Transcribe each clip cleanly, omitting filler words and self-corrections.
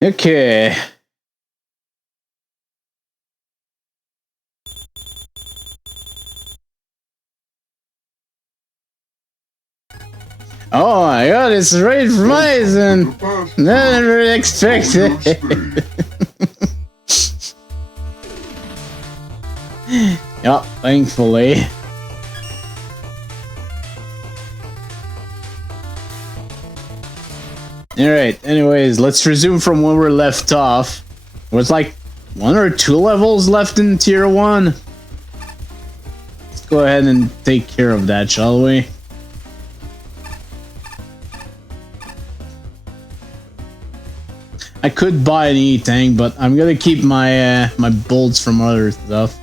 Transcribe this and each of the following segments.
Okay. Oh my god, it's right from Eisen! Never expected. Yup, thankfully. Alright, anyways, let's resume from where we're left off. There was like 1 or 2 levels left in Tier 1. Let's go ahead and take care of that, shall we? I could buy an E-Tank, but I'm gonna keep my my bolts from other stuff.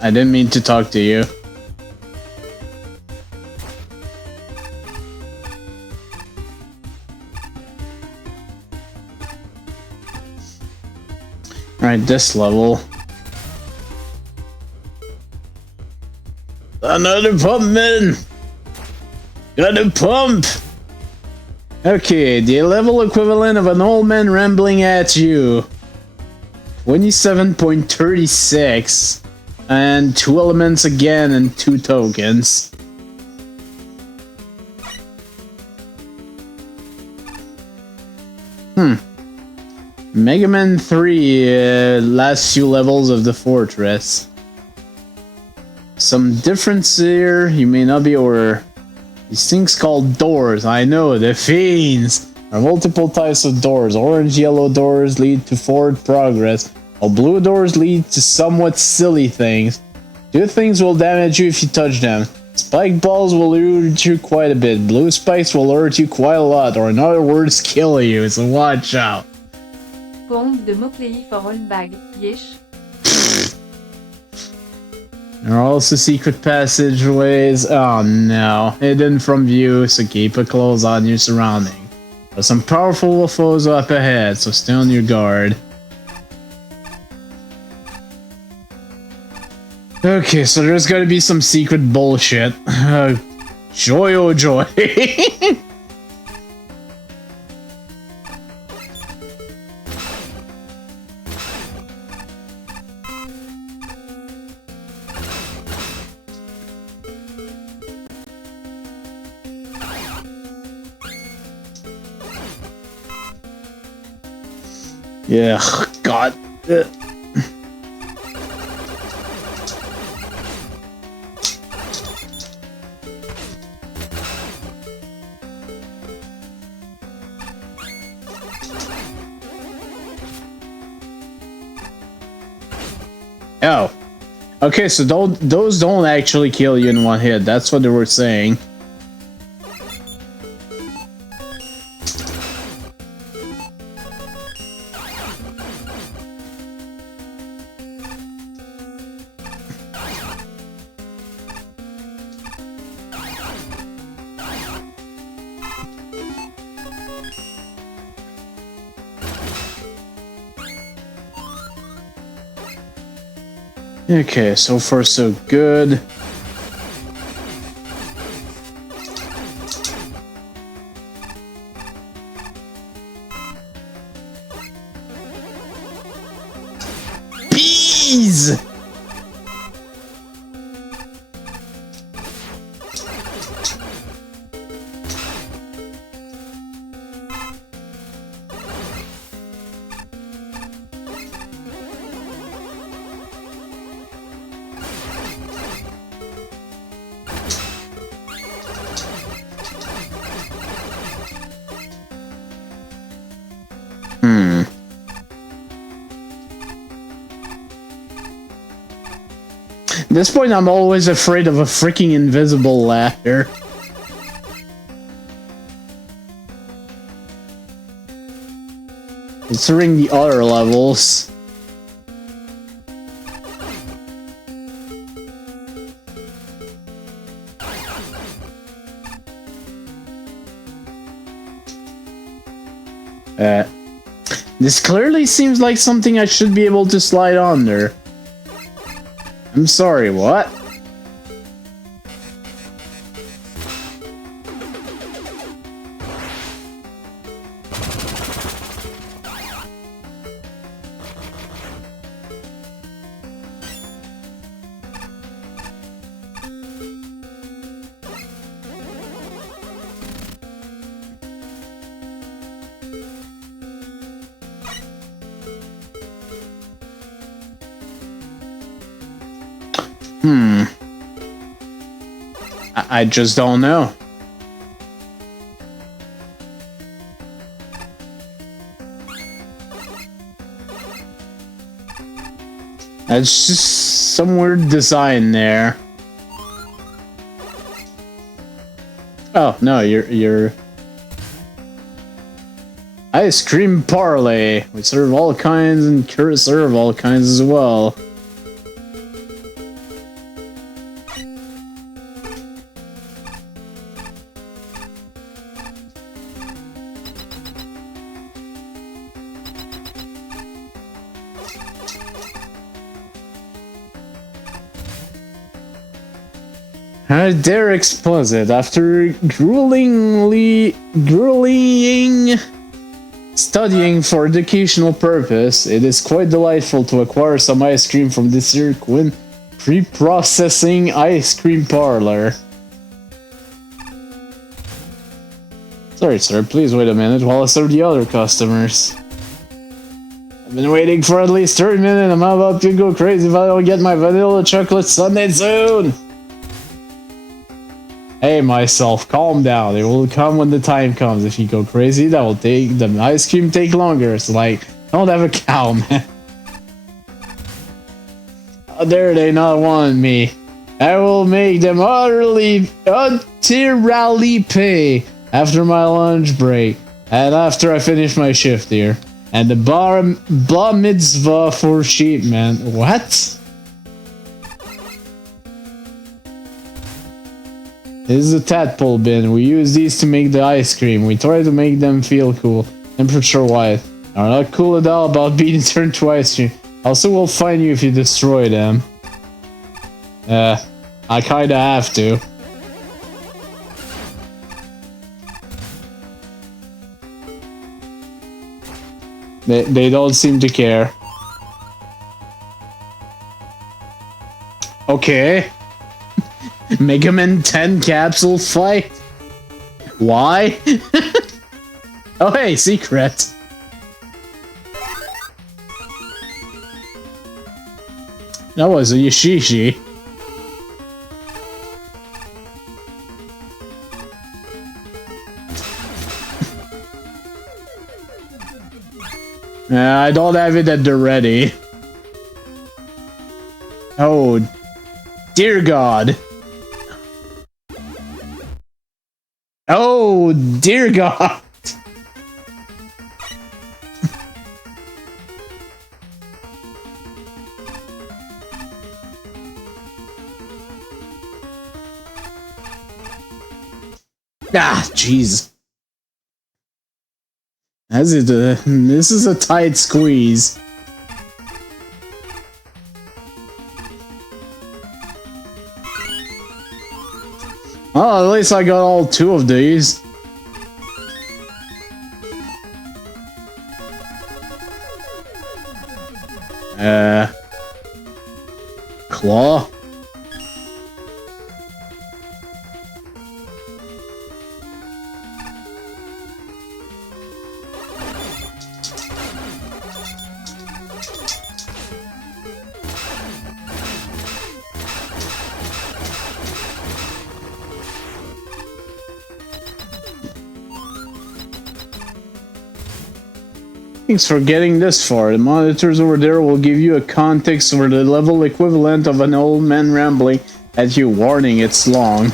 I didn't mean to talk to you. Alright, this level. Another pump, man! Gotta pump! Okay, the level equivalent of an old man rambling at you. 27.36. And 2 elements again and 2 tokens. Megaman 3, last few levels of the fortress. Some difference here you may not be aware. These things called doors, I know, the fiends! There are multiple types of doors. Orange, yellow doors lead to forward progress, while blue doors lead to somewhat silly things. 2 things will damage you if you touch them. Spike balls will hurt you quite a bit. Blue spikes will hurt you quite a lot, or in other words, kill you, so watch out. Pompe de mots-clés for all bag. Yesh. There are also secret passageways. Oh no. Hidden from view, so keep a close eye on your surroundings. There's some powerful foes up ahead, so stay on your guard. Okay, so there's gotta be some secret bullshit. Joy oh joy. Yeah, God. Oh. Okay, so those don't actually kill you in one hit. That's what they were saying. Okay, so far so good. Bees! At this point, I'm always afraid of a freaking invisible ladder. Considering the other levels. This clearly seems like something I should be able to slide under. I'm sorry, what? I just don't know. That's just some weird design there. Oh no, you're ice cream parley. We serve all kinds and serve all kinds as well. Dare exposit after grueling studying for educational purpose. It is quite delightful to acquire some ice cream from this here Quinn pre-processing ice cream parlor. Sorry, sir. Please wait a minute while I serve the other customers. I've been waiting for at least 30 minutes. I'm about to go crazy if I don't get my vanilla chocolate sundae soon. Hey, myself, calm down. It will come when the time comes. If you go crazy, that will take the ice cream take longer. It's like, don't have a cow, man. How dare they not want me? I will make them utterly pay after my lunch break and after I finish my shift here. And the bar mitzvah for sheep, man. What? This is a tadpole bin. We use these to make the ice cream. We try to make them feel cool. Temperature wise. Are not cool at all about being turned to ice cream. Also, we'll find you if you destroy them. I kinda have to. They don't seem to care. Okay. Megaman 10 capsule fight? Why? Oh hey, secret. That was a Yashishi. I don't have it at the ready. Oh, dear God. Oh, dear God. Ah, jeez. This is a tight squeeze. Well, at least I got all two of these. Claw. Thanks for getting this far. The monitors over there will give you a context for the level equivalent of an old man rambling at you. Warning, it's long.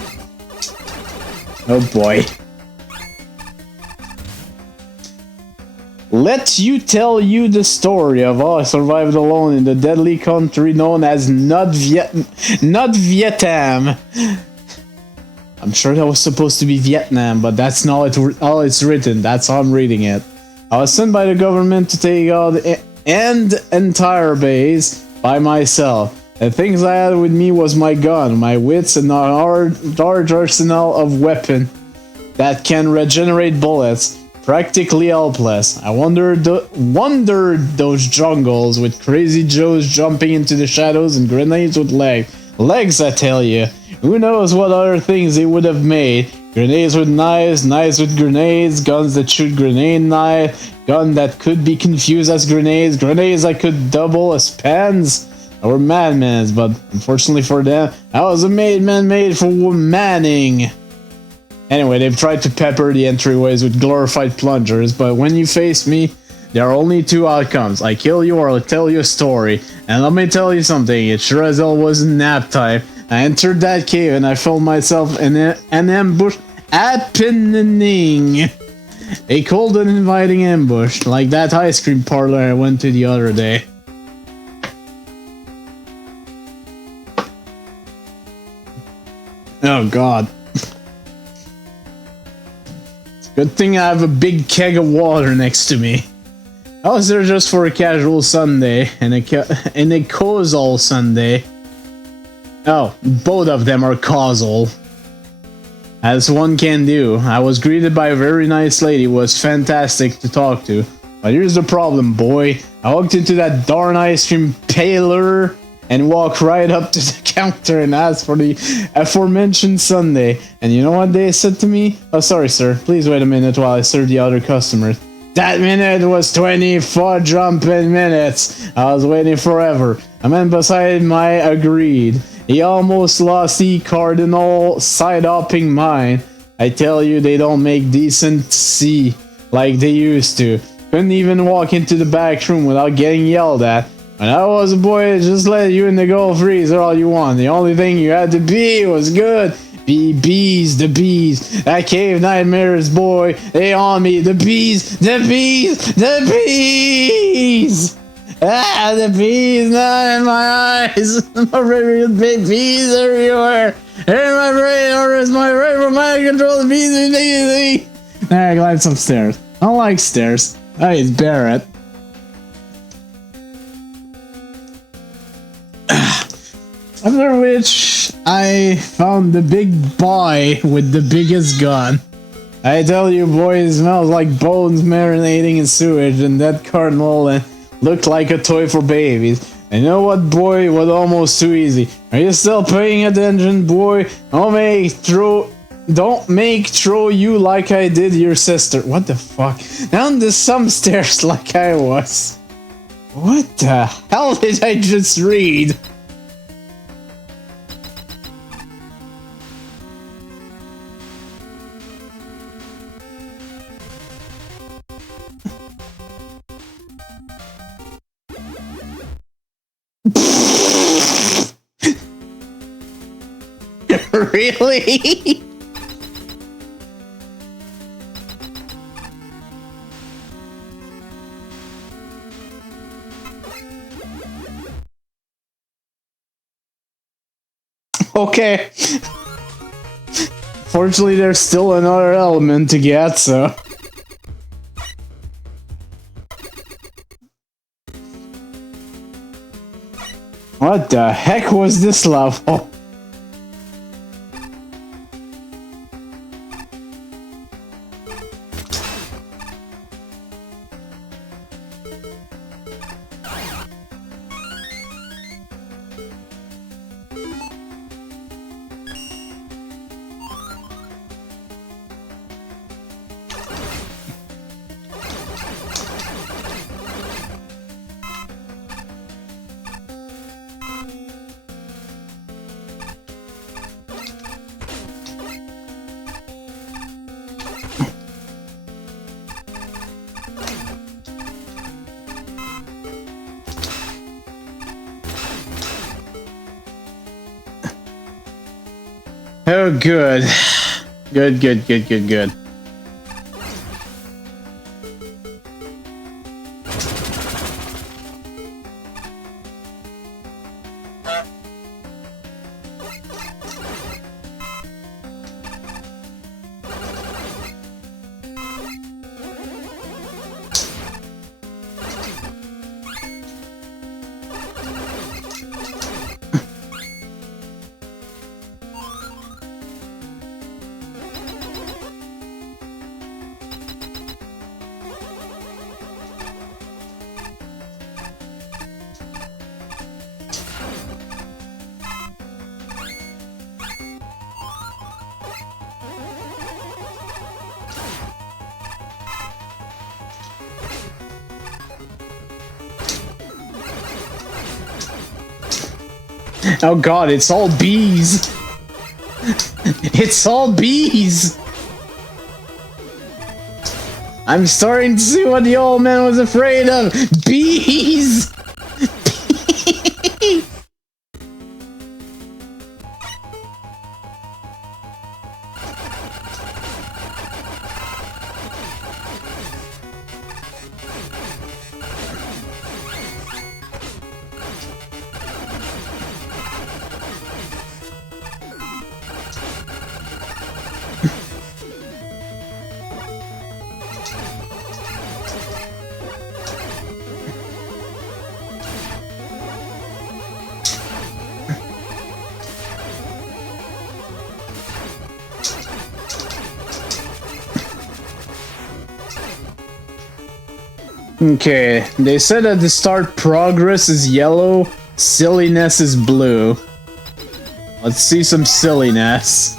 Oh boy. Let you tell you the story of how I survived alone in the deadly country known as not Vietnam. I'm sure that was supposed to be Vietnam, but that's not how it's written. That's how I'm reading it. I was sent by the government to take out the entire base by myself. The things I had with me was my gun, my wits, and a large arsenal of weapons that can regenerate bullets. Practically helpless. I wandered those jungles with crazy Joes jumping into the shadows and grenades with legs. Legs, I tell you. Who knows what other things they would have made. Grenades with knives, knives with grenades, guns that shoot grenade knife, gun that could be confused as grenades, grenades that could double as pens. Or madmans, but unfortunately for them, I was a man made for manning. Anyway, they've tried to pepper the entryways with glorified plungers, but when you face me, there are only two outcomes. I kill you or I'll tell you a story. And let me tell you something, it sure as hell wasn't nap time. I entered that cave and I found myself in an ambush at PanAnning. A cold and inviting ambush, like that ice cream parlor I went to the other day. Oh god. Good thing I have a big keg of water next to me. I was there just for a casual Sunday and a causal Sunday. Oh, both of them are causal. As one can do. I was greeted by a very nice lady who was fantastic to talk to. But here's the problem, boy. I walked into that darn ice cream parlor and walked right up to the counter and asked for the aforementioned sundae. And you know what they said to me? Oh, sorry, sir. Please wait a minute while I serve the other customers. That minute was 24 jumping minutes. I was waiting forever. A man beside my agreed. He almost lost E-card and all side-hopping mine. I tell you, they don't make decency like they used to. Couldn't even walk into the back room without getting yelled at. When I was a boy, just let you in the Gulf freezer all you want. The only thing you had to be was good. Bees, the bees. That cave nightmares, boy. They on me. The bees, the bees, the bees. Ah, the bees not in my eyes. My favorite bees everywhere. In my brain, or is my right for mind control the bees immediately. I climbed some stairs. I don't like stairs. Hey, it's Barrett. After which, I found the big boy with the biggest gun. I tell you, boy, it smells like bones marinating in sewage, and that cardinal looked like a toy for babies. And you know what, boy? It was almost too easy. Are you still paying attention, boy? Don't make throw you like I did your sister. What the fuck? Down the some stairs like I was. What the hell did I just read? Really? Okay. Fortunately, there's still another element to get, so. What the heck was this level? Oh, good. Good. Oh god, it's all bees! It's all bees! I'm starting to see what the old man was afraid of! Bees! Okay, they said at the start progress is yellow, silliness is blue. Let's see some silliness.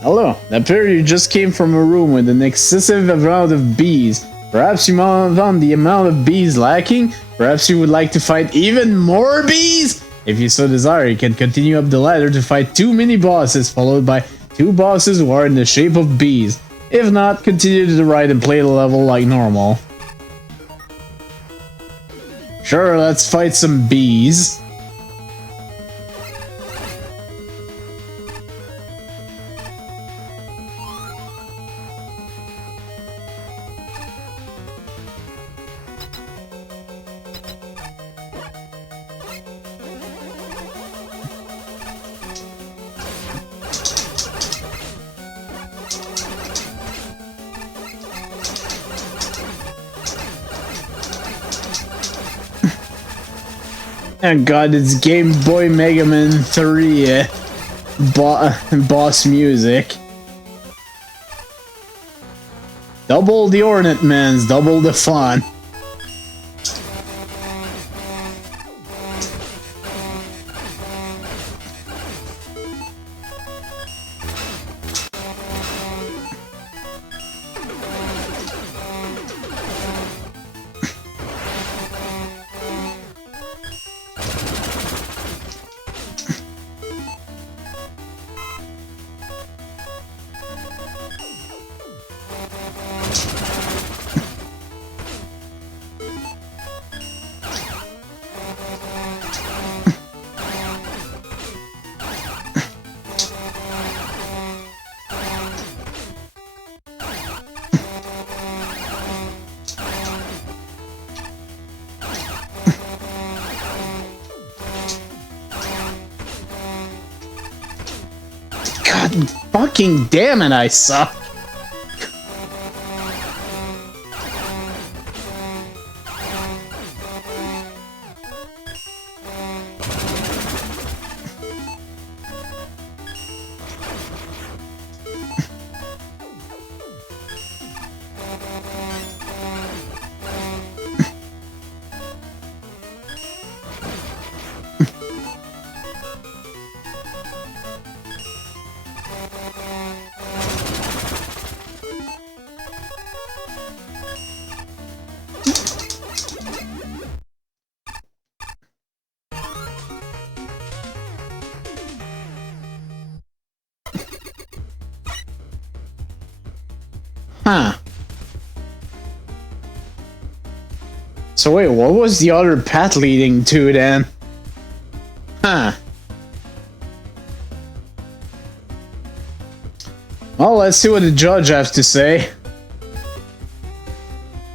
Hello, it appears you just came from a room with an excessive amount of bees. Perhaps you found the amount of bees lacking? Perhaps you would like to fight even more bees? If you so desire, you can continue up the ladder to fight 2 mini-bosses, followed by 2 bosses who are in the shape of bees. If not, continue to the right and play the level like normal. Sure, let's fight some bees. Oh god, it's Game Boy Megaman 3 boss music. Double the ornaments, double the fun. God fucking damn it, I suck. Huh. So wait, what was the other path leading to then? Huh. Well, let's see what the judge has to say.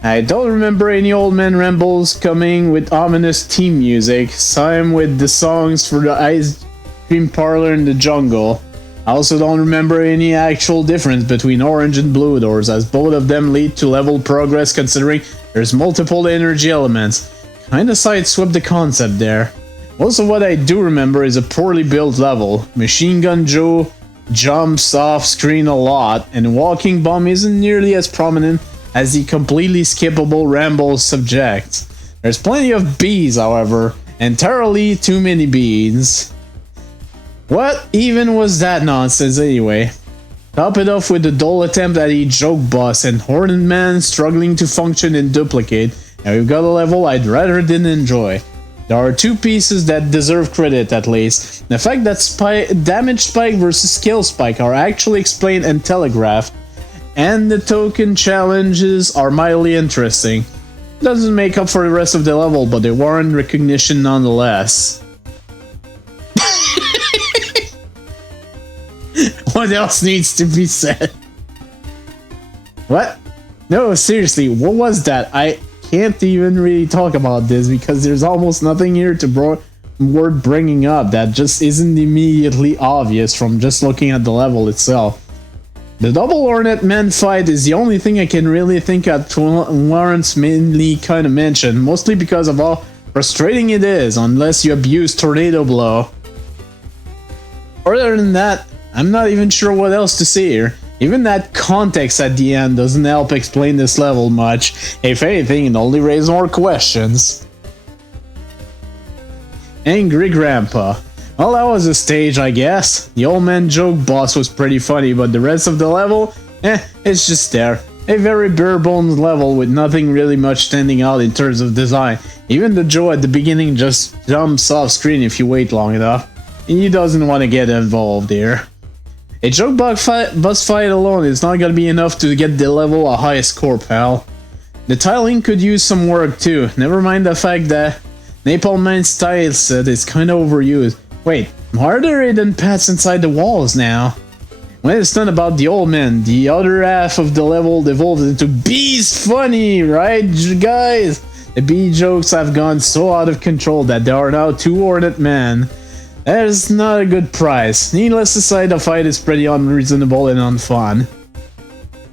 I don't remember any old man rambles coming with ominous theme music. Same with the songs for the ice cream parlor in the jungle. I also don't remember any actual difference between orange and blue doors, as both of them lead to level progress considering there's multiple energy elements. Kinda sideswept the concept there. Most of what I do remember is a poorly built level. Machine Gun Joe jumps off screen a lot, and Walking Bomb isn't nearly as prominent as the completely skippable Ramble subject. There's plenty of bees, however, entirely too many bees. What even was that nonsense anyway? Top it off with the dull attempt at a joke boss and Hornet Man struggling to function and duplicate, and we've got a level I'd rather didn't enjoy. There are two pieces that deserve credit at least. The fact that damage spike versus skill spike are actually explained and telegraphed, and the token challenges are mildly interesting. Doesn't make up for the rest of the level, but they warrant recognition nonetheless. What else needs to be said? What? No, seriously, what was that? I can't even really talk about this because there's almost nothing here to worth bringing up that just isn't immediately obvious from just looking at the level itself. The double Hornet Man fight is the only thing I can really think of warrants mainly kind of mention, mostly because of how frustrating it is unless you abuse Tornado Blow. Other than that, I'm not even sure what else to say here. Even that context at the end doesn't help explain this level much. If anything, it only raises more questions. Angry Grandpa. Well, that was a stage, I guess. The old man joke boss was pretty funny, but the rest of the level, it's just there. A very bare bones level with nothing really much standing out in terms of design. Even the Joe at the beginning just jumps off screen if you wait long enough. He doesn't want to get involved here. A joke boss fight alone is not gonna be enough to get the level a high score, pal. The tiling could use some work too, never mind the fact that Napalm Man's tile set is kinda overused. Wait, why are there hidden paths inside the walls now? When it's done about the old man, the other half of the level devolves into Bees Funny, right guys? The bee jokes have gone so out of control that there are now 2 Hornet Men. That is not a good price. Needless to say, the fight is pretty unreasonable and unfun.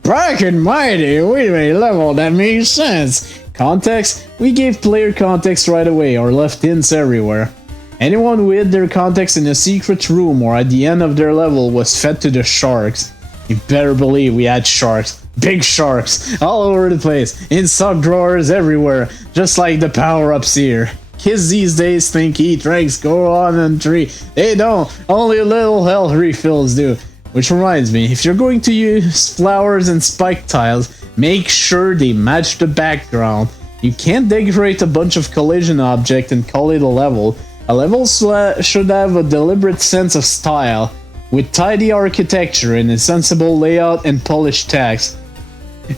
Back and mighty, we made a level that makes sense. Context? We gave player context right away or left hints everywhere. Anyone who hid their context in a secret room or at the end of their level was fed to the sharks. You better believe we had sharks. Big sharks all over the place, in sock drawers everywhere, just like the power-ups here. Kids these days think eat ranks go on and tree. They don't, only little health refills do. Which reminds me, if you're going to use flowers and spike tiles, make sure they match the background. You can't decorate a bunch of collision objects and call it a level. A level should have a deliberate sense of style, with tidy architecture and a sensible layout and polished text.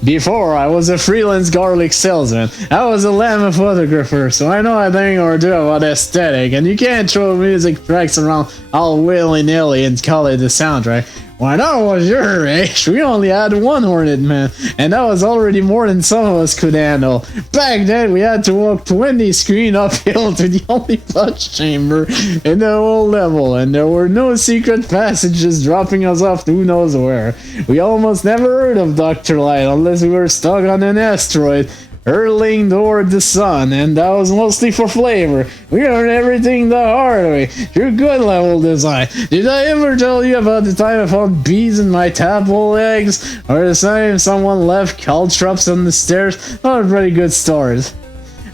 Before, I was a freelance garlic salesman. I was a llama photographer, so I know a thing or two about aesthetic, and you can't throw music tracks around all willy-nilly and call it a soundtrack. When I was your age, we only had 1 Hornet Man, and that was already more than some of us could handle. Back then, we had to walk 20 screen uphill to the only clutch chamber in the whole level, and there were no secret passages dropping us off who knows where. We almost never heard of Dr. Light unless we were stuck on an asteroid hurling toward the sun, and that was mostly for flavor. We learned everything the hard way through good level design. Did I ever tell you about the time I found bees in my tadpole eggs? Or the time someone left caltrops on the stairs? Those are pretty good stories.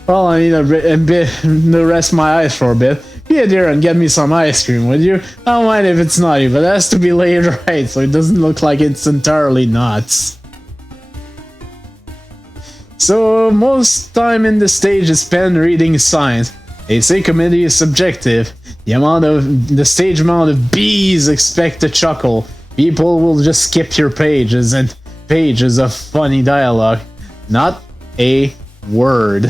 Well, I need to rest my eyes for a bit. Be there and get me some ice cream, would you? I don't mind if it's naughty, but it has to be laid right so it doesn't look like it's entirely nuts. So, most time in the stage is spent reading signs. They say comedy is subjective. The stage amount of bees expect a chuckle. People will just skip your pages and pages of funny dialogue. Not a word.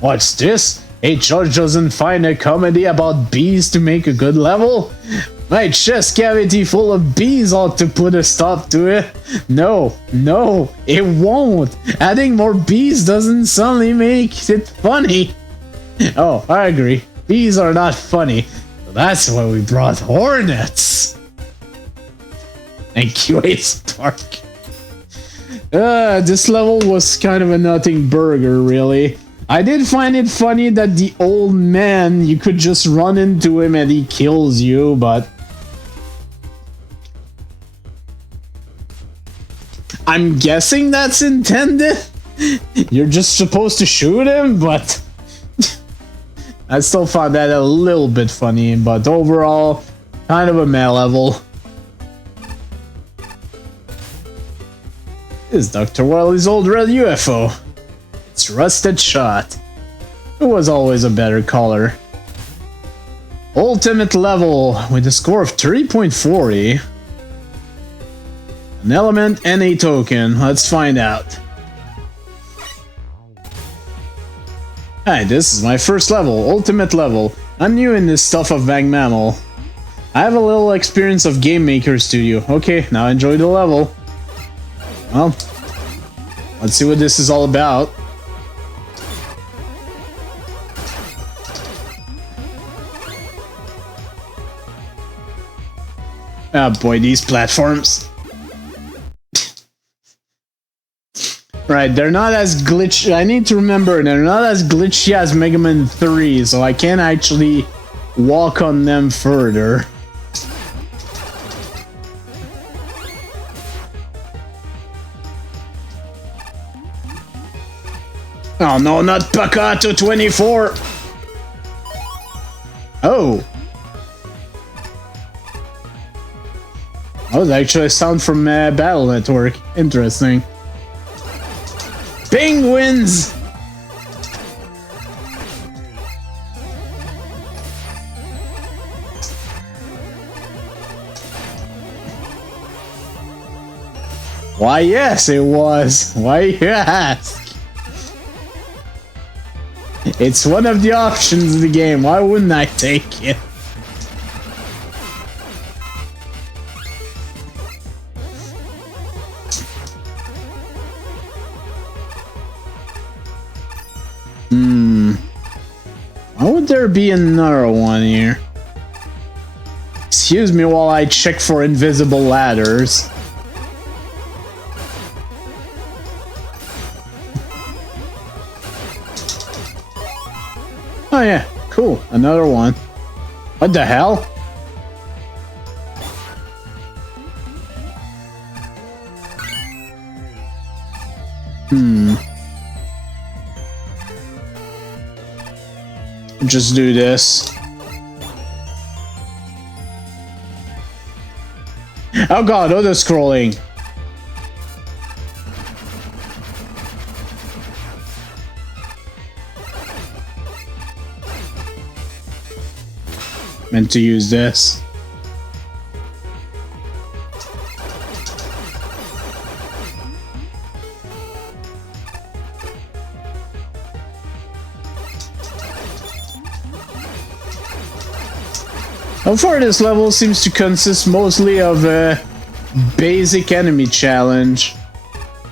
What's this? A judge doesn't find a comedy about bees to make a good level? My chest cavity full of bees ought to put a stop to it. No, it won't. Adding more bees doesn't suddenly make it funny. Oh, I agree. Bees are not funny. That's why we brought hornets. Thank you, Stark. This level was kind of a nothing burger, really. I did find it funny that the old man, you could just run into him and he kills you, but I'm guessing that's intended. You're just supposed to shoot him, but I still found that a little bit funny, but overall, kind of a meh level. This is Dr. Wily's old red UFO. It's rusted shot. It was always a better color. Ultimate level with a score of 3.40. An element and a token. Let's find out. Hi, this is my first level, ultimate level. I'm new in this stuff of Megaman. I have a little experience of Game Maker Studio. Okay, now enjoy the level. Well, let's see what this is all about. Ah, boy, these platforms. Right, they're not as glitchy. I need to remember, they're not as glitchy as Megaman 3, so I can't actually walk on them further. Oh no, not Pakato 24! Oh! That was actually a sound from Battle Network. Interesting. Penguins! Why, yes, it was. Why, yes. It's one of the options in the game. Why wouldn't I take it? Why would there be another one here? Excuse me while I check for invisible ladders. Oh yeah, cool, another one. What the hell? Just do this. Oh god, other scrolling. Meant to use this. So far, this level seems to consist mostly of a basic enemy challenge.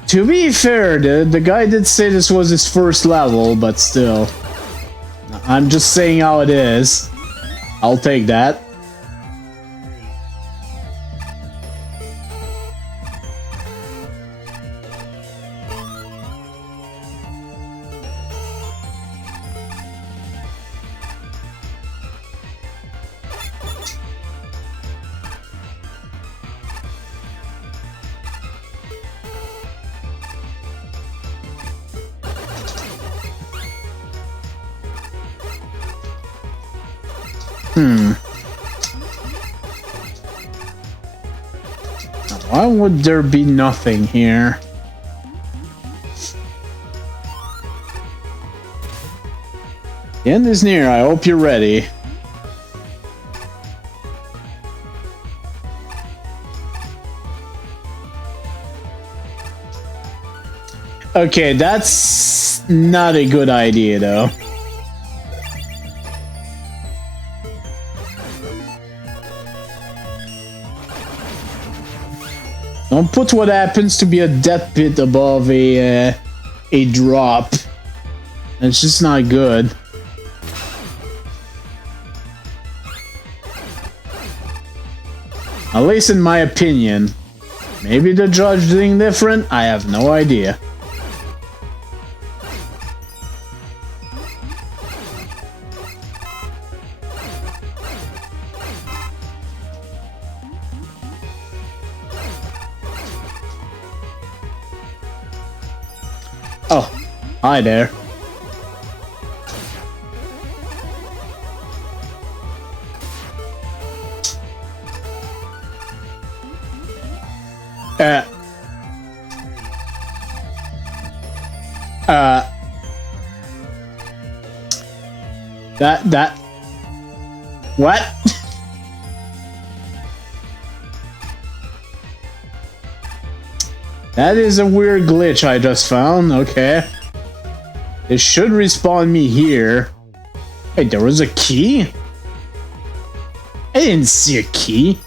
To be fair, the guy did say this was his first level, but still. I'm just saying how it is. I'll take that. Why would there be nothing here? The end is near. I hope you're ready. Okay, that's not a good idea, though. Don't put what happens to be a death pit above a drop. It's just not good. At least in my opinion. Maybe the judge doing different? I have no idea. Oh, hi there. That... What? That is a weird glitch I just found, okay. It should respawn me here. Wait, there was a key? I didn't see a key.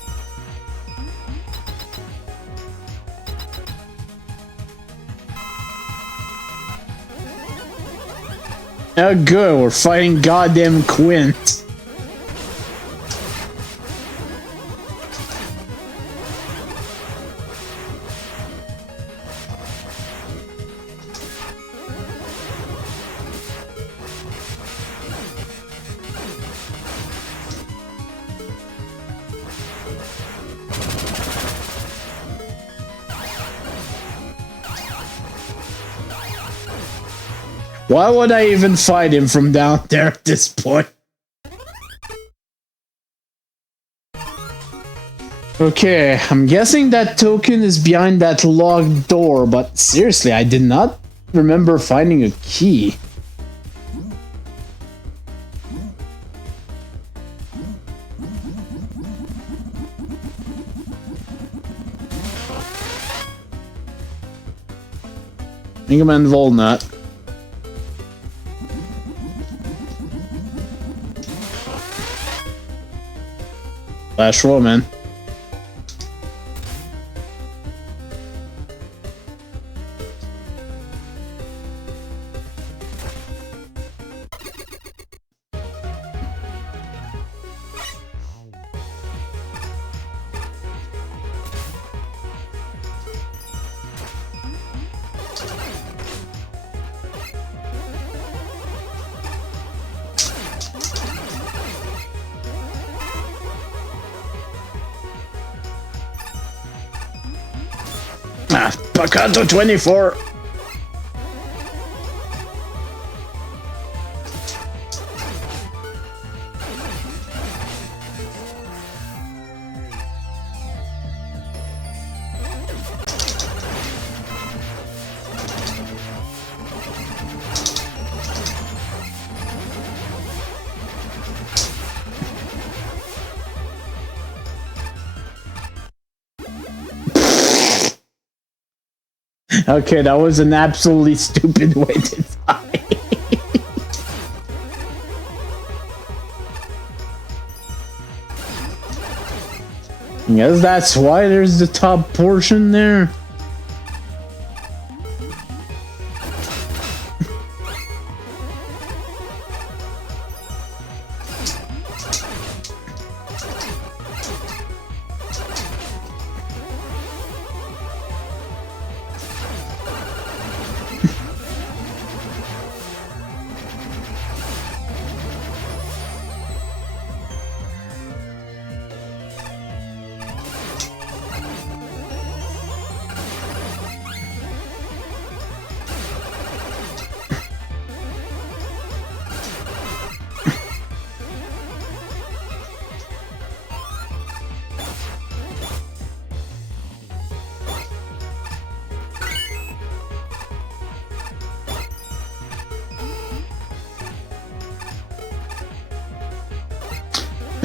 Oh good, we're fighting goddamn Quint. Why would I even fight him from down there at this point? Okay, I'm guessing that token is behind that locked door, but seriously, I did not remember finding a key. Megaman Walnut. Flash Woman. Pakato 24. Okay, that was an absolutely stupid way to die. I guess that's why there's the top portion there.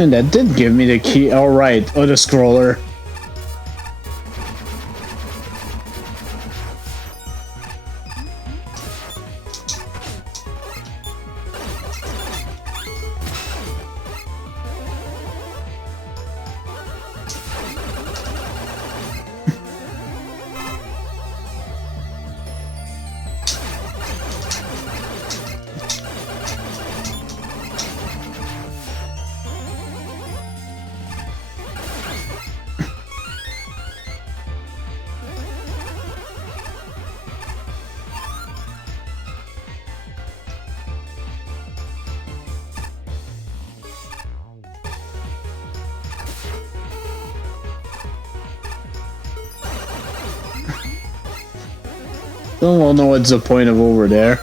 And that did give me the key. All right, auto scroller. Don't know what's the point of over there.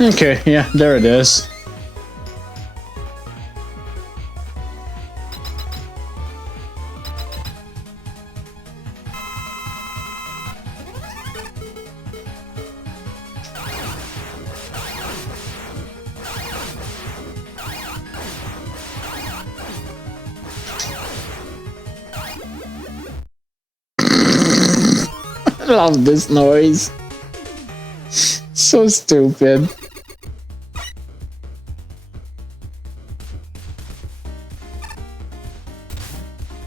Okay, yeah, there it is. I love this noise. So stupid.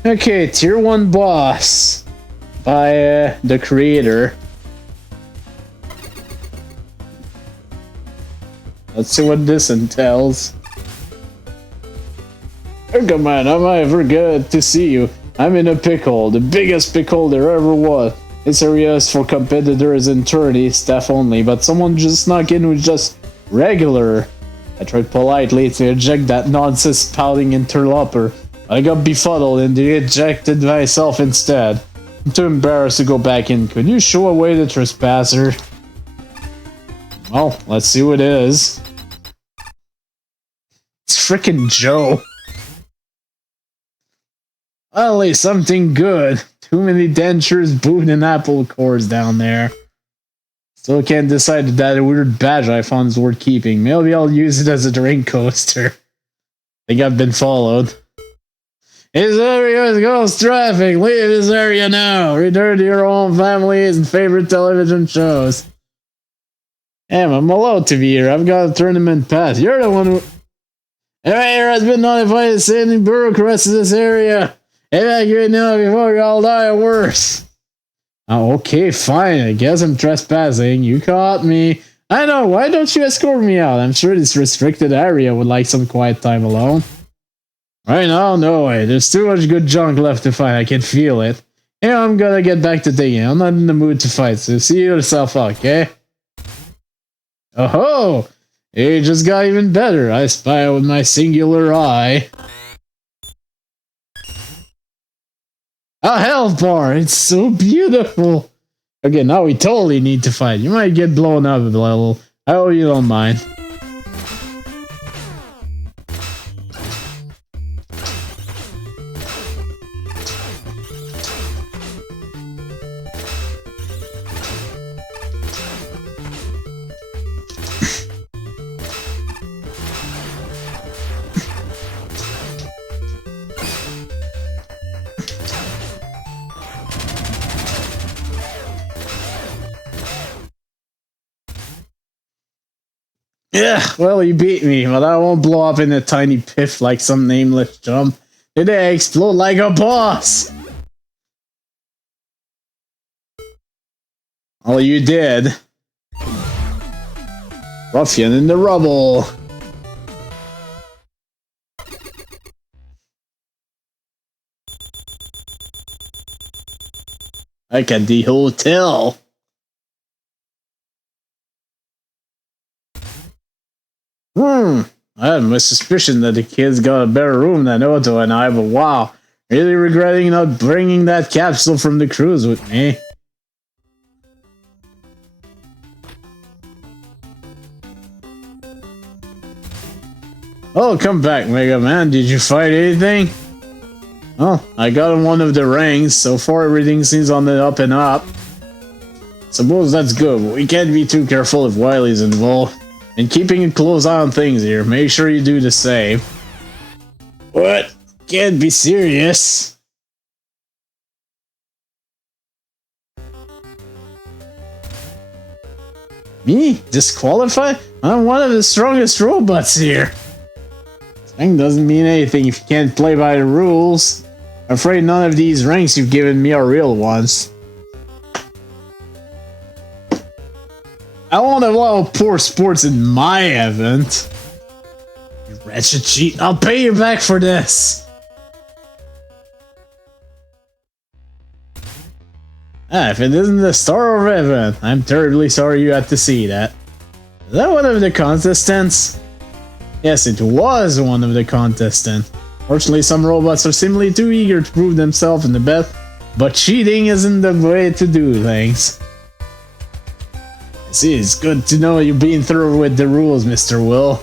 Okay, tier 1 boss by the creator. Let's see what this entails. Megaman, am I ever good to see you? I'm in a pickle, the biggest pickle there ever was. This area is for competitors and tourney staff only, but someone just snuck in with just regular. I tried politely to eject that nonsense spouting interloper. I got befuddled and ejected myself instead. I'm too embarrassed to go back in. Could you show away the trespasser? Well, let's see what it is. It's frickin' Joe. Finally, something good. Too many dentures, boot, and apple cores down there. Still can't decide if that weird badge I found is worth keeping. Maybe I'll use it as a drink coaster. I think I've been followed. This area is ghost traffic. Leave this area now. Return to your own families and favorite television shows. Damn, I'm allowed to be here. I've got a tournament pass. You're the one who... Everyone has been notified of sending bureaucrats to this area. Evacuate now before you all die or worse. Oh, okay, fine. I guess I'm trespassing. You caught me. I know. Why don't you escort me out? I'm sure this restricted area would like some quiet time alone. Right now, no way. There's too much good junk left to find. I can feel it. Yeah, I'm gonna get back to digging. I'm not in the mood to fight, so see yourself out, okay? Oh ho! It just got even better. I spy with my singular eye. A health bar! It's so beautiful! Okay, now we totally need to fight. You might get blown up a little. I hope you don't mind. Yeah, well, you beat me, but I won't blow up in a tiny piff like some nameless chump. Today I explode like a boss! Oh, you did. Ruffian in the rubble. Like at the hotel. I have my suspicion that the kid's got a better room than Otto and I, but wow, really regretting not bringing that capsule from the cruise with me. Oh, come back, Mega Man. Did you fight anything? Oh, I got him one of the rings. So far, everything seems on the up and up. Suppose that's good, but we can't be too careful if Wily's involved. And keeping a close eye on things here. Make sure you do the same. What? Can't be serious. Me? Disqualified? I'm one of the strongest robots here. Rank doesn't mean anything if you can't play by the rules. I'm afraid none of these ranks you've given me are real ones. I won't allow poor sports in my event. You wretched cheat. I'll pay you back for this. If it isn't the star of event, I'm terribly sorry you had to see that. Is that one of the contestants? Yes, it was one of the contestants. Fortunately, some robots are simply too eager to prove themselves in the best, but cheating isn't the way to do things. See, it's good to know you're being thorough with the rules, Mr. Will.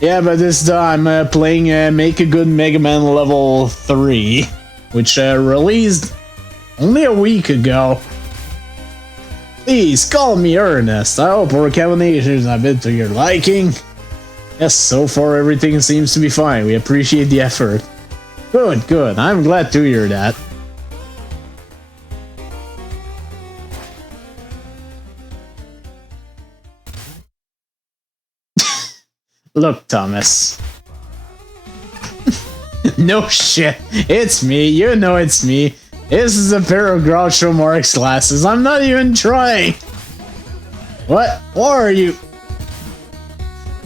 Yeah, but this time I'm playing Make a Good Megaman level 3, which released only a week ago. Please call me Ernest. I hope our combinations have been to your liking. Yes, so far everything seems to be fine. We appreciate the effort. Good, good. I'm glad to hear that. Look, Thomas. No shit. It's me. You know it's me. This is a pair of Groucho Marx glasses. I'm not even trying. What? What are you?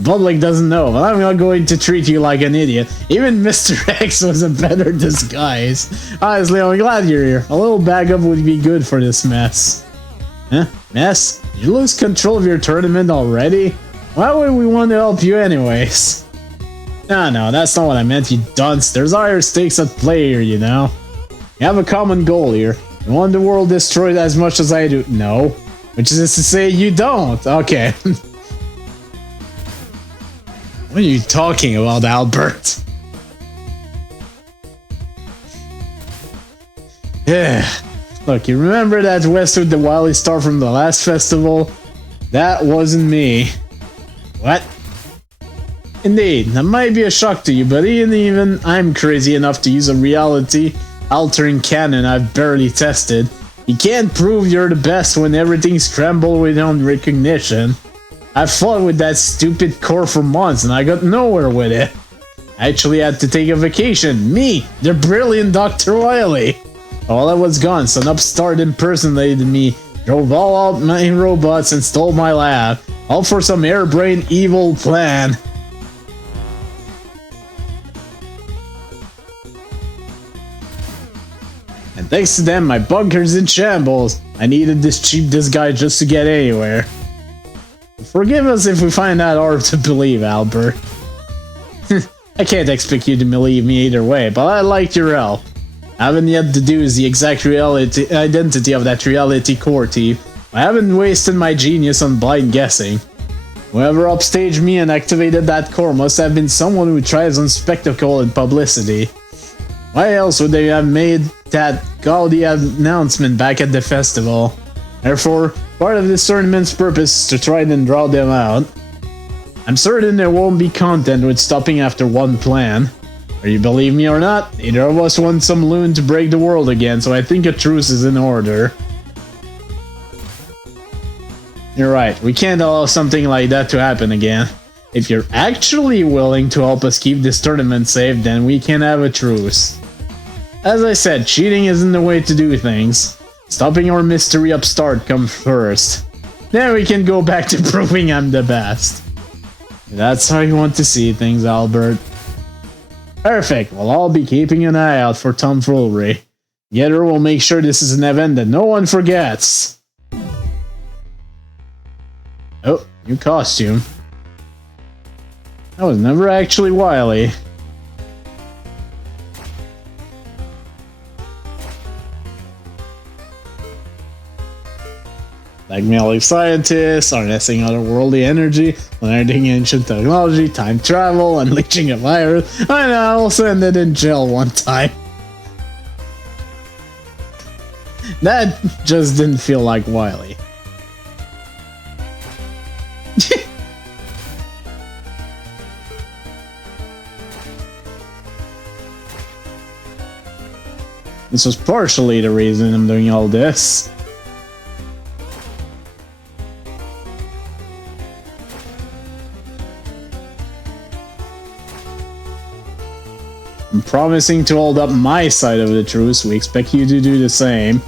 Public doesn't know, but I'm not going to treat you like an idiot. Even Mr. X was a better disguise. Honestly, I'm glad you're here. A little backup would be good for this mess. Huh? Mess? Did you lose control of your tournament already? Why would we want to help you anyways? No, that's not what I meant, you dunce. There's higher stakes at play here, you know? You have a common goal here. You want the world destroyed as much as I do. No. Which is to say you don't. Okay. What are you talking about, Albert? Yeah. Look, you remember that West with the Wily Star from the last festival? That wasn't me. What? Indeed, that might be a shock to you, but even I'm crazy enough to use a reality-altering cannon I've barely tested. You can't prove you're the best when everything's scrambled without recognition. I fought with that stupid core for months and I got nowhere with it. I actually had to take a vacation. Me, the brilliant Dr. Wily. All that was gone, some upstart impersonated me, drove all out my robots and stole my lab. All for some harebrained evil plan. And thanks to them, my bunker's in shambles. I needed this cheap disguise just to get anywhere. Forgive us if we find that hard to believe, Albert. I can't expect you to believe me either way, but I liked your help. I haven't yet deduced the exact identity of that reality core team. I haven't wasted my genius on blind guessing. Whoever upstaged me and activated that core must have been someone who thrives on spectacle and publicity. Why else would they have made that gaudy announcement back at the festival? Therefore, part of this tournament's purpose is to try and draw them out. I'm certain they won't be content with stopping after one plan. Whether you believe me or not, neither of us want some loon to break the world again, so I think a truce is in order. You're right, we can't allow something like that to happen again. If you're actually willing to help us keep this tournament safe, then we can have a truce. As I said, cheating isn't the way to do things. Stopping our mystery upstart comes first. Then we can go back to proving I'm the best. That's how you want to see things, Albert. Perfect, well I'll be keeping an eye out for tomfoolery. Together we'll make sure this is an event that no one forgets. Oh, new costume. That was never actually Wily. Blackmailing scientists, harnessing otherworldly energy, learning ancient technology, time travel, unleashing a virus. I know, I'll send it in jail one time. That just didn't feel like Wily. This was partially the reason I'm doing all this. I'm promising to hold up my side of the truce. We expect you to do the same.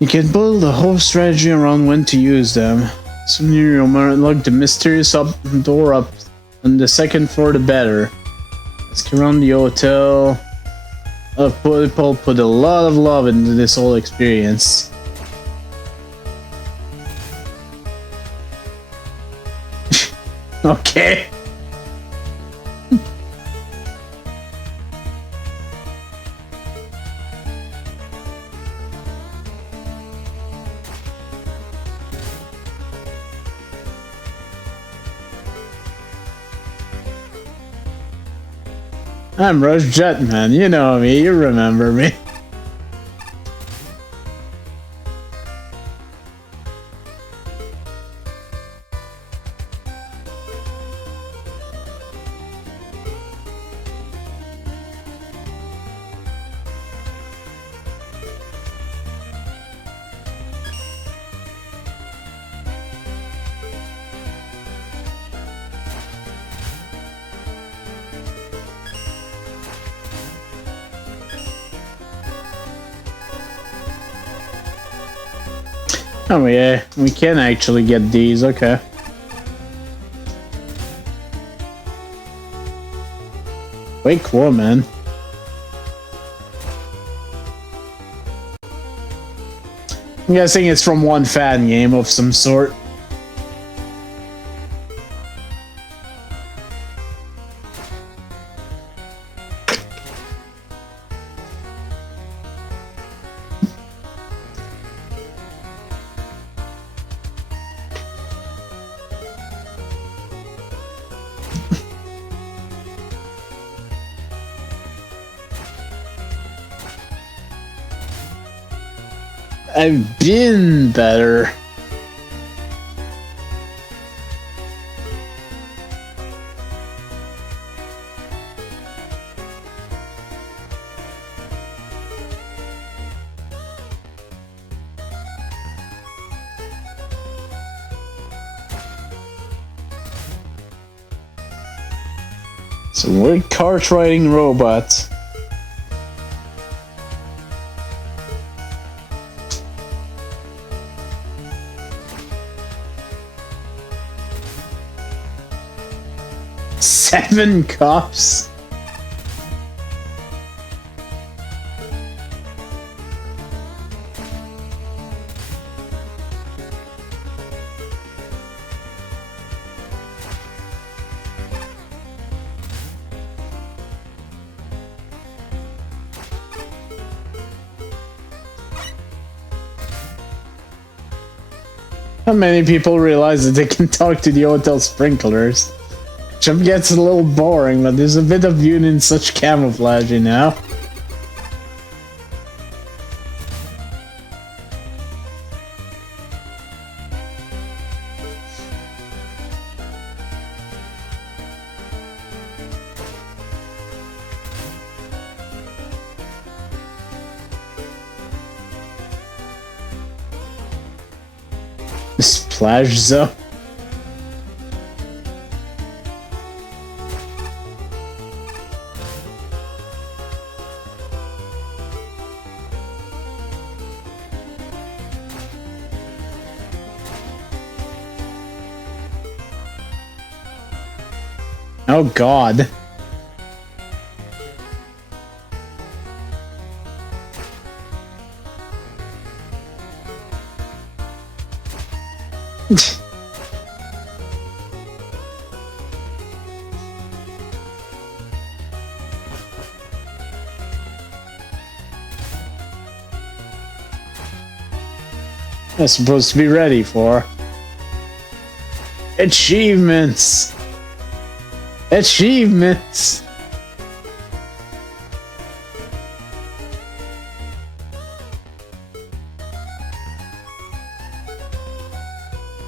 You can build a whole strategy around when to use them. Soon you will unlock the mysterious door up on the second floor, the better. Ask around the hotel. A lot of people put a lot of love into this whole experience. Okay. I'm Rush Jetman, you know me, you remember me. Oh yeah, we can actually get these, okay. Quite cool, man. I'm guessing it's from one fan game of some sort. I've been better. Some weird cart riding robot. Seven cops? How many people realize that they can talk to the hotel sprinklers? Which gets a little boring, but there's a bit of beauty in such camouflage, you know? Splash zone. Oh God. I'm supposed to be ready for achievements. Achievements.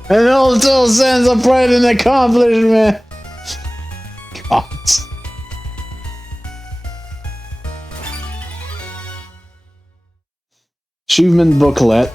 An also sense of pride and accomplishment. God. Achievement booklet.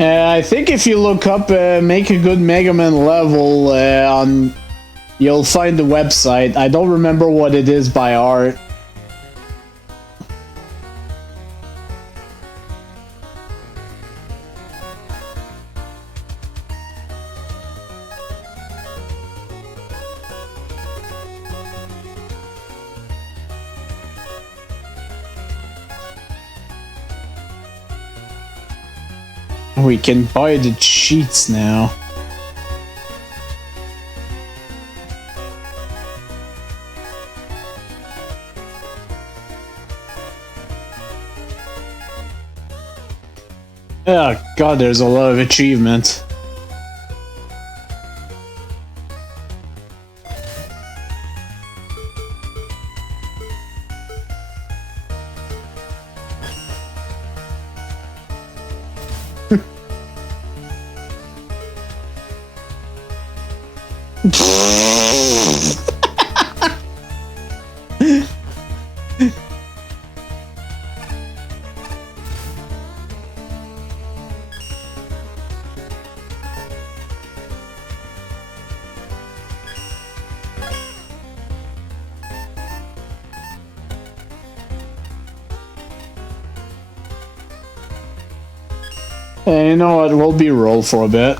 I think if you look up make a good Megaman level you'll find the website. I don't remember what it is by heart. We can buy the cheats now. Oh god, there's a lot of achievements. Hey, you know what? We'll be roll for a bit.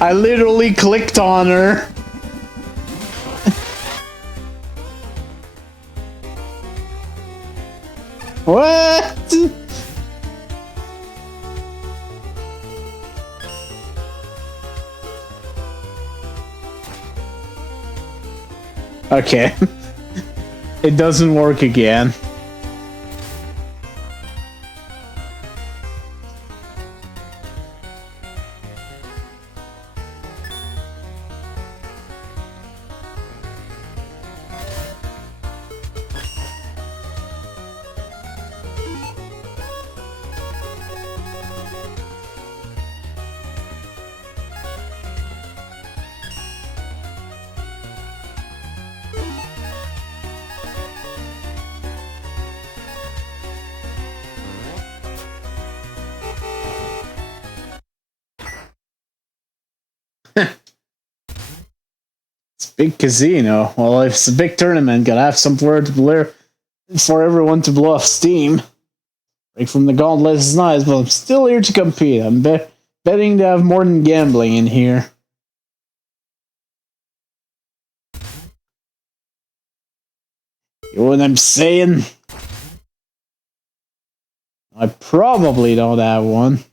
I literally clicked on her. What? Okay. It doesn't work again. It's a big casino. Well, if it's a big tournament, gotta have somewhere to blur for everyone to blow off steam. Break from the gauntlet is nice, but I'm still here to compete. I'm betting they have more than gambling in here. You know what I'm saying? I probably don't have one.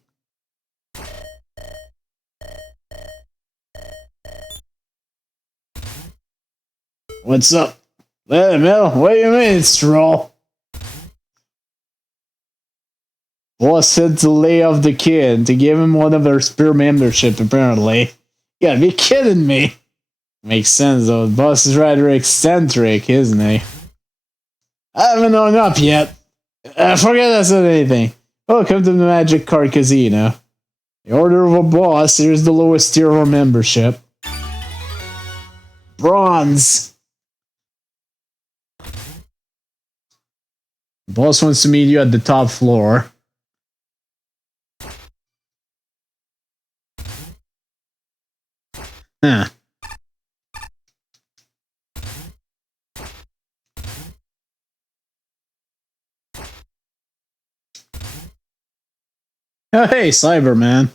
What's up? Hey, Mel, what do you mean, Stroll? Boss said to lay off the kid, to give him one of our spear membership, apparently. You gotta be kidding me. Makes sense, though. The boss is rather eccentric, isn't he? I haven't hung up yet. Forget I said anything. Welcome to the Magic Card Casino. The order of a boss, here's the lowest tier of our membership. Bronze. The boss wants to meet you at the top floor. Huh. Oh, hey, Cyberman.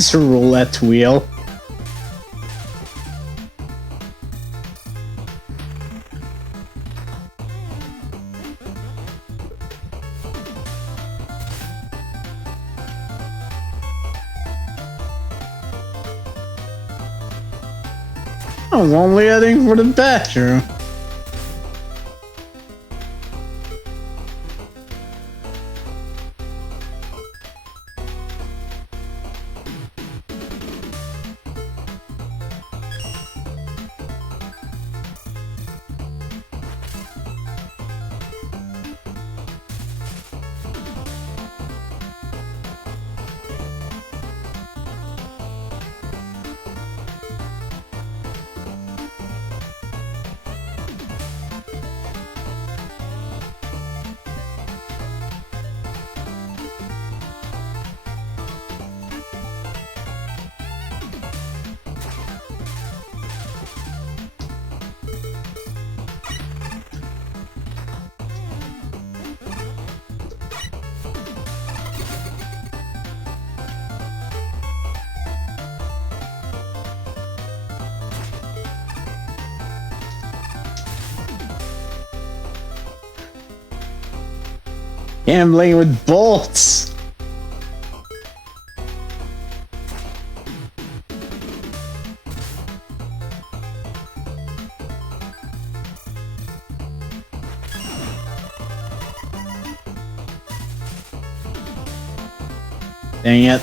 It's a roulette wheel. I was only heading for the bathroom. Gambling with bolts. Dang it.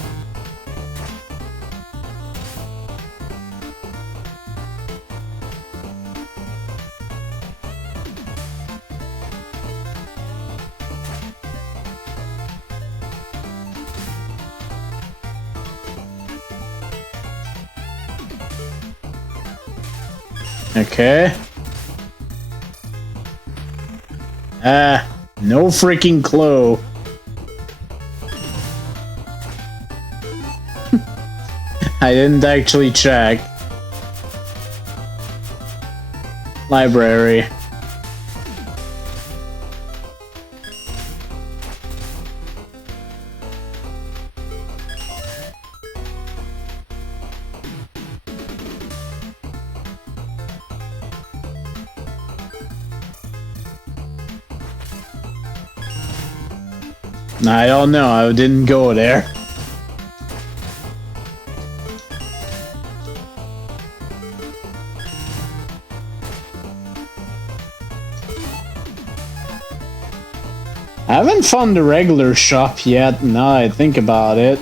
Okay. No freaking clue. I didn't actually check. Library. I don't know, I didn't go there. I haven't found the regular shop yet, now I think about it.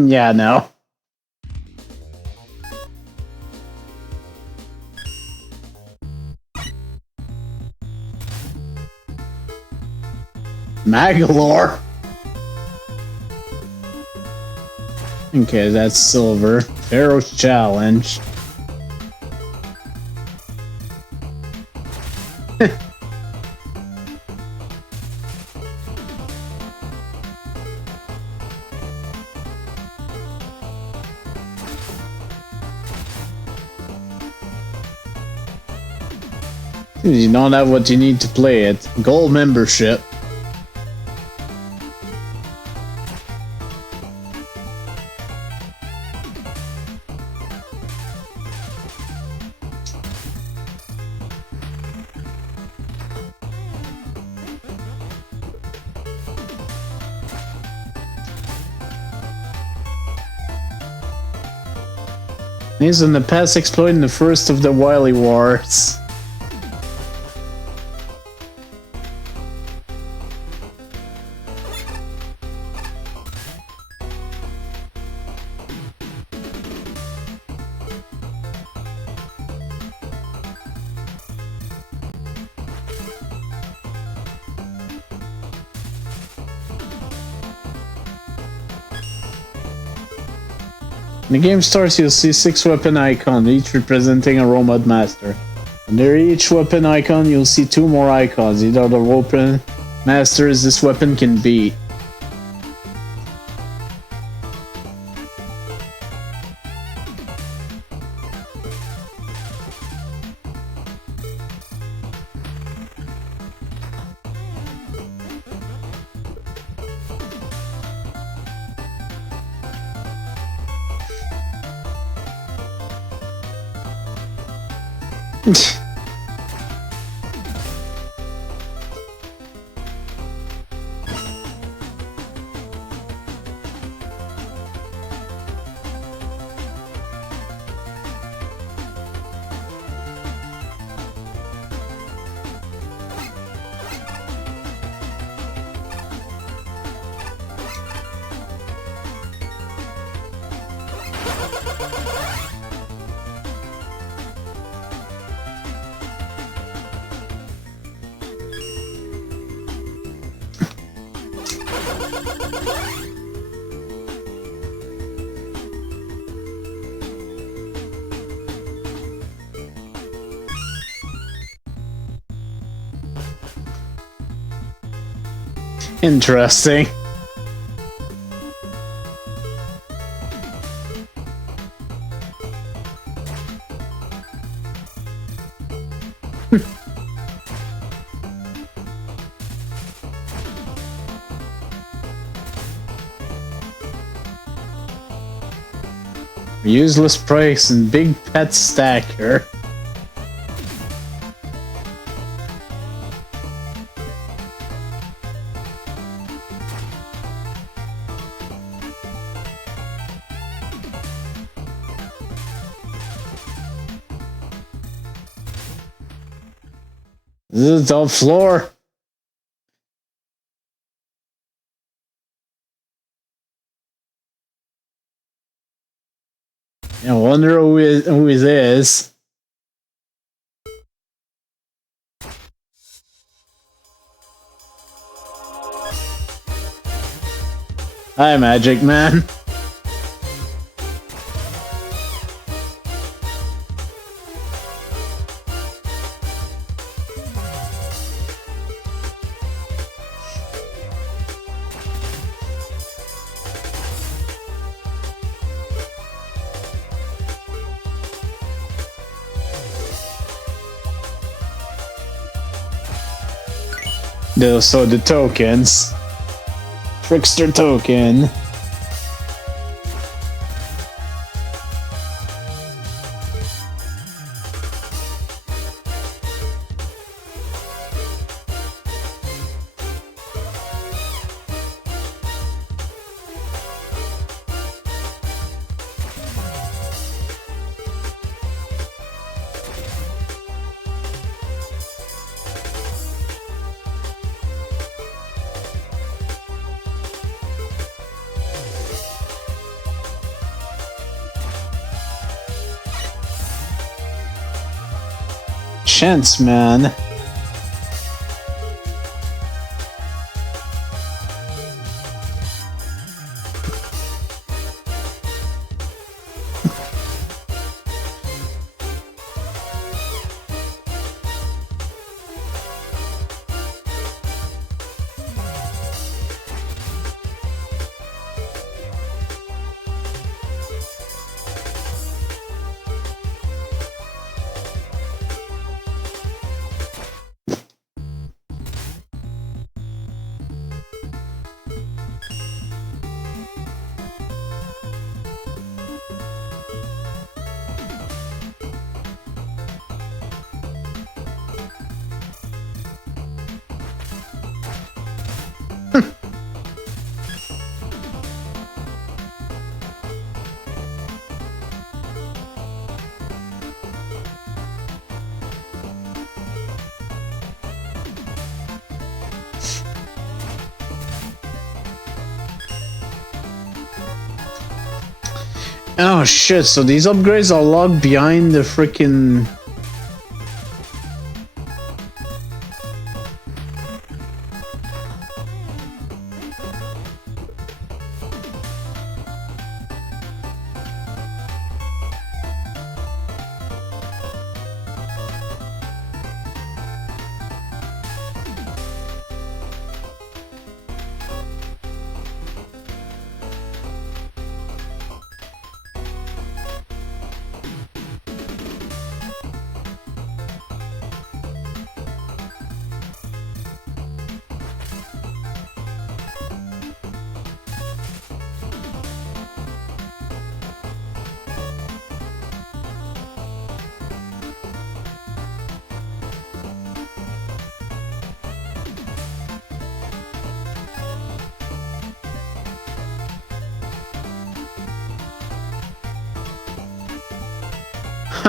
Yeah, no. Magalore. Okay, that's silver. Pharaoh's challenge. You don't have what you need to play it. Gold membership. He's in the past exploiting the first of the Wily Wars. When the game starts, you'll see 6 weapon icons, each representing a robot master. Under each weapon icon, you'll see 2 more icons. These are the weapon masters this weapon can beat. Interesting. Useless price and big pet stacker. This is the floor. I wonder who it is. Hi, Magic Man. So the tokens. Trickster token. Chance man. Oh shit, so these upgrades are locked behind the freaking...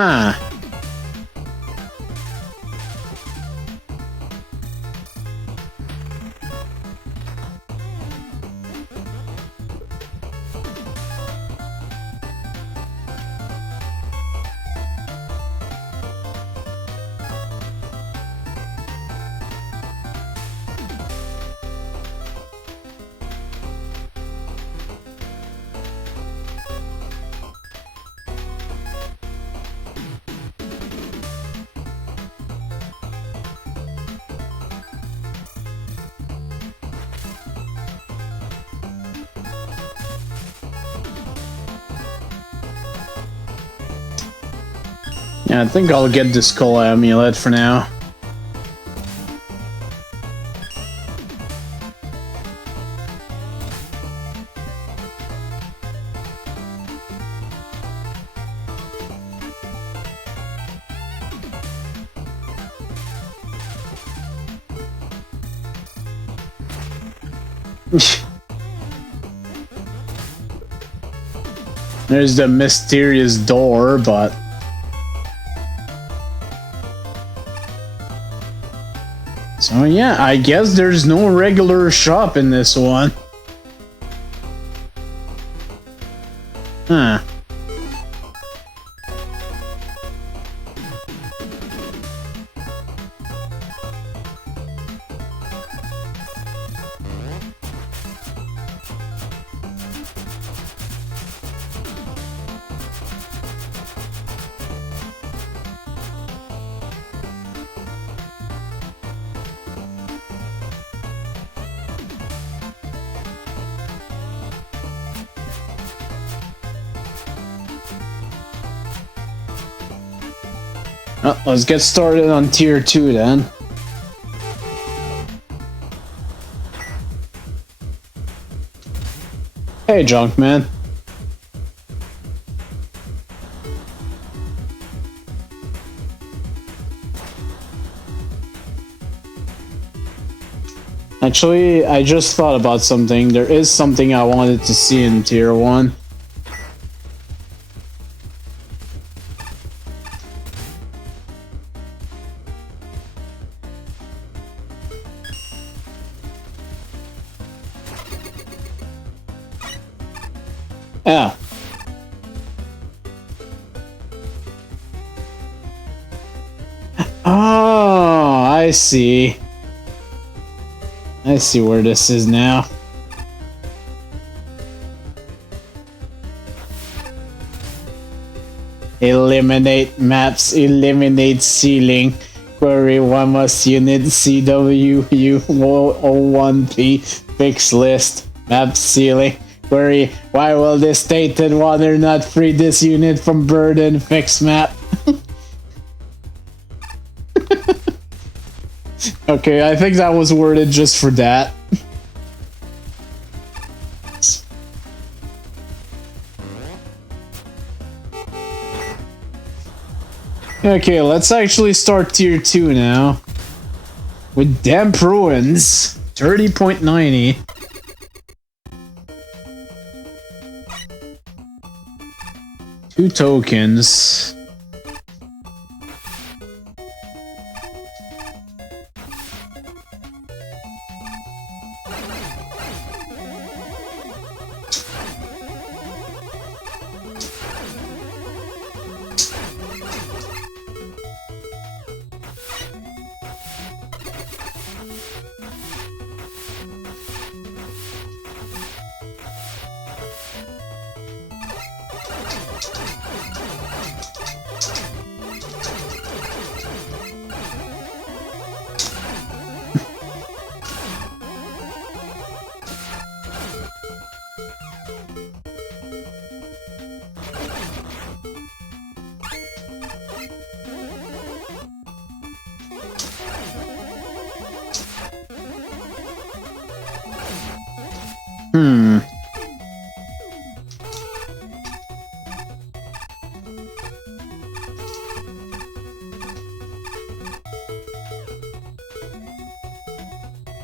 Huh. Yeah, I think I'll get the skull amulet for now. There's the mysterious door, but... So yeah, I guess there's no regular shop in this one. Huh. Well, let's get started on tier 2 then. Hey, Junkman. Actually, I just thought about something. There is something I wanted to see in tier 1. Yeah. Oh, I see. I see where this is now. Eliminate maps, eliminate ceiling. Query 1 must unit CWU01P fix list map ceiling. Query, why will the stated water not free this unit from burden fix map? Okay, I think that was worded just for that. Okay, let's actually start tier 2 now. With Damp Ruins, 30.90. Two tokens.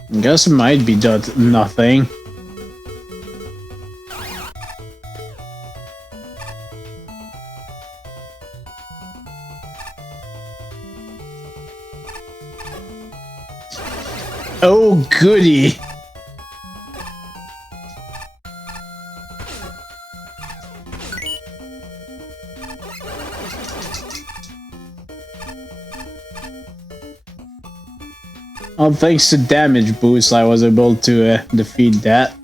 I guess it might be nothing. Oh, goody! Well, thanks to damage boost, I was able to defeat that.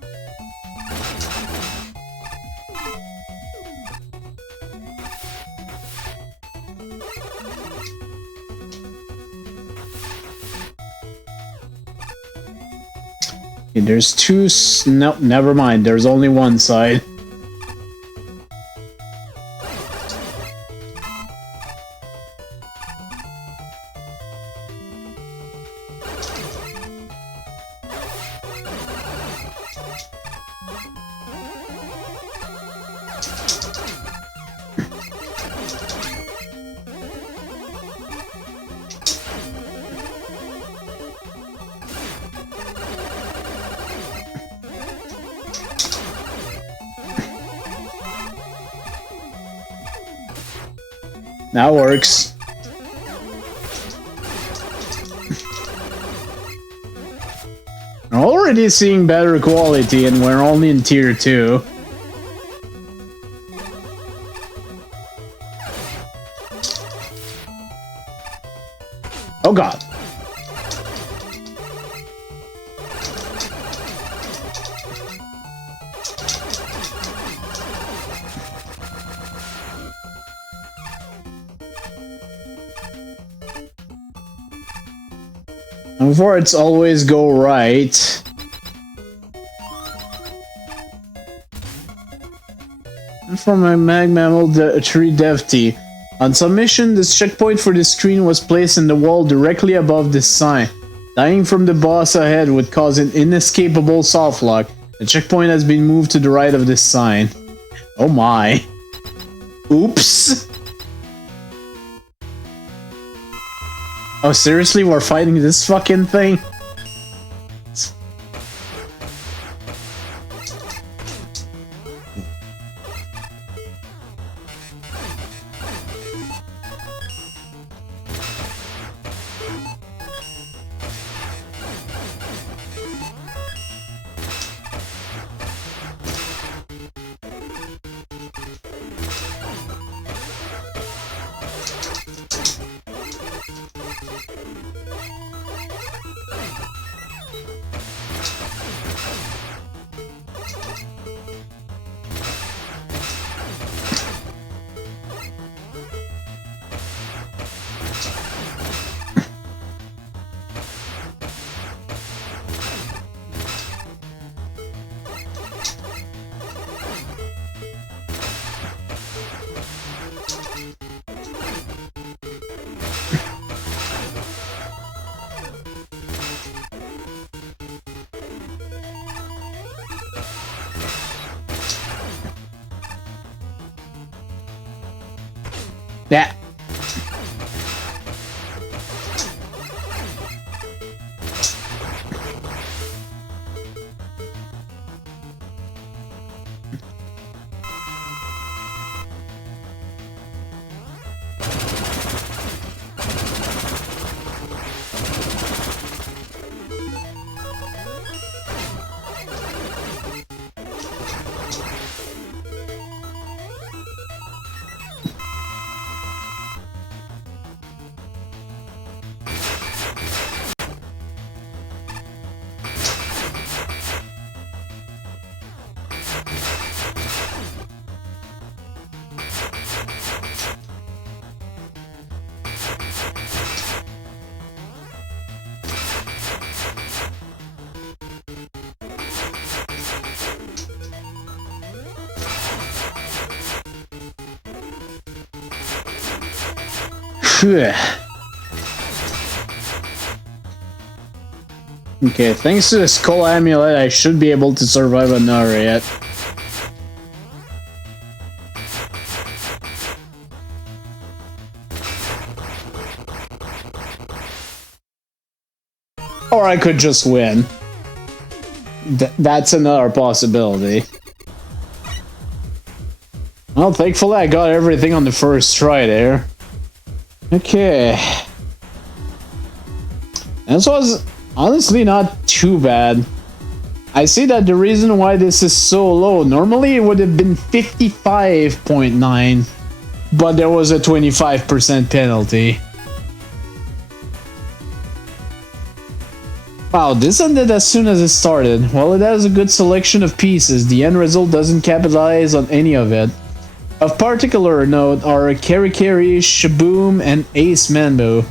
Okay, there's two. Nope, never mind. There's only one side. That works. I'm already seeing better quality and we're only in tier 2. Oh god. Before it's always go right. From a Megaman tree devty. On submission, this checkpoint for the screen was placed in the wall directly above this sign. Dying from the boss ahead would cause an inescapable soft lock. The checkpoint has been moved to the right of this sign. Oh my. Oops. Oh, seriously? We're fighting this fucking thing? Yeah. Okay, thanks to the skull amulet, I should be able to survive another yet. Or I could just win. That's another possibility. Well, thankfully I got everything on the first try there. Okay. This was honestly not too bad. I see that the reason why this is so low, normally it would have been 55.9, but there was a 25% penalty. Wow, this ended as soon as it started. While it has a good selection of pieces, the end result doesn't capitalize on any of it. Of particular note are Keri Keri, Shaboom, and Ace Manbo.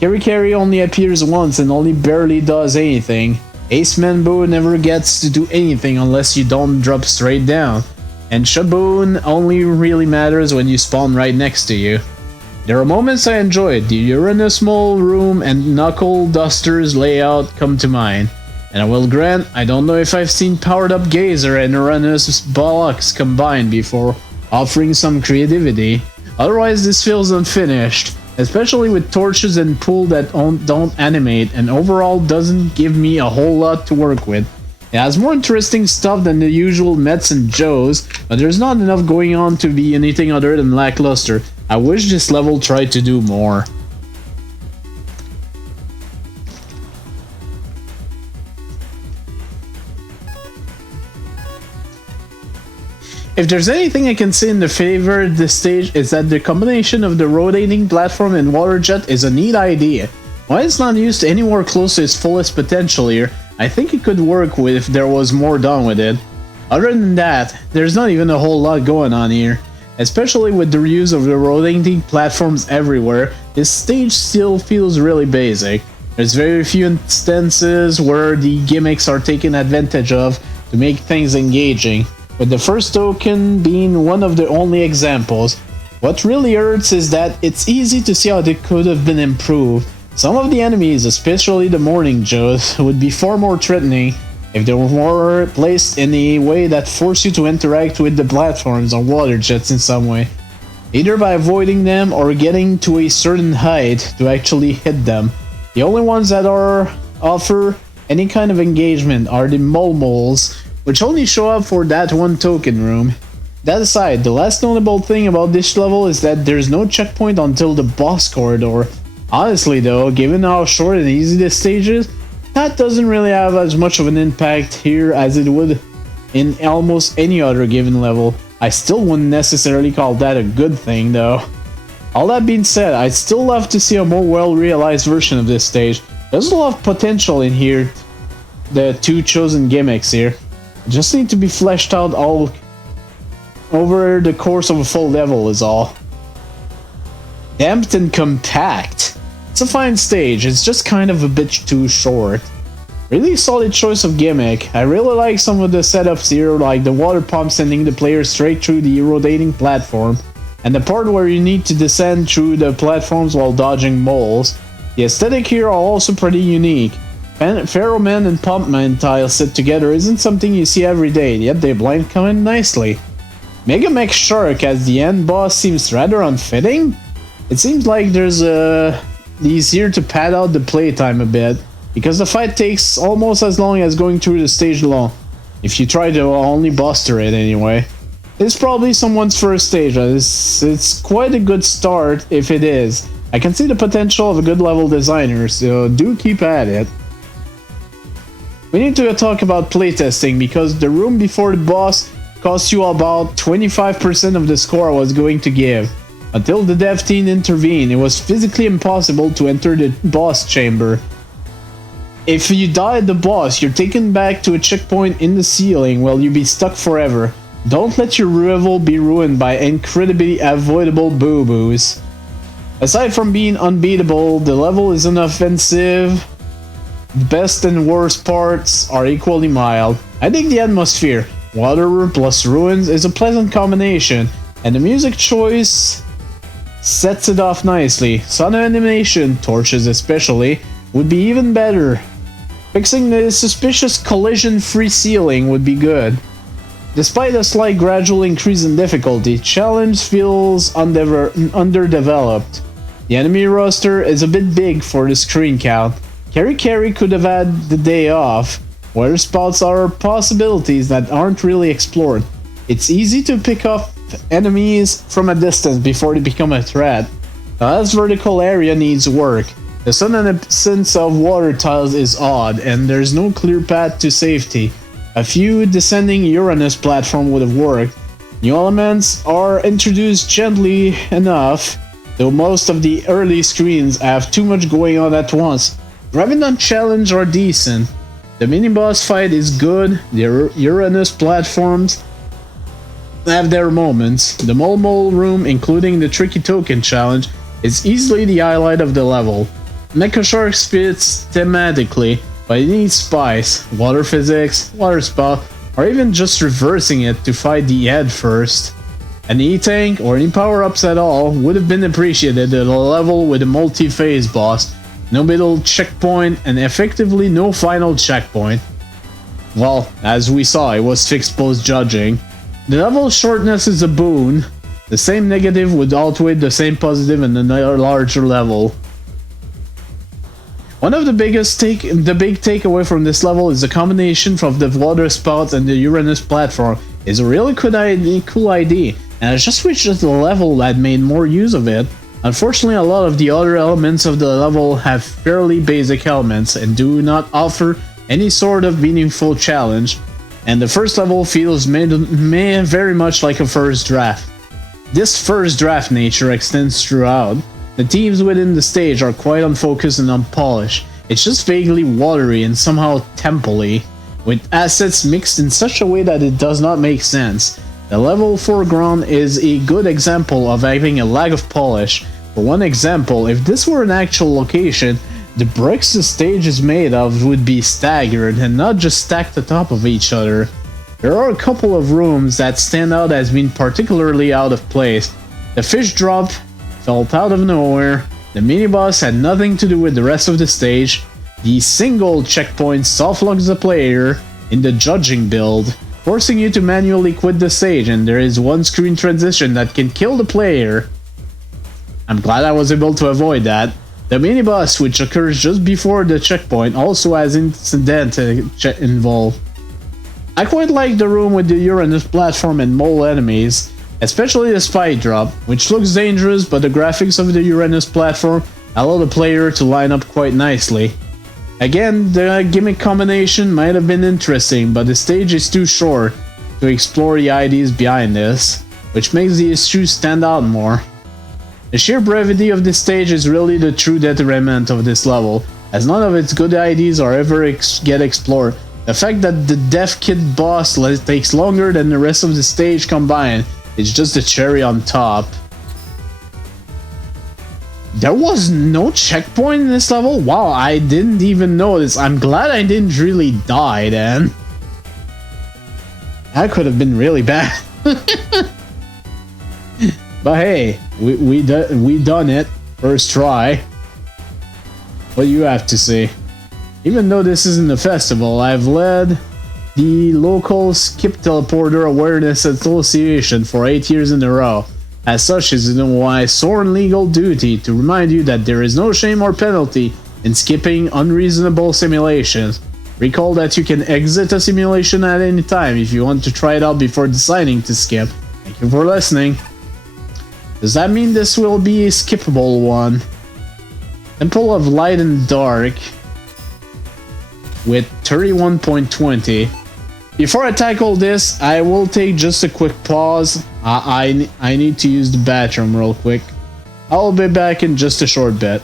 Keri Keri only appears once and only barely does anything. Ace Manbo never gets to do anything unless you don't drop straight down. And Shaboom only really matters when you spawn right next to you. There are moments I enjoyed. The Uranus Mole room and Knuckle Duster's layout come to mind. And I will grant, I don't know if I've seen Powered Up Gazer and Uranus Bollocks combined before, offering some creativity. Otherwise this feels unfinished, especially with torches and pool that don't animate and overall doesn't give me a whole lot to work with. It has more interesting stuff than the usual Mets and Joes, but there's not enough going on to be anything other than lackluster. I wish this level tried to do more. If there's anything I can say in the favor of this stage, is that the combination of the rotating platform and water jet is a neat idea. While it's not used anywhere close to its fullest potential here, I think it could work with if there was more done with it. Other than that, there's not even a whole lot going on here. Especially with the reuse of the rotating platforms everywhere, this stage still feels really basic. There's very few instances where the gimmicks are taken advantage of to make things engaging, with the first token being one of the only examples. What really hurts is that it's easy to see how they could have been improved. Some of the enemies, especially the Morning Joes, would be far more threatening if they were placed in a way that forced you to interact with the platforms or water jets in some way, either by avoiding them or getting to a certain height to actually hit them. The only ones that offer any kind of engagement are the moles, which only show up for that one token room. That aside, the last notable thing about this level is that there's no checkpoint until the boss corridor. Honestly though, given how short and easy this stage is, that doesn't really have as much of an impact here as it would in almost any other given level. I still wouldn't necessarily call that a good thing though. All that being said, I'd still love to see a more well-realized version of this stage. There's a lot of potential in here, the two chosen gimmicks here. Just need to be fleshed out all over the course of a full level is all. Damped and compact. It's a fine stage, it's just kind of a bit too short. Really solid choice of gimmick. I really like some of the setups here, like the water pump sending the player straight through the rotating platform, and the part where you need to descend through the platforms while dodging moles. The aesthetic here are also pretty unique. Pharaohman and Pumpman tiles set together isn't something you see every day, yet they blend come in nicely. Megamech Shark as the end boss seems rather unfitting. It seems like there's he's here to pad out the playtime a bit, because the fight takes almost as long as going through the stage alone, if you try to only buster it anyway. It's probably someone's first stage, it's quite a good start if it is. I can see the potential of a good level designer, so do keep at it. We need to talk about playtesting, because the room before the boss cost you about 25% of the score I was going to give. Until the dev team intervened, it was physically impossible to enter the boss chamber. If you die at the boss, you're taken back to a checkpoint in the ceiling where you'll be stuck forever. Don't let your level be ruined by incredibly avoidable boo-boos. Aside from being unbeatable, the level is inoffensive. The best and worst parts are equally mild. I think the atmosphere, water plus ruins, is a pleasant combination, and the music choice sets it off nicely. Sun animation, torches especially, would be even better. Fixing the suspicious collision-free ceiling would be good. Despite a slight gradual increase in difficulty, challenge feels underdeveloped. The enemy roster is a bit big for the screen count. Carry could have had the day off. Water spouts are possibilities that aren't really explored. It's easy to pick off enemies from a distance before they become a threat. The last vertical area needs work. The sudden absence of water tiles is odd, and there's no clear path to safety. A few descending Uranus platform would have worked. New elements are introduced gently enough, though most of the early screens have too much going on at once. Revenant challenge are decent. The mini-boss fight is good. The Uranus platforms have their moments. The Mole room, including the tricky token challenge, is easily the highlight of the level. Mecha Shark fits thematically, but it needs spice, water physics, water spout, or even just reversing it to fight the head first. An E-Tank or any power-ups at all would have been appreciated at a level with a multi-phase boss, no middle checkpoint, and effectively no final checkpoint. Well, as we saw, it was fixed post-judging. The level shortness is a boon. The same negative would outweigh the same positive in another larger level. One of the big takeaway from this level is the combination of the water spout and the Uranus platform. It's a really cool idea, and I just wish that the level had made more use of it. Unfortunately, a lot of the other elements of the level have fairly basic elements and do not offer any sort of meaningful challenge, and the first level feels very much like a first draft. This first draft nature extends throughout. The themes within the stage are quite unfocused and unpolished. It's just vaguely watery and somehow temple-y, with assets mixed in such a way that it does not make sense. The level foreground is a good example of having a lack of polish. For one example, if this were an actual location, the bricks the stage is made of would be staggered and not just stacked atop of each other. There are a couple of rooms that stand out as being particularly out of place. The fish drop felt out of nowhere, the mini-boss had nothing to do with the rest of the stage, the single checkpoint soft-locks the player in the judging build, forcing you to manually quit the stage, and there is one screen transition that can kill the player. I'm glad I was able to avoid that. The mini-boss, which occurs just before the checkpoint, also has incident involved. I quite like the room with the Uranus platform and mole enemies, especially the spike drop, which looks dangerous, but the graphics of the Uranus platform allow the player to line up quite nicely. Again, the gimmick combination might have been interesting, but the stage is too short to explore the ideas behind this, which makes the issue stand out more. The sheer brevity of this stage is really the true detriment of this level, as none of its good ideas are ever get explored. The fact that the Death Kit boss takes longer than the rest of the stage combined is just a cherry on top. There was no checkpoint in this level? Wow, I didn't even notice. I'm glad I didn't really die then. That could have been really bad. But hey, we done it. First try. What do you have to say? Even though this isn't a festival, I've led the local Skip Teleporter Awareness Association for 8 years in a row. As such, it is my sworn legal duty to remind you that there is no shame or penalty in skipping unreasonable simulations. Recall that you can exit a simulation at any time if you want to try it out before deciding to skip. Thank you for listening. Does that mean this will be a skippable one? Temple of Light and Dark with 31.20. Before I tackle this, I will take just a quick pause. I need to use the bathroom real quick. I'll be back in just a short bit.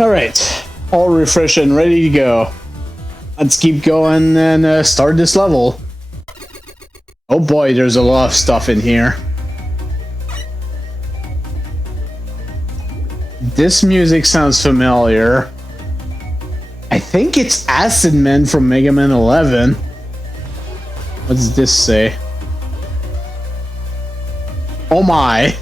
Alright, all refreshed and ready to go. Let's keep going and start this level. Oh boy, there's a lot of stuff in here. This music sounds familiar. I think it's Acid Man from Megaman 11. What does this say? Oh my!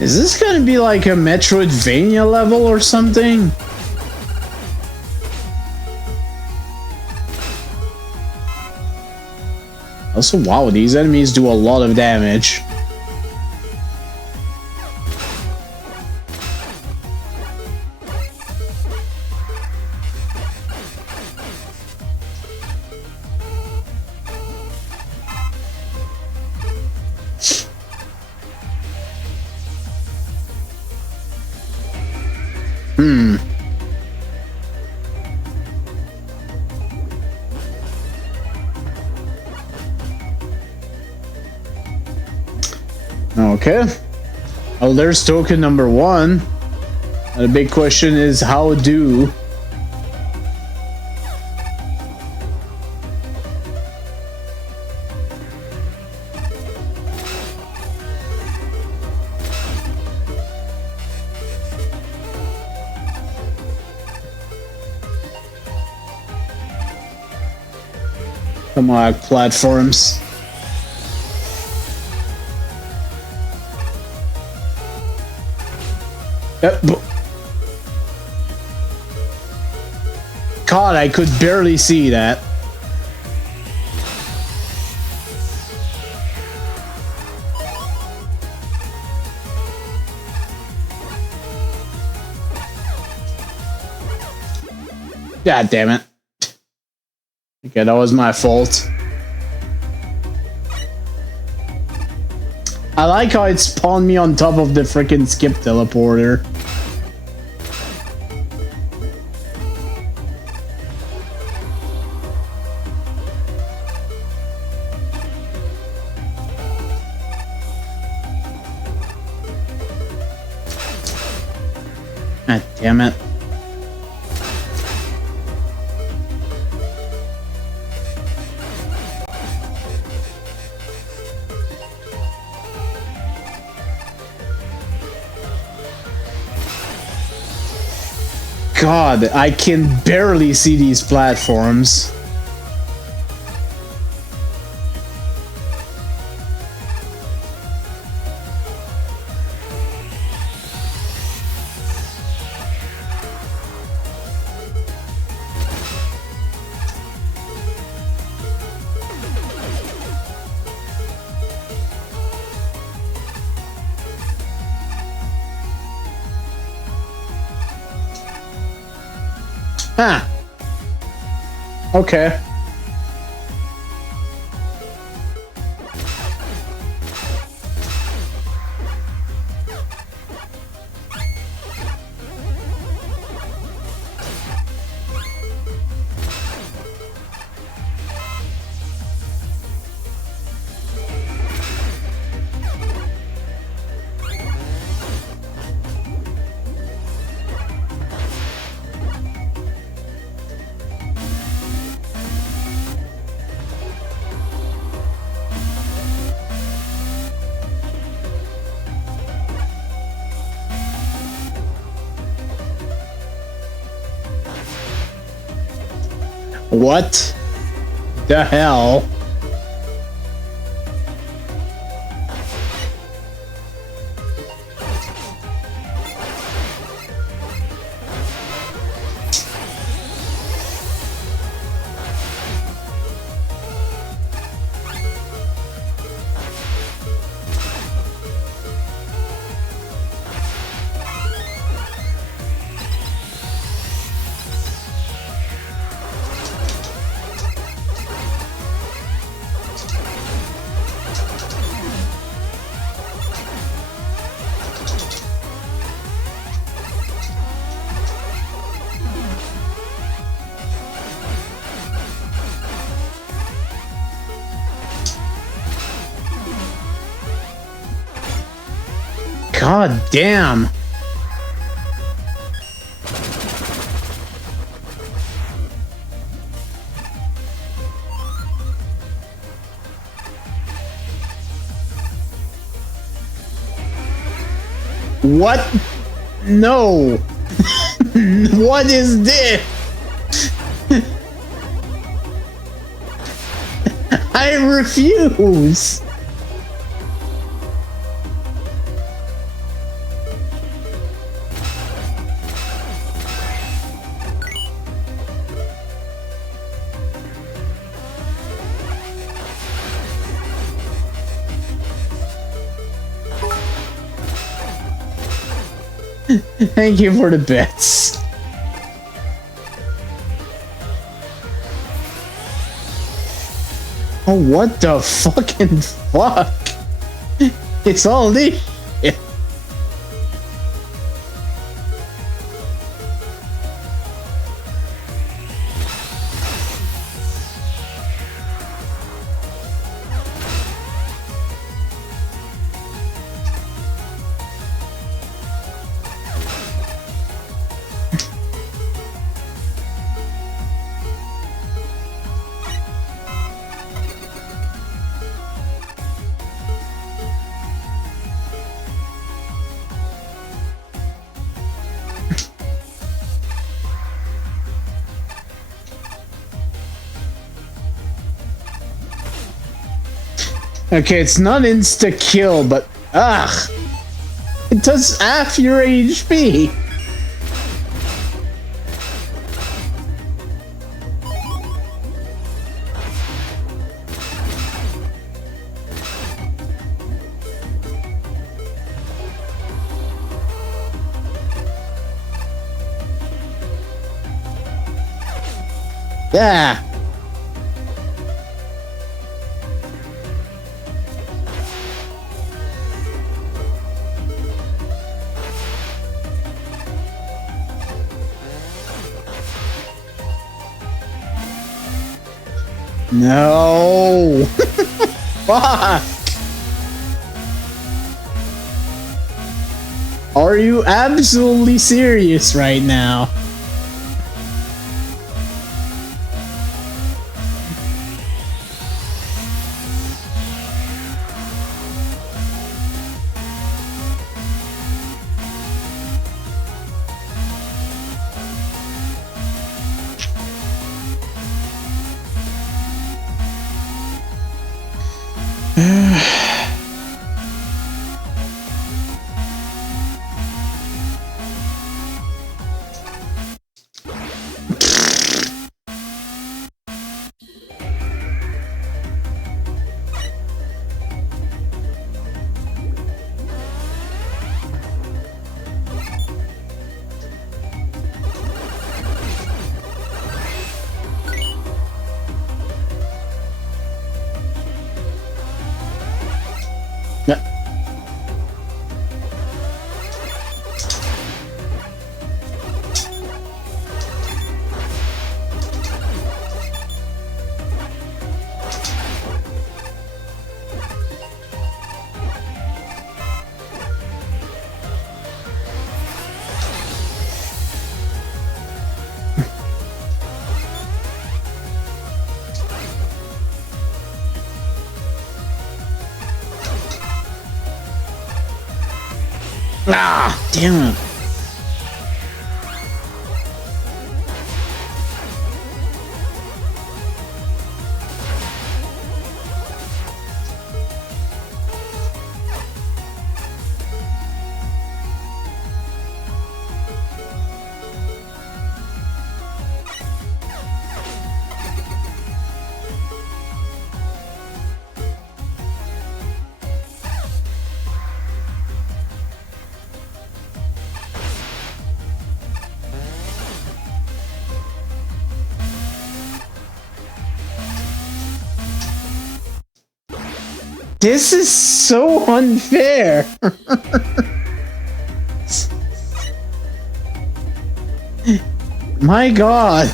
Is this gonna be like a Metroidvania level or something? Also, wow, these enemies do a lot of damage. Okay. Well, there's token number 1. And the big question is, how do... Come on, platforms. God, I could barely see that. God damn it. Okay, that was my fault. I like how it spawned me on top of the freaking skip teleporter. God damn it. God, I can barely see these platforms. Huh. Okay. What the hell? God damn. What? No. What is this? I refuse. Thank you for the bets. Oh, what the fucking fuck? It's all this shit. Okay, it's not insta-kill, but ugh! It does half your HP! Yeah! No! Fuck! Are you absolutely serious right now? Ah, damn it. This is so unfair. My God.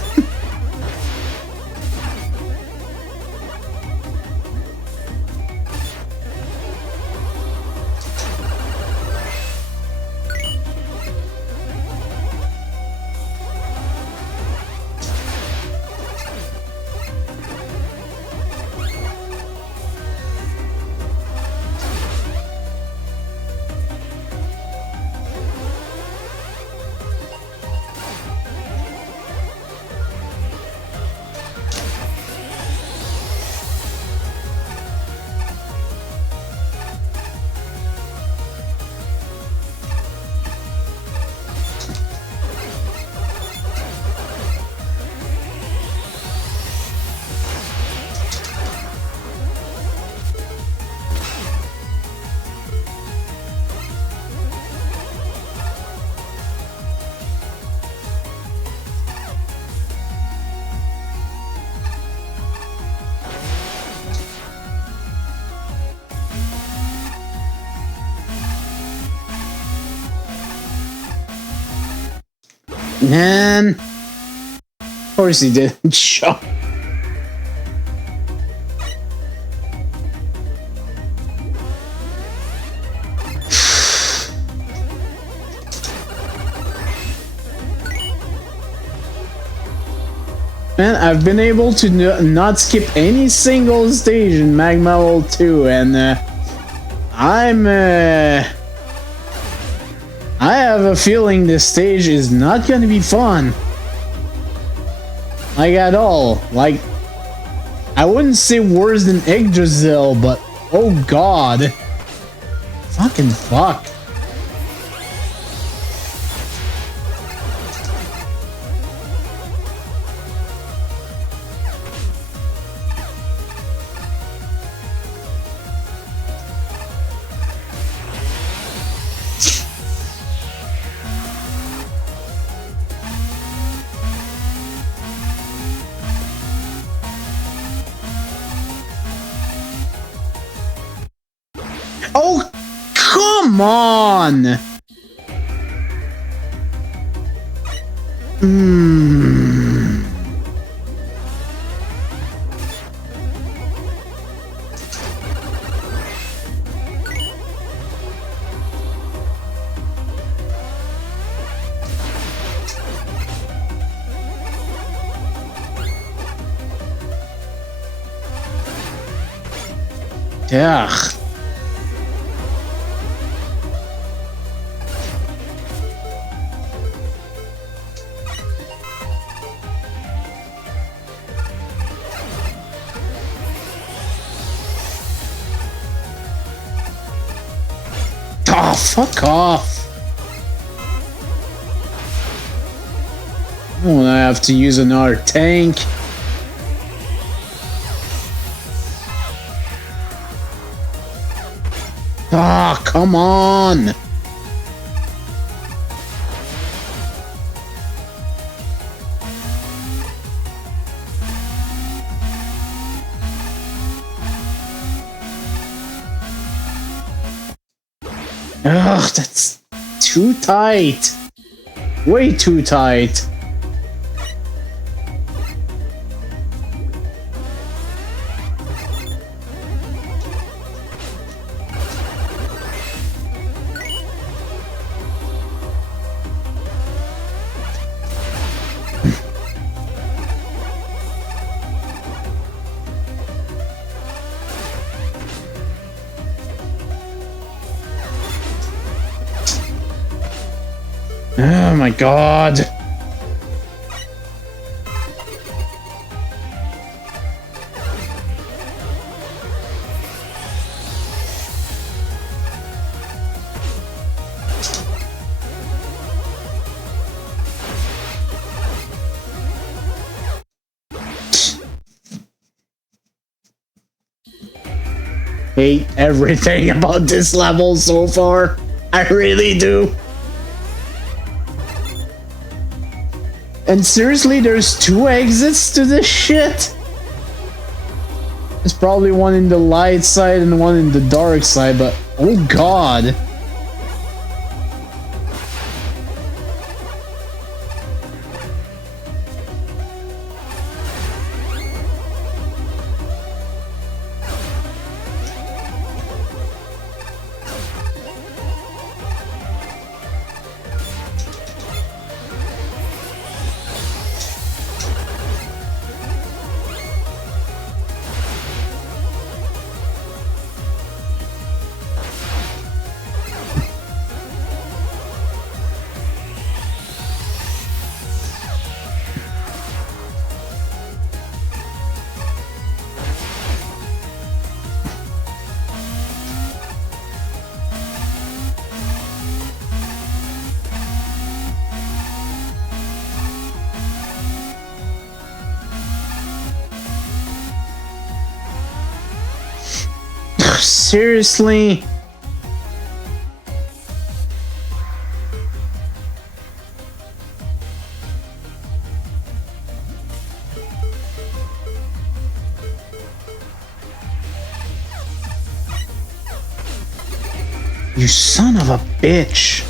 Man, of course he didn't show. Man, I've been able to not skip any single stage in Magma World 2, and I have a feeling this stage is not gonna be fun. Like at all. Like, I wouldn't say worse than Yggdrasil, but oh god. Fucking fuck. Oh, come on! Yeah. Oh, fuck off. Oh, I have to use another tank. Ah, come on. Ugh, that's too tight. Way too tight. Oh my god. Hate everything about this level so far. I really do. And seriously, there's 2 exits to this shit? There's probably one in the light side and one in the dark side, but oh god. Seriously? You son of a bitch.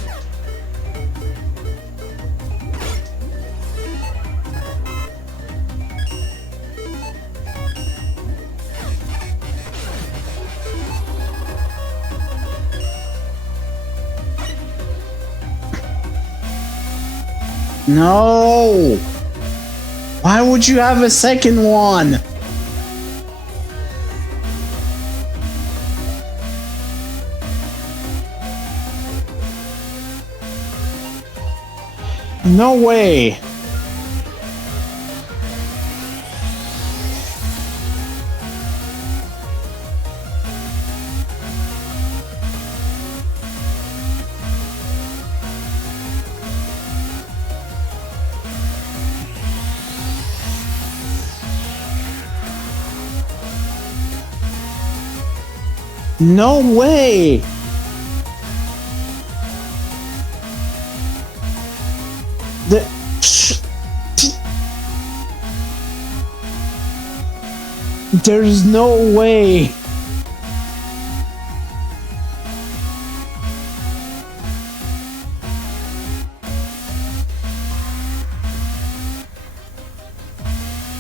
No! Why would you have a second one? No way! No way! There's no way!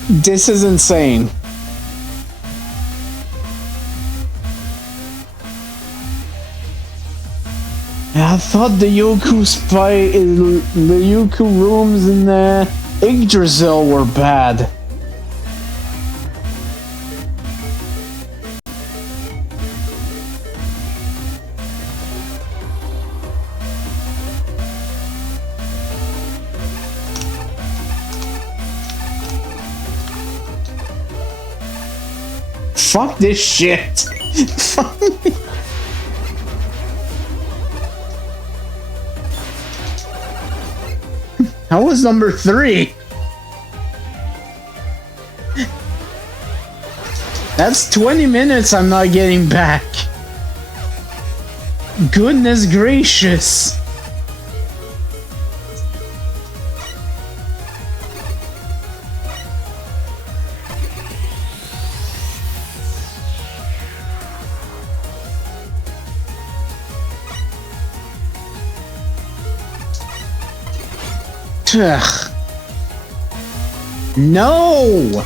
This is insane. I thought the Yoku rooms in Yggdrasil were bad. Fuck this shit. How was number 3? That's 20 minutes I'm not getting back. Goodness gracious. Ugh. No!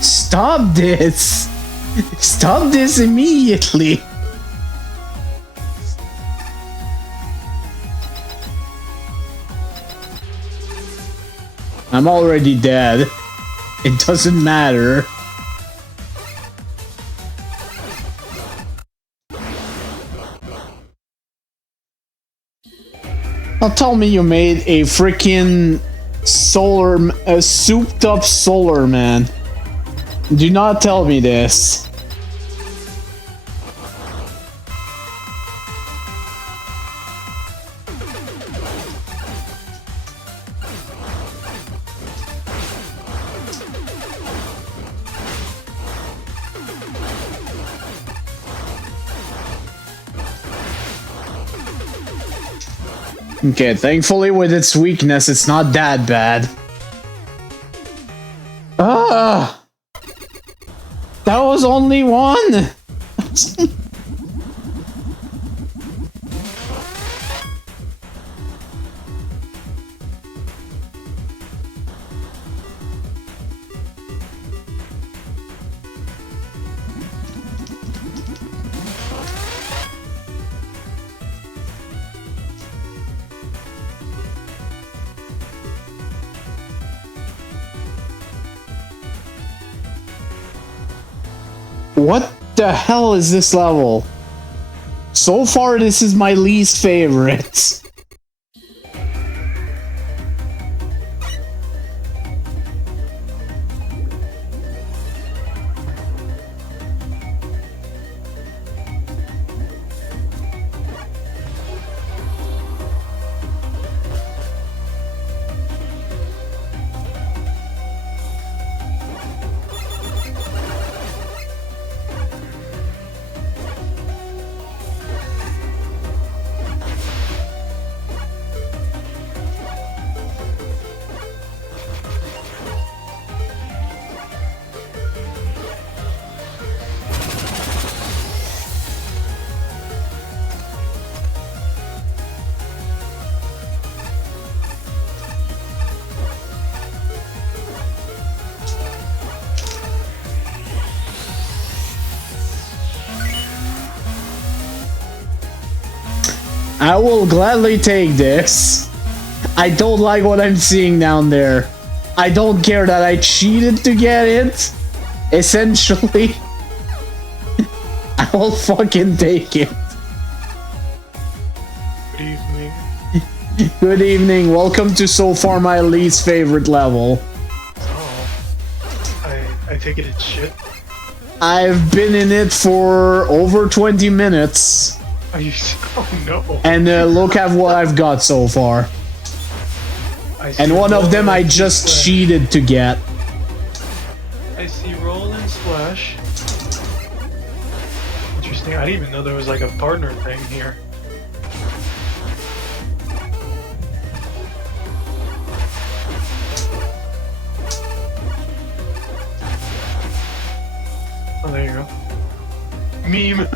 Stop this! Stop this immediately! I'm already dead. It doesn't matter. Now tell me you made a freaking a souped up solar man. Do not tell me this. Okay, thankfully with its weakness, it's not that bad. Ah! That was only one! What the hell is this level? So far, this is my least favorite. I will gladly take this. I don't like what I'm seeing down there. I don't care that I cheated to get it. Essentially, I will fucking take it. Good evening. Good evening. Welcome to so far my least favorite level. Oh, I take it it's shit. I've been in it for over 20 minutes. Are you? Oh no. And look at what I've got so far. And one of them I just cheated to get. I see roll and splash. Interesting. I didn't even know there was like a partner thing here. Oh, there you go. Meme.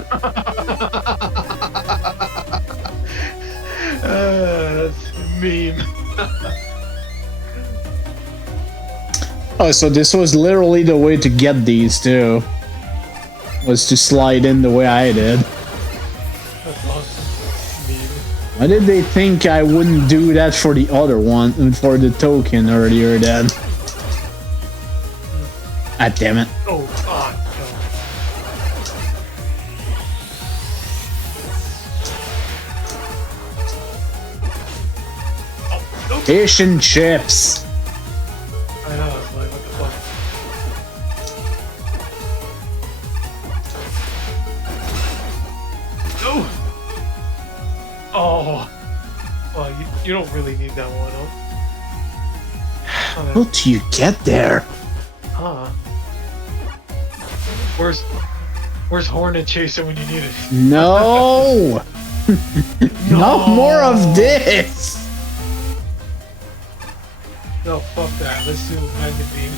That's meme. Oh, so this was literally the way to get these too. Was to slide in the way I did. That's awesome. Meme. Why did they think I wouldn't do that for the other one and for the token earlier then? Ah, damn it. Oh, God. No. Fish and chips. I know, it's like, what the fuck? No! Oh! Well, you don't really need that one, huh? How do you get there? Huh? Where's Hornet Chaser when you need it? No! Not more of this! No, fuck that. Let's do Magnet Beam.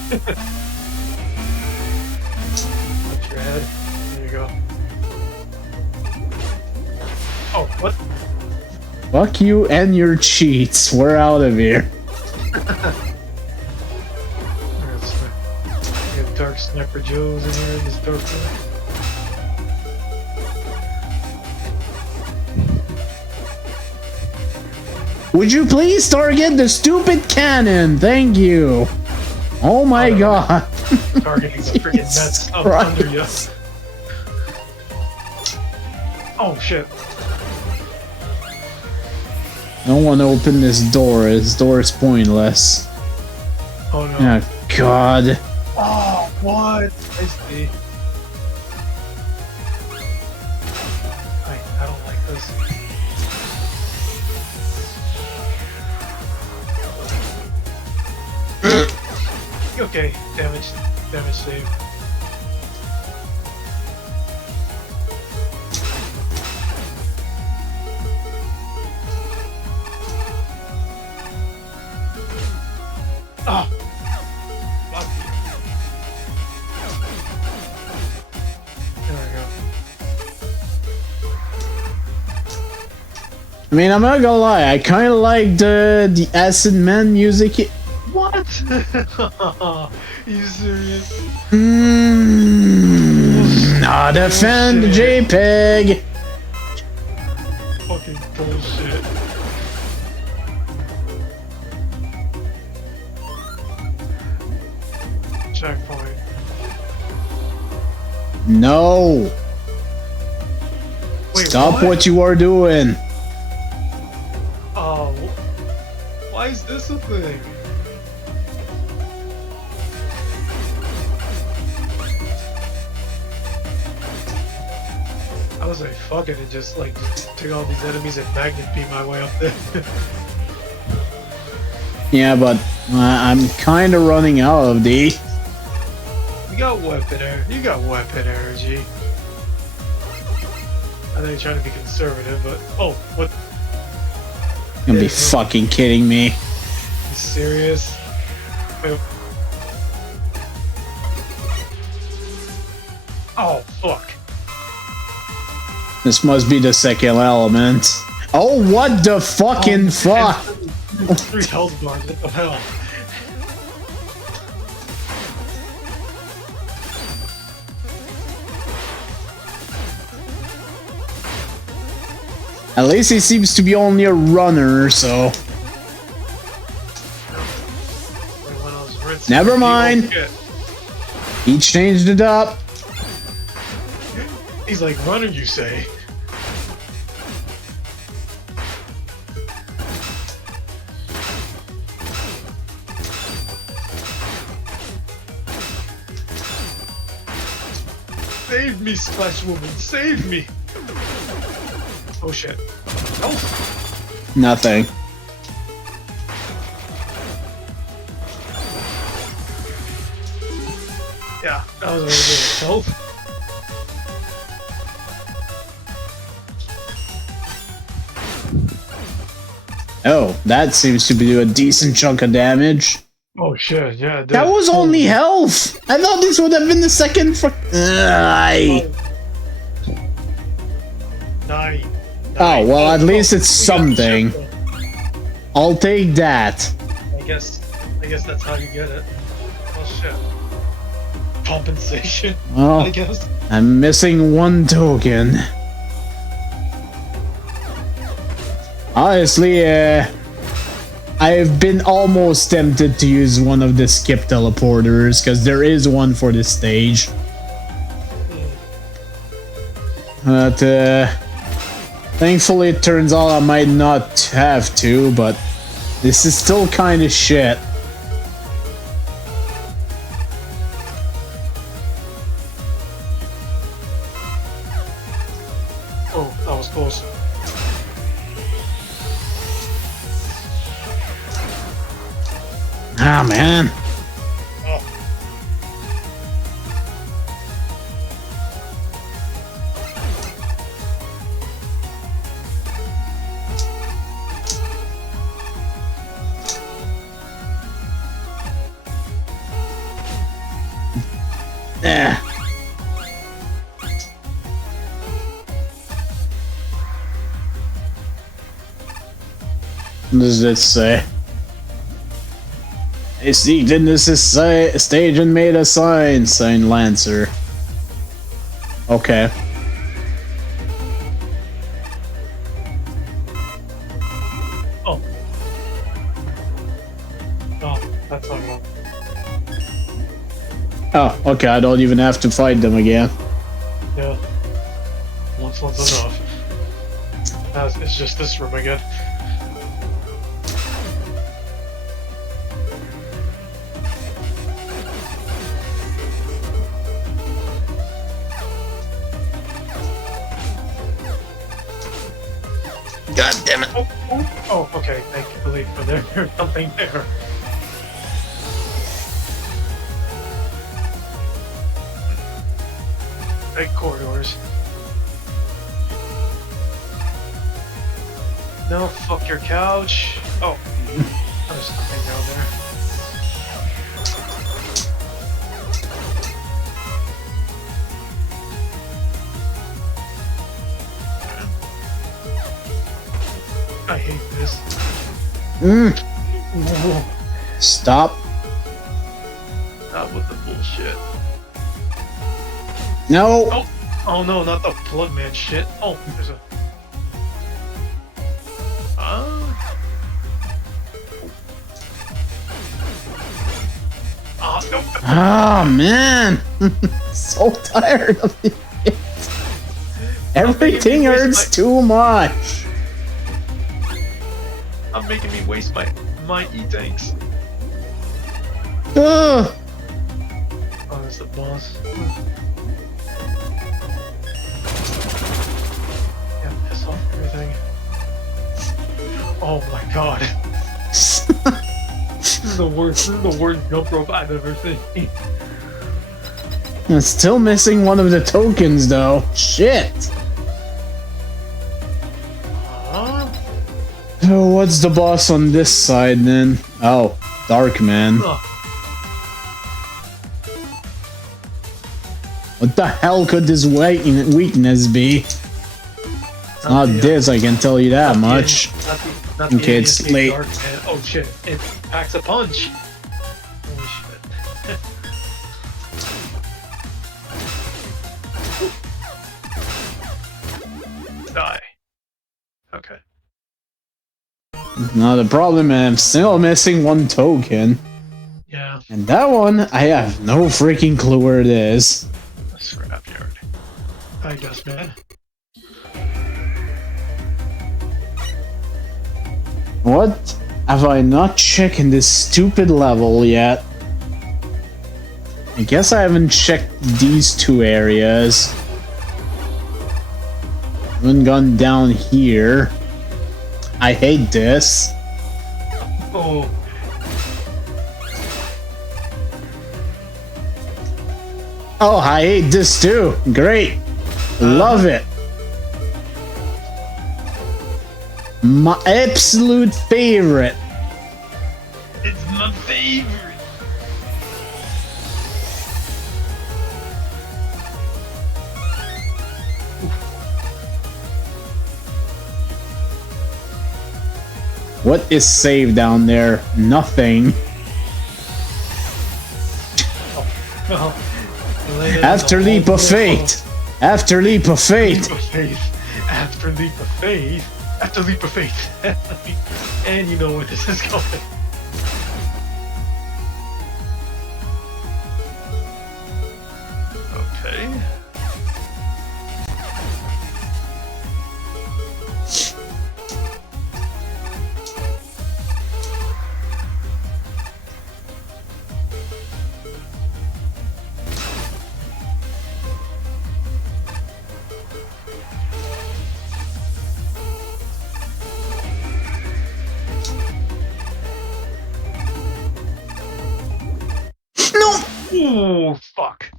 Watch your head. There you go. Oh, what? Fuck you and your cheats. We're out of here. We got Dark Sniper Joe's in here in this dark room. Would you please target the stupid cannon? Thank you. Oh my god. Targeting the freaking nuts up under you. Oh shit. I don't want to open this door. This door is pointless. Oh no. Oh god. Oh, what? I see. I don't like this. Okay, damage save. Ah! Fuck. There we go. I mean, I'm not gonna lie. I kind of like the Acid Man music. What? You serious? Nah, defend JPEG. Fucking bullshit. Checkpoint. No. Wait, Stop what you are doing. Oh, why is this a thing? I was like, fuck it, and just take all these enemies and magnet beam my way up there. Yeah, but I'm kind of running out of these. You got weapon energy. I know you're trying to be conservative, but oh, what? You're gonna be fucking kidding me. You serious? Wait. Oh, fuck. This must be the second element. Oh, what the fucking fuck? 3 health bars, what the hell? At least he seems to be only a runner, so... rinse. Never mind. Oh, He changed it up. he's like, runner, you say? Save me, Splash Woman, save me! Oh shit. Oh! Nothing. Yeah, that was a really good help. Oh, that seems to do a decent chunk of damage. Oh shit, yeah, it did. That was only health! I thought this would have been the second for. Nine. Oh, well, at least it's something. I'll take that. I guess that's how you get it. Oh shit. Compensation, Well, I guess. I'm missing one token. Honestly, I've been almost tempted to use one of the skip teleporters, because there is one for this stage. But, thankfully it turns out I might not have to, but this is still kind of shit. Oh, that was close. Ah, man. Oh. What does it say? I sneaked in this stage and made a sign, signed Lancer. Okay. Oh. Oh, that's not wrong. Oh, okay, I don't even have to fight them again. Yeah. Once one's enough. It's just this room again. God damn it. Oh, okay. Thank you, believe for there. There's something there. Big corridors. No, fuck your couch. Oh, there's something down there. I hate this. Stop. Not with the bullshit. No. Oh, oh no, not the plug man shit. Oh, there's a. Oh no. Oh man. So tired of it. Everything hurts too much. I'm making me waste my E-tanks. Ugh. Oh, that's the boss. Yeah, piss off everything. Oh my god. This is the worst jump rope I've ever seen. I'm still missing one of the tokens though. Shit. So what's the boss on this side then? Oh, Dark Man. What the hell could this weakness be? It's not this, I can tell you that much. Okay, it's late. Oh shit, it packs a punch. Holy shit. Die. Okay. Not a problem, I'm still missing one token. Yeah. And that one, I have no freaking clue where it is. A scrapyard. I guess, man. What have I not checked in this stupid level yet? I guess I haven't checked these two areas. Haven't gone down here. I hate this. Oh. Oh, I hate this too. Great. Love it. My absolute favorite. It's my favorite. What is saved down there? Nothing. Oh. After leap of faith. After leap of faith. Leap of faith. After leap of faith. After leap of faith. And you know where this is going. Okay. No! Ooh, fuck.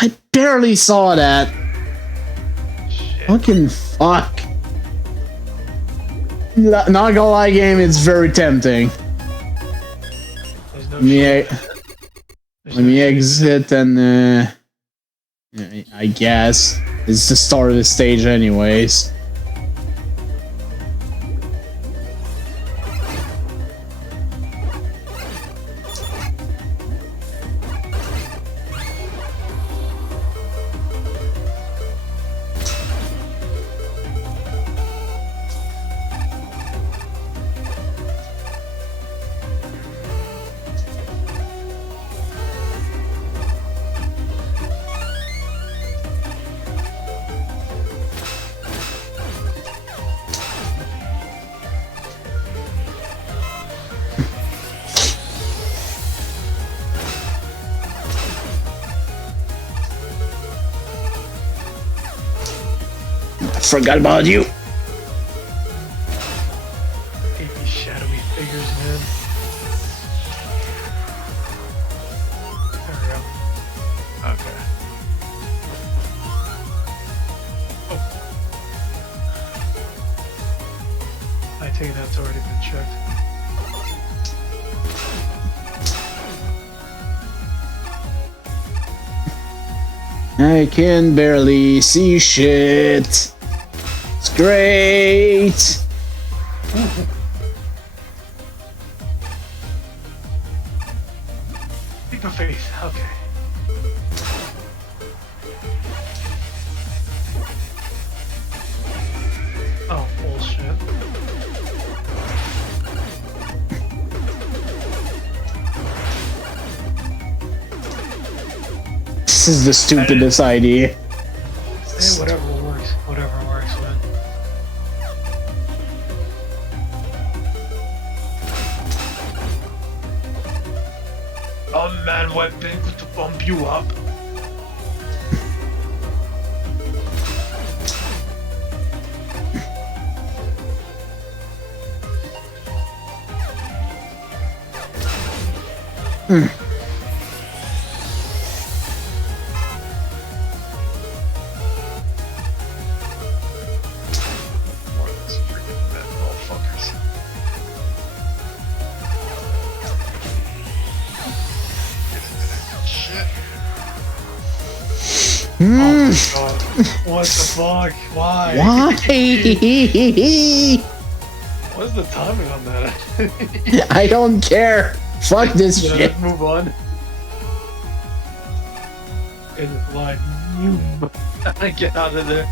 I barely saw that. Shit. Fucking fuck. Not gonna lie, game, it's very tempting. There's no Let me, shit. let me exit and I guess it's the start of the stage anyways. I forgot about you. Hate these shadowy figures, man. There we go. Okay. Oh. I take that's already been checked. I can barely see shit. It's great. Leap of faith. Okay. Oh, bullshit. This is the stupidest idea. Hey, whatever works. Whatever works, man. A man weapon to bump you up. More of these freaking mad motherfuckers. Shit. Oh my god. What the fuck? Why? Why? What's the timing on that? I don't care. Fuck this Yeah, shit. let's move on. It's like, get out of there.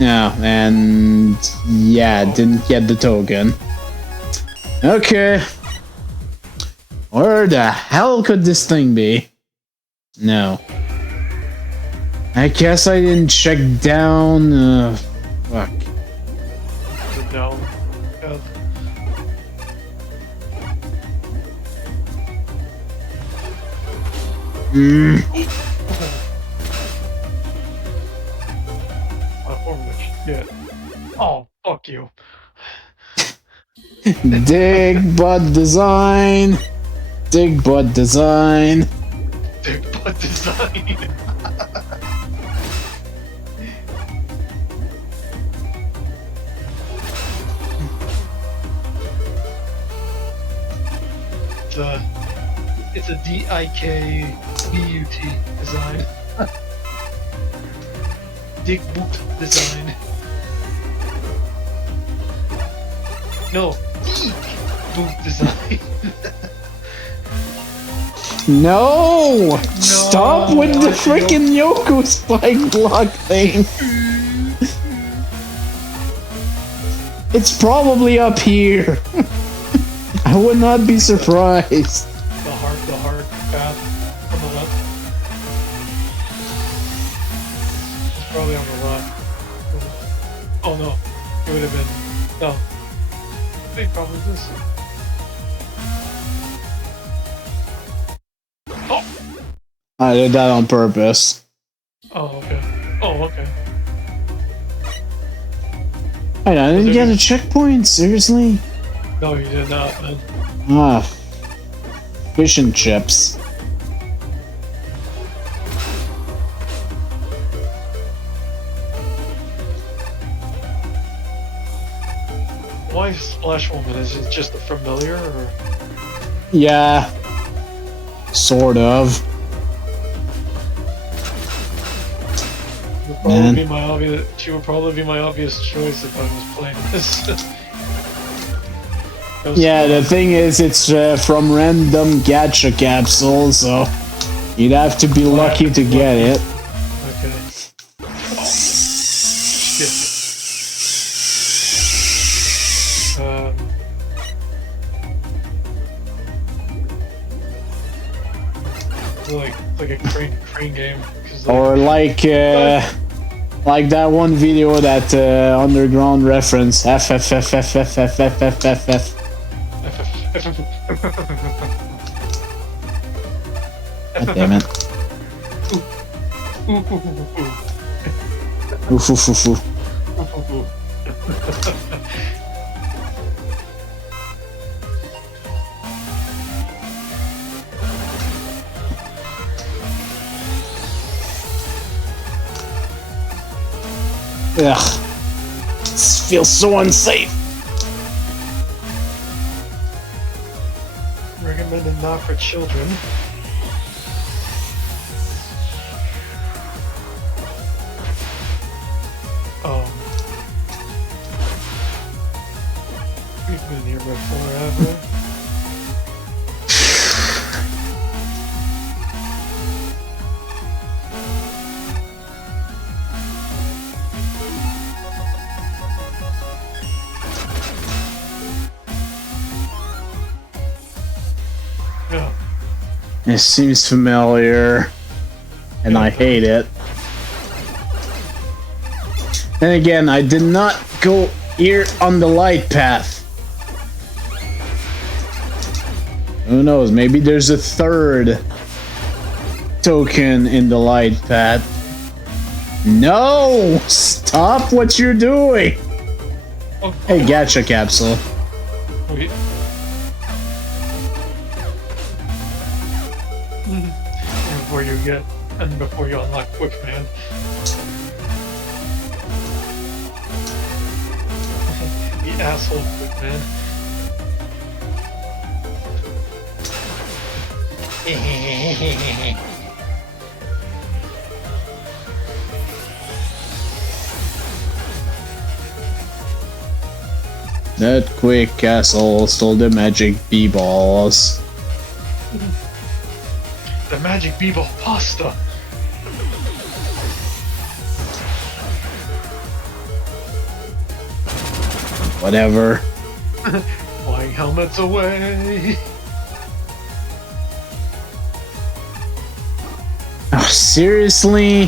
Yeah, and yeah, didn't get the token. Okay. Where the hell could this thing be? No. I guess I didn't check down. Fuck. The down. Yeah. Shit. Oh, fuck you. Dig butt design. Dig butt design. Dig butt design. It's a DIKBUT design. Dig boot design. No, eek boot design. No! Stop with the freaking Yoko spike block thing. It's probably up here. I would not be surprised. The hard path on the left. It's probably on the left. Oh no, it would have been no. I think probably this. Oh. I did that on purpose. Oh okay. Oh okay. I didn't get a checkpoint. Seriously? No, you did not, man. Ah, fish and chips. Why Splash Woman? Is it just a familiar, or? Yeah, sort of. She would probably be my obvious choice if I was playing this. Yeah, the thing is, it's from random gacha capsule, so you'd have to be lucky to get it. Okay. Oh. Shit. Like a crane game. Or like that one video that underground reference FFFFFFFFF. God damn it. Oof, oof, oof, oof. Ugh. This feels so unsafe. Recommended not for children. We've been here before, haven't we? Yeah. It seems familiar, and I hate it. Then again, I did not go here on the light path. Who knows, maybe there's a third token in the light path. No! Stop what you're doing! Oh. Hey, gacha capsule. Wait. Before you unlock Quick Man. The asshole Quick Man. That quick castle stole the magic bee-balls. The magic bee-ball pasta! Whatever. Flying helmets away! Oh, seriously?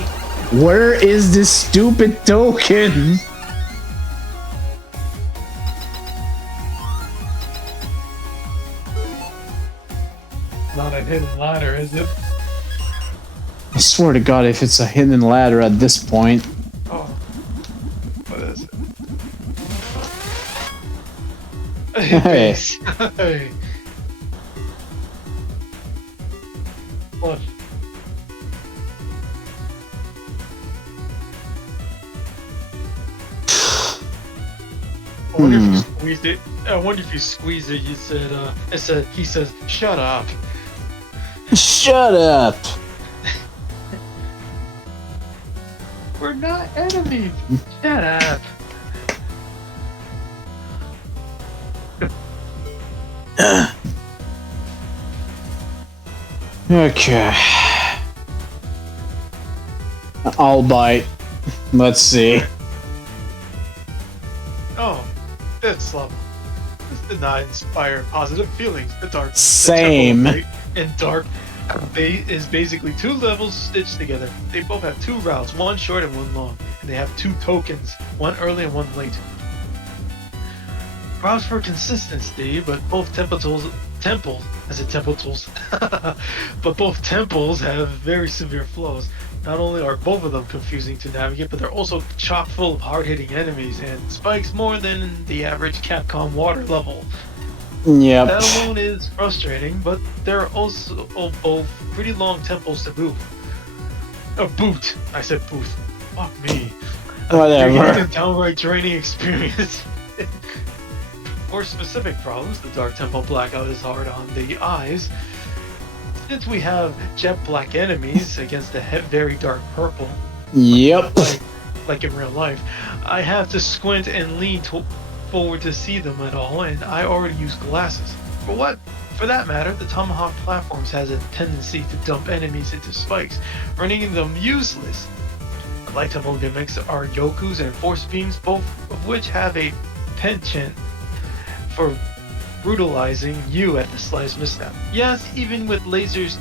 Where is this stupid token? Not a hidden ladder, is it? I swear to God, if it's a hidden ladder at this point. Oh. What is it? Hey. Hey. What? I wonder if you squeezed it. I wonder if you squeezed it. You said. He says, "Shut up." Shut up. We're not enemies. Shut up. Okay. I'll bite. Let's see. Oh, this level. This did not inspire positive feelings. The dark. Same. The and dark is basically two levels stitched together. They both have two routes, one short and one long, and they have two tokens, one early and one late. Props for consistency, but both temples, but both temples have very severe flaws. Not only are both of them confusing to navigate, but they're also chock full of hard-hitting enemies and spikes more than the average Capcom water level. Yep. That alone is frustrating, but there are also both pretty long temples to boot. Boot. I said booth. Fuck me. Whatever. A downright draining experience. For specific problems, the Dark Temple Blackout is hard on the eyes. Since we have jet black enemies against the very dark purple, Yep. like in real life, I have to squint and lean forward to see them at all, and I already use glasses. For that matter, the Tomahawk platforms has a tendency to dump enemies into spikes, rendering them useless. The Light Temple gimmicks are Yokus and Force Beams, both of which have a penchant for brutalizing you at the slightest misstep. Yes, even with lasers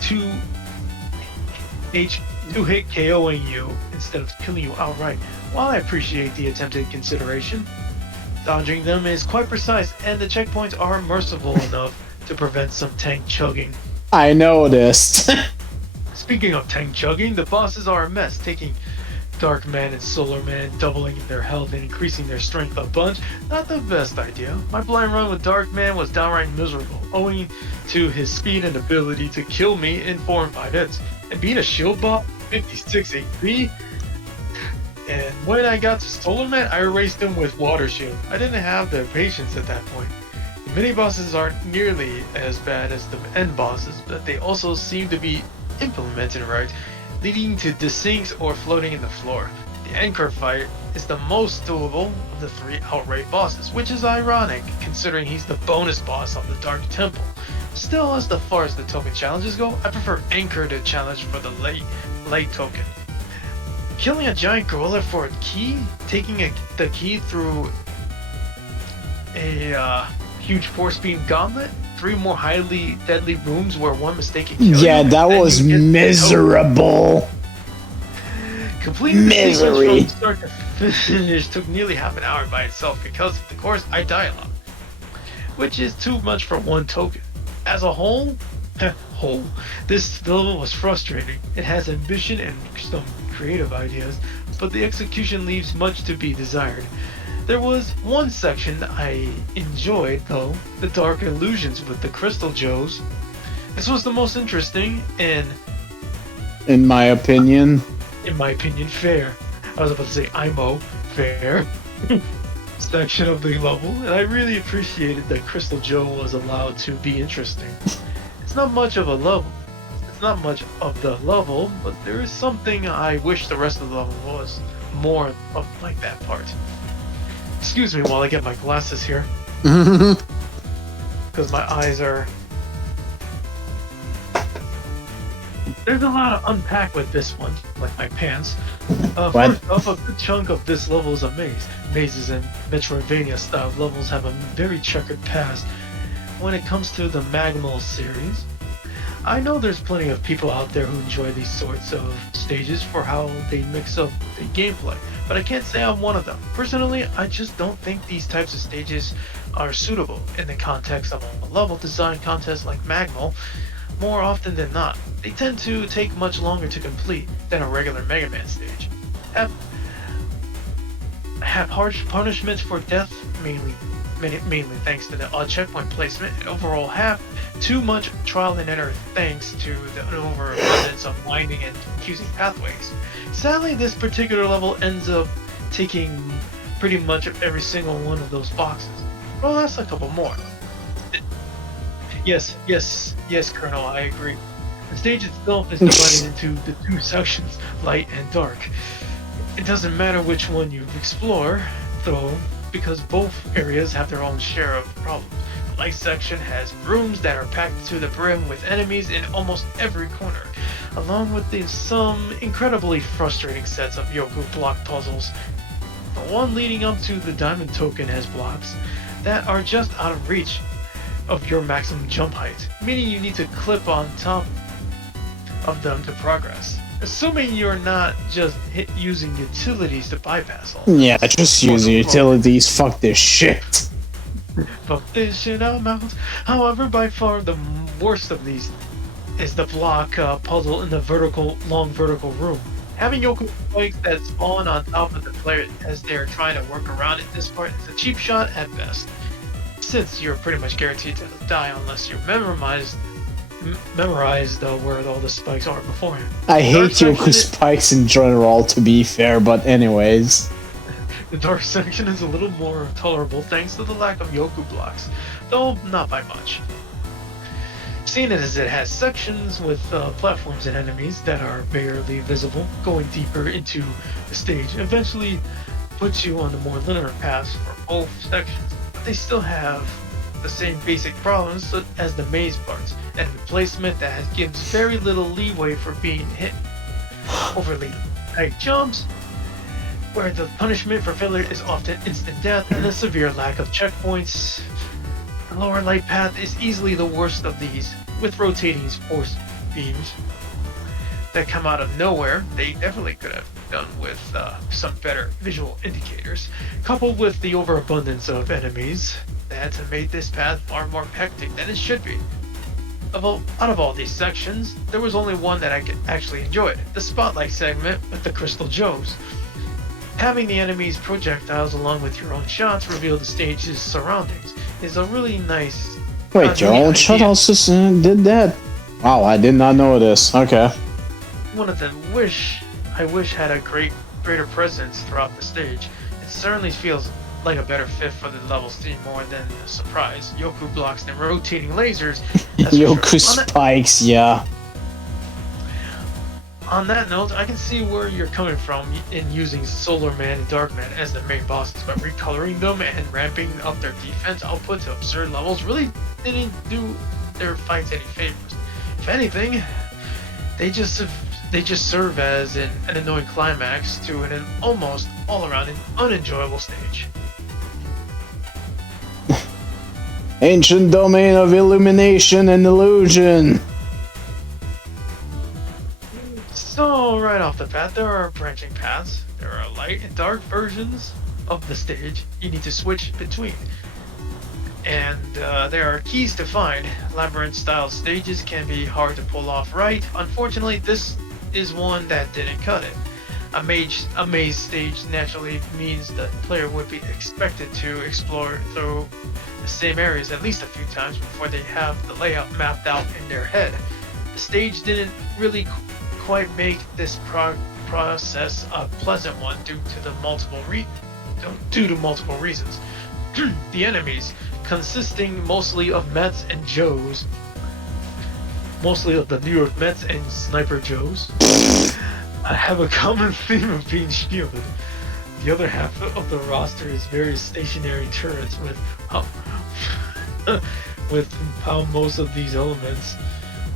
2-hit KOing you instead of killing you outright. While I appreciate the attempted consideration, dodging them is quite precise, and the checkpoints are merciful enough to prevent some tank chugging. I noticed. Speaking of tank chugging, the bosses are a mess, taking Dark Man and Solar Man, doubling their health and increasing their strength a bunch. Not the best idea. My blind run with Dark Man was downright miserable, owing to his speed and ability to kill me in 4 and 5 hits. And being a shield bot, 56 HP, and when I got to Solar Man, I erased him with Water Shield. I didn't have the patience at that point. The mini bosses aren't nearly as bad as the end bosses, but they also seem to be implemented right, leading to desinks or floating in the floor. The Anchor fight is the most doable of the 3 outright bosses, which is ironic considering he's the bonus boss on the Dark Temple. Still, as far as the token challenges go, I prefer Anchor to challenge for the late token. Killing a giant gorilla for a key, taking the key through a huge force beam gauntlet, 3 more highly deadly rooms where one mistake can kill you. Yeah, that was miserable. Completing Misery. the sequence from start to finish took nearly half an hour by itself because of the course I dialogue, which is too much for one token. As a whole, this level was frustrating. It has ambition and some creative ideas, but the execution leaves much to be desired. There was one section I enjoyed though, the Dark Illusions with the Crystal Joes. This was the most interesting and, In my opinion, fair. I was about to say fair section of the level, and I really appreciated that Crystal Joe was allowed to be interesting. It's not much of the level, but there is something I wish the rest of the level was more of like that part. Excuse me while I get my glasses here, because my eyes are... There's a lot to unpack with this one, like my pants. First off, a good chunk of this level is a maze. Mazes and Metroidvania style levels have a very checkered past. When it comes to the Magmal series, I know there's plenty of people out there who enjoy these sorts of stages for how they mix up the gameplay, but I can't say I'm one of them. Personally, I just don't think these types of stages are suitable in the context of a level design contest like Magmal. More often than not, they tend to take much longer to complete than a regular Mega Man stage. Have harsh punishments for death, mainly thanks to the odd checkpoint placement, and overall have too much trial and error thanks to the overabundance of winding and confusing pathways. Sadly, this particular level ends up taking pretty much every single one of those boxes. Well, that's a couple more. Yes, Colonel, I agree. The stage itself is divided into the two sections, light and dark. It doesn't matter which one you explore, though, because both areas have their own share of problems. The light section has rooms that are packed to the brim with enemies in almost every corner, along with some incredibly frustrating sets of Yoku block puzzles. The one leading up to the diamond token has blocks that are just out of reach of your maximum jump height, meaning you need to clip on top of them to progress. Assuming you're not just using utilities to bypass all this. Yeah, just using utilities, fuck this shit. Fuck this shit out, mouth. However, by far the worst of these is the block puzzle in the long vertical room. Having Yoku spikes that spawn on top of the player as they're trying to work around it, this part is a cheap shot at best, since you're pretty much guaranteed to die unless you memorize where all the spikes are beforehand. I hate Yoku spikes in general, to be fair, but anyways. The dark section is a little more tolerable thanks to the lack of Yoku blocks, though not by much. Seeing as it has sections with platforms and enemies that are barely visible, going deeper into the stage eventually puts you on the more linear paths for both sections, but they still have the same basic problems as the maze parts, and placement that gives very little leeway for being hit. Overly tight jumps, where the punishment for failure is often instant death, and a severe lack of checkpoints. The lower light path is easily the worst of these, with rotating force beams that come out of nowhere. They definitely could have done with some better visual indicators, coupled with the overabundance of enemies that made this path far more hectic than it should be. Out of all these sections, there was only one that I actually enjoyed, the Spotlight segment with the Crystal Joes. Having the enemy's projectiles along with your own shots reveal the stage's surroundings is a really nice... Wait, your own shot also did that? Wow, I did not know this. Okay. One of them I wish had a greater presence throughout the stage. It certainly feels like a better fit for the level's theme more than a surprise. Yoku blocks and rotating lasers. Yoku spikes, yeah. On that note, I can see where you're coming from in using Solar Man and Dark Man as the main bosses, but recoloring them and ramping up their defense output to absurd levels really didn't do their fights any favors. If anything, they just serve as an annoying climax to an almost all-around unenjoyable stage. Ancient domain of illumination and illusion. So, right off the bat, there are branching paths. There are light and dark versions of the stage you need to switch between. And there are keys to find. Labyrinth-style stages can be hard to pull off right. Unfortunately, this is one that didn't cut it. A maze stage naturally means the player would be expected to explore through the same areas at least a few times before they have the layout mapped out in their head. The stage didn't really quite make this process a pleasant one due to multiple reasons. The enemies, consisting mostly of Mets and Joes, mostly of the New York Mets and Sniper Joes, have a common theme of being shielded. The other half of the roster is various stationary turrets with how most of these elements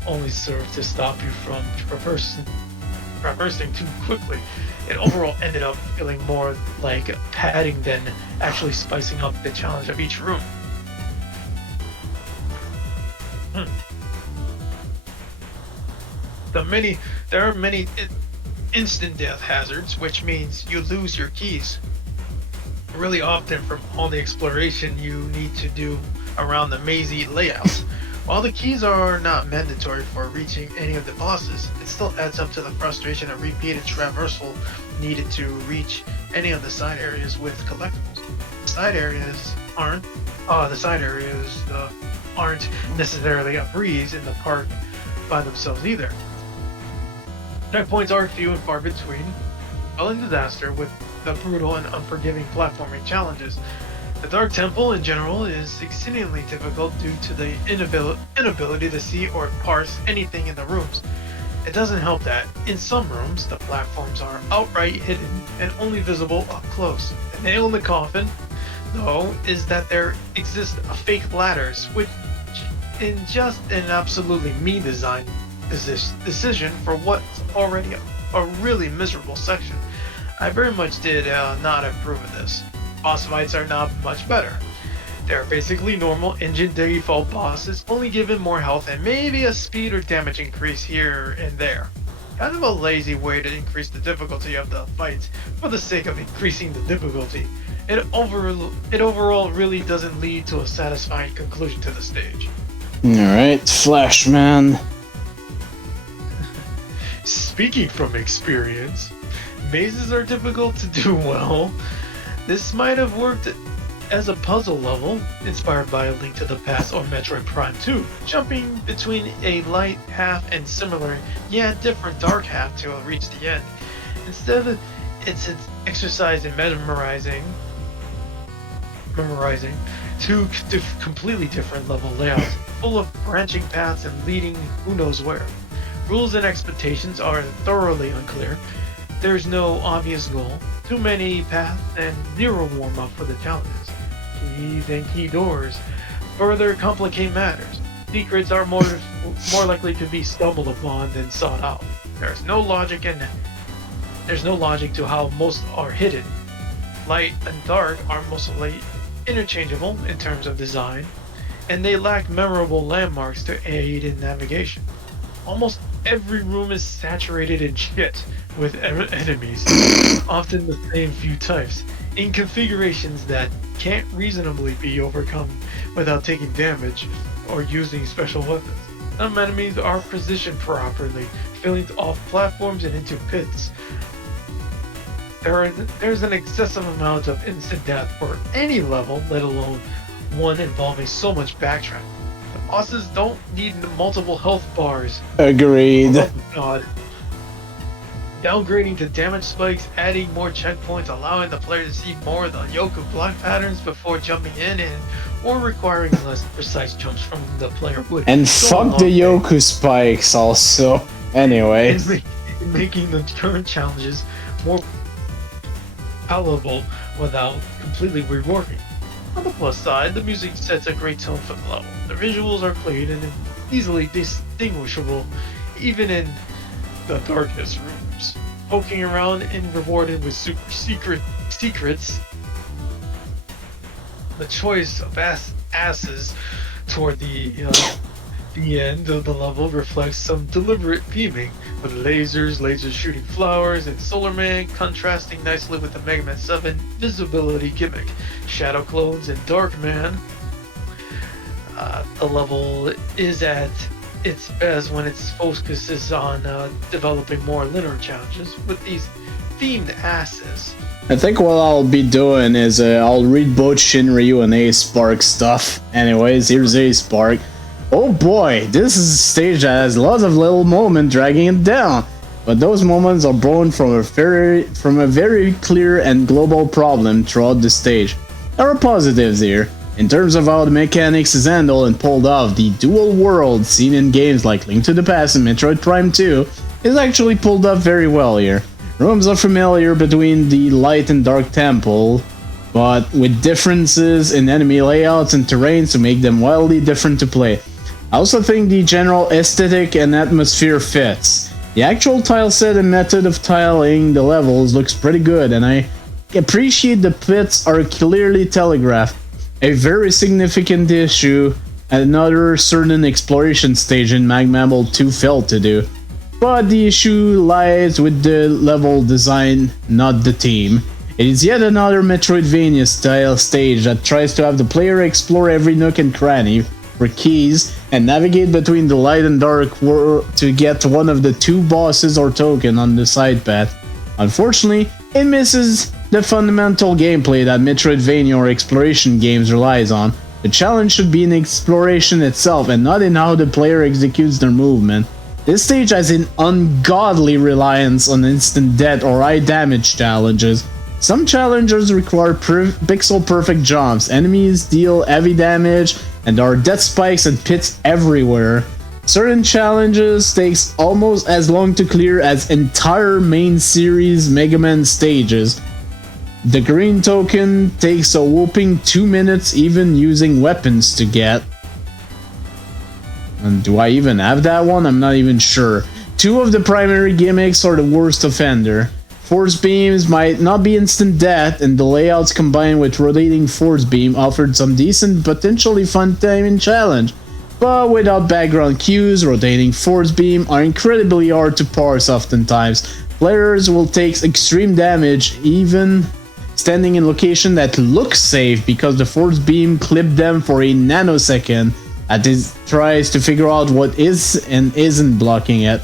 only serve to stop you from traversing too quickly. It overall ended up feeling more like padding than actually spicing up the challenge of each room. There are many instant death hazards, which means you lose your keys. Really often from all the exploration you need to do around the mazy layouts. While the keys are not mandatory for reaching any of the bosses, it still adds up to the frustration of repeated traversal needed to reach any of the side areas with collectibles. The side areas aren't necessarily a breeze in the park by themselves either. Checkpoints are few and far between, spelling disaster with the brutal and unforgiving platforming challenges. The Dark Temple in general is exceedingly difficult due to the inability to see or parse anything in the rooms. It doesn't help that, in some rooms, the platforms are outright hidden and only visible up close. The nail in the coffin, though, is that there exist fake ladders, which in just an absolutely me-designed decision for what's already a really miserable section. I very much did not approve of this. Boss fights are not much better. They're basically normal engine default bosses, only given more health and maybe a speed or damage increase here and there. Kind of a lazy way to increase the difficulty of the fights for the sake of increasing the difficulty. It overall really doesn't lead to a satisfying conclusion to the stage. Alright, Flashman. Speaking from experience, mazes are difficult to do well. This might have worked as a puzzle level, inspired by A Link to the Past or Metroid Prime 2, jumping between a light half and similar, yet different dark half to reach the end. Instead, it's an exercise in memorizing two completely different level layouts, full of branching paths and leading who knows where. Rules and expectations are thoroughly unclear. There's no obvious goal, too many paths, and zero warm-up for the challenges. Keys and key doors further complicate matters. Secrets are more likely to be stumbled upon than sought out. There's no logic to how most are hidden. Light and dark are mostly interchangeable in terms of design, and they lack memorable landmarks to aid in navigation. Almost every room is saturated in shit with enemies, often the same few types, in configurations that can't reasonably be overcome without taking damage or using special weapons. Some enemies are positioned properly, filling off platforms and into pits. There's an excessive amount of instant death for any level, let alone one involving so much backtracking. The bosses don't need multiple health bars. Agreed. Oh god. Downgrading to damage spikes, adding more checkpoints, allowing the player to see more of the Yoku block patterns before jumping in, or requiring less precise jumps from the player would. And fuck the Yoku spikes also. Anyways. Making the current challenges more palatable without completely reworking. On the plus side, the music sets a great tone for the level. The visuals are clean and easily distinguishable, even in the darkest rooms. Poking around and rewarded with super secrets. The choice of asses toward the end of the level reflects some deliberate theming, with lasers shooting flowers, and Solar Man contrasting nicely with the Megaman 7 visibility gimmick. Shadow clones and Dark Man. The level is at its best when its focus is on developing more linear challenges with these themed asses. I think what I'll be doing is I'll read both Shinryu and A-Spark stuff. Anyways, here's A-Spark. Oh boy, this is a stage that has lots of little moments dragging it down. But those moments are born from a very clear and global problem throughout the stage. There are positives here. In terms of how the mechanics is handled and pulled off, the dual world seen in games like Link to the Past and Metroid Prime 2 is actually pulled off very well here. Rooms are familiar between the light and dark temple, but with differences in enemy layouts and terrains to make them wildly different to play. I also think the general aesthetic and atmosphere fits. The actual tile set and method of tiling the levels looks pretty good, and I appreciate the pits are clearly telegraphed. A very significant issue another certain exploration stage in Magmamble 2 failed to do. But the issue lies with the level design, not the team. It is yet another Metroidvania style stage that tries to have the player explore every nook and cranny for keys and navigate between the light and dark world to get one of the 2 bosses or token on the side path. Unfortunately, it misses the fundamental gameplay that Metroidvania or exploration games relies on. The challenge should be in exploration itself and not in how the player executes their movement. This stage has an ungodly reliance on instant death or high damage challenges. Some challenges require pixel-perfect jumps, enemies deal heavy damage, and there are death spikes and pits everywhere. Certain challenges takes almost as long to clear as entire main series Megaman stages. The green token takes a whopping 2 minutes even using weapons to get. And do I even have that one? I'm not even sure. 2 of the primary gimmicks are the worst offender. Force beams might not be instant death, and the layouts combined with rotating force beam offered some decent, potentially fun timing challenge. But without background cues, rotating force beam are incredibly hard to parse oftentimes. Players will take extreme damage even standing in location that looks safe because the force beam clipped them for a nanosecond as it tries to figure out what is and isn't blocking it.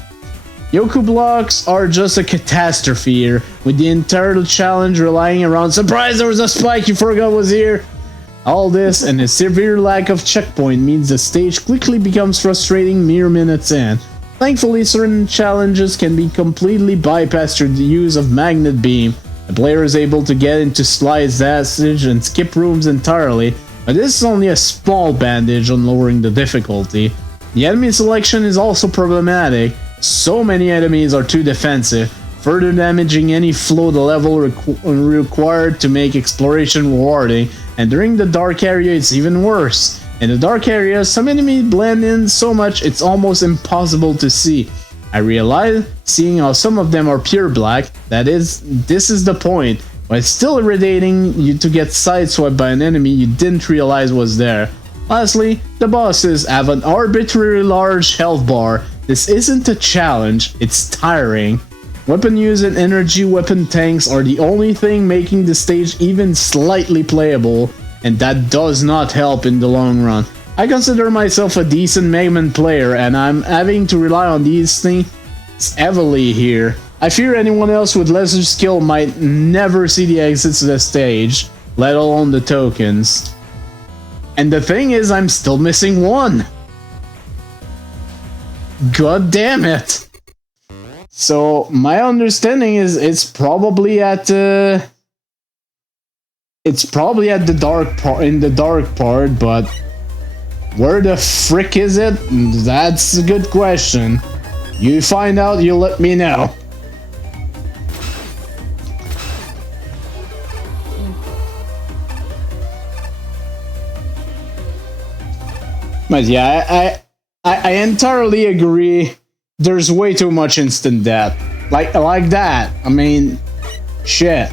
Yoku blocks are just a catastrophe here, with the entire challenge relying around "surprise, there was a spike you forgot was here!" All this and a severe lack of checkpoint means the stage quickly becomes frustrating mere minutes in. Thankfully, certain challenges can be completely bypassed through the use of magnet beam. The player is able to get into slides, passage, and skip rooms entirely, but this is only a small bandage on lowering the difficulty. The enemy selection is also problematic. So many enemies are too defensive, further damaging any flow the level required to make exploration rewarding, and during the dark area it's even worse. In the dark area, some enemies blend in so much it's almost impossible to see. I realize, seeing how some of them are pure black, this is the point, but it's still irritating you to get sideswiped by an enemy you didn't realize was there. Lastly, the bosses have an arbitrarily large health bar. This isn't a challenge, it's tiring. Weapon use and energy weapon tanks are the only thing making the stage even slightly playable, and that does not help in the long run. I consider myself a decent Megaman player, and I'm having to rely on these things heavily here. I fear anyone else with lesser skill might never see the exits of the stage, let alone the tokens. And the thing is, I'm still missing one. God damn it! So my understanding is it's probably at the dark part, in the dark part, but where the frick is it? That's a good question. You find out, you let me know. But yeah, I entirely agree. There's way too much instant death. Like that. I mean, shit.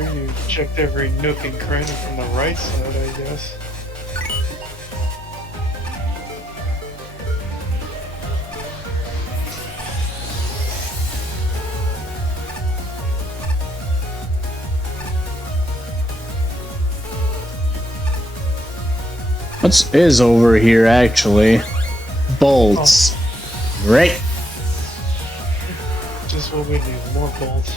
You checked every nook and cranny from the right side, I guess. What is over here actually? Bolts. Oh. Right. Just what we need, more bolts.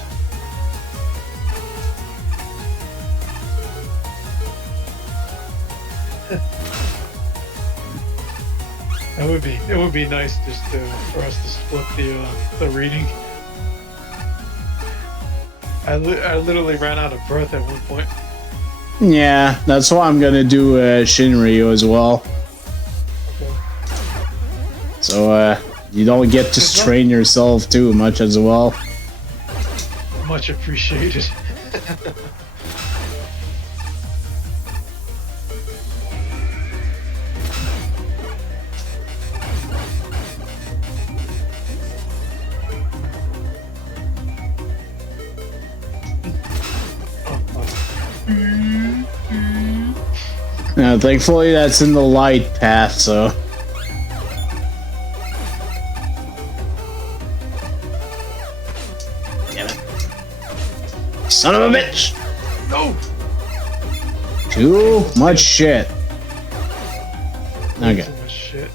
It would be nice just for us to split the reading. I literally ran out of breath at one point. Yeah, that's why I'm gonna do Shinryu as well. Okay. So you don't get to strain yourself too much as well. Much appreciated. Thankfully that's in the light path, so. Damn it. Son of a bitch! No! Too much shit. Okay. Too much shit.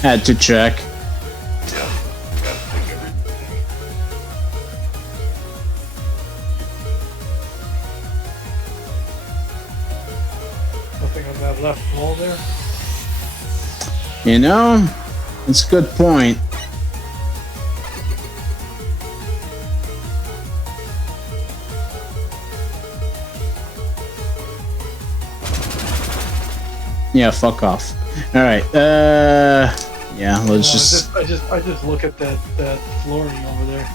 Had to check. Yeah, gotta pick everything. Nothing on that left wall there. You know, it's a good point. Yeah, fuck off. All right. Yeah. Let's just. I just look at that flooring over there.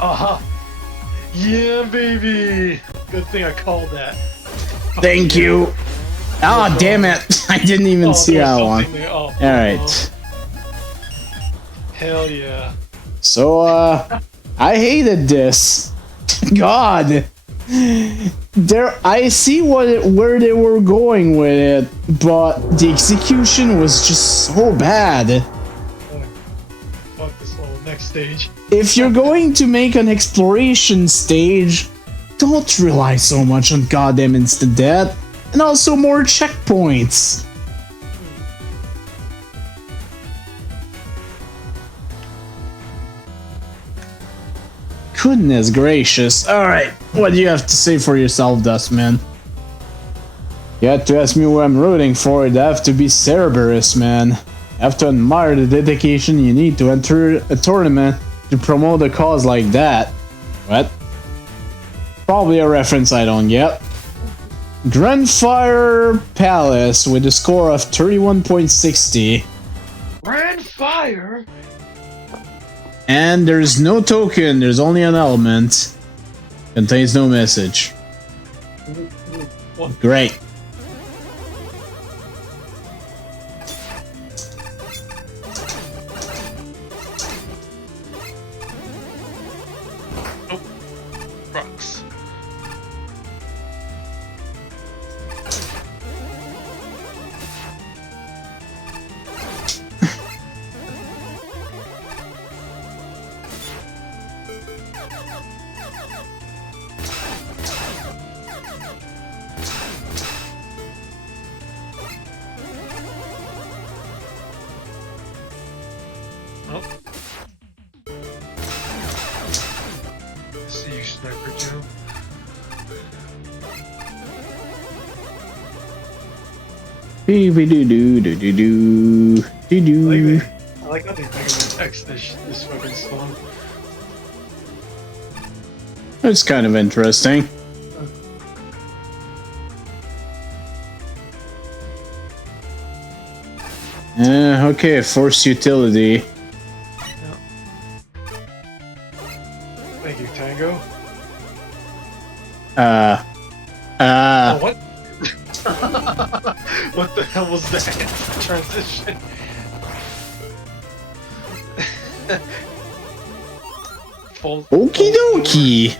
Aha! Yeah, baby. Good thing I called that. Thank you. Ah, damn it! I didn't even see that one. Oh, All right. Hell yeah. So, I hated this. God. I see where they were going with it, but the execution was just so bad. Fuck this whole next stage. If you're going to make an exploration stage, don't rely so much on goddamn instant death, and also more checkpoints. Goodness gracious. Alright, what do you have to say for yourself, Dustman? You had to ask me who I'm rooting for, it'd have to be Cerberus, man. You have to admire the dedication you need to enter a tournament to promote a cause like that. What? Probably a reference I don't get. Grandfire Palace with a score of 31.60. Grandfire? And there's no token, there's only an element. Contains no message. What? Great. Oh, rocks. Oh. See you, Sniper Joe. I like how they Megaman text this fucking song. It's kind of interesting. Okay, force utility. Yeah. Thank you, Tango. Oh, what? What the hell was that transition? Okie dokie.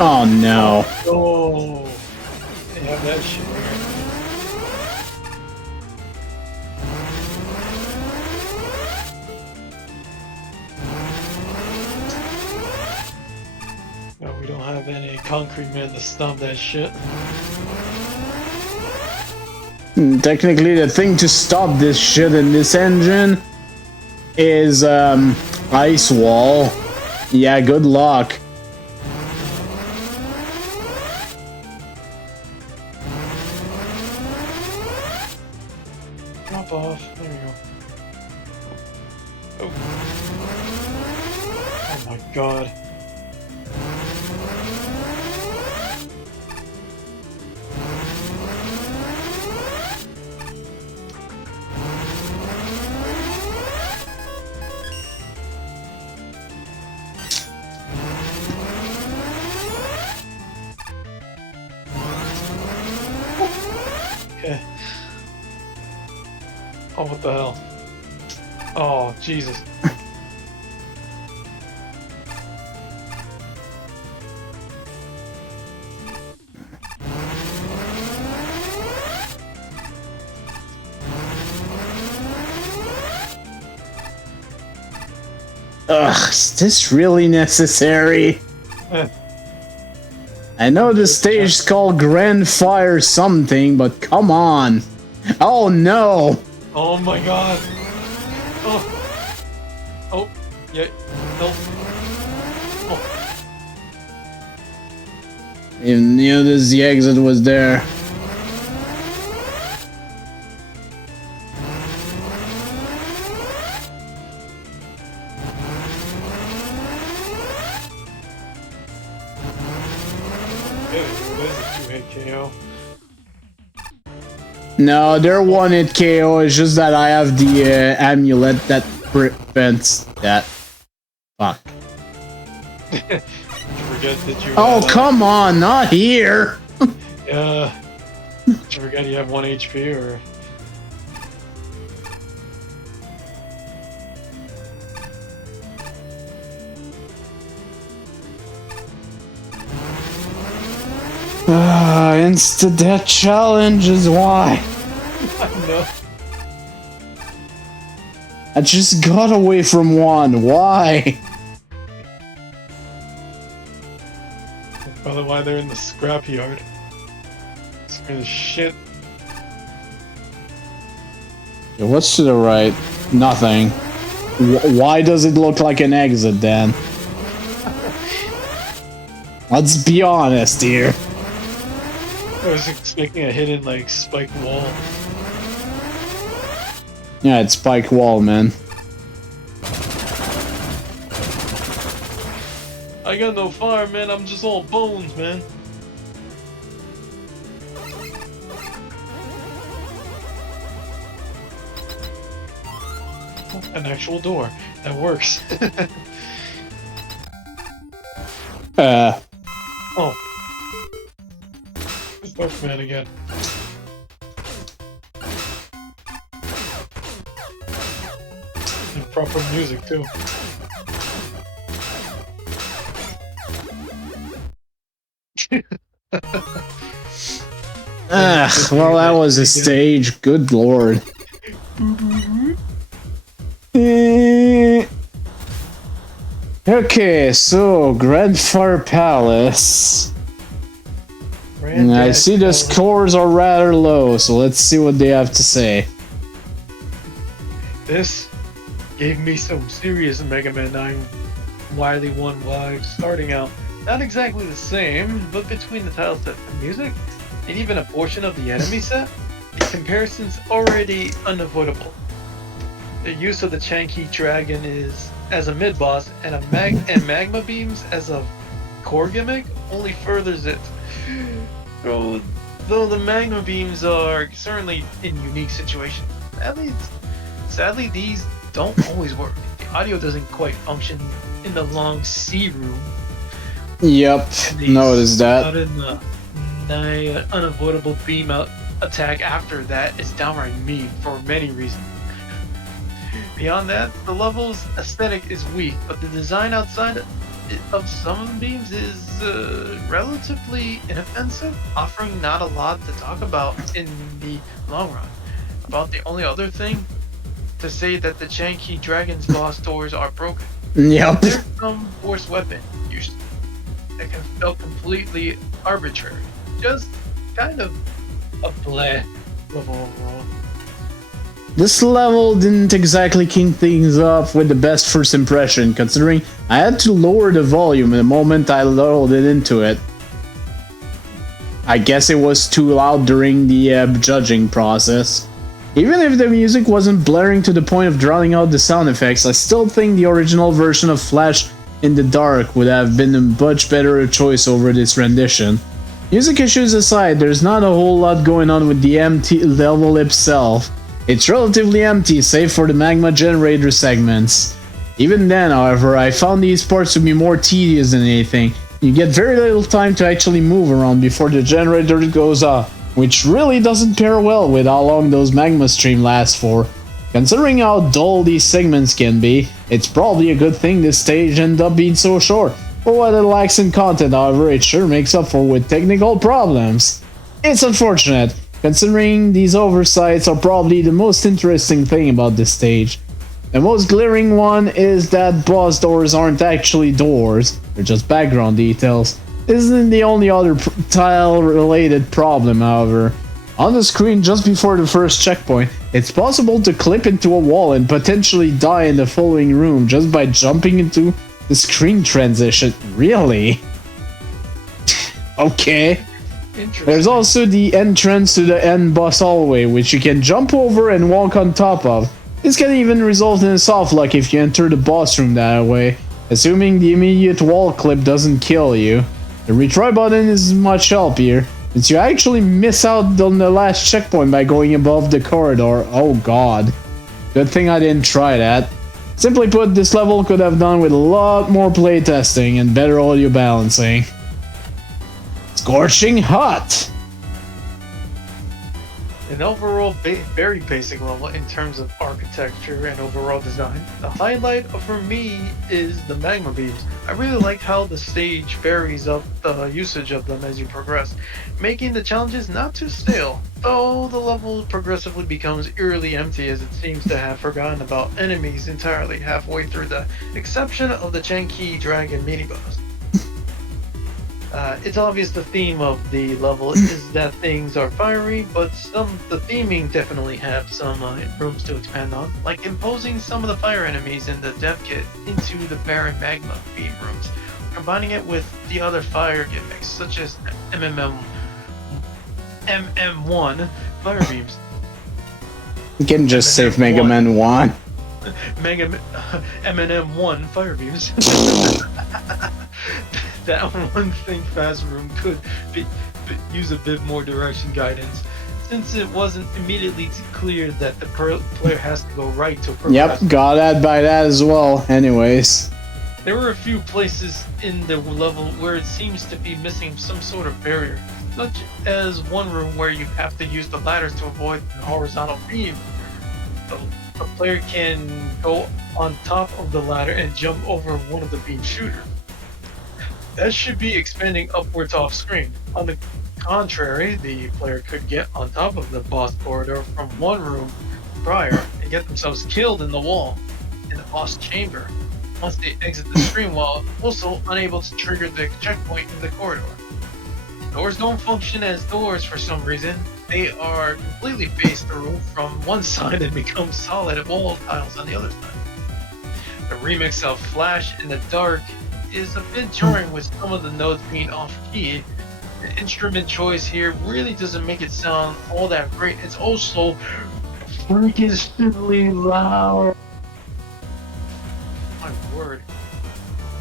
Oh no. Oh, they have that shit here. No, we don't have any concrete man to stop that shit. Technically, the thing to stop this shit in this engine is ice wall. Yeah, good luck. Drop off. There we go. Oh. Oh my god. Oh, what the hell? Oh, Jesus. Ugh, is this really necessary? I know the stage is called Grand Fire something, but come on. Oh no! Oh my god. Oh. Oh. Yeah. Nope. Oh. Even knew this the exit was there. No, they're one hit KO. It's just that I have the amulet that prevents that. Fuck. Did you forget that you Oh, had, come on, not here. Yeah. Did you forget you have 1 HP or? Insta-death challenge is why. I know. I just got away from one. Why? That's probably why they're in the scrapyard. Screw the shit. Yeah, what's to the right? Nothing. Why does it look like an exit then? Let's be honest here. I was expecting a hidden, like, spiked wall. Yeah, it's spike wall, man. I got no fire, man. I'm just all bones, man. Oh, an actual door. That works. Oh. It's Darkman again. And proper music, too. Well, that was a stage. Good lord. Okay, so Grand Fire Palace. I see the scores are rather low, so let's see what they have to say. This gave me some serious Mega Man 9 Wily 1 vibes starting out. Not exactly the same, but between the title set and music, and even a portion of the enemy set, the comparison's already unavoidable. The use of the Chanky Dragon is as a mid-boss and magma beams as a core gimmick only furthers it. Though the magma beams are certainly in unique situations, sadly these don't always work. The audio doesn't quite function in the long C room. Yep, noticed that. Not in the unavoidable beam out attack after that is downright mean for many reasons. Beyond that, the level's aesthetic is weak, but the design outside of some beams is relatively inoffensive, offering not a lot to talk about in the long run. About the only other thing to say that the Chanky Dragon's boss doors are broken. Yep. There's some force weapon usually that can feel completely arbitrary. Just kind of a bleh level overall. This level didn't exactly king things up with the best first impression, considering I had to lower the volume the moment I loaded into it. I guess it was too loud during the judging process. Even if the music wasn't blaring to the point of drowning out the sound effects, I still think the original version of Flash in the Dark would have been a much better choice over this rendition. Music issues aside, there's not a whole lot going on with the empty level itself. It's relatively empty, save for the magma generator segments. Even then, however, I found these parts to be more tedious than anything. You get very little time to actually move around before the generator goes off, which really doesn't pair well with how long those magma streams last for. Considering how dull these segments can be, it's probably a good thing this stage ended up being so short. For what it lacks in content, however, it sure makes up for with technical problems. It's unfortunate, considering these oversights are probably the most interesting thing about this stage. The most glaring one is that boss doors aren't actually doors, they're just background details. This isn't the only other tile-related problem, however. On the screen just before the first checkpoint, it's possible to clip into a wall and potentially die in the following room just by jumping into the screen transition. Really? Okay. There's also the entrance to the end boss hallway, which you can jump over and walk on top of. This can even result in a soft lock if you enter the boss room that way, assuming the immediate wall clip doesn't kill you. The retry button is much help here, since you actually miss out on the last checkpoint by going above the corridor. Oh god. Good thing I didn't try that. Simply put, this level could have done with a lot more playtesting and better audio balancing. Scorching Hot! An overall very basic level in terms of architecture and overall design. The highlight for me is the magma beams. I really like how the stage varies up the usage of them as you progress, making the challenges not too stale, though the level progressively becomes eerily empty as it seems to have forgotten about enemies entirely halfway through, the exception of the Chenki Dragon mini-boss. It's obvious the theme of the level is that things are fiery, but the theming definitely have some rooms to expand on, like imposing some of the fire enemies in the dev kit into the barren magma beam rooms, combining it with the other fire gimmicks, such as MM1 fire beams. You can just save Megaman 1. M&M1 fire beams. That one thing fast room could use a bit more direction guidance, since it wasn't immediately clear that the player has to go right to progress. Yep, got that by that as well. Anyways. There were a few places in the level where it seems to be missing some sort of barrier, such as one room where you have to use the ladders to avoid the horizontal beam. A player can go on top of the ladder and jump over one of the beam shooters. That should be expanding upwards off screen. On the contrary, the player could get on top of the boss corridor from one room prior and get themselves killed in the wall in the boss chamber once they exit the screen, while also unable to trigger the checkpoint in the corridor. Doors don't function as doors for some reason. They are completely phased through from one side and become solid wall tiles on the other side. The remix of Flash in the Dark is a bit jarring, with some of the notes being off-key. The instrument choice here really doesn't make it sound all that great. It's also freakishly loud. My word.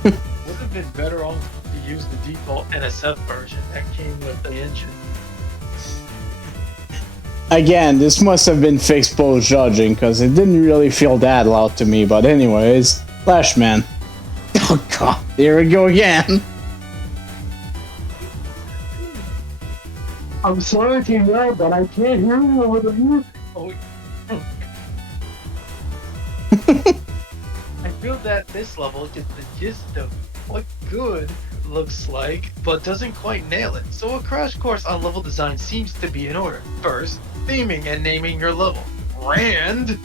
Would have been better off to use the default NSF version that came with the engine. Again, this must have been fixed post-judging, because it didn't really feel that loud to me, but anyways, Flashman. Oh god, here we go again. I'm sorry to yell, but I can't hear you over the music. Oh. I feel that this level gets the gist of what good looks like, but doesn't quite nail it. So a crash course on level design seems to be in order. First, theming and naming your level. Grand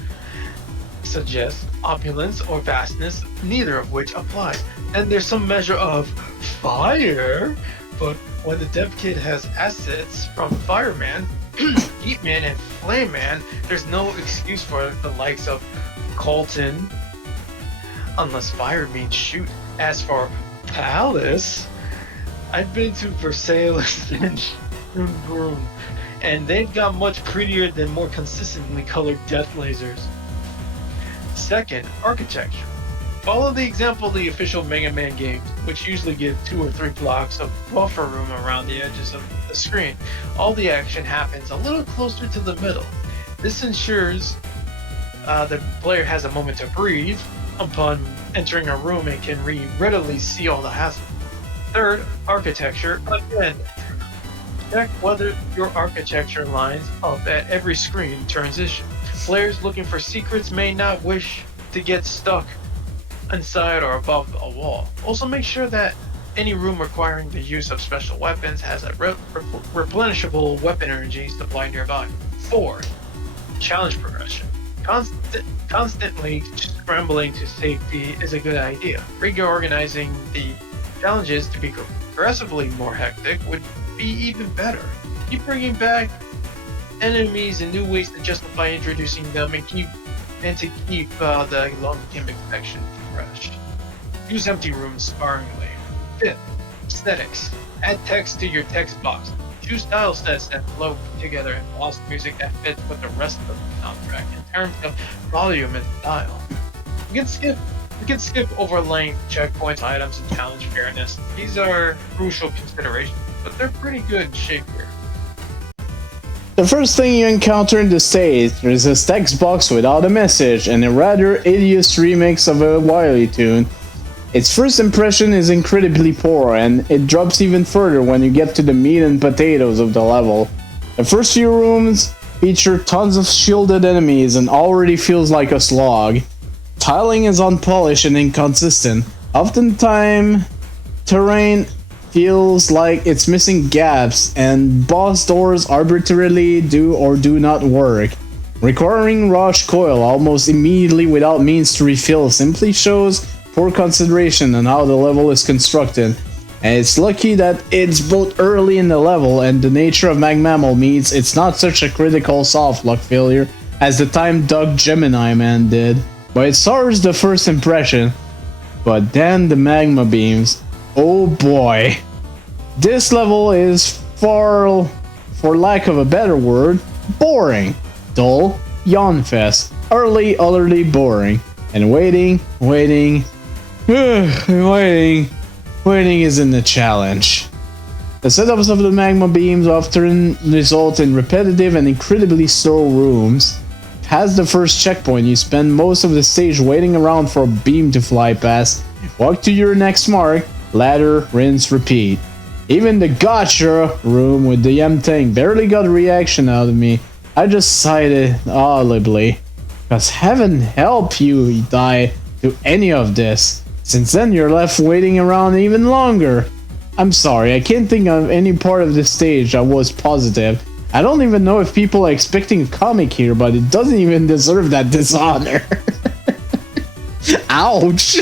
suggests opulence or vastness, neither of which applies. And there's some measure of fire, but when the dev kit has assets from Fireman, Heatman, and Flameman, there's no excuse for the likes of Colton, unless fire means shoot. As for Palace, I've been to Versailles and Broom, and they've got much prettier than more consistently colored death lasers. Second, architecture. Follow the example of the official Mega Man games, which usually give 2 or 3 blocks of buffer room around the edges of the screen. All the action happens a little closer to the middle. This ensures the player has a moment to breathe upon entering a room and can readily see all the hassle. Third, architecture. Again, check whether your architecture lines up at every screen transition. Players looking for secrets may not wish to get stuck inside or above a wall. Also make sure that any room requiring the use of special weapons has a replenishable weapon energy supply nearby. 4. Challenge progression. Constantly scrambling to safety is a good idea. Reorganizing the challenges to be progressively more hectic would be even better. Keep bringing back enemies and new ways to justify introducing them and to keep the long gimmick section fresh. Use empty rooms sparingly. 5th, aesthetics. Add text to your text box. Choose style sets that flow together and boss music that fits with the rest of the soundtrack in terms of volume and style. We can skip over length, checkpoints, items, and challenge fairness. These are crucial considerations, but they're pretty good shape here. The first thing you encounter in the stage is a text box without a message and a rather hideous remix of a Wily tune. Its first impression is incredibly poor, and it drops even further when you get to the meat and potatoes of the level. The first few rooms feature tons of shielded enemies and already feels like a slog. Tiling is unpolished and inconsistent. Oftentimes, terrain feels like it's missing gaps, and boss doors arbitrarily do or do not work. Requiring rush coil almost immediately without means to refill simply shows poor consideration on how the level is constructed, and it's lucky that it's both early in the level and the nature of Megaman means it's not such a critical soft luck failure as the time Doug Gemini Man did, but it sours the first impression. But then the magma beams, oh boy. This level is for lack of a better word, boring, dull, yawn fest, utterly boring, and waiting isn't a challenge. The setups of the magma beams often result in repetitive and incredibly slow rooms. Past the first checkpoint, you spend most of the stage waiting around for a beam to fly past. Walk to your next mark, ladder, rinse, repeat. Even the gotcha room with the thing barely got a reaction out of me. I just sighed audibly. Cause heaven help you die to any of this. Since then you're left waiting around even longer. I'm sorry, I can't think of any part of this stage that was positive. I don't even know if people are expecting a comic here, but it doesn't even deserve that dishonor. Ouch!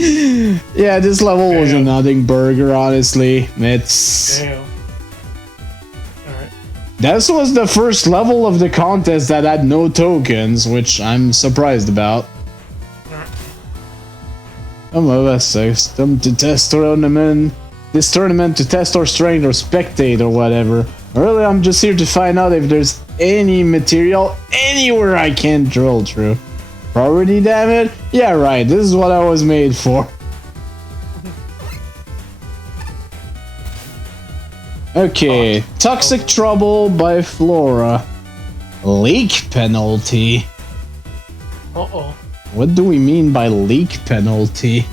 Yeah, this level was a nothing burger, honestly. It's... Damn. Alright. This was the first level of the contest that had no tokens, which I'm surprised about. I'm a system to test tournament. This tournament to test our strength or spectate or whatever. Really, I'm just here to find out if there's any material anywhere I can drill through. Priority, damn it? Yeah, right. This is what I was made for. Okay, Toxic Trouble by Flora. Leak penalty. Uh-oh. What do we mean by leak penalty?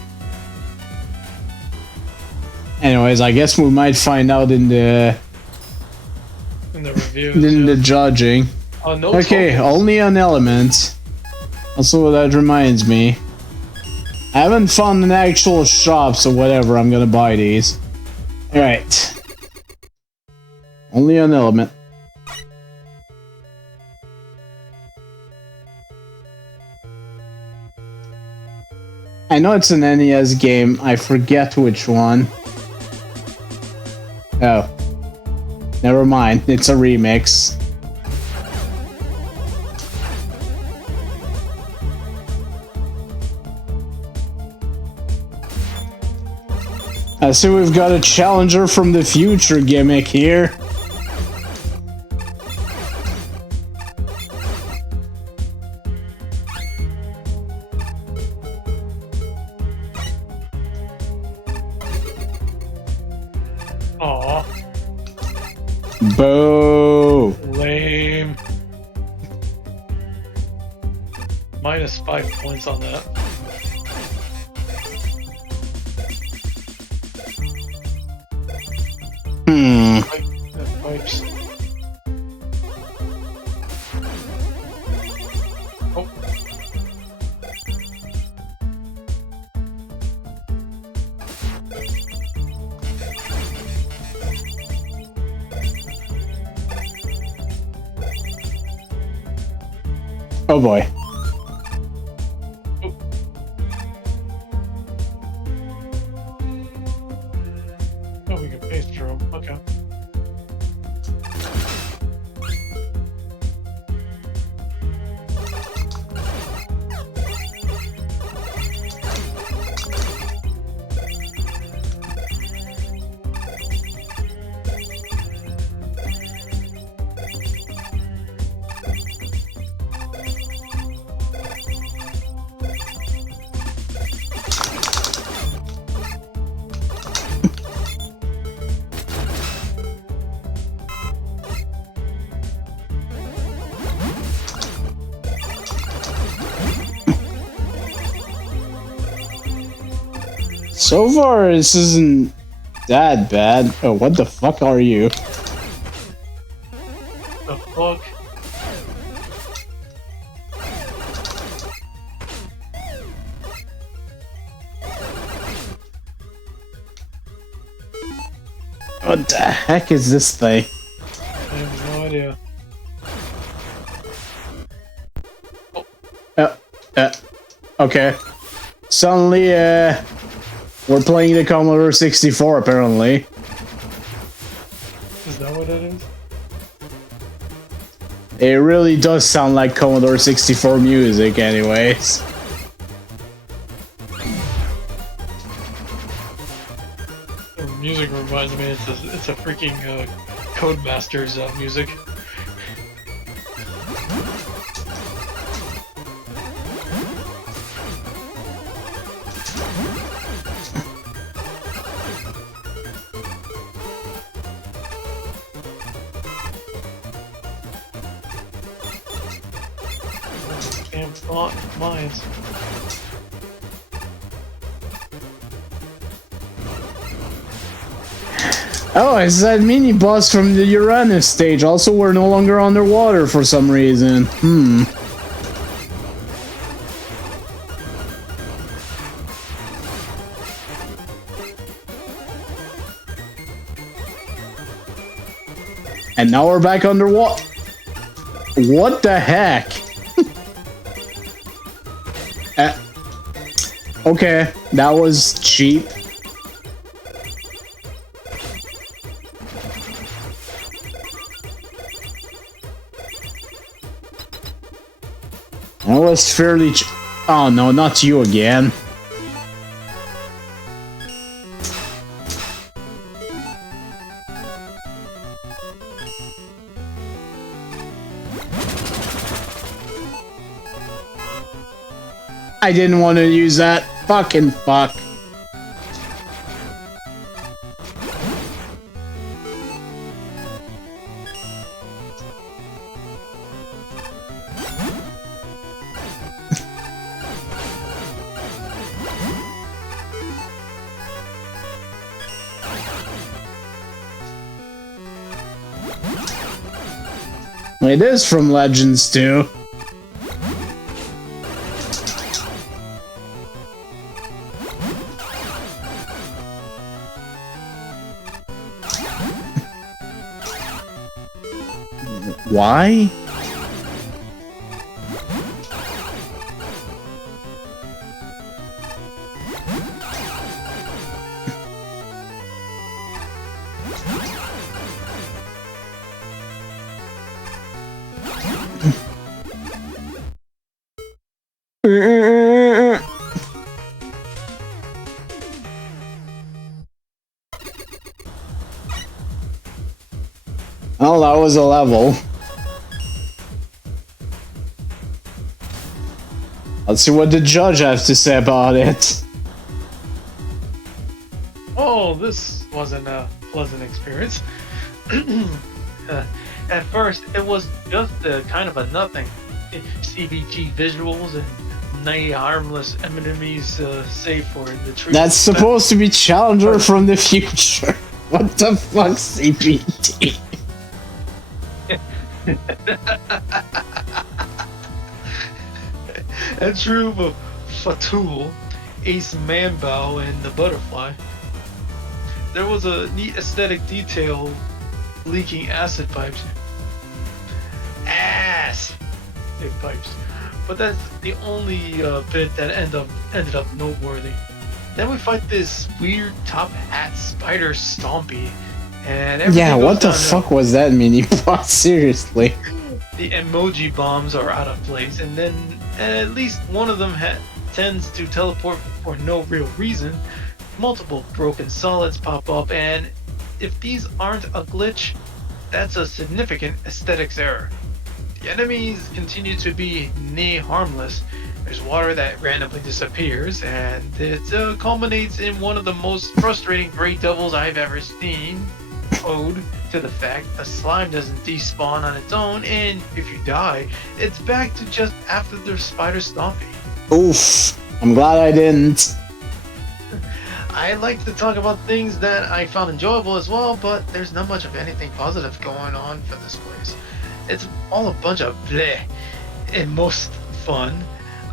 Anyways, I guess we might find out in the reviews. in the judging. Oh, no. Okay, trouble. only an element. Also, that reminds me. I haven't found an actual shop, so whatever, I'm gonna buy these. Alright. Only an element. I know it's an NES game, I forget which one. Oh. Never mind, it's a remix. I see we've got a challenger from the future gimmick here. Aw. Boo! Lame. Minus 5 points on that. Hmm. Pipes. Oh boy. Oh, we can paste through them. Okay. So far, this isn't that bad. Oh, what the fuck are you? The fuck? What the heck is this thing? I have no idea. Okay. Suddenly, we're playing the Commodore 64, apparently. Is that what it is? It really does sound like Commodore 64 music, anyways. The music reminds me, it's a freaking Codemasters music. Damn font mines. Oh, it's that mini boss from the Uranus stage. Also, we're no longer underwater for some reason. And now we're back underwater. What the heck? Okay, that was cheap. That was fairly oh no, not you again. I didn't want to use that. Fucking fuck. It is from Legends too. Why? Oh, that was a level. Let's see what the judge has to say about it. Oh, this wasn't a pleasant experience. At first, it was just kind of a nothing. CBG visuals and 90 harmless enemies save for the tree. That's supposed to be Challenger from the future. What the fuck, CBT? A troop of Fatul, Ace Manbow, and the Butterfly. There was a neat aesthetic detail leaking acid pipes. Ass! Pipes. but that's the only bit that ended up noteworthy. Then we fight this weird top hat spider stompy, and everything Yeah, goes what the downhill. fuck was that mini boss? Seriously. The emoji bombs are out of place, and then at least one of them tends to teleport for no real reason. Multiple broken solids pop up, and if these aren't a glitch, that's a significant aesthetics error. The enemies continue to be near harmless. There's water that randomly disappears, and it culminates in one of the most frustrating Great Devils I've ever seen. Ode to the fact a slime doesn't despawn on its own, and if you die, it's back to just after the spider stompy. Oof. I'm glad I didn't. I like to talk about things that I found enjoyable as well, but there's not much of anything positive going on for this place. It's all a bunch of bleh. And most fun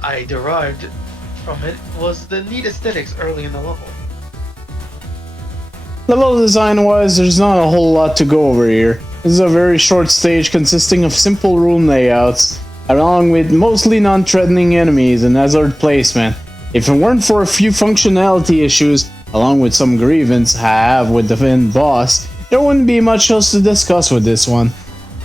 I derived from it was the neat aesthetics early in the level. Level design wise, there's not a whole lot to go over here. This is a very short stage consisting of simple room layouts, along with mostly non-threatening enemies and hazard placement. If it weren't for a few functionality issues, along with some grievance I have with the end boss, there wouldn't be much else to discuss with this one.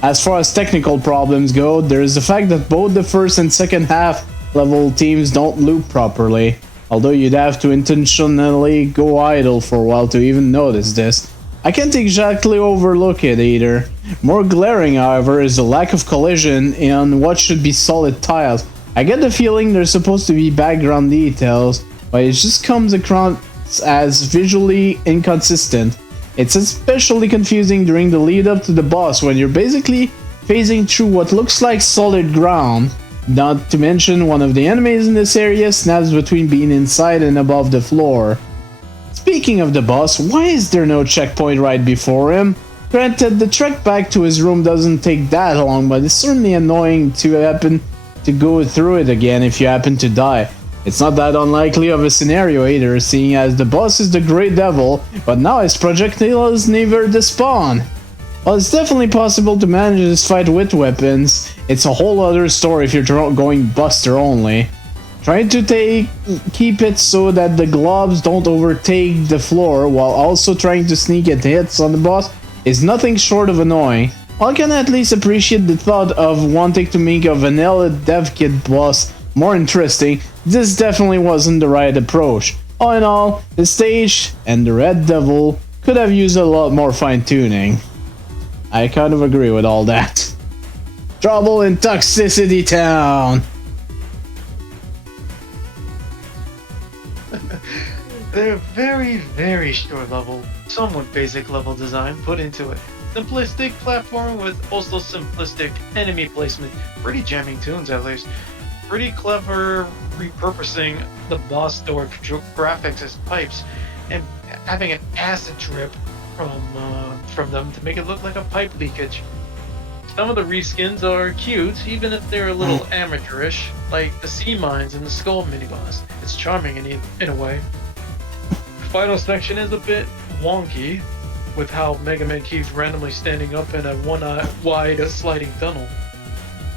As far as technical problems go, there is the fact that both the first and second half level teams don't loop properly, although you'd have to intentionally go idle for a while to even notice this. I can't exactly overlook it either. More glaring, however, is the lack of collision on what should be solid tiles. I get the feeling there's supposed to be background details, but it just comes across as visually inconsistent. It's especially confusing during the lead up to the boss when you're basically phasing through what looks like solid ground. Not to mention one of the enemies in this area snaps between being inside and above the floor. Speaking of the boss, why is there no checkpoint right before him? Granted, the trek back to his room doesn't take that long, but it's certainly annoying to happen to go through it again if you happen to die. It's not that unlikely of a scenario either, seeing as the boss is the Great Devil, but now his projectiles never despawn. While it's definitely possible to manage this fight with weapons, it's a whole other story if you're going Buster only. Trying to keep it so that the globs don't overtake the floor while also trying to sneak at hits on the boss is nothing short of annoying. While I can at least appreciate the thought of wanting to make a vanilla dev kit boss more interesting, this definitely wasn't the right approach. All in all, the stage and the Red Devil could have used a lot more fine-tuning. I kind of agree with all that. Trouble in Toxicity Town! They're very short level, somewhat basic level design put into it. Simplistic platform with also simplistic enemy placement. Pretty jamming tunes at least. Pretty clever repurposing the boss door graphics as pipes and having an acid drip from them to make it look like a pipe leakage. Some of the reskins are cute, even if they're a little amateurish, like the sea mines and the skull mini-boss. It's charming in a way. Final section is a bit wonky, with how Megaman keeps randomly standing up in a one-wide sliding tunnel.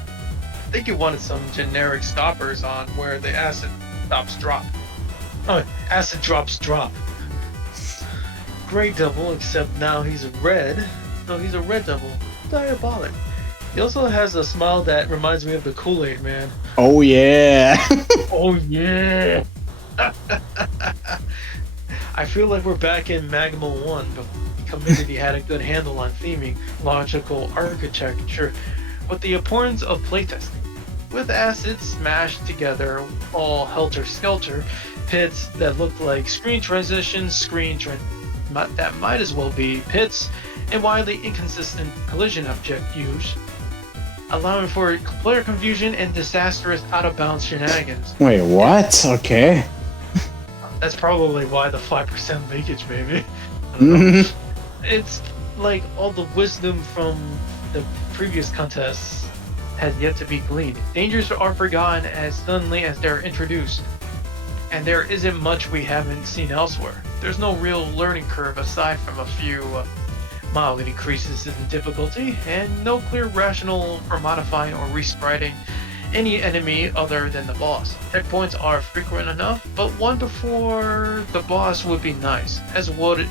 I think you wanted some generic stoppers on where the acid drops drop. Oh, acid drops drop. Great Devil, except now he's red. No, he's a Red Devil. Diabolic. He also has a smile that reminds me of the Kool-Aid Man. Oh yeah! Oh yeah! I feel like we're back in Megaman 1, but the community had a good handle on theming, logical architecture, with the importance of playtesting. With acids smashed together, all helter-skelter, pits that look like screen transitions, that might as well be pits, and widely inconsistent collision object use, allowing for player confusion and disastrous out-of-bounds shenanigans. Wait, what? Okay. That's probably why the 5% leakage, maybe. I don't know. It's like all the wisdom from the previous contests has yet to be gleaned. Dangers are forgotten as suddenly as they're introduced. And there isn't much we haven't seen elsewhere. There's no real learning curve aside from a few mild increases in difficulty, and no clear rationale for modifying or respriting any enemy other than the boss. Checkpoints are frequent enough, but one before the boss would be nice, as would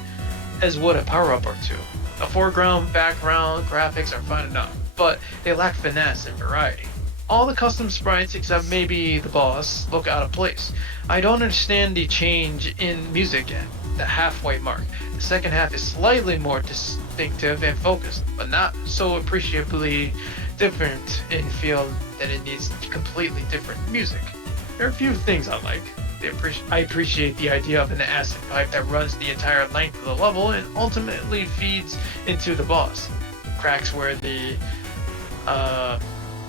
a power-up or two. The foreground, background, graphics are fine enough, but they lack finesse and variety. All the custom sprites, except maybe the boss, look out of place. I don't understand the change in music at the halfway mark. The second half is slightly more distinctive and focused, but not so appreciably different in feel that it needs completely different music. There are a few things I like. I appreciate the idea of an acid pipe that runs the entire length of the level and ultimately feeds into the boss. Cracks where the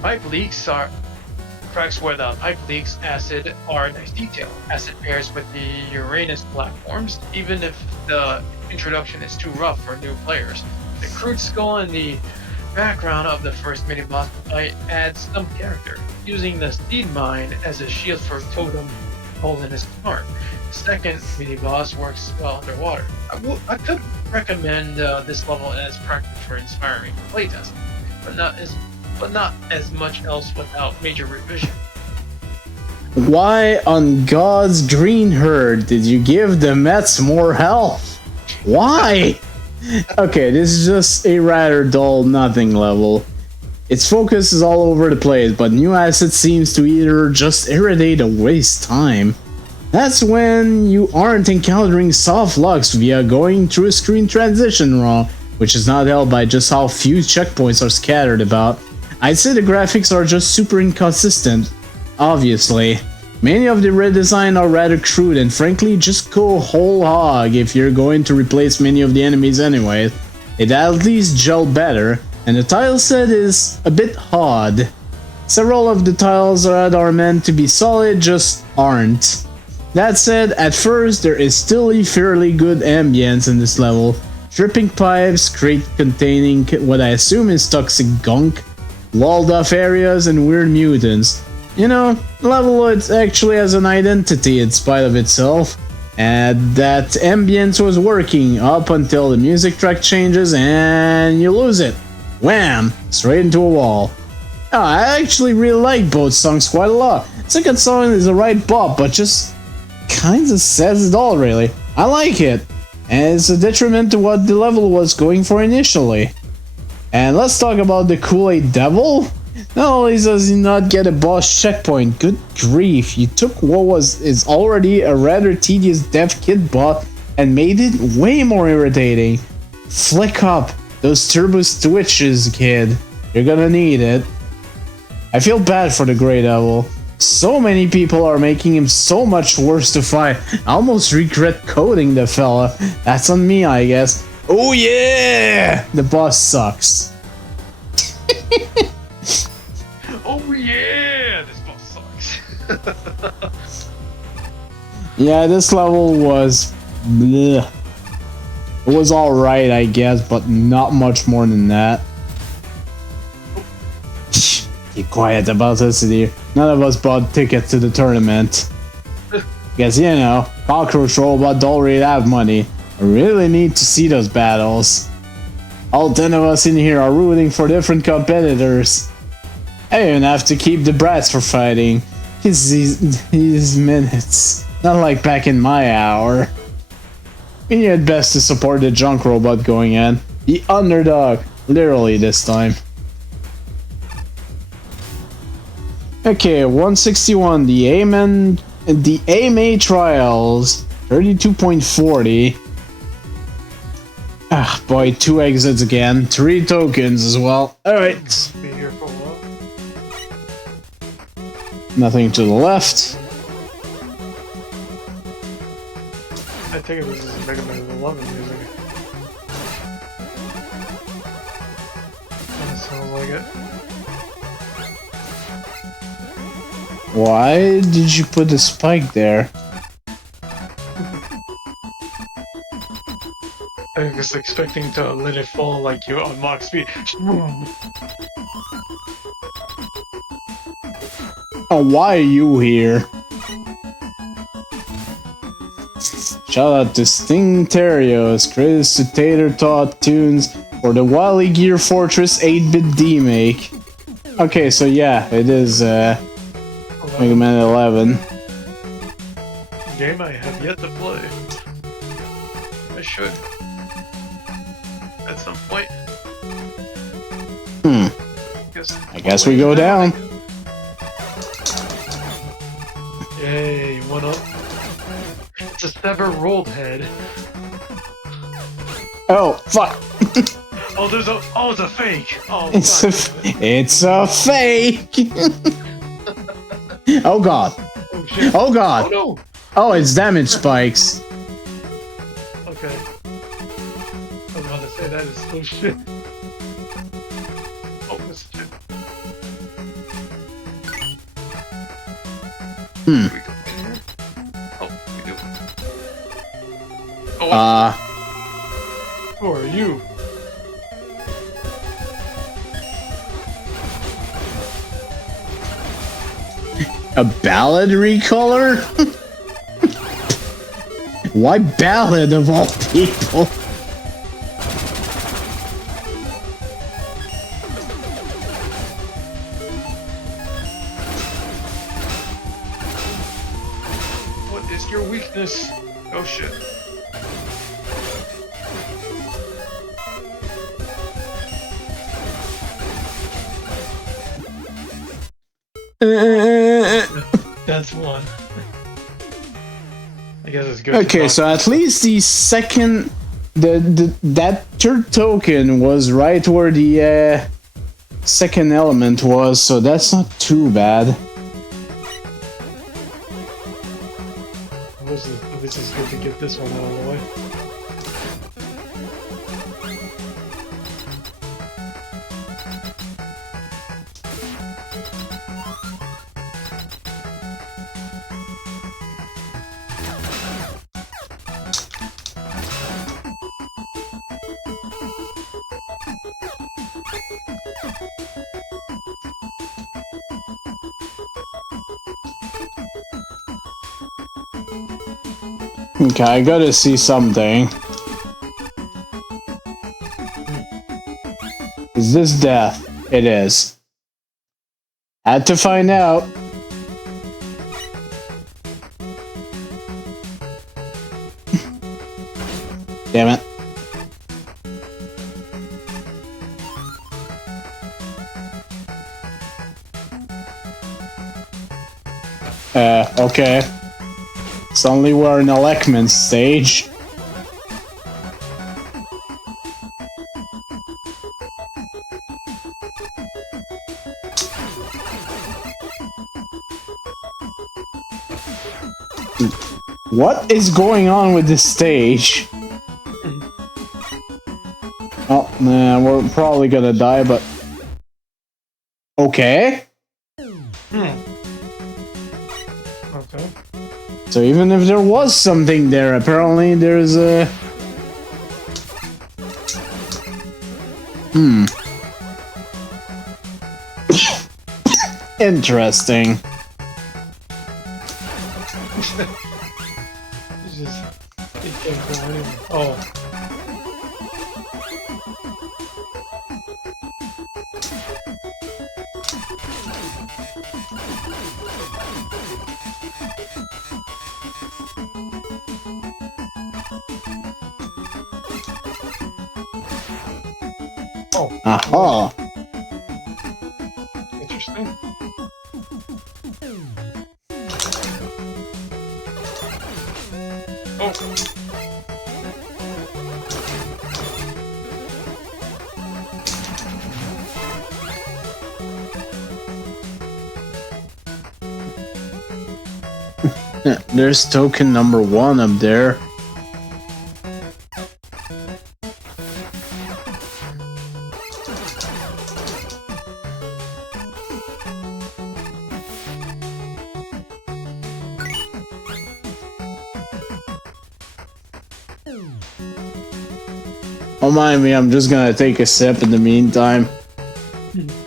pipe leaks acid are a nice detail. Acid pairs with the Uranus platforms, even if the introduction is too rough for new players. The crude skull in the background of the first mini-boss fight adds some character, using the seed mine as a shield for totem holding his arm. The second mini-boss works well underwater. I could recommend this level as practice for inspiring playtesting, but not as much else without major revision. Why on God's green herd did you give the Mets more health? Why? Okay, this is just a rather dull nothing level. Its focus is all over the place, but new acid seems to either just irritate or waste time. That's when you aren't encountering soft locks via going through a screen transition wrong, which is not helped by just how few checkpoints are scattered about. I'd say the graphics are just super inconsistent, obviously. Many of the redesign are rather crude, and frankly just go whole hog if you're going to replace many of the enemies anyway. It at least gel better, and the tile set is a bit odd. Several of the tiles that are meant to be solid just aren't. That said, at first there is still a fairly good ambience in this level. Dripping pipes, crate containing what I assume is toxic gunk, walled off areas, and weird mutants. You know, the level it actually has an identity in spite of itself, and that ambience was working up until the music track changes and you lose it. Wham! Straight into a wall. Oh, I actually really like both songs quite a lot. Second song is a right bop, but just kinda says it all really. I like it, and it's a detriment to what the level was going for initially. And let's talk about the Kool-Aid Devil. Not only does he not get a boss checkpoint, good grief, you took what is already a rather tedious Dev Kid boss and made it way more irritating. Flick up those turbo switches, kid. You're gonna need it. I feel bad for the Grey Devil. So many people are making him so much worse to fight. I almost regret coding the fella. That's on me, I guess. Oh yeah! The boss sucks. Oh yeah! This boss sucks. Yeah, this level was... bleh. It was alright, I guess, but not much more than that. Keep quiet about this here. None of us bought tickets to the tournament. Guess, you know, Cockroach Robot don't really have money. I really need to see those battles. All 10 of us in here are rooting for different competitors. I even have to keep the brats for fighting. These minutes. Not like back in my hour. We need best to support the junk robot going in. The underdog. Literally this time. Okay, 161. The AMA trials. 32.40. Ah, boy, 2 exits again. 3 tokens as well. Alright. Be here for a while. Nothing to the left. I think this is Megaman 11 music. Kinda sounds like it. Why did you put the spike there? I was expecting to let it fall like you on max speed. Oh, why are you here? Shout out to Sting Terios, credits to Tater Tot Tunes for the Wily Gear Fortress 8-bit demake. Okay, so yeah, it is Mega Man 11. Game I have yet to play. I should. At some point. I guess we go down. Yay, one up. It's a sever rolled head. Oh, fuck. Oh, it's a fake. Oh, It's a fake. Oh god. Oh shit. Oh god. Oh no. Oh, it's damage spikes. Okay. I was about to say that is so shit. Oh, this is shit. Hmm. We go in here? Oh, we do. Oh, who are you? A ballad recolor? Why ballad of all people? What is your weakness? Oh shit. That's one. I guess it's good. Okay, so at least the second, that third token was right where the second element was, so that's not too bad. This is good to get this one out of the way. Okay, I gotta see something. Is this death? It is. Had to find out. Damn it. Okay. Suddenly we're in a Lekman stage. What is going on with this stage? Oh, nah, we're probably gonna die, but... Okay. Okay. So even if there was something there, apparently there's a... Interesting. It's just... It can't go anywhere. Oh. Oh. Aha. Interesting. Oh. There's token number 1 up there. Don't mind me, I'm just gonna take a sip in the meantime.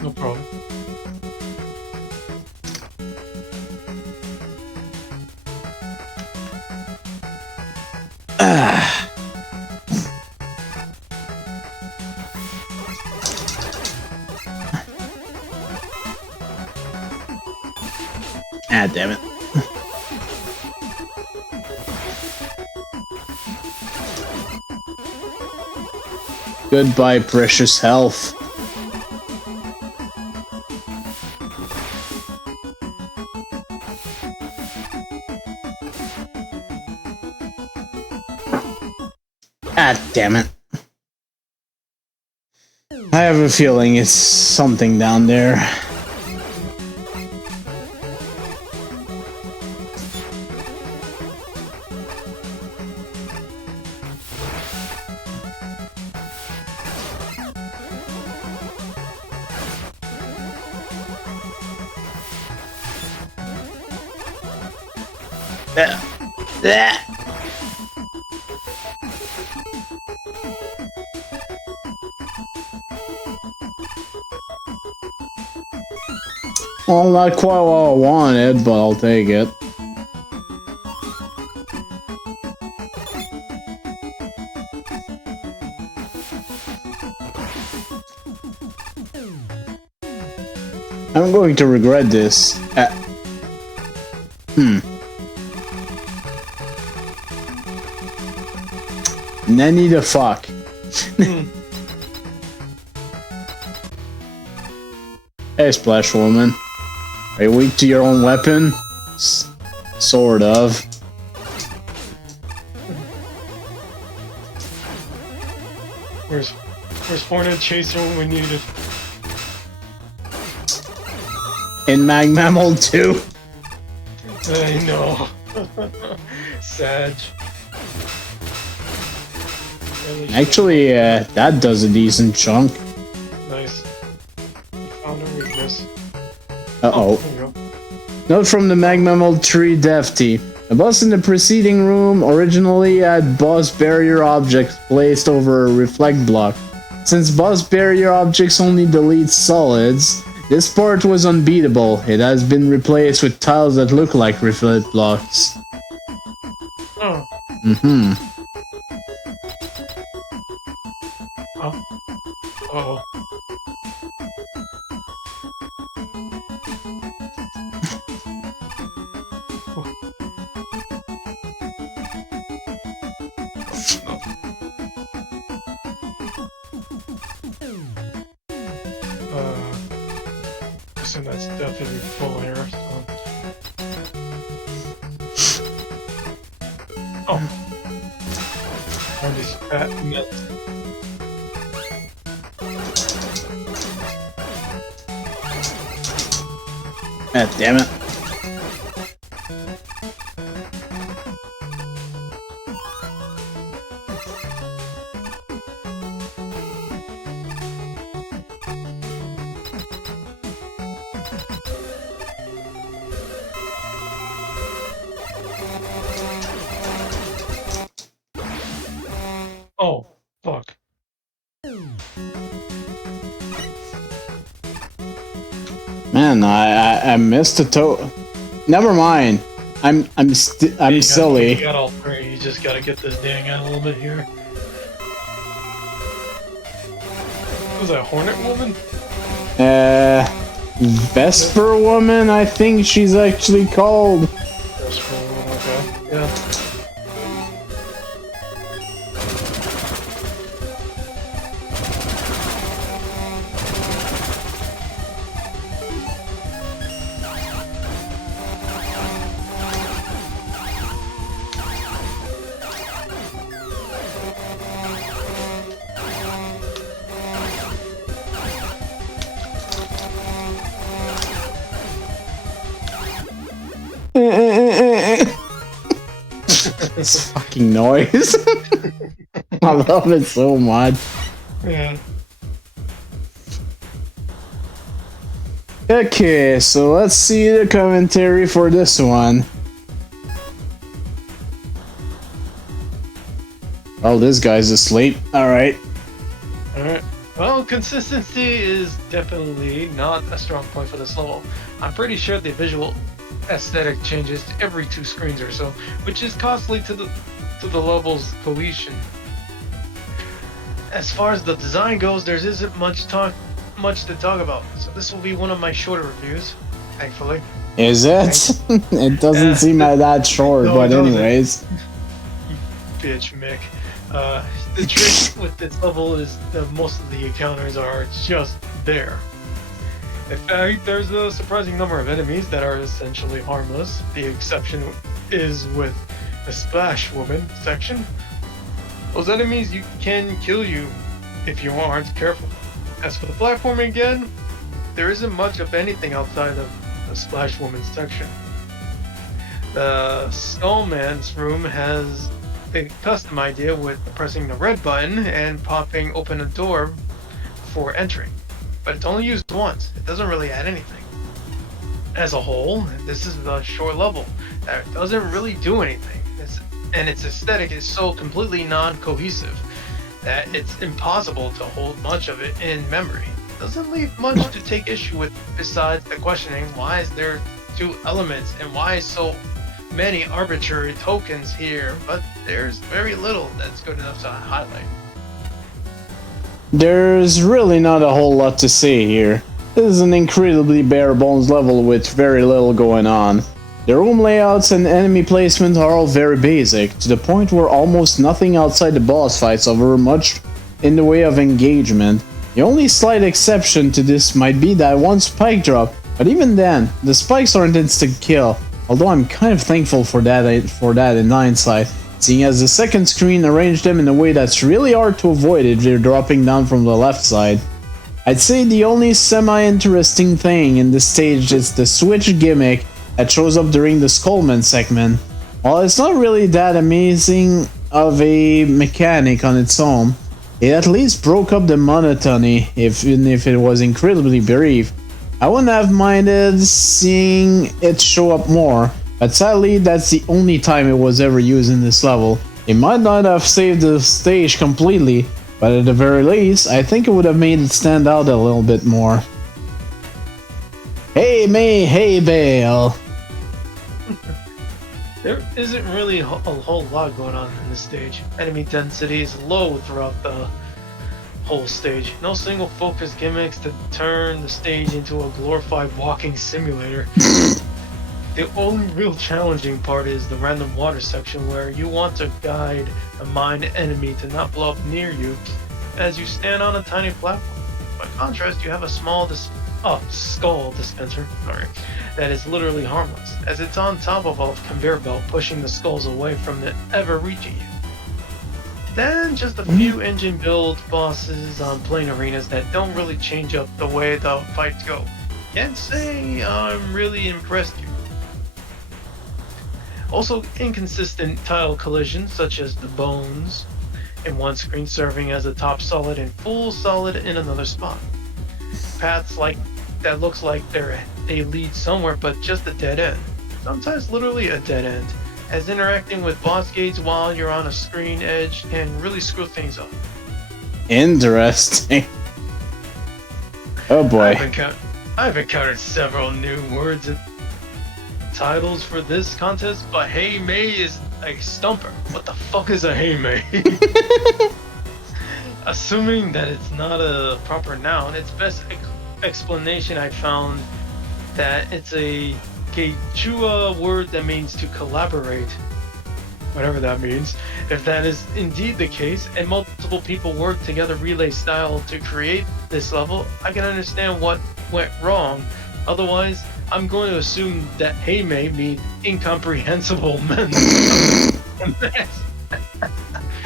No problem. Ah, damn it. Goodbye, precious health. Ah, damn it. I have a feeling it's something down there. Well, not quite what I wanted, but I'll take it. I'm going to regret this. Nanny the fuck. Hey, Splash Woman. Are you weak to your own weapon? Sort of. Where's Hornet Chaser when we need it? In Megaman 2. I know. Sag. Really Actually, that does a decent chunk. nice. Found a weakness. Uh-oh. There you go. Note from the Megaman 3 dev team. The boss in the preceding room originally had boss barrier objects placed over a reflect block. Since boss barrier objects only delete solids, this part was unbeatable. It has been replaced with tiles that look like reflect blocks. Oh. Mm-hmm. Oh. Uh-oh. So that's definitely full air. Oh. Are these fat nuts? Ah, damn it. Oh, fuck. Man, I missed a toe. Never mind. I'm silly. You got all three. You just gotta get this dang out a little bit here. Was that Hornet Woman? Vesper Woman, I think she's actually called. Vesper Woman, okay. Yeah. This fucking noise. I love it so much. Yeah. Okay, so let's see the commentary for this one. Oh, this guy's asleep. Alright. Alright. Well, consistency is definitely not a strong point for this level. I'm pretty sure the visual aesthetic changes every 2 screens or so, which is costly to the level's cohesion. As far as the design goes, there isn't much to talk about, so this will be one of my shorter reviews, thankfully. Is it? It doesn't seem like that short, No, but it doesn't. anyways. You bitch, Mick. The trick with this level is that most of the encounters are just there. In fact, there's a surprising number of enemies that are essentially harmless. The exception is with the Splash Woman section. Those enemies can kill you if you aren't careful. As for the platforming again, there isn't much of anything outside of the Splash Woman section. The Skullman's room has a custom idea with pressing the red button and popping open a door before entering. But it's only used once. It doesn't really add anything. As a whole, this is a short level that doesn't really do anything. And its aesthetic is so completely non-cohesive that it's impossible to hold much of it in memory. It doesn't leave much to take issue with besides the questioning, why is there 2 elements and why so many arbitrary tokens here, but there's very little that's good enough to highlight. There's really not a whole lot to say here. This is an incredibly bare bones level with very little going on. The room layouts and enemy placement are all very basic, to the point where almost nothing outside the boss fights offer much in the way of engagement. The only slight exception to this might be that one spike drop, but even then, the spikes aren't instant kill, although I'm kind of thankful for that in hindsight, seeing as the second screen arranged them in a way that's really hard to avoid if they're dropping down from the left side. I'd say the only semi-interesting thing in this stage is the switch gimmick that shows up during the Skullman segment. While it's not really that amazing of a mechanic on its own, it at least broke up the monotony, even if it was incredibly brief. I wouldn't have minded seeing it show up more, but sadly that's the only time it was ever used in this level. It might not have saved the stage completely, but at the very least, I think it would have made it stand out a little bit more. Hey May, hey Bale! There isn't really a whole lot going on in this stage. Enemy density is low throughout the whole stage. No single focus gimmicks to turn the stage into a glorified walking simulator. The only real challenging part is the random water section where you want to guide a mined enemy to not blow up near you as you stand on a tiny platform. By contrast, you have a small skull dispenser, that is literally harmless, as it's on top of a conveyor belt pushing the skulls away from it ever reaching you. Then just a few engine build bosses on plane arenas that don't really change up the way the fights go. Can't say I'm really impressed here. Also inconsistent tile collisions such as the bones in one screen serving as a top solid and full solid in another spot. Paths that looks like they lead somewhere but just a dead end. Sometimes literally a dead end, as interacting with boss gates while you're on a screen edge can really screw things up. Interesting. Oh boy. I've encountered several new words and titles for this contest, but Hey May is a stumper. What the fuck is a Hey May? Assuming that it's not a proper noun, its best explanation I found that it's a Quechua word that means to collaborate, whatever that means. If that is indeed the case, and multiple people work together relay style to create this level, I can understand what went wrong. Otherwise, I'm going to assume that Hey May means incomprehensible men.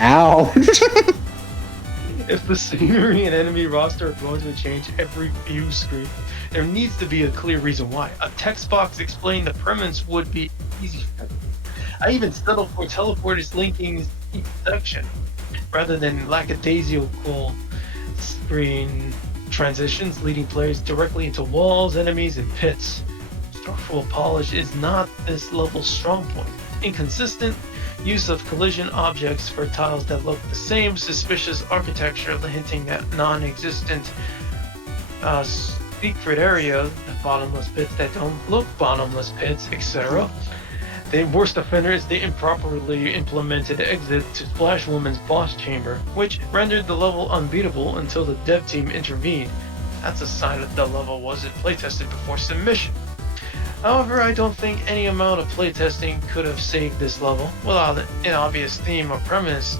Ow. If the scenery and enemy roster are going to change every few screens, there needs to be a clear reason why. A text box explaining the premise would be easy. I even settled for teleporters linking each section, rather than lackadaisical screen transitions leading players directly into walls, enemies, and pits. Structural polish is not this level's strong point. Inconsistent use of collision objects for tiles that look the same, suspicious architecture hinting at non-existent secret area, bottomless pits that don't look bottomless pits, etc. The worst offender is the improperly implemented exit to Splash Woman's boss chamber, which rendered the level unbeatable until the dev team intervened. That's a sign that the level wasn't playtested before submission. However, I don't think any amount of playtesting could have saved this level without an obvious theme or premise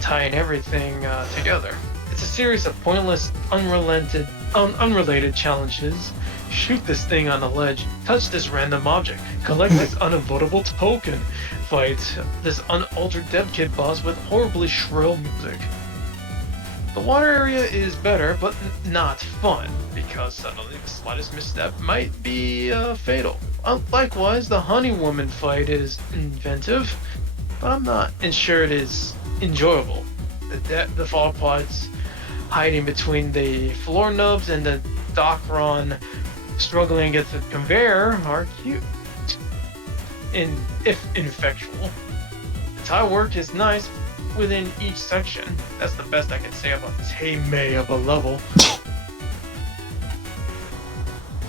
tying everything together. It's a series of pointless, unrelated challenges. Shoot this thing on a ledge, touch this random object, collect this unavoidable token, fight this unaltered dev kit boss with horribly shrill music. The water area is better, but not fun, because suddenly the slightest misstep might be fatal. Likewise, the honey woman fight is inventive, but I'm not sure it is enjoyable. The fog pods hiding between the floor nubs and the Docron struggling against the conveyor are cute, if ineffectual. The tile work is nice within each section. That's the best I can say about this May of a level.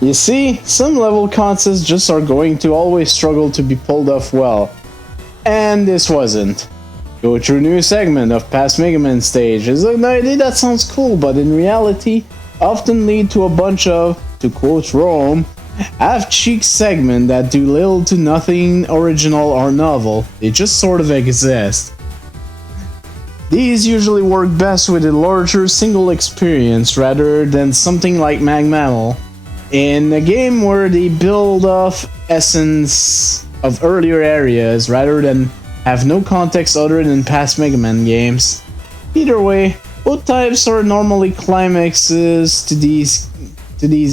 You see, some level concepts just are going to always struggle to be pulled off well. And this wasn't. Go through a new segment of past Megaman stage is an idea that sounds cool, but in reality often lead to a bunch of, to quote Rome, half-cheek segments that do little to nothing original or novel. They just sort of exist. These usually work best with a larger single experience rather than something like Megaman. In a game where they build off essence of earlier areas rather than have no context other than past Megaman games. Either way, both types are normally climaxes to these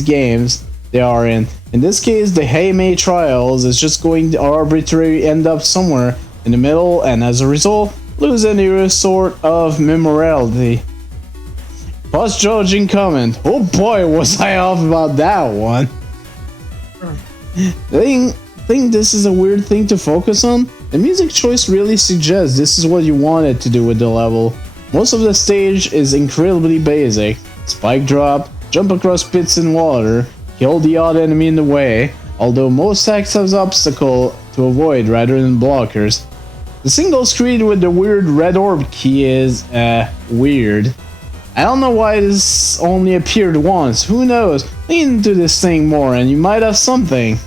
games they are in. In this case, the May Trials is just going to arbitrarily end up somewhere in the middle and as a result, lose any sort of memorability. Post judging comment. Oh boy, was I off about that one. Think this is a weird thing to focus on? The music choice really suggests this is what you wanted to do with the level. Most of the stage is incredibly basic. Spike drop, jump across pits in water, kill the odd enemy in the way, although most acts have obstacles to avoid rather than blockers. The single screen with the weird red orb key is, weird. I don't know why this only appeared once, who knows? Lean into this thing more and you might have something.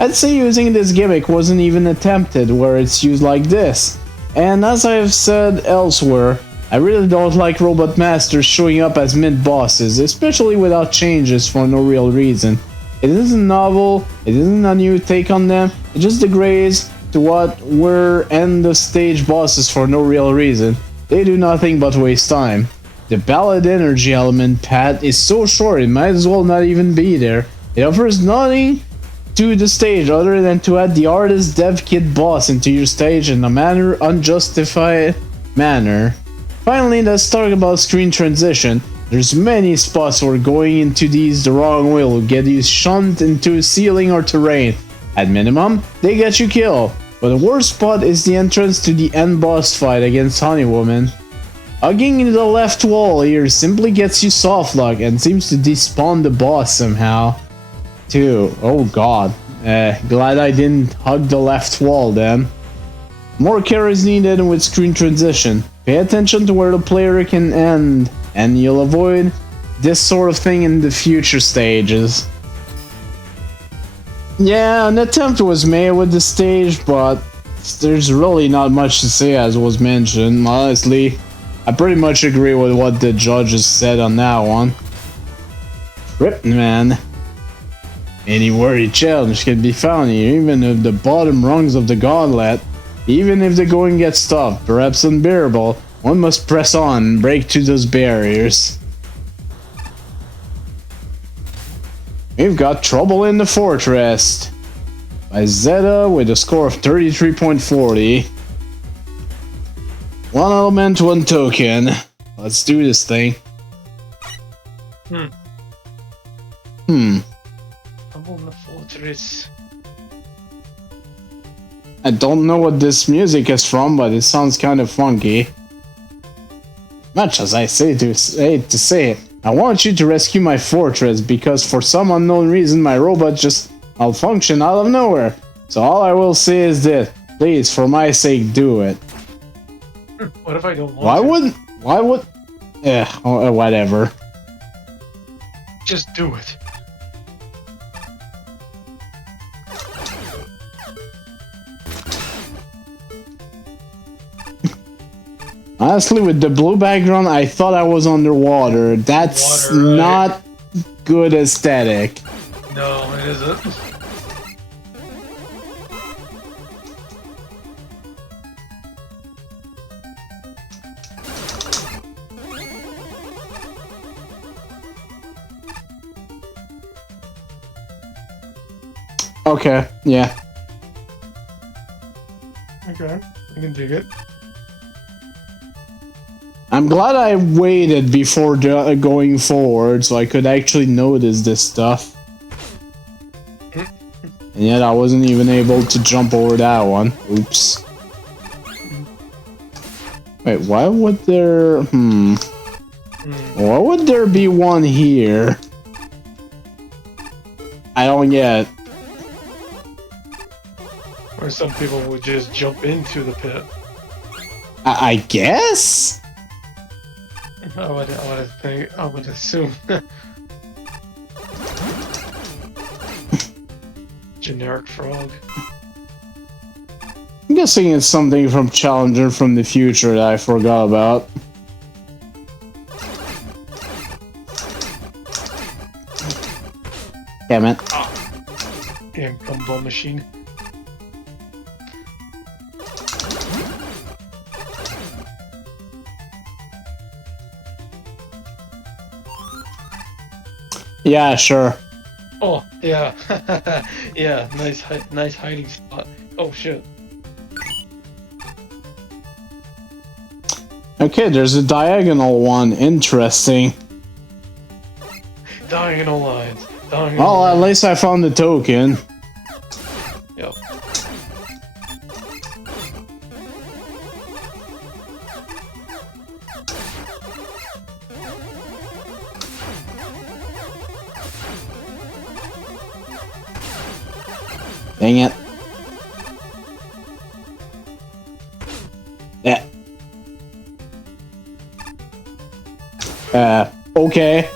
I'd say using this gimmick wasn't even attempted where it's used like this. And as I have said elsewhere, I really don't like Robot Masters showing up as mid-bosses, especially without changes for no real reason. It isn't novel, it isn't a new take on them, it just degrades to what were end-of-stage bosses for no real reason. They do nothing but waste time. The ballad energy element path is so short it might as well not even be there. It offers nothing to the stage other than to add the artist dev kit boss into your stage in a unjustified manner. Finally, let's talk about screen transition. There's many spots where going into these the wrong way will get you shunned into ceiling or terrain. At minimum, they get you killed. But the worst spot is the entrance to the end boss fight against Honey Woman. Hugging into the left wall here simply gets you softlock and seems to despawn the boss somehow. Too. Oh god. Glad I didn't hug the left wall then. More care is needed with screen transition. Pay attention to where the player can end, and you'll avoid this sort of thing in the future stages. Yeah, an attempt was made with the stage, but there's really not much to say as was mentioned. Honestly, I pretty much agree with what the judges said on that one. Rip, man. Any worry challenge can be found here, even if the bottom rungs of the gauntlet. Even if the going gets tough, perhaps unbearable, one must press on and break through those barriers. We've got Trouble in the Fortress by Zeta with a score of 33.40. One element, one token. Let's do this thing. Trouble in the Fortress. I don't know what this music is from, but it sounds kind of funky. Much as I hate to say it, I want you to rescue my fortress because for some unknown reason my robot just malfunctioned out of nowhere. So all I will say is this, please, for my sake, do it. What if I don't want to? Why would... whatever. Just do it. Honestly, with the blue background, I thought I was underwater. That's Water, right? not good aesthetic. No, it isn't. Okay, yeah. Okay, I can dig it. I'm glad I waited before going forward so I could actually notice this stuff. And yet I wasn't even able to jump over that one. Oops. Wait, why would there... Why would there be one here? I don't get it. Or some people would just jump into the pit. I guess? I would assume. Generic frog. I'm guessing it's something from Challenger from the future that I forgot about. Damn it. Damn gumball machine. Yeah, sure. Oh, yeah. Yeah, nice hiding spot. Oh, shit. Okay, there's a diagonal one. Interesting. Diagonal lines. Diagonal Well, at lines. least I found the token. Yep. Dang it. Yeah. Okay.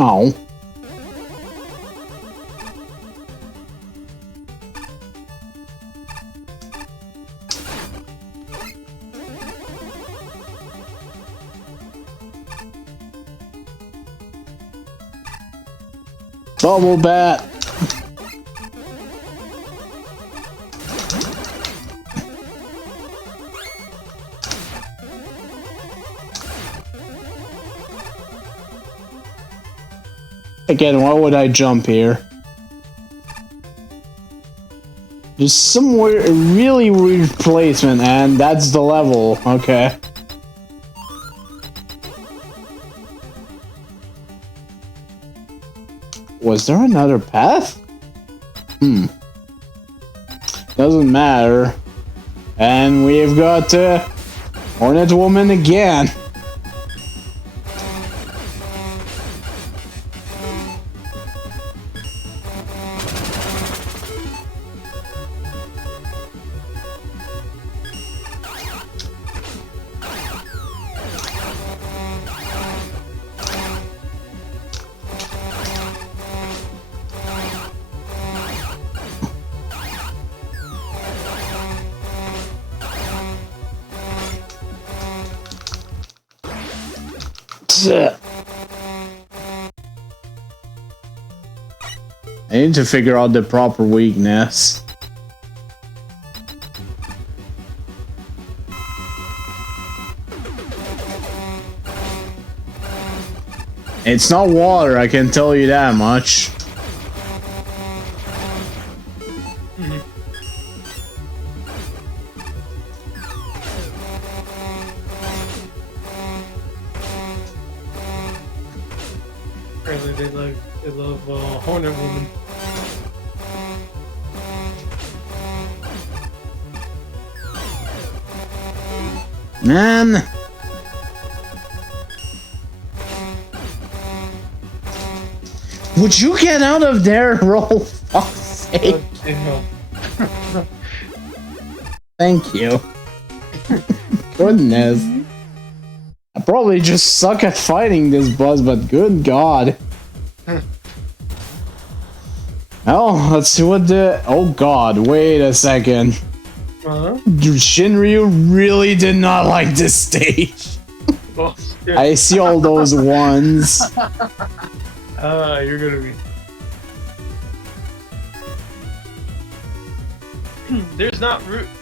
Oh. Bubble bat. Again, why would I jump here? Just some weird, really weird placement, and that's the level. Okay. Was there another path? Doesn't matter. And we've got Hornet Woman again. I need to figure out the proper weakness. It's not water, I can tell you that much. Apparently they love Hornet Woman. Man. Would you get out of there, roll? Fuck's sake. Thank you. Goodness. I probably just suck at fighting this boss, but good god. Oh, let's see what the... Oh god, wait a second. Shinryu really did not like this stage. Oh, I see all those ones. You're gonna be...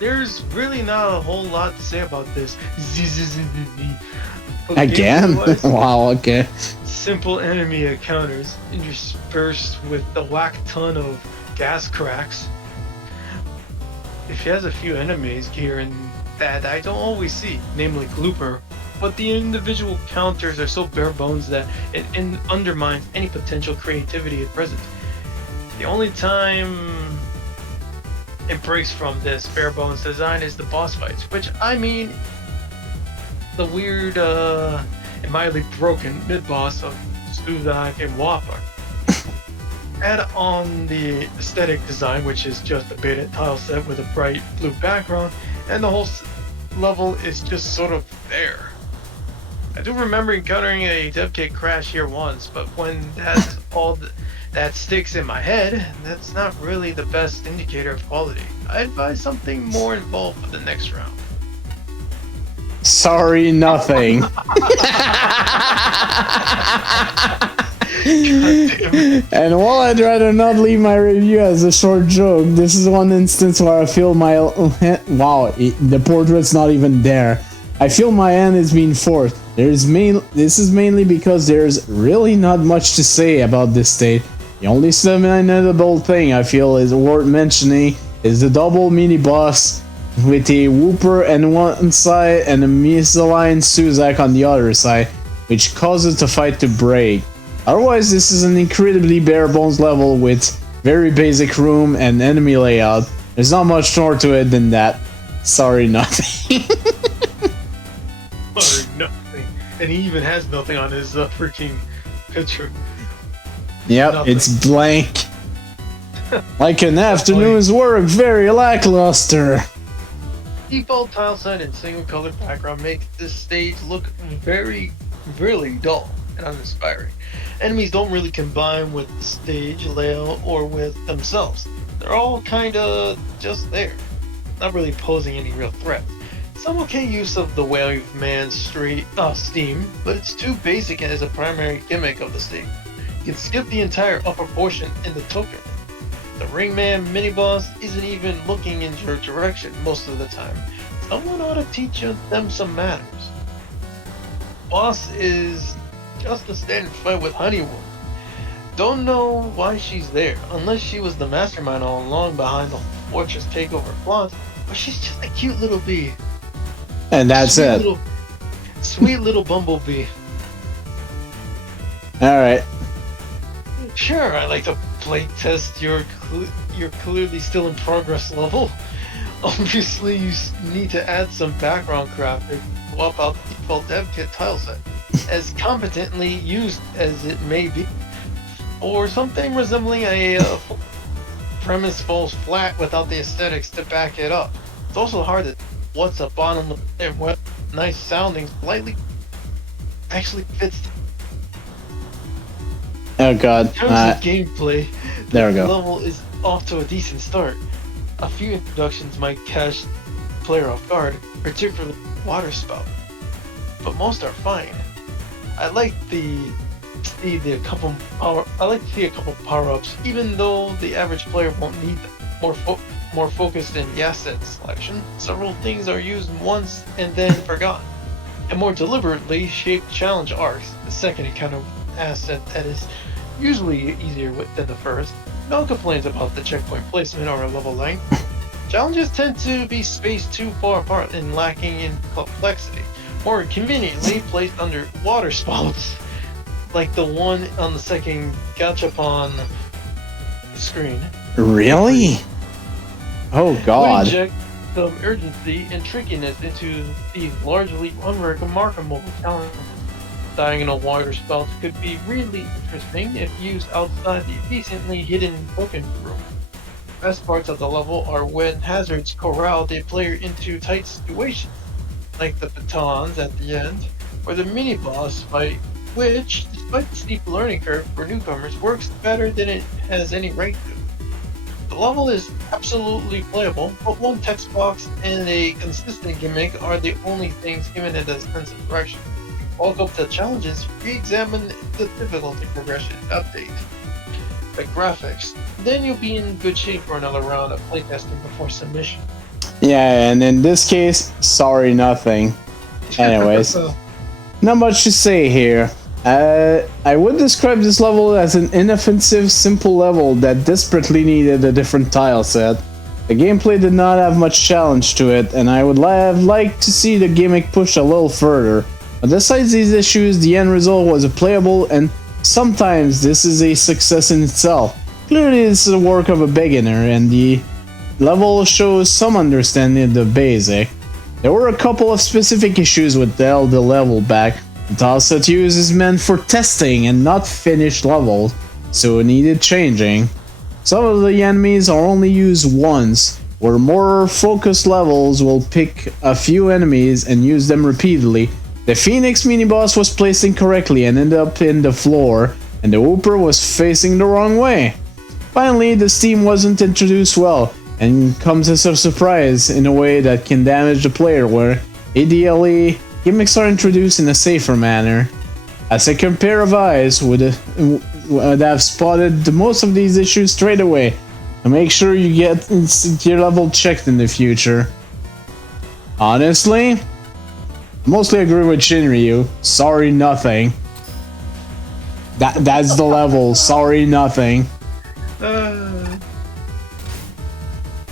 There's really not a whole lot to say about this. Again? Wow, okay. Simple enemy encounters interspersed with the whack ton of gas cracks. If he has a few enemies here and that I don't always see, namely Glooper, but the individual counters are so bare bones that it undermines any potential creativity at present. The only time it breaks from this bare bones design is the boss fights, which I mean, the weird and mildly broken mid-boss of Suzak and Wapar. Add on the aesthetic design, which is just a beta tile set with a bright blue background, and the whole level is just sort of there. I do remember encountering a dev kit crash here once, but when that's all that sticks in my head, that's not really the best indicator of quality. I advise something more involved for the next round. Sorry, nothing. And while I'd rather not leave my review as a short joke, this is one instance where I feel my... Wow, the portrait's not even there. I feel my hand is being forced. This is mainly because there's really not much to say about this state. The only semi-notable thing I feel is worth mentioning is the double mini-boss with a Whooper on one side and a misaligned Suzak on the other side, which causes the fight to break. Otherwise, this is an incredibly bare bones level with very basic room and enemy layout. There's not much more to it than that. Sorry, nothing. Sorry, nothing. And he even has nothing on his freaking picture. Yep, Nothing. It's blank. Like an afternoon's work, very lackluster. Default tile set and single colored background makes this stage look really dull and uninspiring. Enemies don't really combine with the stage layout or with themselves. They're all kinda just there, not really posing any real threat. Some okay use of the Wave Man steam, but it's too basic as a primary gimmick of the stage. You can skip the entire upper portion in the token. The Ringman mini-boss isn't even looking in your direction most of the time. Someone ought to teach them some manners. Boss is just a standard fight with Honeywood. Don't know why she's there, unless she was the mastermind all along behind the Fortress takeover plot, but she's just a cute little bee. And that's it. Sweet little bumblebee. Alright. Sure, I like to play test your clearly still in progress level. Obviously, you need to add some background graphics to swap out the default dev kit tile set, as competently used as it may be, or something resembling a premise falls flat without the aesthetics to back it up. It's also hard to what's a bottom and what nice sounding slightly actually fits. Oh god. In terms of gameplay, there we the go. level is off to a decent start. A few introductions might catch the player off guard, particularly water spout, but most are fine. I like to see a couple power-ups, even though the average player won't need them. More focused in the asset selection. Several things are used once and then forgotten, and more deliberately shaped challenge arcs. The second encounter with an asset that is usually easier than the first. No complaints about the checkpoint placement or level length. Challenges tend to be spaced too far apart and lacking in complexity. More conveniently placed under water spouts, like the one on the second gachapon screen. Really? Oh god. Inject some urgency and trickiness into these largely unremarkable challenges. Diagonal water spells could be really interesting if used outside the decently hidden broken room. Best parts of the level are when hazards corral the player into tight situations, like the batons at the end, or the mini-boss fight, which, despite the steep learning curve for newcomers, works better than it has any right to. The level is absolutely playable, but one text box and a consistent gimmick are the only things giving it a sense of direction. Walk up to challenges, re-examine the difficulty progression, update the graphics. Then you'll be in good shape for another round of playtesting before submission. Yeah, and in this case, sorry, nothing. Anyways, not much to say here. I would describe this level as an inoffensive, simple level that desperately needed a different tile set. The gameplay did not have much challenge to it, and I would have liked to see the gimmick pushed a little further. But besides these issues, the end result was playable, and sometimes this is a success in itself. Clearly, this is the work of a beginner, and the level shows some understanding of the basic. There were a couple of specific issues with the level back. The tile set used is meant for testing and not finished levels, so it needed changing. Some of the enemies are only used once, where more focused levels will pick a few enemies and use them repeatedly. The Phoenix mini-boss was placed incorrectly and ended up in the floor, and the Whooper was facing the wrong way. Finally, the steam wasn't introduced well, and comes as a surprise in a way that can damage the player, where ideally, gimmicks are introduced in a safer manner. A second pair of eyes would have spotted most of these issues straight away, to make sure you get your level checked in the future. Honestly, mostly agree with Shinryu. Sorry, nothing. That's the level. Sorry, nothing.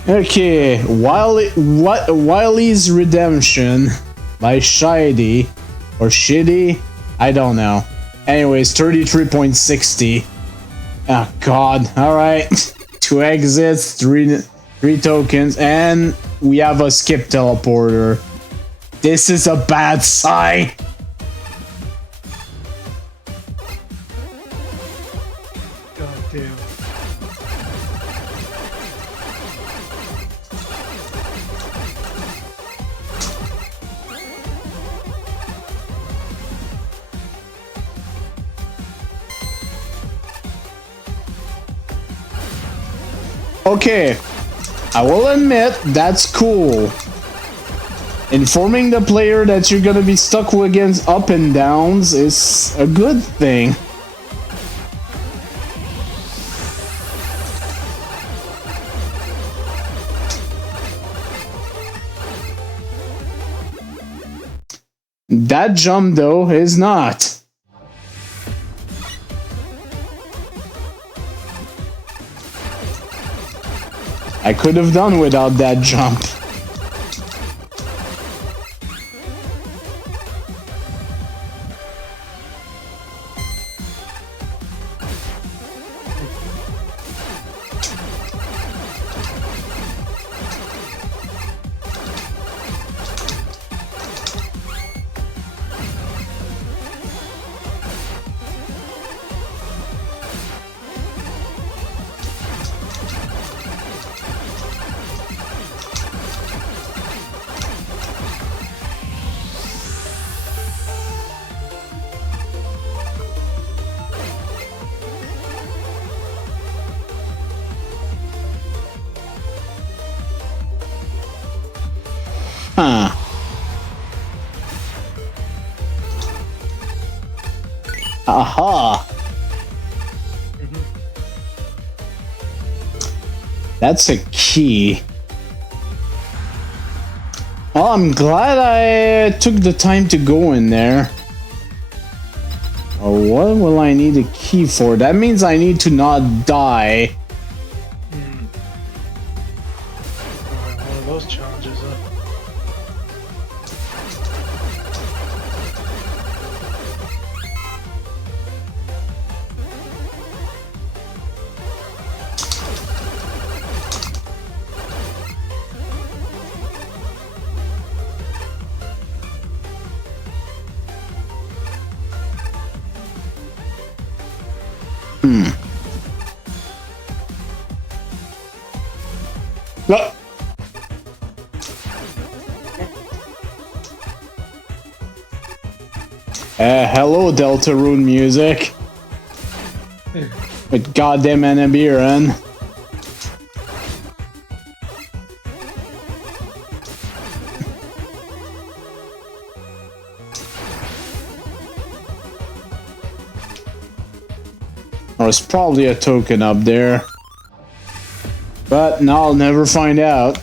Okay, Wily's Redemption by Shidi or Shitty, I don't know. Anyways, 33.60. Oh god. All right, 2 exits, three tokens, and we have a skip teleporter. This is a bad sign. God damn. Okay, I will admit that's cool. Informing the player that you're gonna be stuck against up and downs is a good thing. That jump, though, is not. I could have done without that jump. Huh. Aha. That's a key. Well, I'm glad I took the time to go in there. Or what will I need a key for? That means I need to not die. One of those challenges, huh? Hello, Deltarune music. With goddamn Anabiran. There's probably a token up there. But now I'll never find out.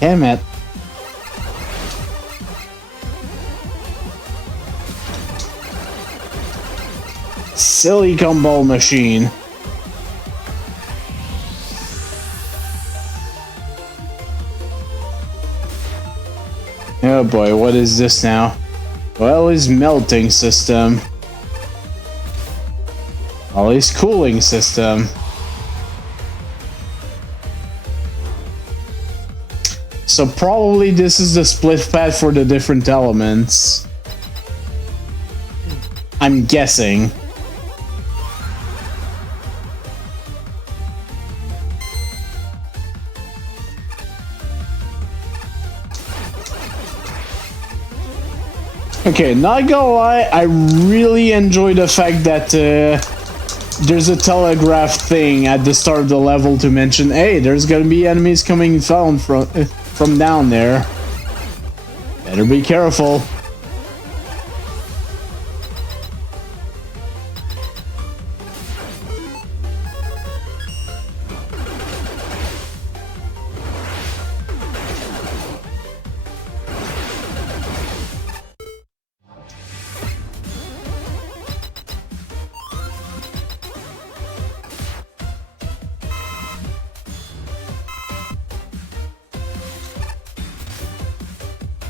Damn it. Silly gumball machine. Oh boy, what is this now? Well, his melting system. Well, his cooling system. So probably this is the split path for the different elements. I'm guessing. Okay, not gonna lie, I really enjoy the fact that there's a telegraph thing at the start of the level to mention, hey, there's gonna be enemies coming down from down there. Better be careful.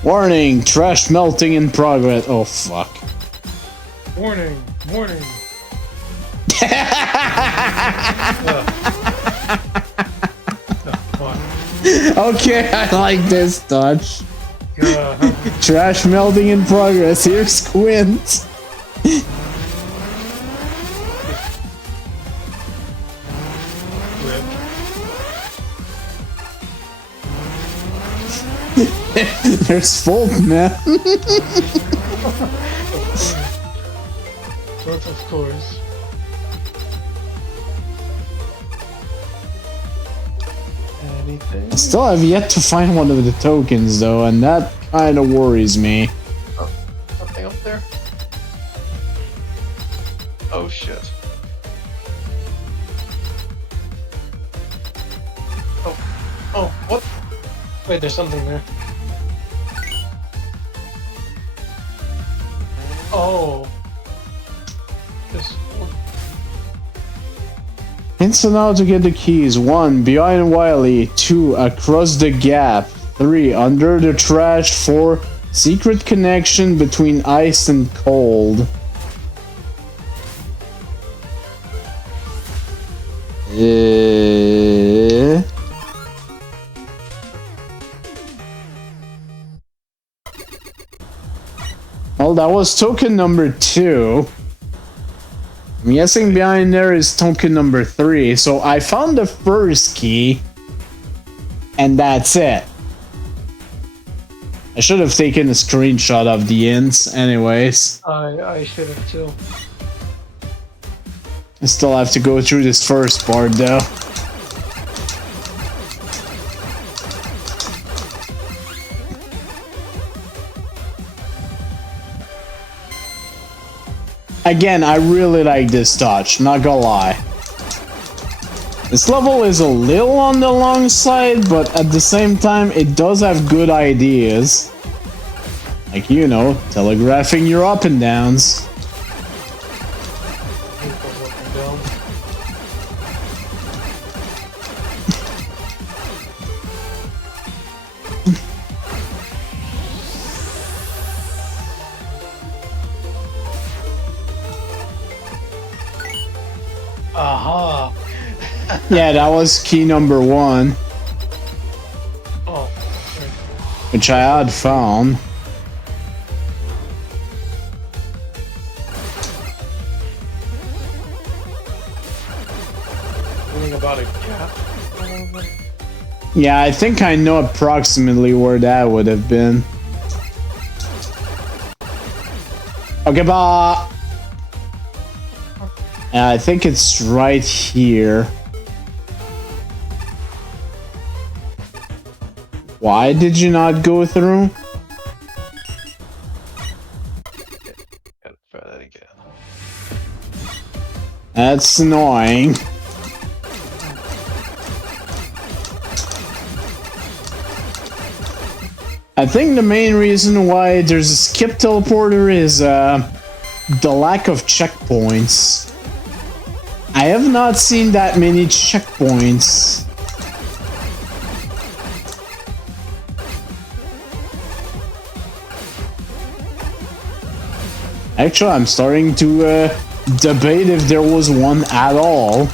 Warning, trash melting in progress. Oh, fuck. Warning, warning. Okay, I like this touch. Trash melting in progress. Here's Quint. There's Fault, man. But of course. Anything? I still have yet to find one of the tokens, though, and that kind of worries me. Oh, nothing up there? Oh shit. Oh, what? Wait, there's something there. Oh. This. Hints on how to get the keys. 1. Behind Wily. 2. Across the gap. 3. Under the trash. 4. Secret connection between ice and cold. Well, that was token number 2. I'm guessing behind there is token number 3. So I found the first key, and that's it. I should have taken a screenshot of the hints anyways. I should have too. I still have to go through this first part though. Again, I really like this touch, not gonna lie. This level is a little on the long side, but at the same time, it does have good ideas. Like, you know, telegraphing your up and downs. Yeah, that was key number 1, Oh, okay. which I had found. Something about a gap. Yeah, I think I know approximately where that would have been. Okay, bye. Yeah, I think it's right here. Why did you not go through? Gotta try that again. That's annoying. I think the main reason why there's a skip teleporter is the lack of checkpoints. I have not seen that many checkpoints. Actually, I'm starting to debate if there was one at all.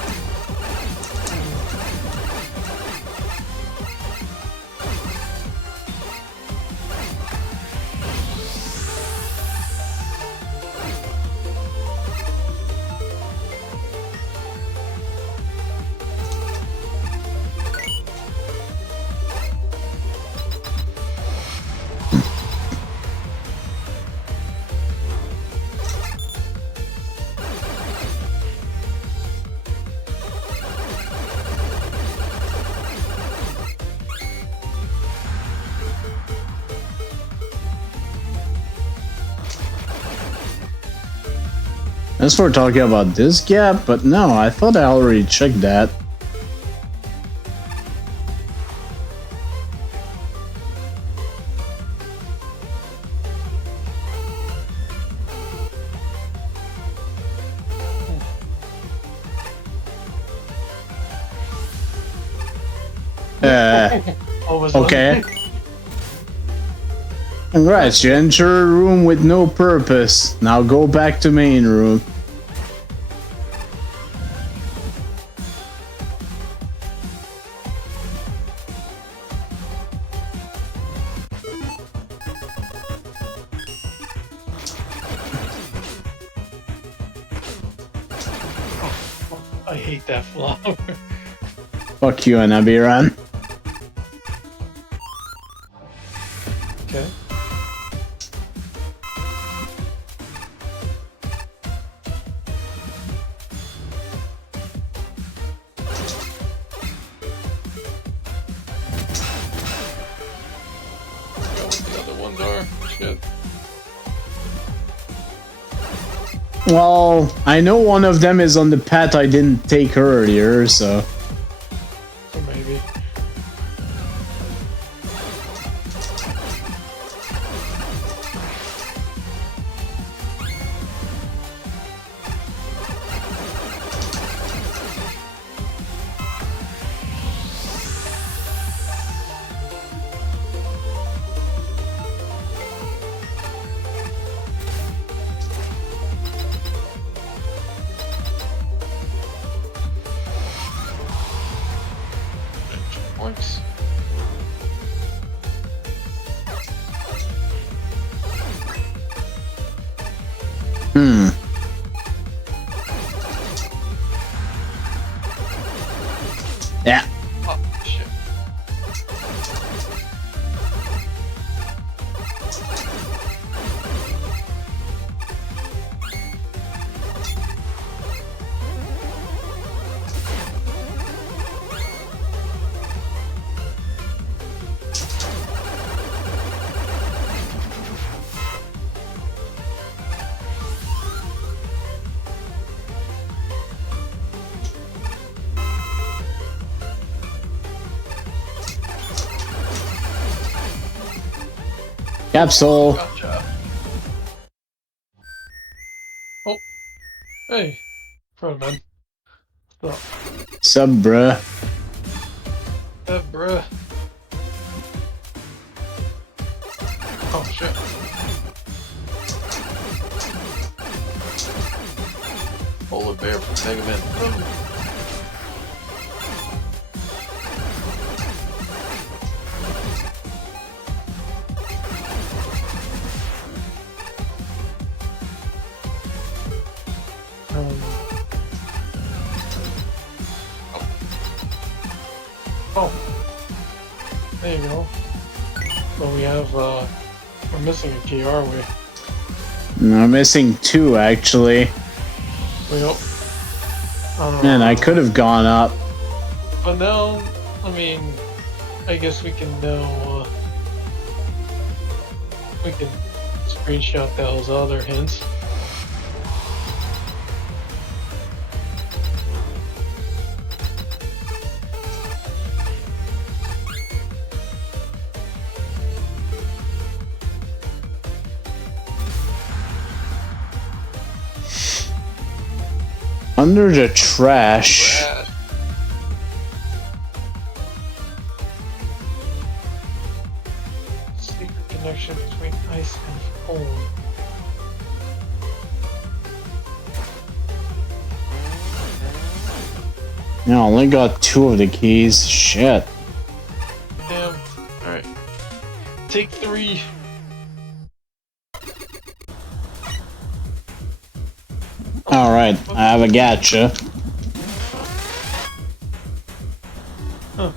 As for talking about this gap, but no, I thought I already checked that. Okay. Congrats, you enter a room with no purpose. Now go back to main room. I hate that flower. Fuck you, Anabiran. Okay. The other ones are shit. Well, I know one of them is on the path I didn't take earlier, so... Or maybe. Points. Yeah. Oh, shit. Capsule. Gotcha. Oh. Hey. Proman. What's up? Sup, bruh? Bruh. Oh, shit. Polar bear from Megaman. Oh. There you go. Well, we have, we're missing a key, are we? No, I'm missing 2, actually. Well, Man, I could have gone up. But now, I mean, I guess we can now, we can screenshot those other hints. Under the trash. Secret connection between ice and foam. I only got 2 of the keys. Shit. Damn. Alright. Take 3. Alright, I have a gotcha. Huh.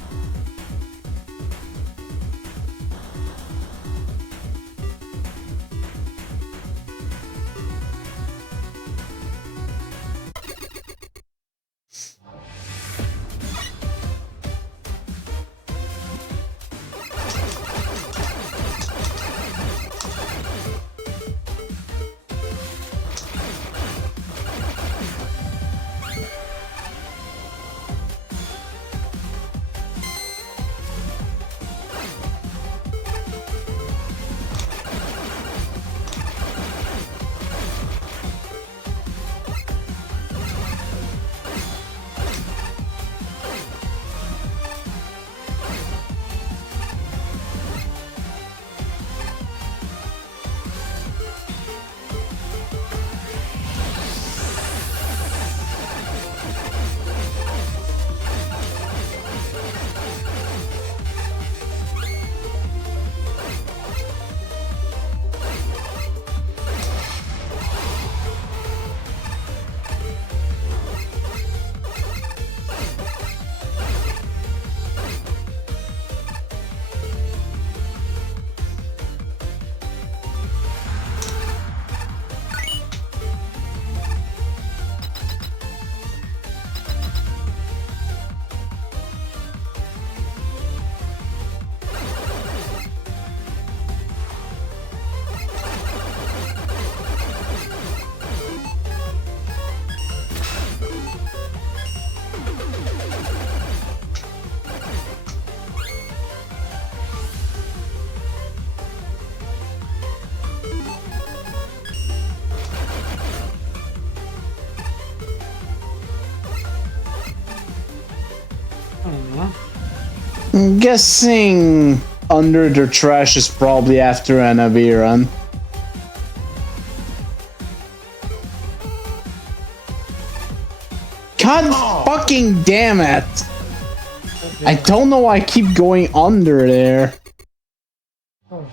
I'm guessing under the trash is probably after an AV run. God fucking damn it! I don't know why I keep going under there. Oh.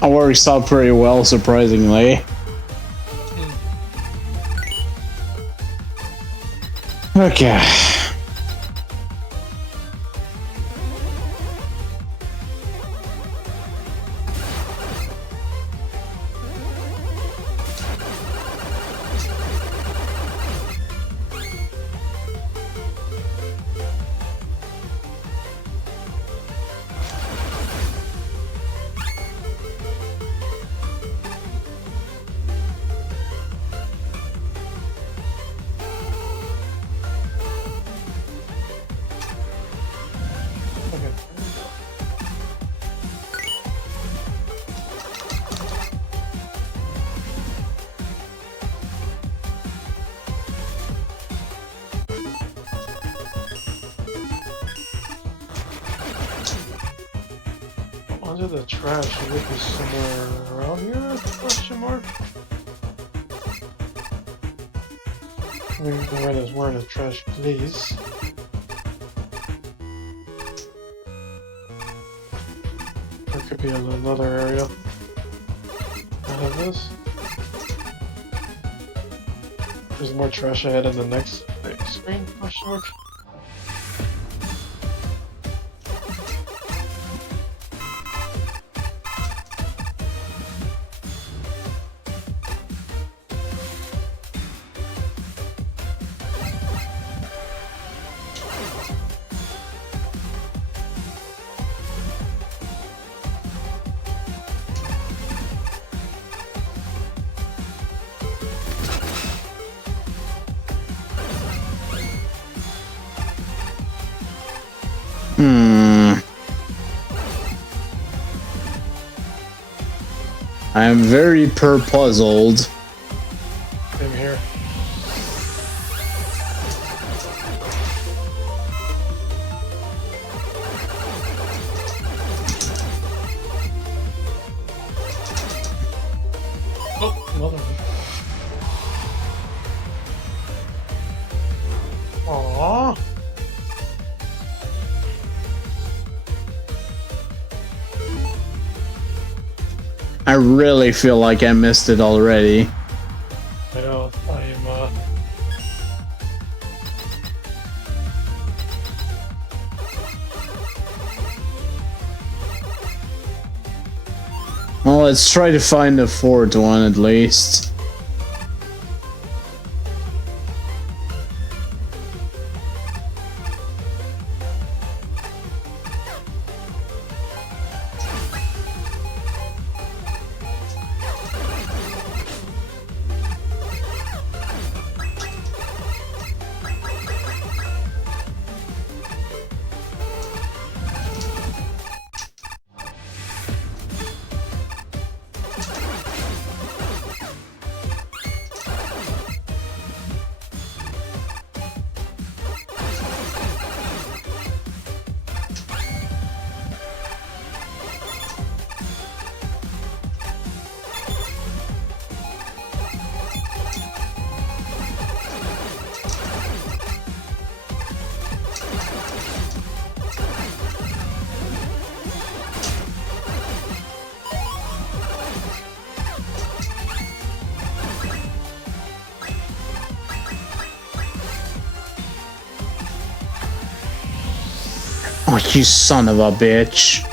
I works out pretty well, surprisingly. Okay. to the trash. It would be somewhere around here? Question mark. I mean, where the trash, please. There could be another area. I have this. There's more trash ahead in the next big screen. Question mark. I am very puzzled. Same here. Oh, another one. Aww. I really feel like I missed it already. I know, I am, Well, let's try to find the fourth one at least. Oh, you son of a bitch.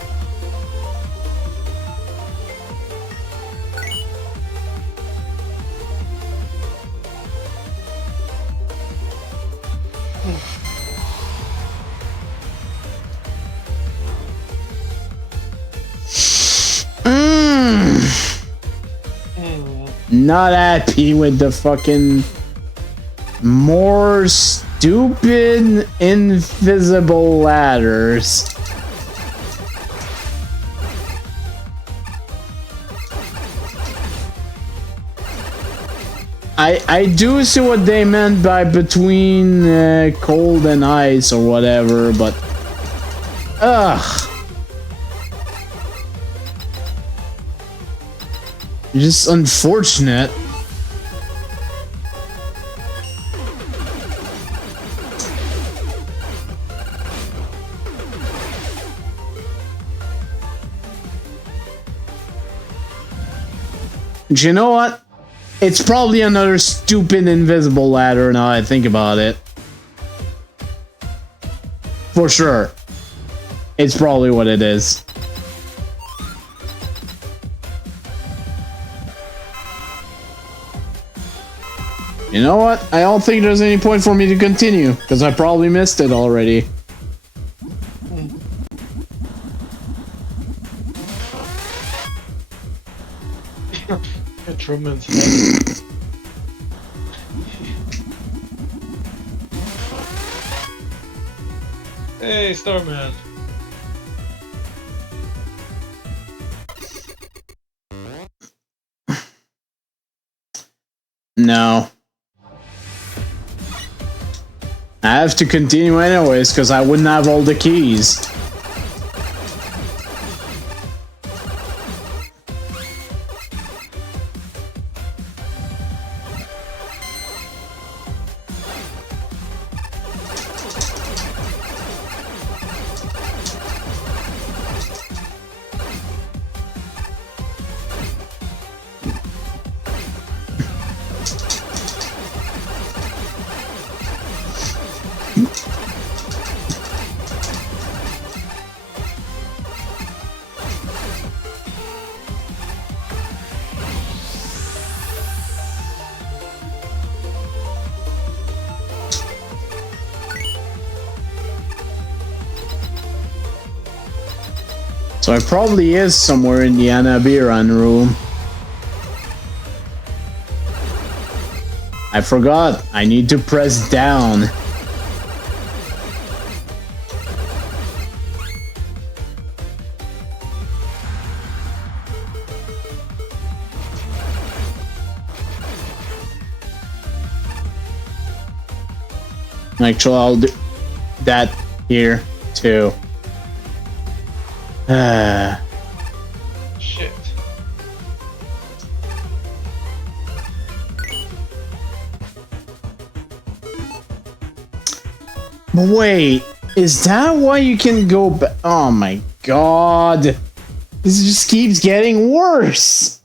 Not happy with the fucking more stupid invisible ladders. I do see what they meant by between cold and ice or whatever, but ugh. Just unfortunate. Do you know what? It's probably another stupid invisible ladder now I think about it. For sure. It's probably what it is. You know what? I don't think there's any point for me to continue, because I probably missed it already. Truman's head. Hey, Starman. No. I have to continue anyways, because I wouldn't have all the keys. So it probably is somewhere in the Anabiran room. I forgot. I need to press down. Actually, I'll do that here too. Shit. But wait, is that why you can go back? Oh my god. This just keeps getting worse.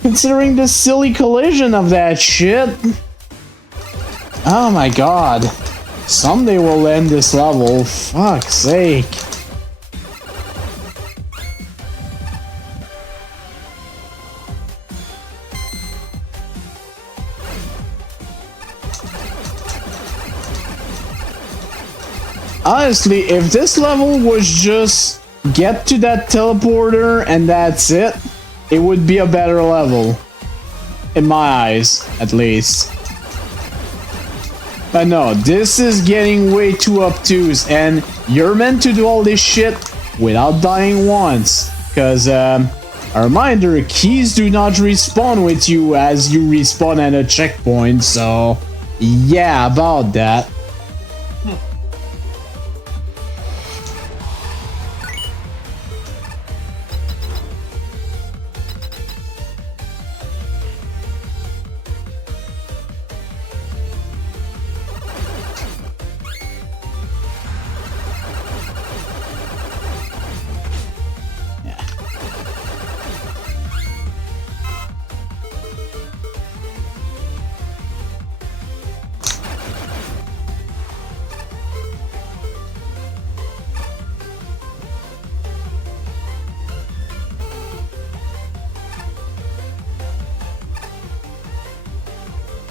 Considering the silly collision of that shit. Oh my god. Someday we'll end this level. Fuck's sake. Honestly, if this level was just get to that teleporter and that's it, it would be a better level. In my eyes, at least. But no, this is getting way too obtuse, and you're meant to do all this shit without dying once. Because, a reminder, keys do not respawn with you as you respawn at a checkpoint, so yeah, about that.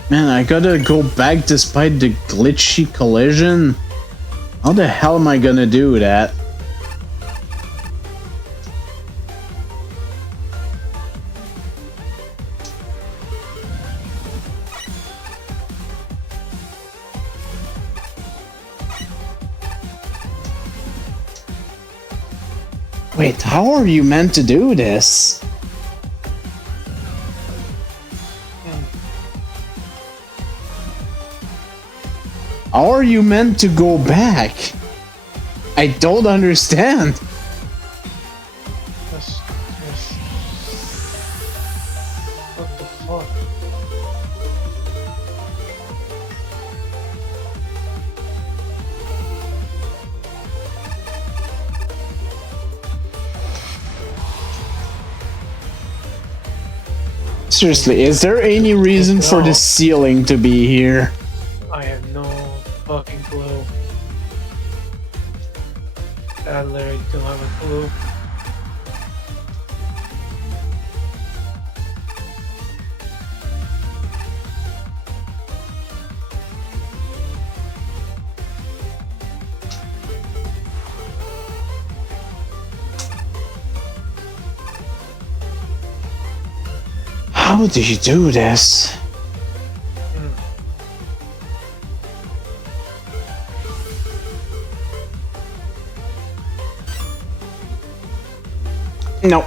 Man, I gotta go back despite the glitchy collision? How the hell am I gonna do that? Wait, how are you meant to do this? How are you meant to go back? I don't understand. Yes. What the fuck? Seriously, is there any reason for the ceiling to be here? I have no fucking clue. I literally don't have a clue. How do you do this? No.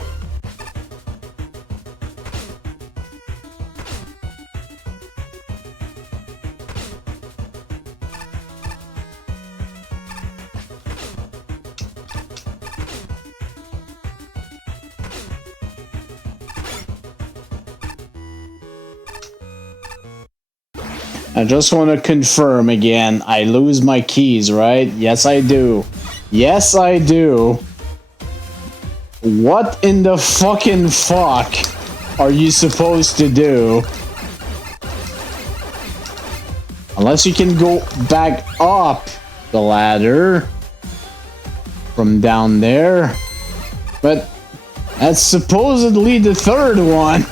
I just want to confirm again, I lose my keys, right? Yes, I do. Yes, I do. What in the fucking fuck are you supposed to do? Unless you can go back up the ladder from down there. But that's supposedly the third one.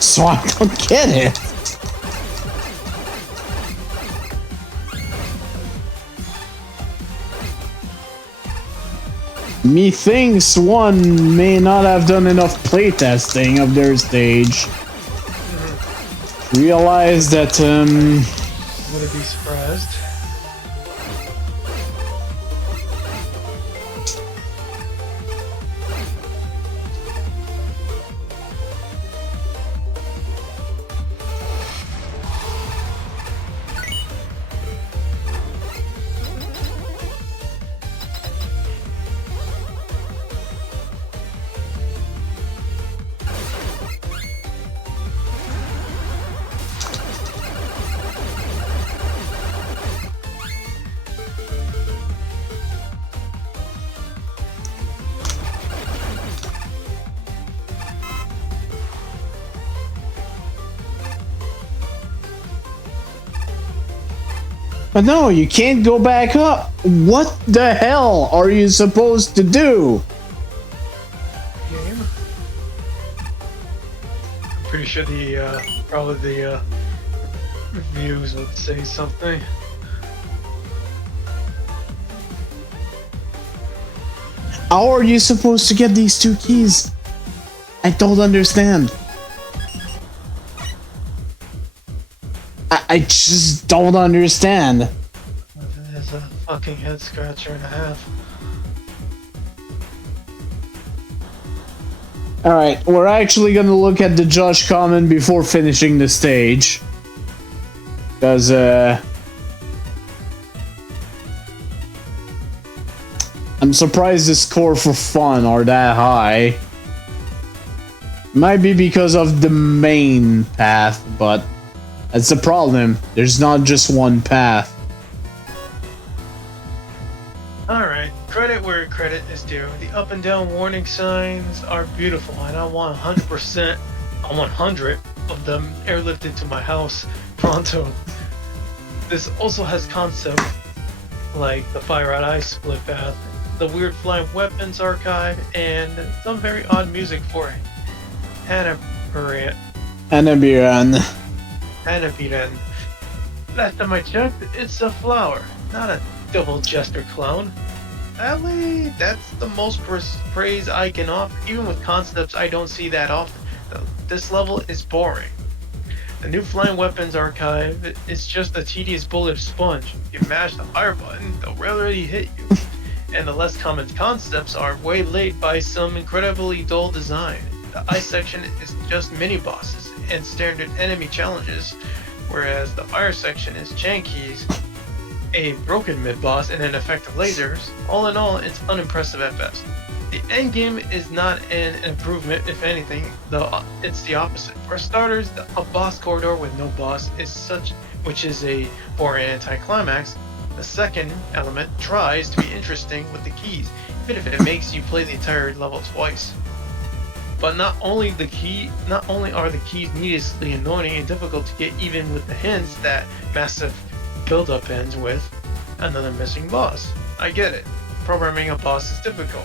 So I don't get it. Methinks one may not have done enough playtesting of their stage. Realize that, Wouldn't be surprised. but no, you can't go back up. What the hell are you supposed to do? Game. I'm pretty sure probably the reviews would say something. How are you supposed to get these two keys? I don't understand. I just don't understand. There's a fucking head scratcher and a half. Alright, we're actually gonna look at the Josh comment before finishing the stage. Because, I'm surprised the score for fun are that high. Might be because of the main path, but that's the problem. There's not just one path. Alright, credit where credit is due. The up and down warning signs are beautiful, and I want 100%, 100 of them airlifted to my house pronto. This also has concepts like the Fire Out Ice split path, the weird flying weapons archive, and some very odd music for Hanabiran. Last time I checked, it's a flower, not a double jester clone. Sadly, that's the most praise I can offer. Even with concepts I don't see that often. This level is boring. The new flying weapons archive is just a tedious bullet sponge. You mash the fire button, they'll rarely hit you. And the less common concepts are waylaid by some incredibly dull design. The ice section is just mini bosses and standard enemy challenges, whereas the fire section is Chankeys, a broken mid-boss, and an effective lasers. All in all, it's unimpressive at best. The endgame is not an improvement, if anything, though it's the opposite. For starters, a boss corridor with no boss which is a boring anticlimax. The second element tries to be interesting with the keys, even if it makes you play the entire level twice. But not only are the keys needlessly annoying and difficult to get, even with the hints that massive build-up ends with another missing boss. I get it. Programming a boss is difficult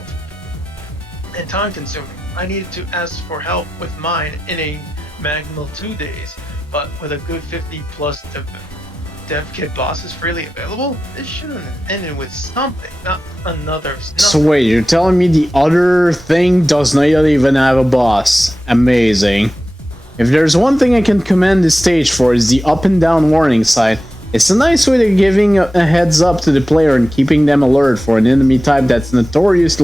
and time-consuming. I needed to ask for help with mine in a Magmal 2 days, but with a good 50+ dev kit bosses freely available, this should have ended with something, not another. So wait, you're telling me the other thing does not even have a boss? Amazing. If there's one thing I can commend this stage for, is the up and down warning sign. It's a nice way of giving a heads up to the player and keeping them alert for an enemy type that's notorious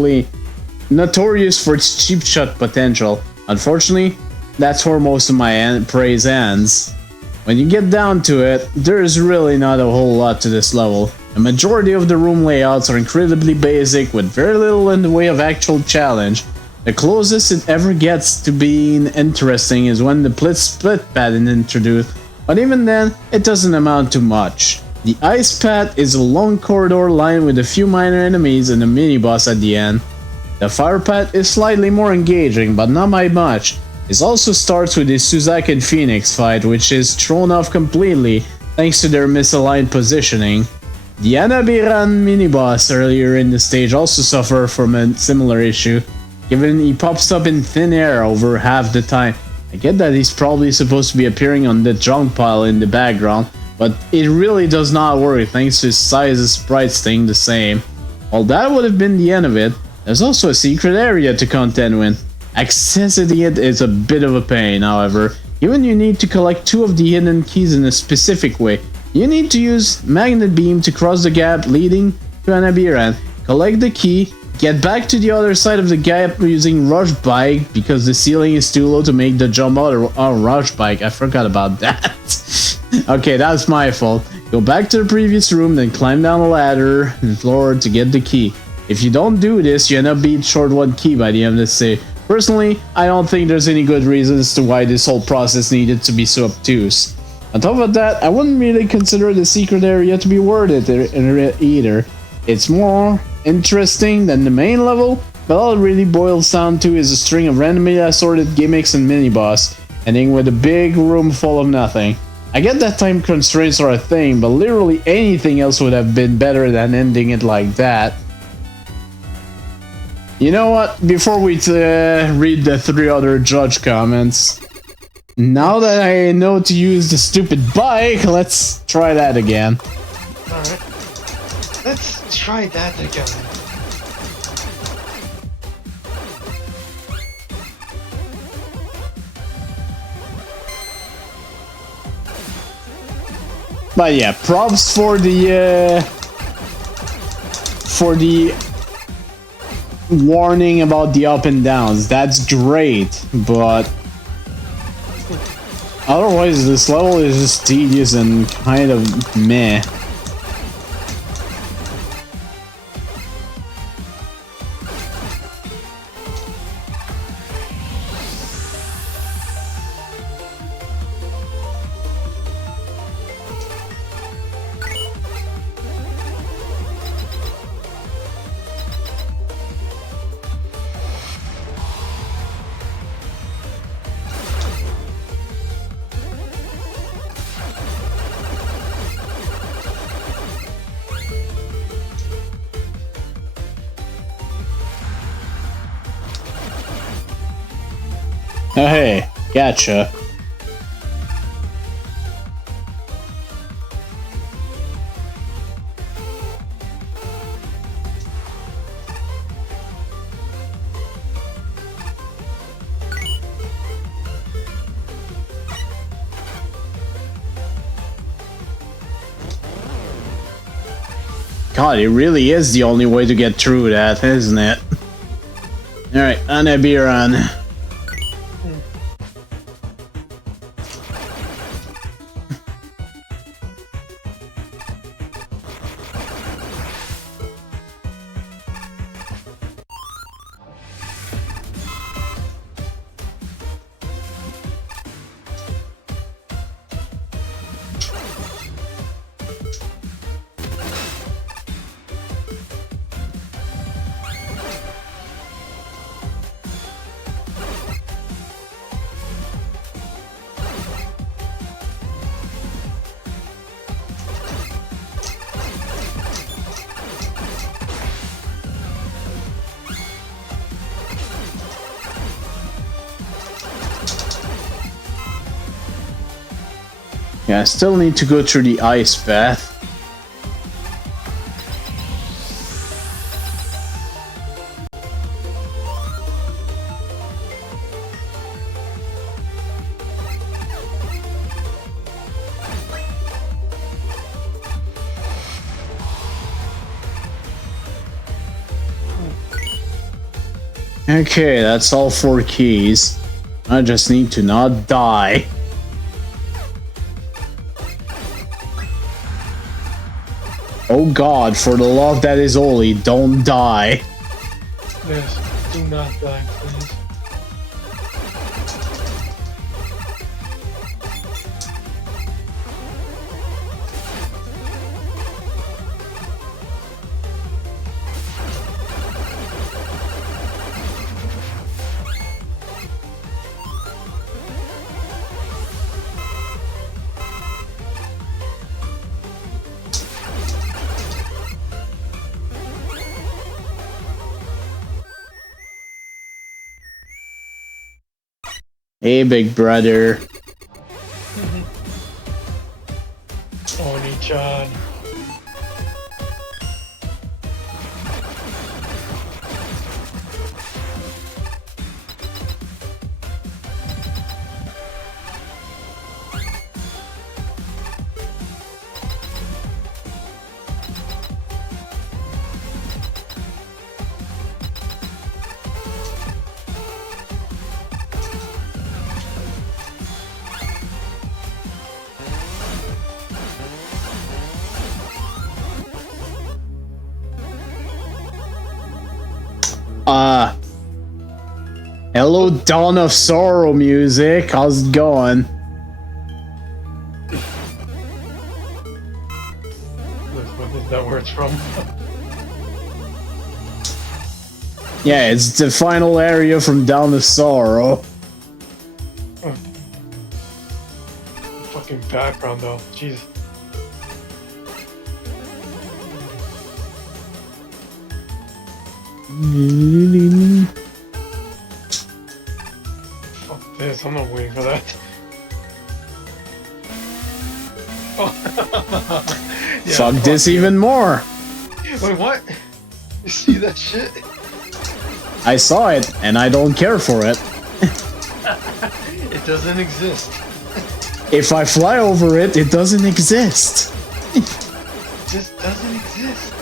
for its cheap shot potential. Unfortunately, that's where most of my praise ends. When you get down to it, there's really not a whole lot to this level. A majority of the room layouts are incredibly basic with very little in the way of actual challenge. The closest it ever gets to being interesting is when the split pad is introduced, but even then, it doesn't amount to much. The ice path is a long corridor lined with a few minor enemies and a mini-boss at the end. The fire path is slightly more engaging, but not by much. It also starts with the Suzak and Phoenix fight, which is thrown off completely thanks to their misaligned positioning. The Anabiran mini-boss earlier in the stage also suffer from a similar issue, given he pops up in thin air over half the time. I get that he's probably supposed to be appearing on the junk pile in the background, but it really does not work thanks to his size and sprite staying the same. Well, that would have been the end of it. There's also a secret area to contend with. Accessing it is a bit of a pain, however. Given you need to collect 2 of the hidden keys in a specific way, you need to use Magnet Beam to cross the gap leading to an Abiran. Collect the key, get back to the other side of the gap using Rush Bike because the ceiling is too low to make the jump out. Oh, Rush Bike, I forgot about that. Okay, that's my fault. Go back to the previous room, then climb down a ladder and floor to get the key. If you don't do this, you end up being short 1 key by the end of the stage. Personally, I don't think there's any good reasons to why this whole process needed to be so obtuse. On top of that, I wouldn't really consider the secret area to be worth it either. It's more interesting than the main level, but all it really boils down to is a string of randomly assorted gimmicks and mini-boss, ending with a big room full of nothing. I get that time constraints are a thing, but literally anything else would have been better than ending it like that. You know what? Before we read the 3 other judge comments, now that I know to use the stupid bike, let's try that again. Alright. Let's try that again. But yeah, props for the warning about the up and downs. That's great, but otherwise this level is just tedious and kind of meh. Oh, hey, gotcha. God, it really is the only way to get through that, isn't it? Alright, Anabiran. Yeah, I still need to go through the ice path. Okay, that's all 4 keys. I just need to not die. Oh God, for the love that is holy, don't die. Yes, do not die, please. Hey, big brother. Oni-chan. Hello, Dawn of Sorrow music. How's it going? Is that where it's from? Yeah, it's the final area from Dawn of Sorrow. Fucking background though, jeez. Fuck this, I'm not waiting for that. Oh. Yeah, Fuck this even more. Wait, what? You see that shit? I saw it, and I don't care for it. It doesn't exist. If I fly over it, it doesn't exist. It just doesn't exist.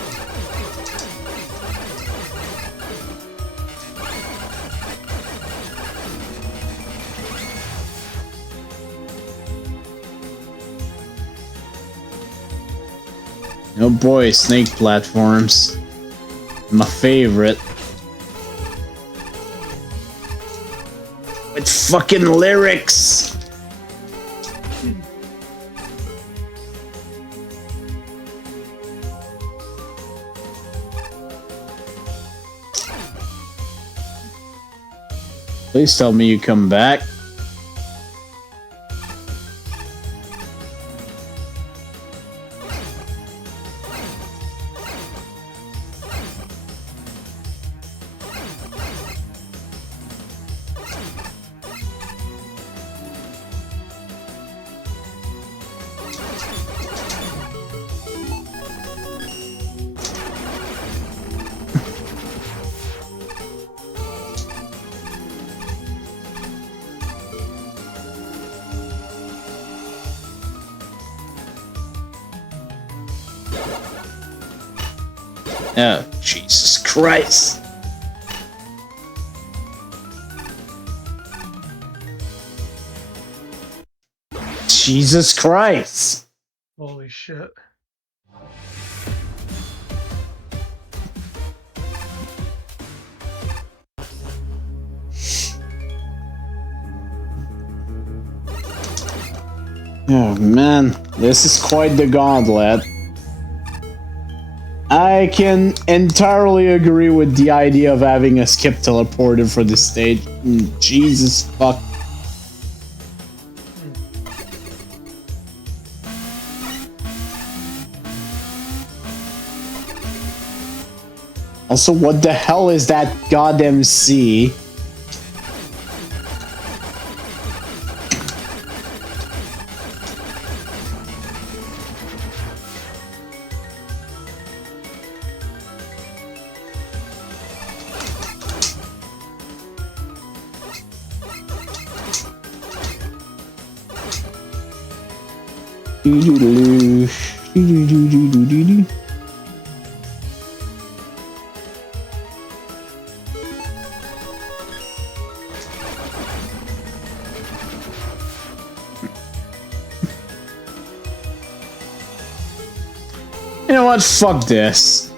Oh boy, snake platforms. My favorite. With fucking lyrics. Please tell me you come back. Oh, Jesus Christ. Jesus Christ. Holy shit. Oh man, this is quite the gauntlet. I can entirely agree with the idea of having a skip teleported for this stage. Jesus fuck. Also, what the hell is that goddamn sea? You know what? Fuck this.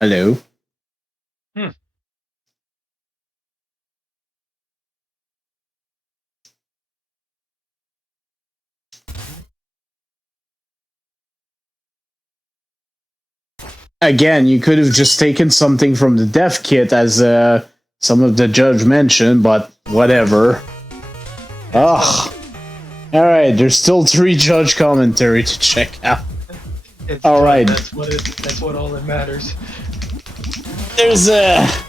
Hello. Again, you could have just taken something from the dev kit, as some of the judge mentioned, but whatever. Ugh. Alright, there's still 3 judge commentary to check out. Alright. That's what all that matters. There's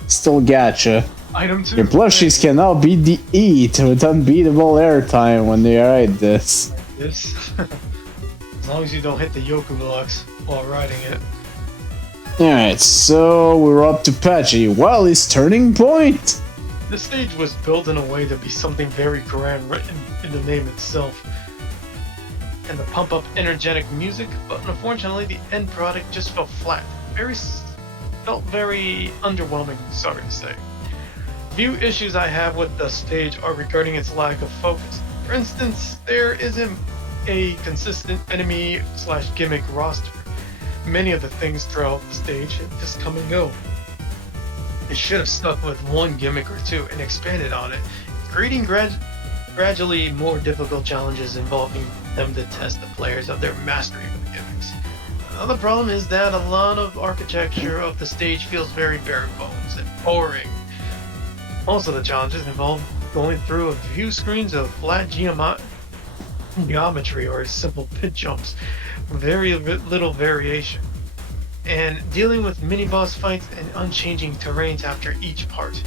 still gotcha. Item 2. Your plushies cannot beat the eat with unbeatable airtime when they ride this. This. As long as you don't hit the Yoku blocks while riding it. Alright, so we're up to Patchy. Well, his turning point! The stage was built in a way to be something very grand written in the name itself, and to pump up energetic music, but unfortunately the end product just felt flat. Felt very underwhelming, sorry to say. Few issues I have with the stage are regarding its lack of focus. For instance, there isn't a consistent enemy/gimmick roster. Many of the things throughout the stage just come and go. It should have stuck with one gimmick or two and expanded on it, creating gradually more difficult challenges involving them to test the players of their mastery of the gimmicks. Another problem is that a lot of architecture of the stage feels very bare bones and boring. Most of the challenges involve going through a few screens of flat geometry or simple pit jumps, very little variation, and dealing with mini-boss fights and unchanging terrains after each part.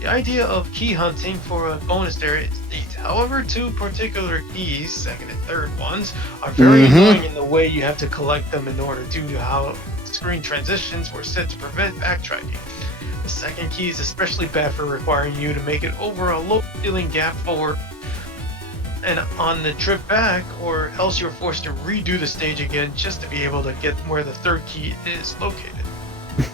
The idea of key hunting for a bonus area is neat. However, two particular keys, second and third ones, are very annoying in the way you have to collect them in order due to how screen transitions were set to prevent backtracking. The second key is especially bad for requiring you to make it over a low ceiling gap forward and on the trip back, or else you're forced to redo the stage again just to be able to get where the third key is located.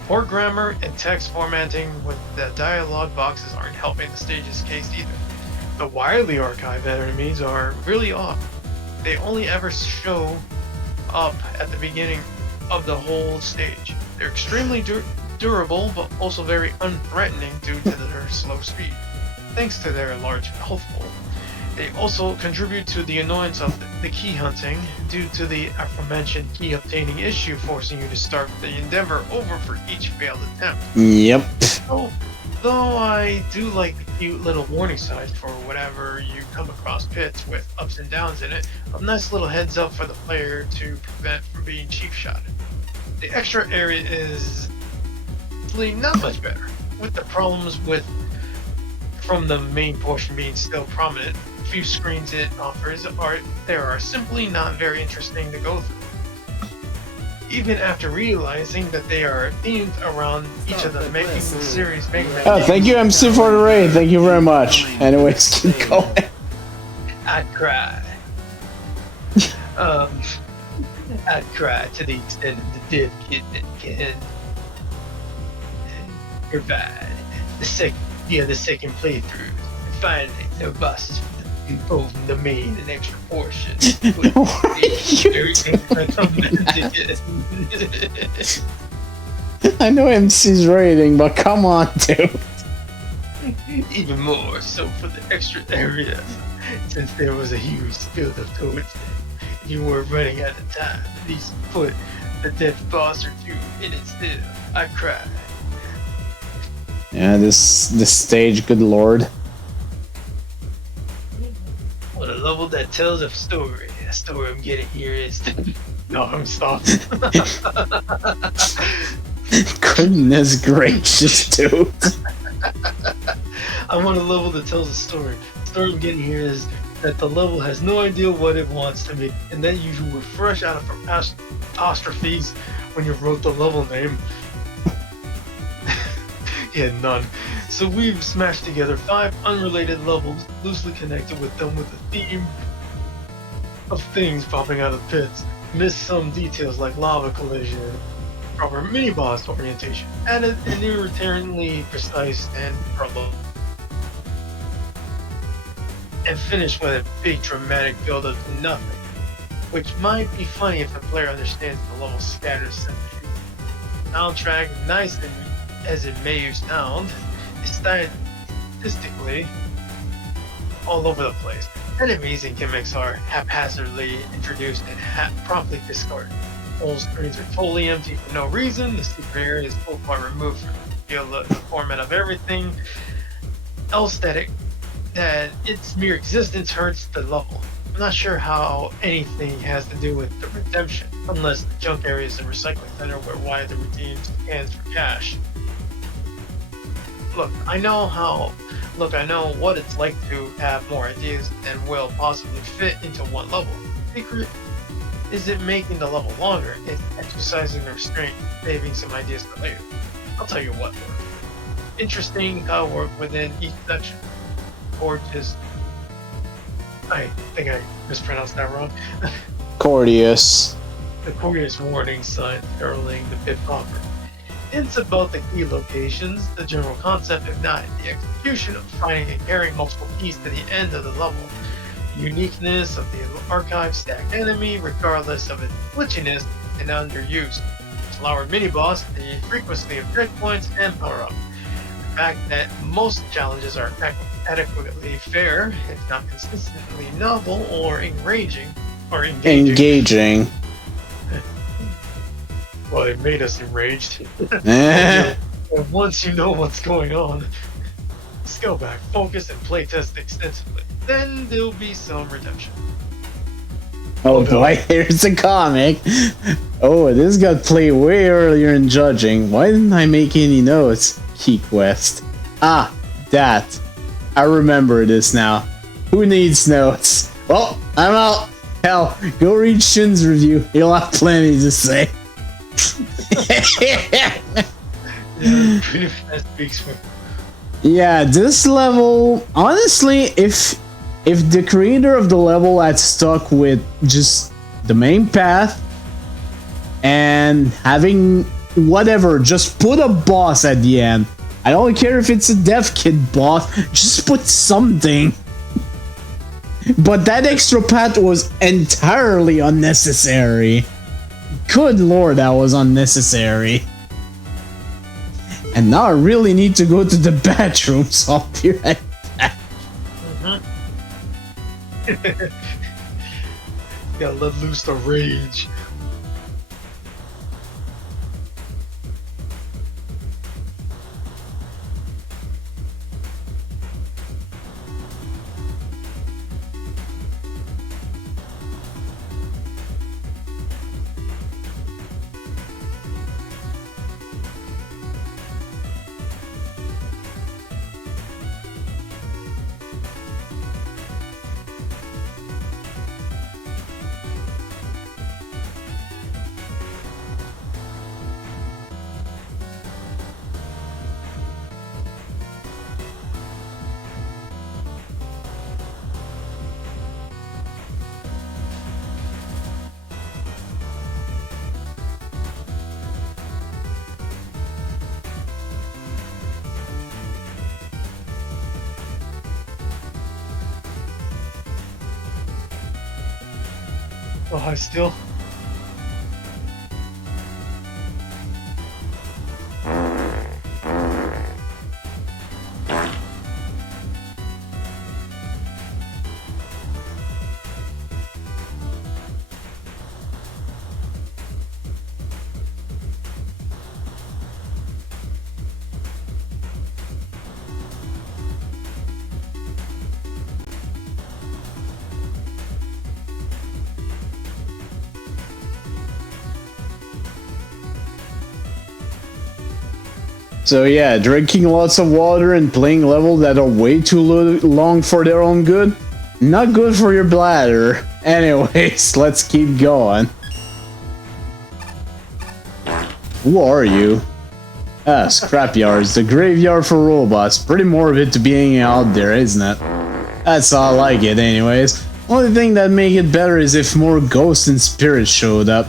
Poor grammar and text formatting with the dialogue boxes aren't helping the stage's case either. The widely archived enemies are really off. They only ever show up at the beginning of the whole stage. They're extremely durable, but also very unthreatening due to their slow speed, thanks to their large health pool. They also contribute to the annoyance of the key hunting due to the aforementioned key obtaining issue, forcing you to start the endeavor over for each failed attempt. Yep. Though I do like the cute little warning signs for whenever you come across pits with ups and downs in it, a nice little heads up for the player to prevent from being cheap shotted. The extra area is not much better, with the problems from the main portion being still prominent. Few screens it offers are simply not very interesting to go through, even after realizing that they are themed around each of the making the series Megaman. Oh, thank you, MC, for the raid. Thank you very much. Anyways, keep going. I'd cry. I'd cry to the extent of the div kid that can provide the second playthrough. Finally, no bosses for both the main and extra portion. I know MC's rating, but come on, dude. Even more so for the extra areas, since there was a huge field of toads and you were running out of time. At least put the death boss or two in it still. I cried. Yeah, this stage, good lord. What a level that tells a story. The story I'm getting here is... No, I'm stopped. Goodness gracious, dude. I want a level that tells a story. The story I'm getting here is that the level has no idea what it wants to be, and then you were fresh out of apostrophes when you wrote the level name. Yeah, none. So we've smashed together 5 unrelated levels, loosely connected with them with a theme of things popping out of pits. Missed some details like lava collision, proper mini-boss orientation, added an irritatingly precise and problem, and finished with a big dramatic build-up to nothing, which might be funny if the player understands the level's scattered symmetry. Soundtrack, nice as it may sound, is stylistically all over the place. Enemies and gimmicks are haphazardly introduced and promptly discarded. All screens are totally empty for no reason. The secret area is so far removed from the format of everything else that its mere existence hurts the level. I'm not sure how anything has to do with the redemption, unless the junk areas and recycling center were why the redeemed cans for cash. Look, I know what it's like to have more ideas than will possibly fit into one level. The secret isn't making the level longer, it's exercising the restraint, saving some ideas for later. I'll tell you what, interesting work within each section. Gorgeous. I think I mispronounced that wrong. Cordius. The Cordius warning sign heralding the pit proper. Hints about the key locations, the general concept, if not the execution of finding and carrying multiple keys to the end of the level. The uniqueness of the archive stacked enemy, regardless of its glitchiness and underuse. Flower mini-boss, the frequency of checkpoints and power-up. The fact that most challenges are adequately fair, if not consistently novel or engaging. Well, it made us enraged. And once you know what's going on, scale back, focus, and playtest extensively. Then there'll be some redemption. Oh boy, here's a comic. Oh, this got played way earlier in judging. Why didn't I make any notes? Key quest. Ah, that. I remember this now. Who needs notes? Well, I'm out. Hell, go read Shin's review. He'll have plenty to say. Yeah, pretty fast speaks for. Yeah, this level, honestly, if the creator of the level had stuck with just the main path and having whatever, just put a boss at the end. I don't care if it's a dev kit boss, just put something. But that extra path was entirely unnecessary. Good lord, that was unnecessary. And now I really need to go to the bathroom, so I'll be right back. Gotta let loose the rage. Oh, hi, still. So yeah, drinking lots of water and playing levels that are way too long for their own good, not good for your bladder. Anyways, let's keep going. Who are you? Ah, Scrapyards, the graveyard for robots. Pretty morbid to be hanging out there, isn't it? That's how I like it anyways. Only thing that make it better is if more ghosts and spirits showed up.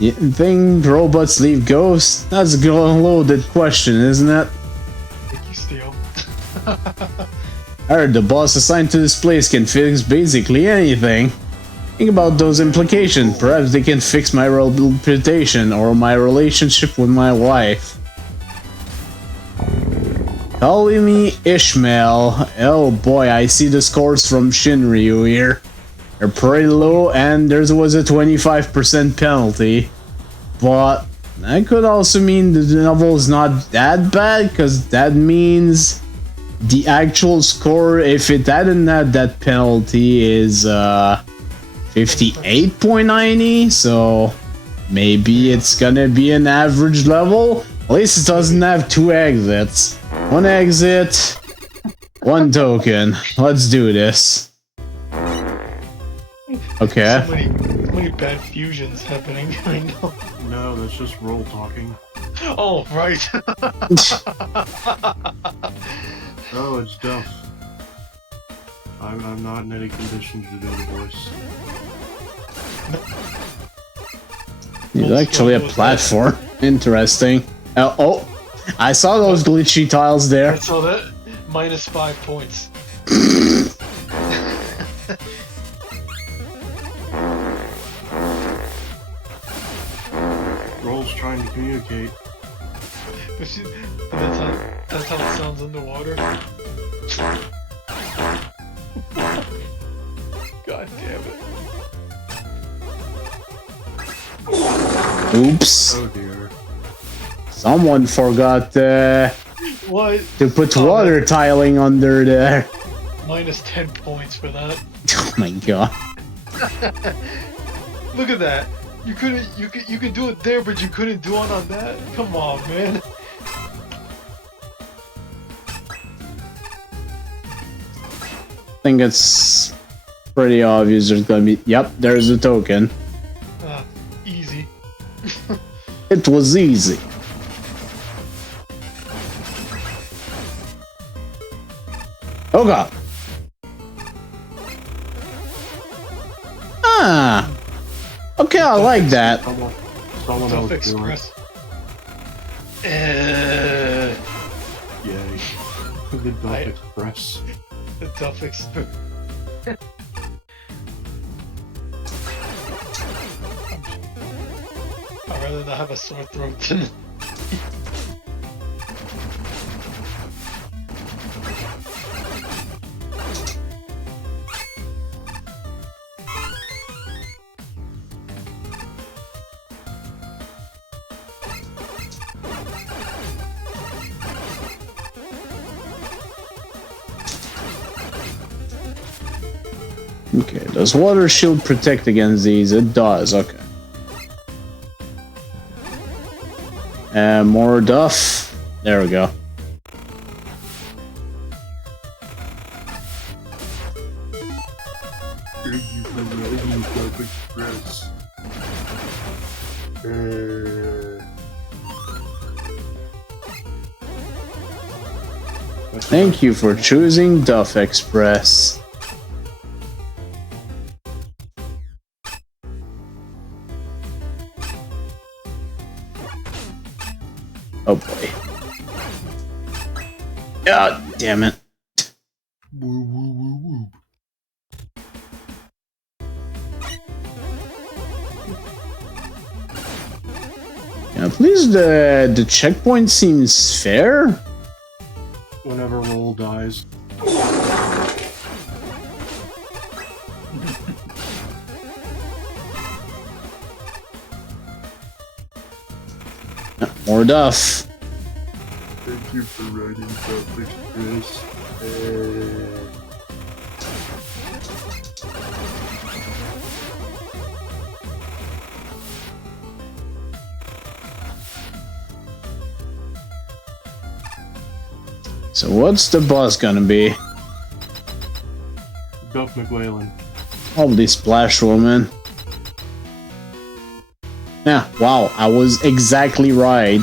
You think robots leave ghosts? That's a loaded question, isn't it? Thank you, Steel. I heard the boss assigned to this place can fix basically anything. Think about those implications. Perhaps they can fix my reputation or my relationship with my wife. Calling me Ishmael. Oh boy, I see the scores from Shinryu here. They're pretty low, and there was a 25% penalty. But that could also mean the novel's not that bad, because that means the actual score, if it hadn't had that penalty, is 58.90. So maybe it's gonna be an average level. At least it doesn't have 2 exits. 1 exit, 1 token. Let's do this. Okay. So many bad fusions happening. I know. No, that's just roll talking. Oh, right. Oh, it's Duff. I'm not in any condition to do the voice. It's actually a platform. Interesting. Oh, I saw those glitchy tiles there. I saw that. -5 points. Roll's trying to communicate. That's how it sounds underwater. God damn it. Oops. Oh dear. Someone forgot What? to put water tiling under there. -10 points for that. Oh my god. Look at that. You could do it there, but you couldn't do it on that? Come on, man. I think it's pretty obvious there's gonna be... Yep, there's the token. Easy. It was easy. Oh god. Ah. Okay, I like that. Someone Duff else doing it. Express. Yay. The Duff Express. The Duff Express. I'd rather not have a sore throat than... Okay, does water shield protect against these? It does, okay. More Duff. There we go. Thank you for writing Duff Express. Thank you for choosing Duff Express. Oh boy. God damn it. Woo woo woo woo. Yeah, please, the checkpoint seems fair. Whenever Roll dies. More Duff. Thank you for writing Duff Express. So what's the boss gonna be? Duff McWhalen. Holy Splash Woman. Yeah, wow, I was exactly right.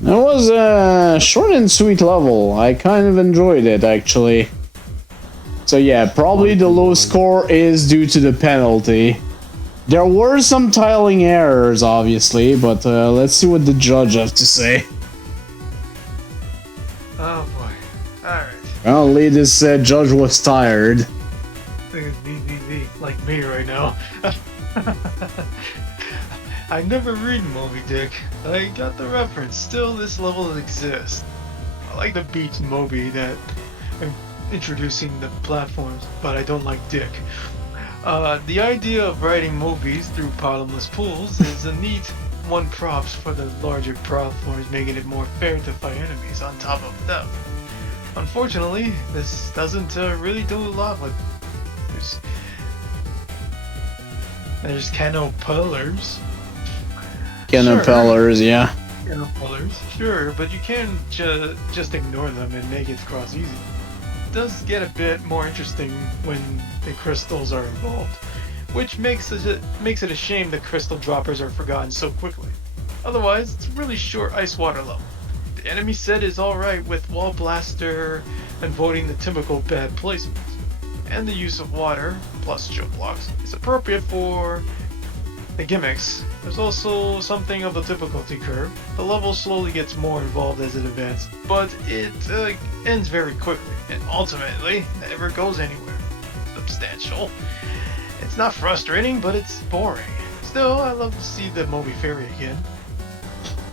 That was a short and sweet level. I kind of enjoyed it, actually. So yeah, probably the low score is due to the penalty. There were some tiling errors, obviously, but let's see what the judge has to say. Oh boy. Alright. Apparently this judge was tired. I think it's VVV, like me right now. I never read Moby Dick. I got the reference. Still, this level exists. I like the beach Moby that I'm introducing the platforms, but I don't like Dick. The idea of riding Mobies through bottomless pools is a neat one props for the larger platforms, making it more fair to fight enemies on top of them. Unfortunately, this doesn't really do a lot with this. There's canopellers. Canopellers, yeah. Canopellers, sure, but you can't just ignore them and make it cross easy. It does get a bit more interesting when the crystals are involved, which makes it a shame the crystal droppers are forgotten so quickly. Otherwise, it's a really short ice water level. The enemy set is alright with wall blaster avoiding the typical bad placements, and the use of water plus chill blocks is appropriate for the gimmicks. There's also something of the difficulty curve. The level slowly gets more involved as it advances, but it ends very quickly, and ultimately never goes anywhere substantial. It's not frustrating, but it's boring. Still, I love to see the Moby Fairy again.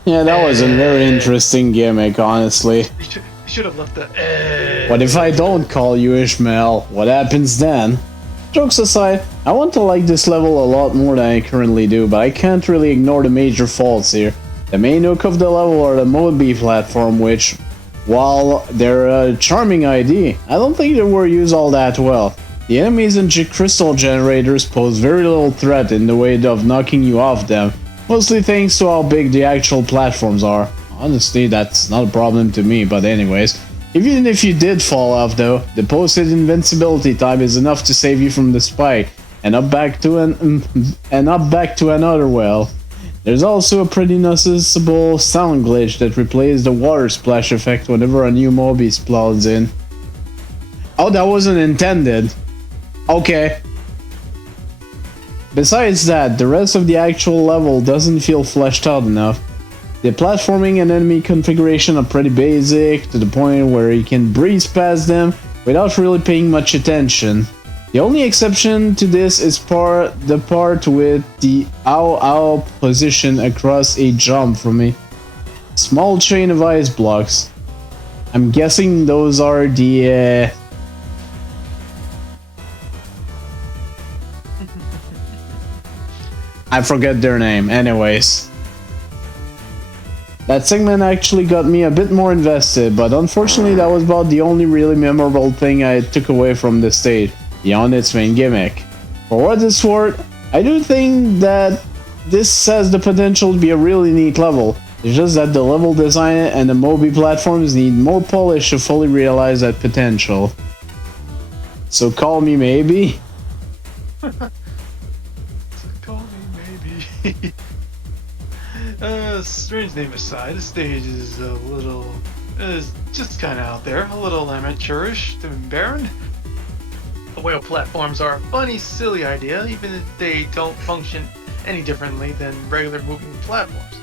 Yeah, that was a very interesting gimmick, honestly. You should have left the What if I don't call you Ishmael? What happens then? Jokes aside, I want to like this level a lot more than I currently do, but I can't really ignore the major faults here. The main hook of the level are the Moby platform, which, while they're a charming idea, I don't think they were used all that well. The enemies and crystal generators pose very little threat in the way of knocking you off them, mostly thanks to how big the actual platforms are. Honestly, that's not a problem to me, but anyways. Even if you did fall off though, the posted invincibility time is enough to save you from the spike, and up back to another well. There's also a pretty noticeable sound glitch that replaces the water splash effect whenever a new Moby spawns in. Oh, that wasn't intended. Okay. Besides that, the rest of the actual level doesn't feel fleshed out enough. The platforming and enemy configuration are pretty basic, to the point where you can breeze past them without really paying much attention. The only exception to this is the part with the ow position across a jump from a small chain of ice blocks. I'm guessing those are the I forget their name, anyways. That segment actually got me a bit more invested, but unfortunately that was about the only really memorable thing I took away from the stage, beyond its main gimmick. For what it's worth, I do think that this has the potential to be a really neat level. It's just that the level design and the Moby platforms need more polish to fully realize that potential. So call me maybe? Call me maybe. Strange name aside, the stage is just kind of out there, a little amateurish to be barren. The whale platforms are a funny, silly idea, even if they don't function any differently than regular moving platforms.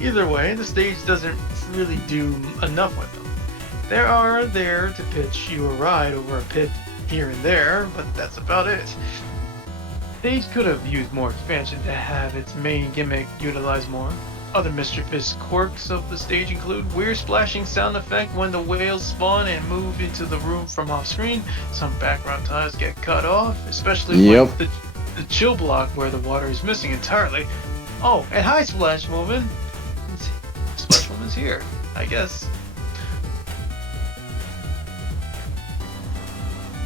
Either way, the stage doesn't really do enough with them. They are there to pitch you a ride over a pit here and there, but that's about it. The stage could have used more expansion to have its main gimmick utilized more. Other mischievous quirks of the stage include weird splashing sound effect when the whales spawn and move into the room from off screen. Some background tiles get cut off, especially with the chill block where the water is missing entirely. Oh, and hi Splash Woman! Splash Woman's here, I guess.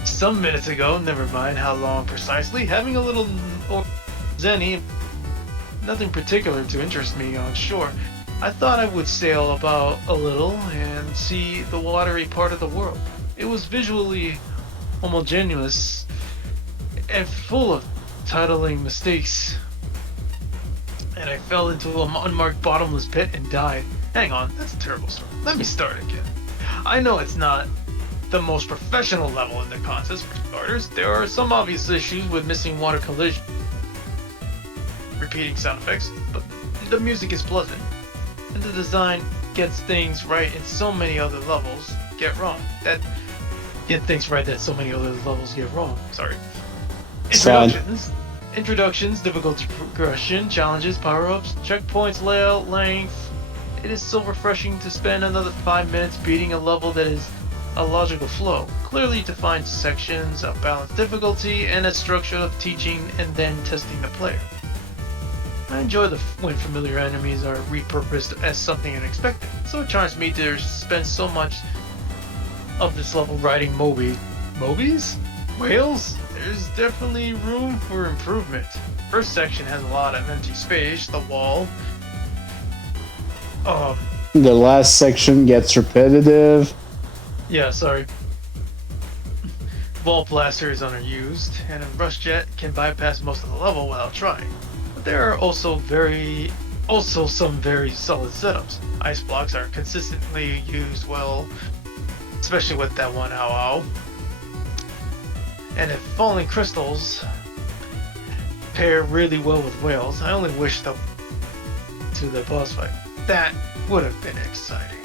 Some minutes ago, never mind how long precisely, having a little zenny. Nothing particular to interest me on shore. I thought I would sail about a little and see the watery part of the world. It was visually homogeneous and full of titling mistakes. And I fell into an unmarked bottomless pit and died. Hang on, that's a terrible story. Let me start again. I know it's not the most professional level in the contest for starters. There are some obvious issues with missing water collision, repeating sound effects, but the music is pleasant, and the design gets things right in so many other levels get wrong. That so many other levels get wrong. Sorry. Introductions, difficulty progression, challenges, power-ups, checkpoints, layout, length. It is so refreshing to spend another 5 minutes beating a level that is a logical flow, clearly defined sections, a balanced difficulty, and a structure of teaching and then testing the player. I enjoy when familiar enemies are repurposed as something unexpected, so it charms me to spend so much of this level riding Mobies? Whales? There's definitely room for improvement. first section has a lot of empty space, the wall. The last section gets repetitive. Yeah, sorry. Wall plaster is underused, and a rush jet can bypass most of the level without trying. But there are also some very solid setups. Ice blocks are consistently used well, especially with that one ow. And if falling crystals pair really well with whales, I only wish to the boss fight. That would have been exciting.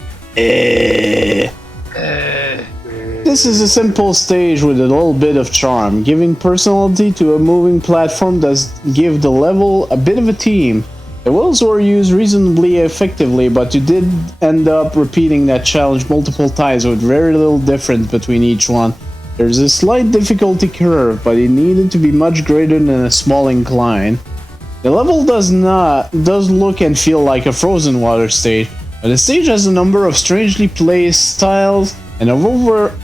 This is a simple stage with a little bit of charm. Giving personality to a moving platform does give the level a bit of a theme. The wheels were used reasonably effectively, but you did end up repeating that challenge multiple times with very little difference between each one. There's a slight difficulty curve, but it needed to be much greater than a small incline. The level does look and feel like a frozen water stage, but the stage has a number of strangely placed styles and an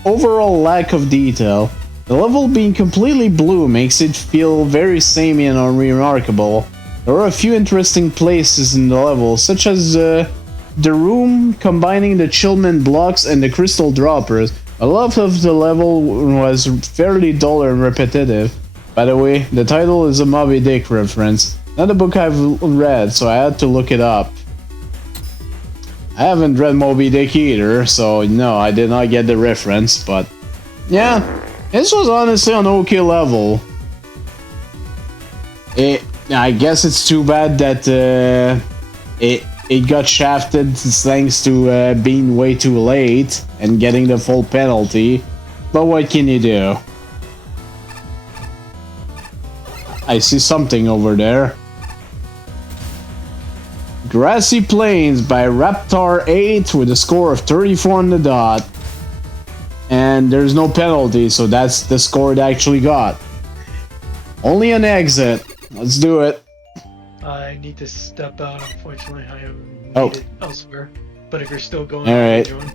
overall lack of detail. The level being completely blue makes it feel very samey and unremarkable. There are a few interesting places in the level, such as the room combining the Chillman blocks and the crystal droppers. A lot of the level was fairly dull and repetitive. By the way, the title is a Moby Dick reference. Not a book I've read, so I had to look it up. I haven't read Moby Dick either, so no, I did not get the reference, but yeah, this was honestly an okay level. I guess it's too bad that it got shafted thanks to being way too late and getting the full penalty, but what can you do? I see something over there. Grassy Plains by Raptor 8 with a score of 34 on the dot. And there's no penalty, so that's the score it actually got. Only an exit. Let's do it. I need to step out, unfortunately. I am needed elsewhere. But if you're still going, alright. join.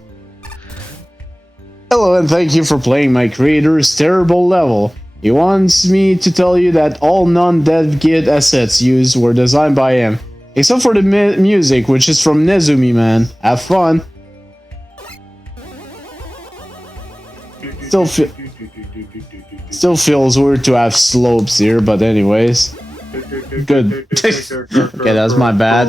Hello and thank you for playing my creator's terrible level. He wants me to tell you that all non-dev kit assets used were designed by him. Except for the music, which is from Nezumi, man. Have fun. Still feels weird to have slopes here, but anyways. Good. Okay, that's my bad.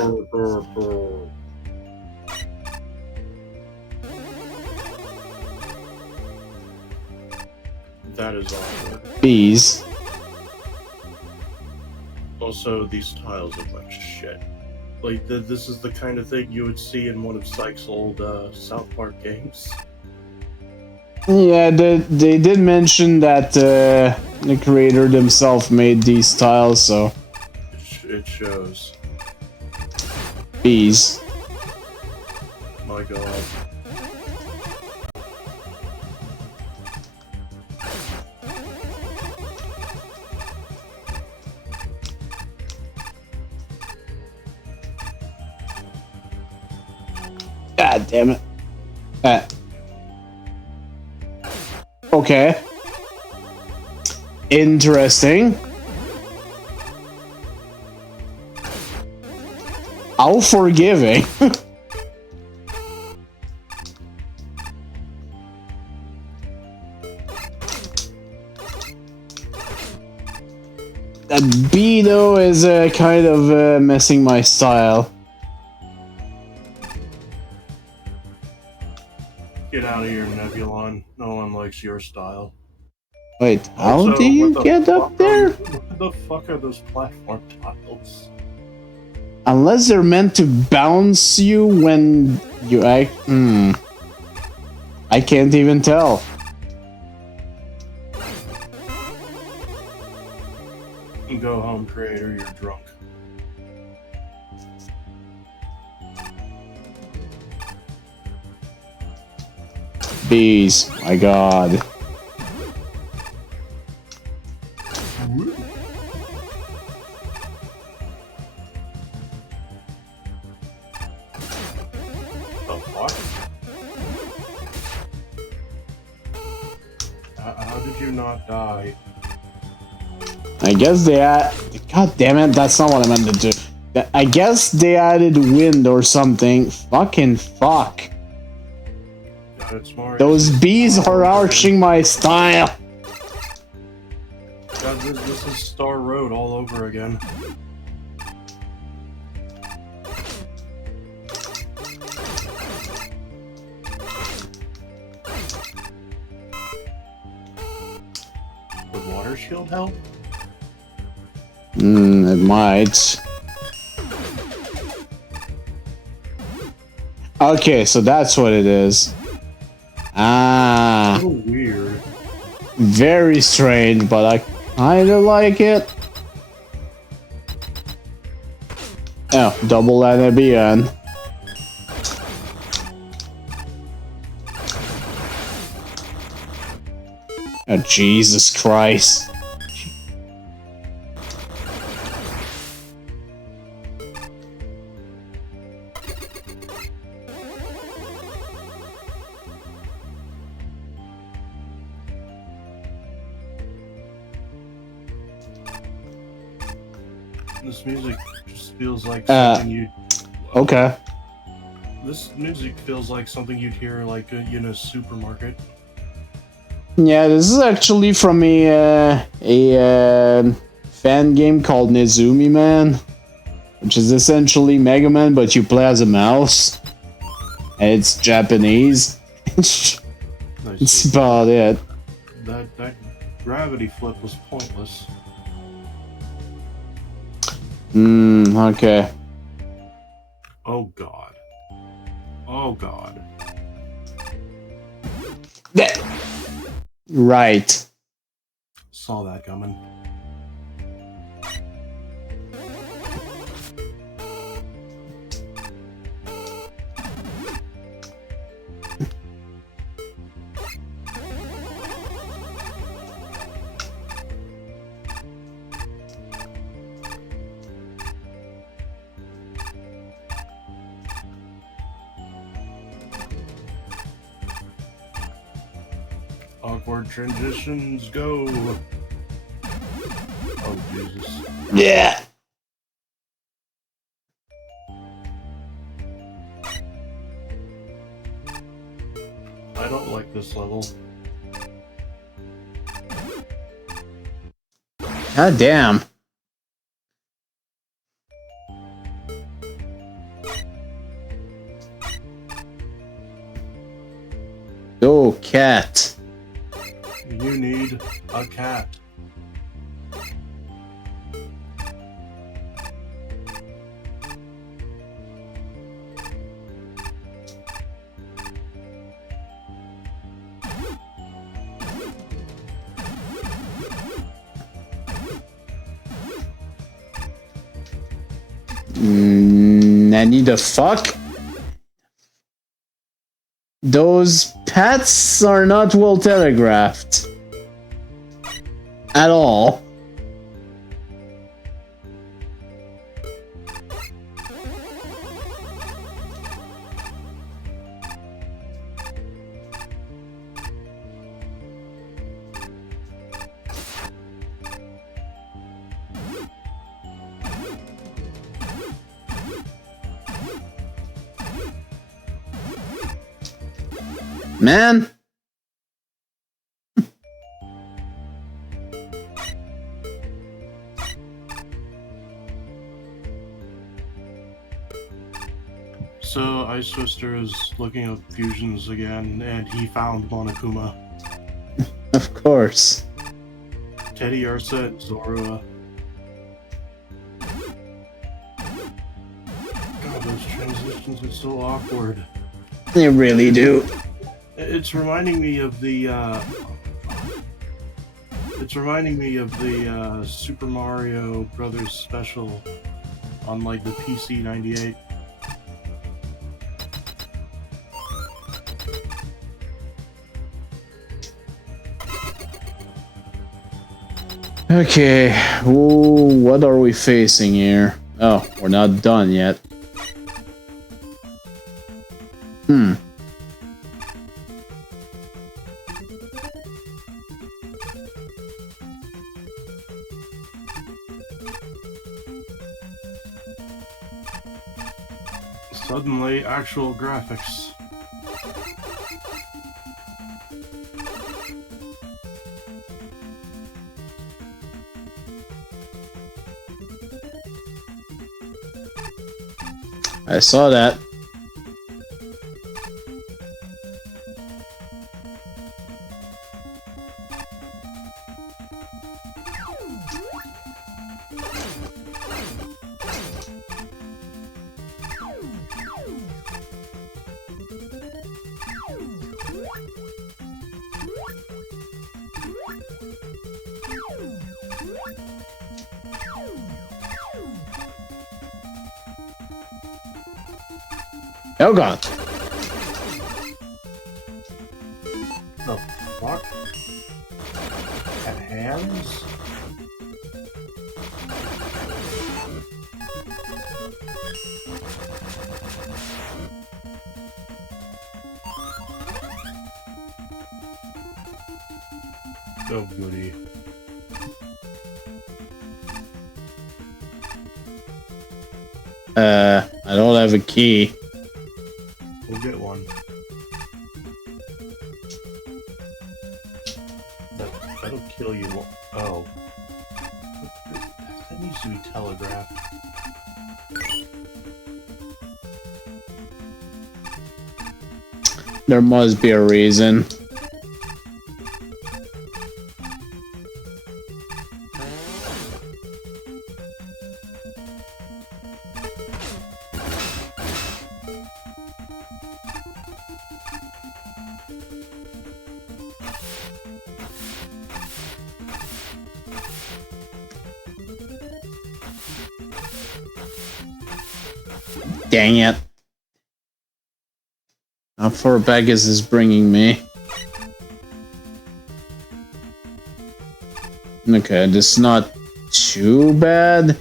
That is awful. Bees. Also, these tiles are like shit. Like, this is the kind of thing you would see in one of Sykes' old South Park games. Yeah, they did mention that the creator themselves made these tiles, so... It shows. Bees. My god. God damn it. Okay. Interesting. How forgiving. That B though is kind of messing my style. Get out of here, Nebulon. No one likes your style. Wait, how Also, do you get up there? What the fuck are those platform tiles? Unless they're meant to bounce you when you act. I can't even tell. Go home, creator, you're drunk. Bees, my god. The fuck? How did you not die? I guess they God damn it, that's not what I meant to do. I guess they added wind or something. Fucking fuck. Those bees are arching my style. God, this is Star Road all over again. Would water shield help? It might. Okay, so that's what it is. Ah. A little weird. Very strange, but I kinda like it. Oh, double NBN. Oh, Jesus Christ. This music just feels like something you'd... Okay. This music feels like something you'd hear like in a supermarket. Yeah, this is actually from a fan game called Nezumi Man, which is essentially Megaman, but you play as a mouse. And it's Japanese. Nice. That's about it. That gravity flip was pointless. Okay. Oh god. Oh god. Right. Saw that coming. Awkward transitions, go! Oh, Jesus. Yeah. I don't like this level. God damn. Go, cat. You need a cat. Nanny the fuck? Those pets are not well telegraphed. At all. Man. So, IceTwister is looking up fusions again, and he found Monokuma. Of course. Teddy Ursa and Zorua. God, those transitions are so awkward. They really do. It's reminding me of the, Super Mario Brothers special on, like, the PC 98. Okay, ooh, what are we facing here? Oh, we're not done yet. Suddenly, actual graphics. I saw that. Oh god. The fuck? At hands? Oh goody. I don't have a key. We'll get one. That'll kill you. Oh. That needs to be telegraphed. There must be a reason. Dang it. How far back is this bringing me? Okay, this is not too bad.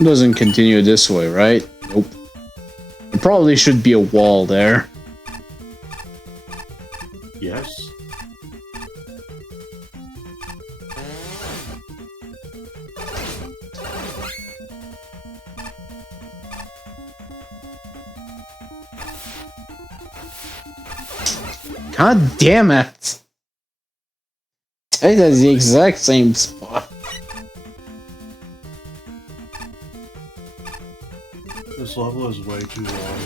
It doesn't continue this way, right? Nope. There probably should be a wall there. Yes. God damn it! It is the exact same spot. This level is way too long.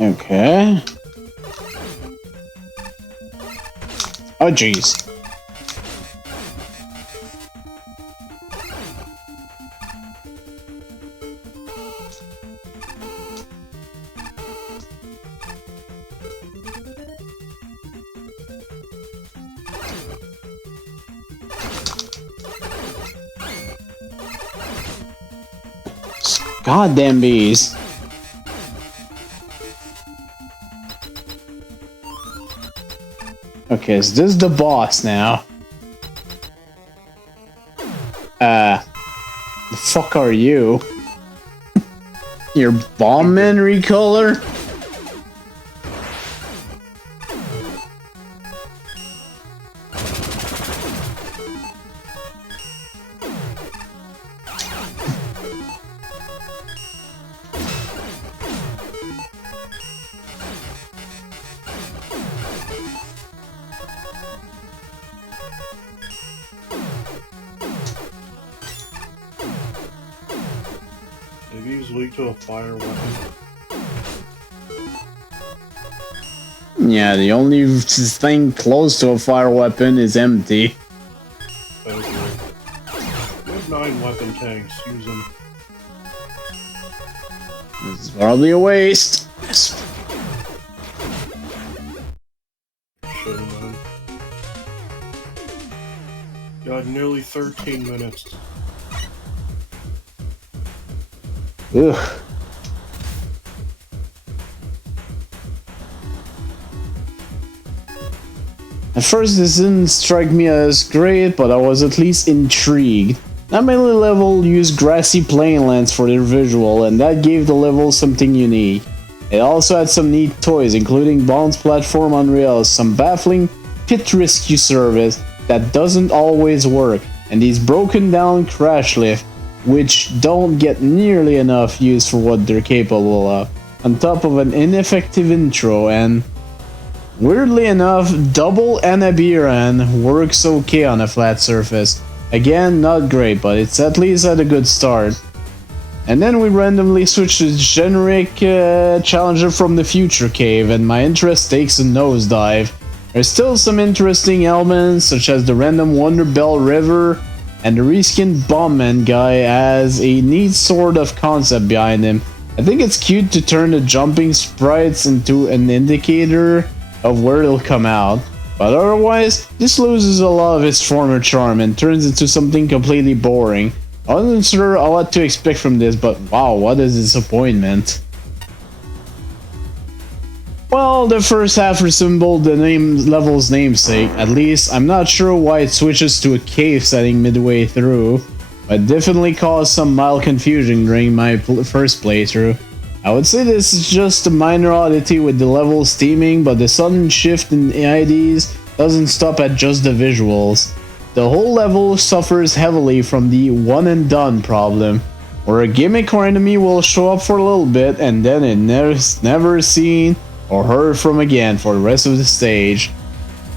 Okay. Oh jeez. Goddamn bees. Okay, so this is the boss now. The fuck are you? Your bomb man recolor? Maybe he's weak to a fire weapon. Yeah, the only thing close to a fire weapon is empty. I agree. We have 9 weapon tanks. Use them. This is probably a waste. Shouldn't have. Got nearly 13 minutes. Ugh. At first this didn't strike me as great, but I was at least intrigued. Not many levels use grassy plainlands for their visual, and that gave the level something unique. It also had some neat toys, including bounce platform on rails, some baffling pit rescue service that doesn't always work, and these broken down crash lifts, which don't get nearly enough use for what they're capable of, on top of an ineffective intro. And weirdly enough, double Anabiran works okay on a flat surface. Again, not great, but it's at least at a good start. And then we randomly switch to the generic challenger from the future cave, and my interest takes a nosedive. There's still some interesting elements, such as the random Wonder Bell River, and the reskinned Bombman guy has a neat sort of concept behind him. I think it's cute to turn the jumping sprites into an indicator of where it'll come out, but otherwise, this loses a lot of its former charm and turns into something completely boring. I wasn't sure what to expect from this, but wow, what a disappointment. Well, the first half resembled the level's namesake. At least, I'm not sure why it switches to a cave setting midway through, but definitely caused some mild confusion during my first playthrough. I would say this is just a minor oddity with the levels theming, but the sudden shift in the IDs doesn't stop at just the visuals. The whole level suffers heavily from the one and done problem, where a gimmick or enemy will show up for a little bit and then it's never seen or heard from again for the rest of the stage.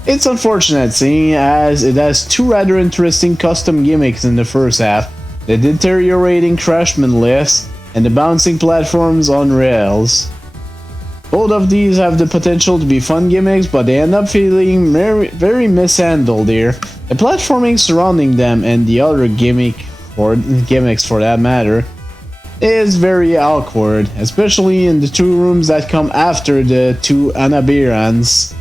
It's unfortunate, seeing as it has 2 rather interesting custom gimmicks in the first half, the deteriorating crashman lifts and the bouncing platforms on rails. Both of these have the potential to be fun gimmicks, but they end up feeling very mishandled here. The platforming surrounding them and the other gimmicks for that matter is very awkward, especially in the 2 rooms that come after the 2 Anabirans.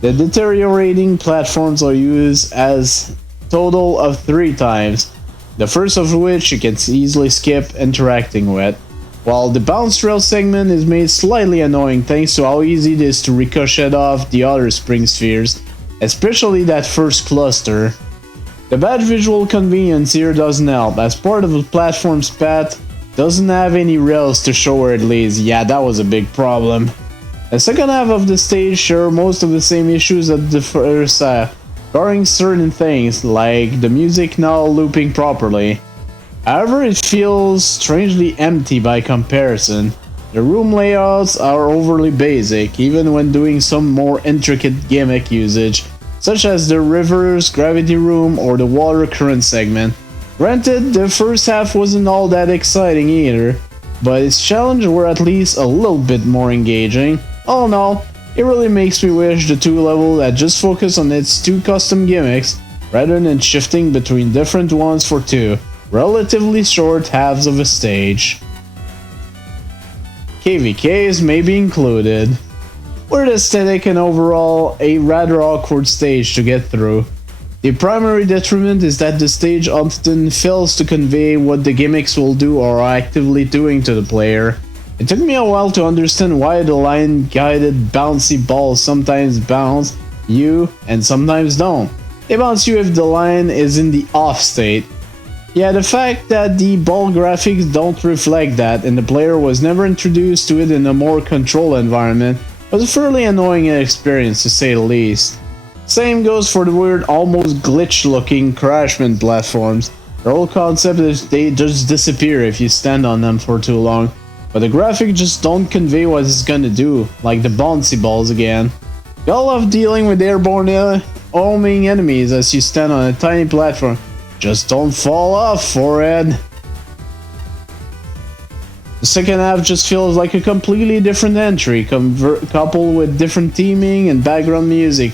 The deteriorating platforms are used as total of 3 times, the first of which you can easily skip interacting with, while the bounce rail segment is made slightly annoying thanks to how easy it is to ricochet off the other spring spheres, especially that first cluster. The bad visual convenience here doesn't help, as part of the platform's path doesn't have any rails to show where it leads. Yeah, that was a big problem. The second half of the stage share most of the same issues as the first half, barring certain things, like the music not looping properly. However, it feels strangely empty by comparison. The room layouts are overly basic, even when doing some more intricate gimmick usage, such as the river's gravity room or the water current segment. Granted, the first half wasn't all that exciting either, but its challenges were at least a little bit more engaging. All in all, it really makes me wish the 2 levels had just focused on its 2 custom gimmicks, rather than shifting between different ones for 2 relatively short halves of a stage. KVKs may be included. Weird aesthetic and overall a rather awkward stage to get through. The primary detriment is that the stage often fails to convey what the gimmicks will do or are actively doing to the player. It took me a while to understand why the line-guided bouncy balls sometimes bounce you and sometimes don't. They bounce you if the line is in the off state. Yeah, the fact that the ball graphics don't reflect that and the player was never introduced to it in a more controlled environment was a fairly annoying experience to say the least. Same goes for the weird, almost glitch-looking crashman platforms. The whole concept is they just disappear if you stand on them for too long, but the graphics just don't convey what it's gonna do, like the bouncy balls again. You all love dealing with airborne homing enemies as you stand on a tiny platform. Just don't fall off, forehead. The second half just feels like a completely different entry, coupled with different theming and background music,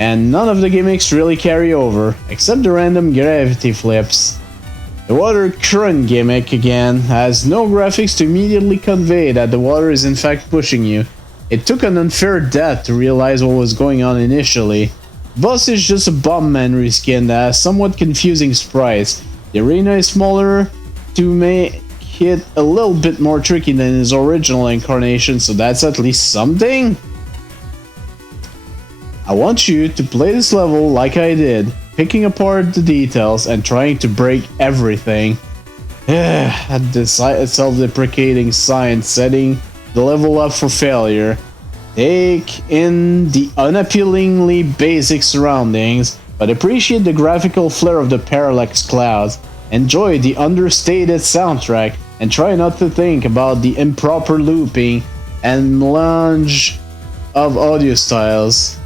and none of the gimmicks really carry over, except the random gravity flips. The water current gimmick, again, has no graphics to immediately convey that the water is in fact pushing you. It took an unfair death to realize what was going on initially. Boss is just a bomb man reskin that has somewhat confusing sprites. The arena is smaller to make it a little bit more tricky than his original incarnation, so that's at least something. I want you to play this level like I did, picking apart the details and trying to break everything. The self-deprecating science setting the level up for failure. Take in the unappealingly basic surroundings, but appreciate the graphical flair of the parallax clouds. Enjoy the understated soundtrack, and try not to think about the improper looping and melange of audio styles.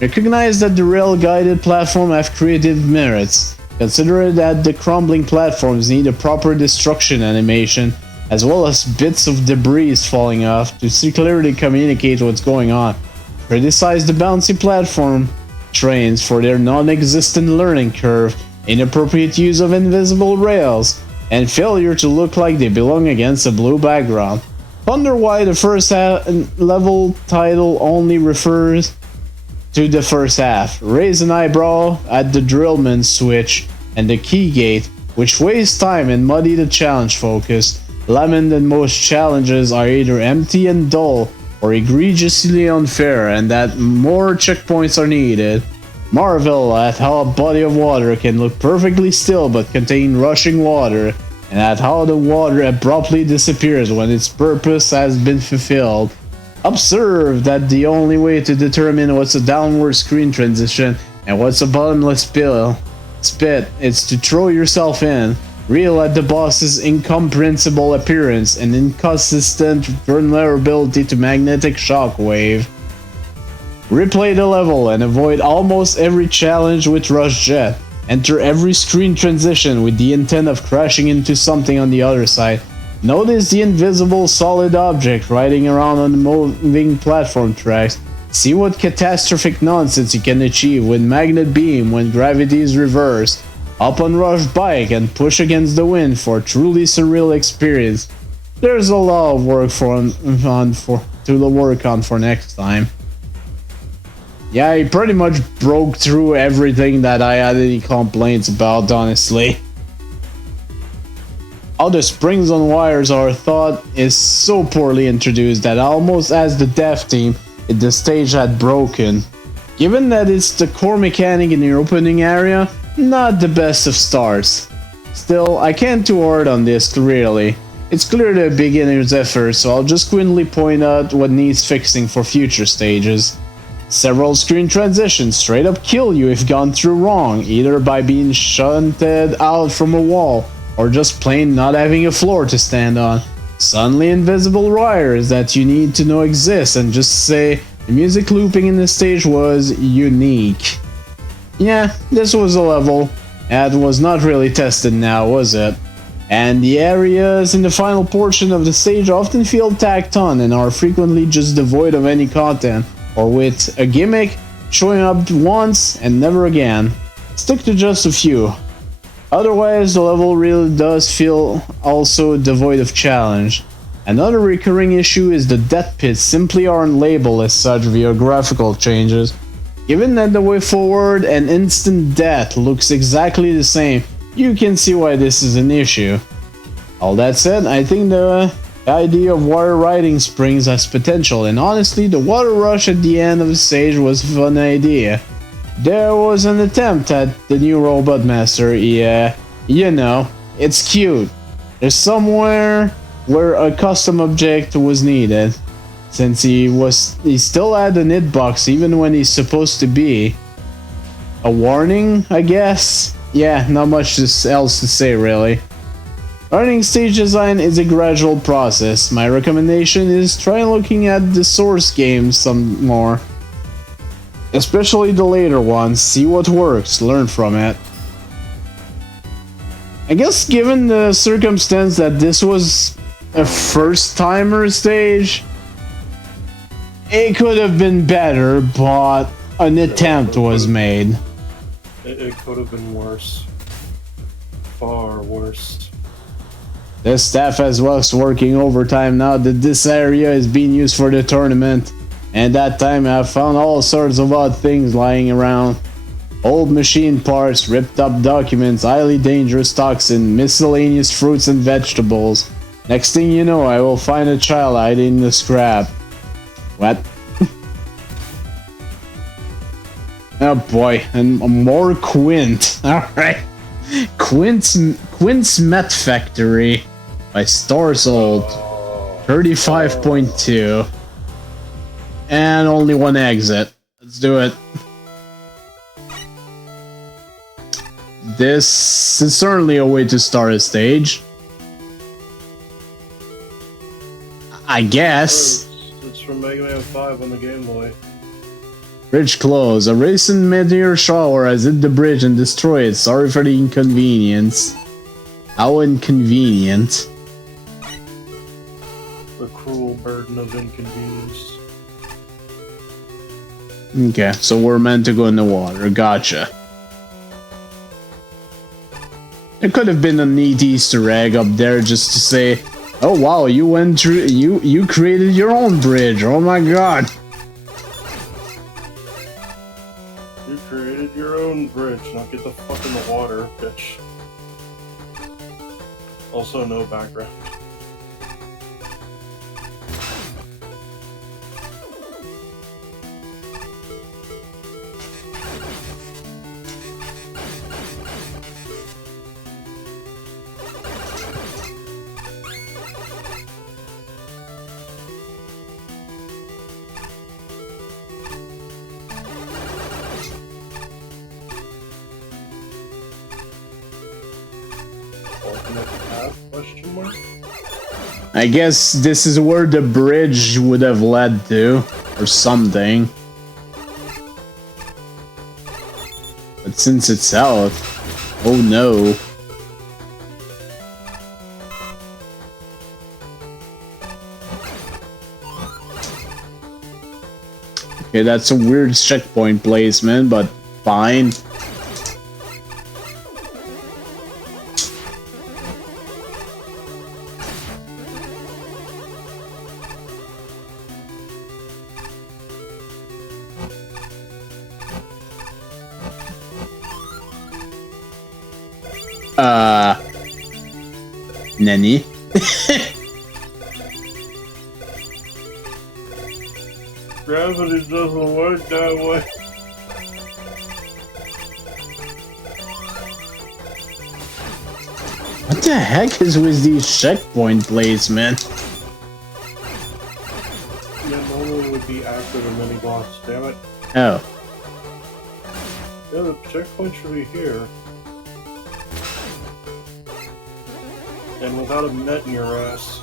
Recognize that the rail-guided platform have creative merits. Consider that the crumbling platforms need a proper destruction animation, as well as bits of debris falling off to clearly communicate what's going on. Criticize the bouncy platform trains for their non-existent learning curve, inappropriate use of invisible rails, and failure to look like they belong against a blue background. Wonder why the first level title only refers to the first half. Raise an eyebrow at the drillman switch and the key gate, which waste time and muddy the challenge focus. Lament that most challenges are either empty and dull or egregiously unfair, and that more checkpoints are needed. Marvel at how a body of water can look perfectly still but contain rushing water, and at how the water abruptly disappears when its purpose has been fulfilled. Observe that the only way to determine what's a downward screen transition and what's a bottomless spit is to throw yourself in. Reel at the boss's incomprehensible appearance and inconsistent vulnerability to magnetic shockwave. Replay the level and avoid almost every challenge with Rush Jet. Enter every screen transition with the intent of crashing into something on the other side. Notice the invisible solid object riding around on the moving platform tracks. See what catastrophic nonsense you can achieve with Magnet Beam when gravity is reversed. Hop on Rush Bike and push against the wind for a truly surreal experience. There's a lot of work to work on for next time. Yeah, I pretty much broke through everything that I had any complaints about, honestly. How the springs on wires are thought is so poorly introduced that almost as the dev team, the stage had broken. Given that it's the core mechanic in the opening area, not the best of starts. Still, I can't too hard on this, really. It's clearly a beginner's effort, so I'll just quickly point out what needs fixing for future stages. Several screen transitions straight up kill you if gone through wrong, either by being shunted out from a wall, or just plain not having a floor to stand on. Suddenly invisible wires that you need to know exist, and just say the music looping in the stage was unique. Yeah, this was a level that was not really tested now, was it? And the areas in the final portion of the stage often feel tacked on and are frequently just devoid of any content, or with a gimmick showing up once and never again. Stick to just a few. Otherwise, the level really does feel also devoid of challenge. Another recurring issue is the death pits simply aren't labeled as such via graphical changes. Given that the way forward and instant death looks exactly the same, you can see why this is an issue. All that said, I think the idea of water riding springs has potential, and honestly, the water rush at the end of the stage was a fun idea. There was an attempt at the new Robot Master, yeah, you know, it's cute. There's somewhere where a custom object was needed, since he still had an hitbox even when he's supposed to be. A warning, I guess? Yeah, not much else to say really. Learning stage design is a gradual process. My recommendation is try looking at the source games some more. Especially the later ones, see what works, learn from it. I guess given the circumstance that this was a first timer stage. It could have been better, but an attempt was made. It could have been worse. Far worse. The staff as well is working overtime now that this area is being used for the tournament. And that time I found all sorts of odd things lying around. Old machine parts, ripped up documents, highly dangerous toxin, miscellaneous fruits and vegetables. Next thing you know, I will find a child hiding in the scrap. What? Oh boy, and more Quint. Alright. Quint's Met Factory by Store Sold. 35.2. And only one exit. Let's do it. This is certainly a way to start a stage. I guess. It's from Megaman 5 on the Game Boy. Bridge closed. A recent meteor shower has hit the bridge and destroyed it. Sorry for the inconvenience. How inconvenient. The cruel burden of inconvenience. Okay, so we're meant to go in the water. Gotcha. There could have been a neat Easter egg up there just to say, oh wow, you went through, you created your own bridge. Oh my god. You created your own bridge. Now get the fuck in the water, bitch. Also, no background. Question mark? I guess this is where the bridge would have led to, or something. But since it's south, oh no. Okay, that's a weird checkpoint placement, but fine. Nanny? Gravity doesn't work that way. What the heck is with these checkpoint placement? Yeah, normally it would be after the mini boss, damn it. Oh. Yeah, the checkpoint should be here. And without a net in your ass.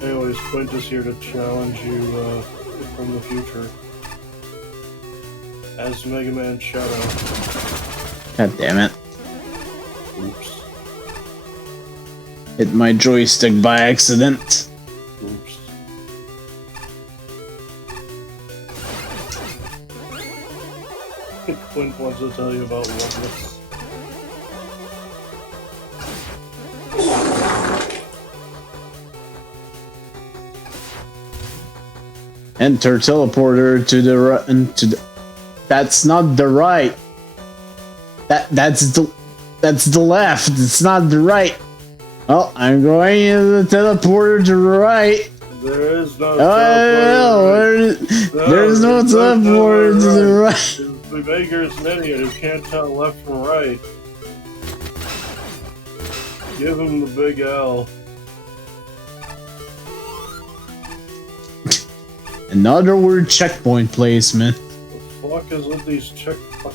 Anyways, Quint is here to challenge you from the future. As Mega Man Shadow. God damn it. Oops. Hit my joystick by accident. Oops. Quint wants to tell you about Loveless. Enter teleporter to the right. That's not the right. That's the left. It's not the right. Oh, I'm going in the teleporter to the right. There is no teleporter. There's no teleporter to the right. The Baker is an idiot who can't tell left from right. Give him the big L. Another weird checkpoint placement. The fuck is with these checkpoints?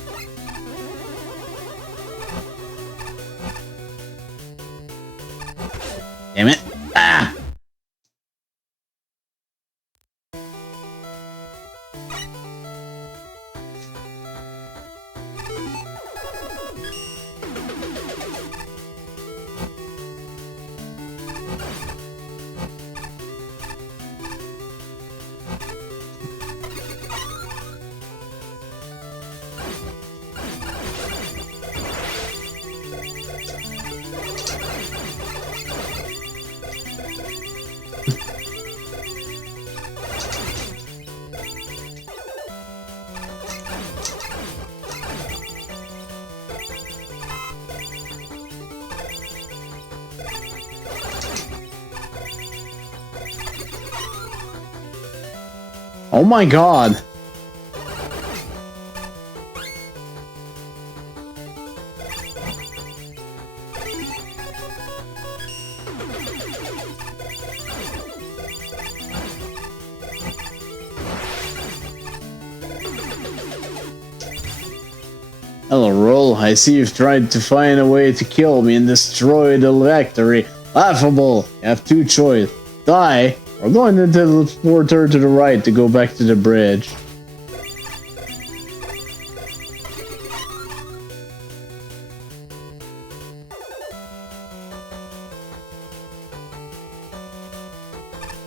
Damn it. Ah! Oh my god. Hello, Roll. I see you've tried to find a way to kill me and destroy the factory. Laughable. You have two choices. Die, or go into the teleporter to the right to go back to the bridge.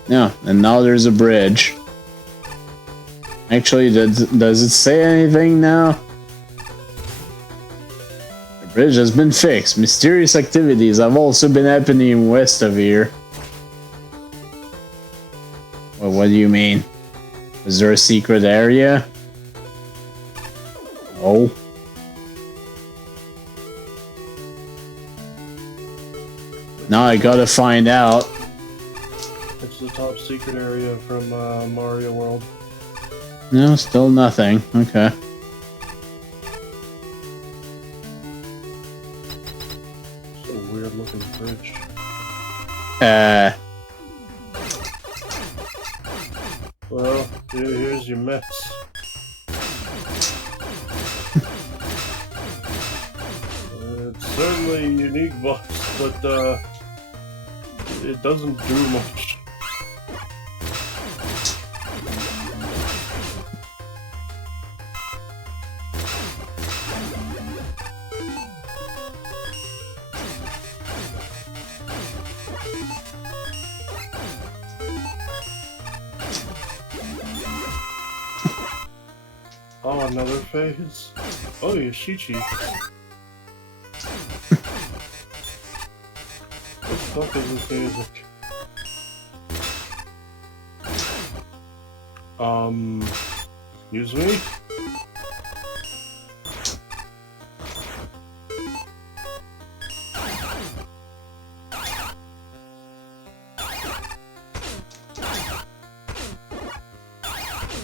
Yeah, and now there's a bridge. Actually, does it say anything now? The bridge has been fixed. Mysterious activities have also been happening west of here. Well, what do you mean? Is there a secret area? Oh. Now I gotta find out. It's the top secret area from Mario World. No, still nothing. Okay. It's a weird looking bridge. Well, here's your mess. It's certainly a unique boss, but it doesn't do much. Oh, another phase? Oh, Yoshichi. What the fuck is this music? Excuse me?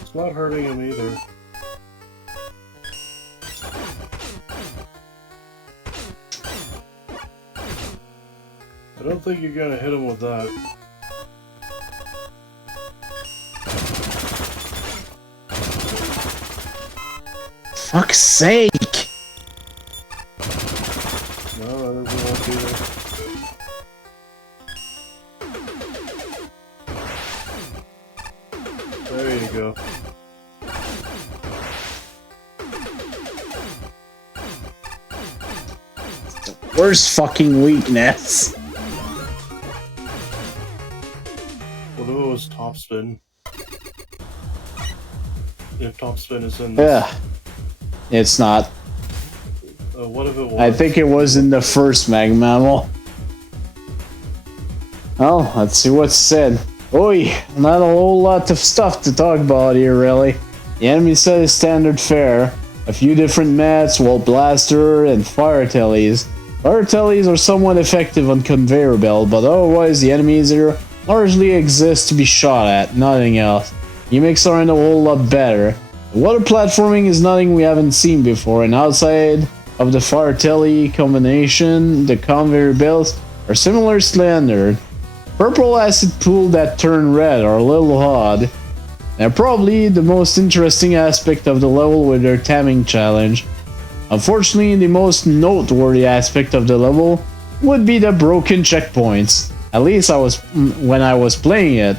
It's not hurting him either. I don't think you're gonna hit him with that. Fuck's sake! No, that doesn't work either. There you go. Worst fucking weakness. What if it was top spin? If top spin is in this. Yeah. It's not. What if it was? I think it was in the first Megaman. Well, let's see what's said. Oi, not a whole lot of stuff to talk about here, really. The enemy set is standard fare. A few different mats, wall blaster, and fire tellies. Fire tellies are somewhat effective on conveyor belt, but otherwise the enemies here largely exist to be shot at, nothing else. Gimmicks aren't a whole lot better. The water platforming is nothing we haven't seen before, and outside of the fire telly combination, the conveyor belts are similar standard. Purple acid pool that turn red are a little odd. They're probably the most interesting aspect of the level with their timing challenge. Unfortunately, the most noteworthy aspect of the level would be the broken checkpoints. At least when I was playing it.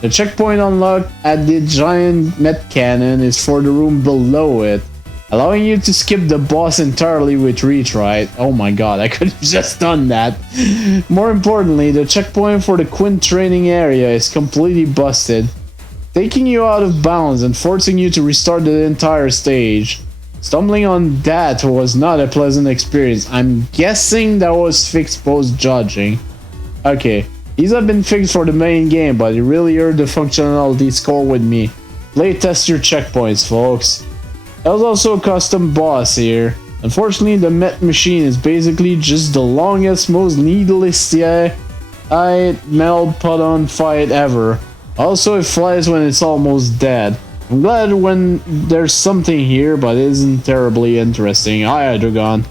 The checkpoint unlocked at the giant met cannon is for the room below it, allowing you to skip the boss entirely with retry. Oh my god, I could have just done that. More importantly, the checkpoint for the Quint training area is completely busted, taking you out of bounds and forcing you to restart the entire stage. Stumbling on that was not a pleasant experience. I'm guessing that was fixed post-judging. Okay, these have been fixed for the main game, but it really hurt the functionality score with me. Play test your checkpoints, folks. There's also a custom boss here. Unfortunately, the Met machine is basically just the longest, most needless metal put-on fight ever. Also, it flies when it's almost dead. I'm glad when there's something here, but it isn't terribly interesting. Aye, Dragon.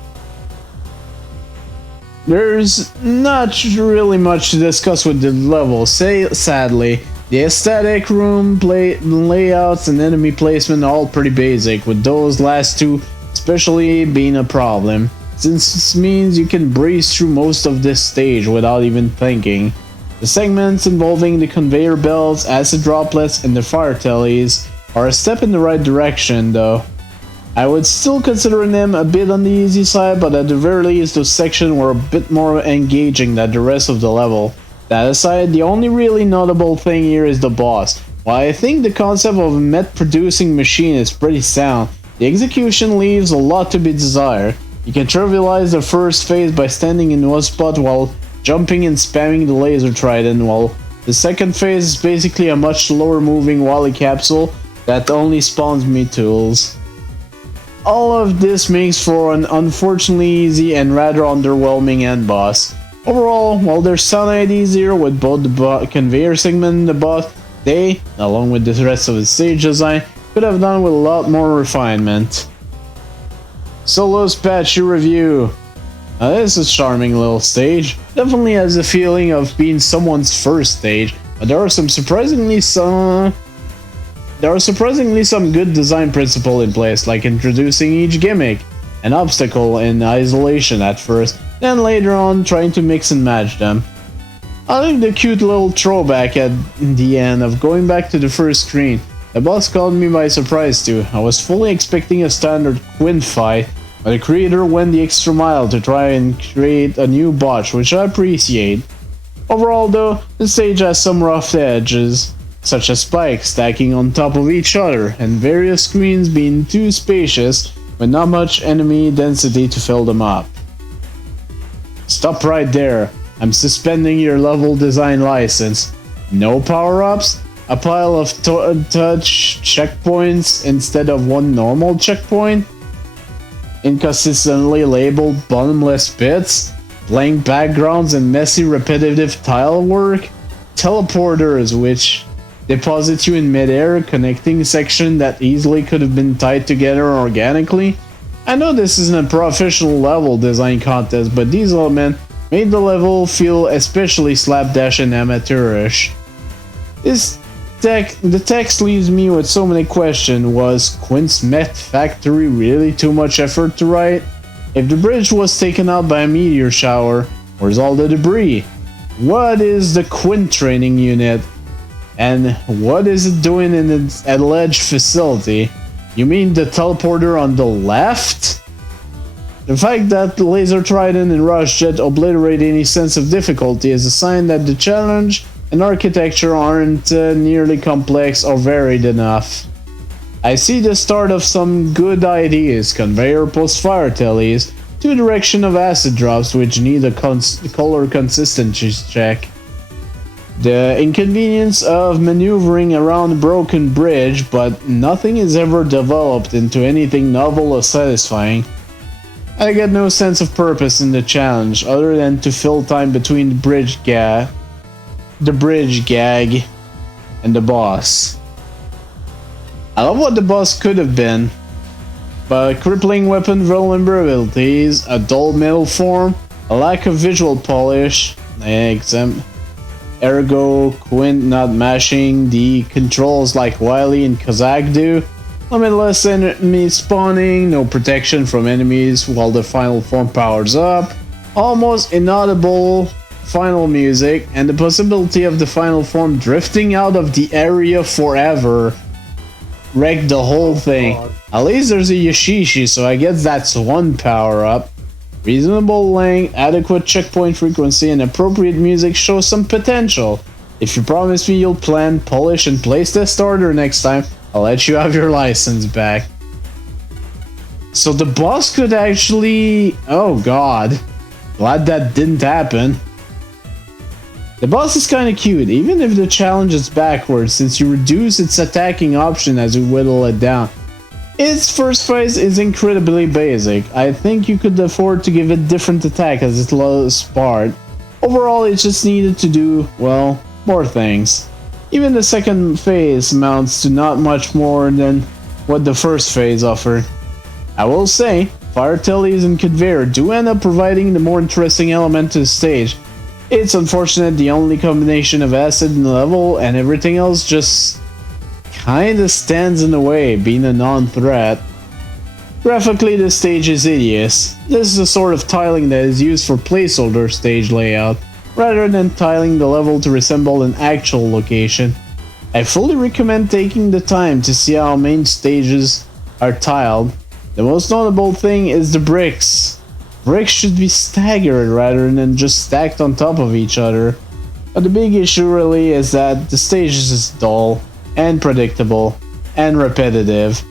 There's not really much to discuss with the level, sadly. The aesthetic, room layouts, and enemy placement are all pretty basic, with those last two especially being a problem, since this means you can breeze through most of this stage without even thinking. The segments involving the conveyor belts, acid droplets, and the fire tellies are a step in the right direction, though. I would still consider them a bit on the easy side, but at the very least those sections were a bit more engaging than the rest of the level. That aside, the only really notable thing here is the boss. While I think the concept of a meth-producing machine is pretty sound, the execution leaves a lot to be desired. You can trivialize the first phase by standing in one spot while jumping and spamming the laser trident, while the second phase is basically a much slower moving Wally capsule that only spawns me tools. All of this makes for an unfortunately easy and rather underwhelming end boss. Overall, while there's some ideas here with both the conveyor segment and the boss, they, along with the rest of the stage design, could have done with a lot more refinement. Solo's Patchy Review. Now this is a charming little stage. Definitely has a feeling of being someone's first stage, but there are surprisingly some good design principles in place, like introducing each gimmick, an obstacle in isolation at first, then later on trying to mix and match them. I like the cute little throwback at the end of going back to the first screen. The boss caught me by surprise too. I was fully expecting a standard Quinn fight, but the creator went the extra mile to try and create a new botch, which I appreciate. Overall though, the stage has some rough edges, such as spikes stacking on top of each other, and various screens being too spacious with not much enemy density to fill them up. Stop right there. I'm suspending your level design license. No power-ups? A pile of touch checkpoints instead of one normal checkpoint? Inconsistently labeled bottomless pits? Blank backgrounds and messy repetitive tile work? Teleporters which deposit you in midair, connecting section that easily could have been tied together organically? I know this isn't a professional level design contest, but these elements made the level feel especially slapdash and amateurish. The text leaves me with so many questions. Was Quinn's Meth Factory really too much effort to write? If the bridge was taken out by a meteor shower, where's all the debris? What is the Quinn training unit? And what is it doing in its alleged facility? You mean the teleporter on the left? The fact that the laser trident and rush jet obliterate any sense of difficulty is a sign that the challenge and architecture aren't nearly complex or varied enough. I see the start of some good ideas: conveyor post fire tellies, two direction of acid drops which need a color consistency check, the inconvenience of maneuvering around a broken bridge, but nothing is ever developed into anything novel or satisfying. I get no sense of purpose in the challenge other than to fill time between the bridge gag and the boss. I love what the boss could have been, but crippling weapon vulnerabilities, a dull metal form, a lack of visual polish, ergo Quinn not mashing the controls like Wily and Kazak do, limitless enemy spawning, no protection from enemies while the final form powers up, almost inaudible final music, and the possibility of the final form drifting out of the area forever wrecked the whole thing. At least there's a Yashishi, so I guess that's one power up. Reasonable length, adequate checkpoint frequency, and appropriate music show some potential. If you promise me you'll plan, polish, and place the starter next time, I'll let you have your license back. So the boss could actually... oh god. Glad that didn't happen. The boss is kinda cute, even if the challenge is backwards, since you reduce its attacking option as you whittle it down. Its first phase is incredibly basic. I think you could afford to give it different attack as its lowest part. Overall, it just needed to do, well, more things. Even the second phase amounts to not much more than what the first phase offered. I will say, Fire Tellys and Conveyor do end up providing the more interesting element to the stage. It's unfortunate the only combination of acid in the level and everything else just kinda stands in the way, being a non-threat. Graphically, the stage is hideous. This is the sort of tiling that is used for placeholder stage layout, rather than tiling the level to resemble an actual location. I fully recommend taking the time to see how main stages are tiled. The most notable thing is the bricks. Bricks should be staggered rather than just stacked on top of each other. But the big issue really is that the stage is just dull, and predictable, and repetitive.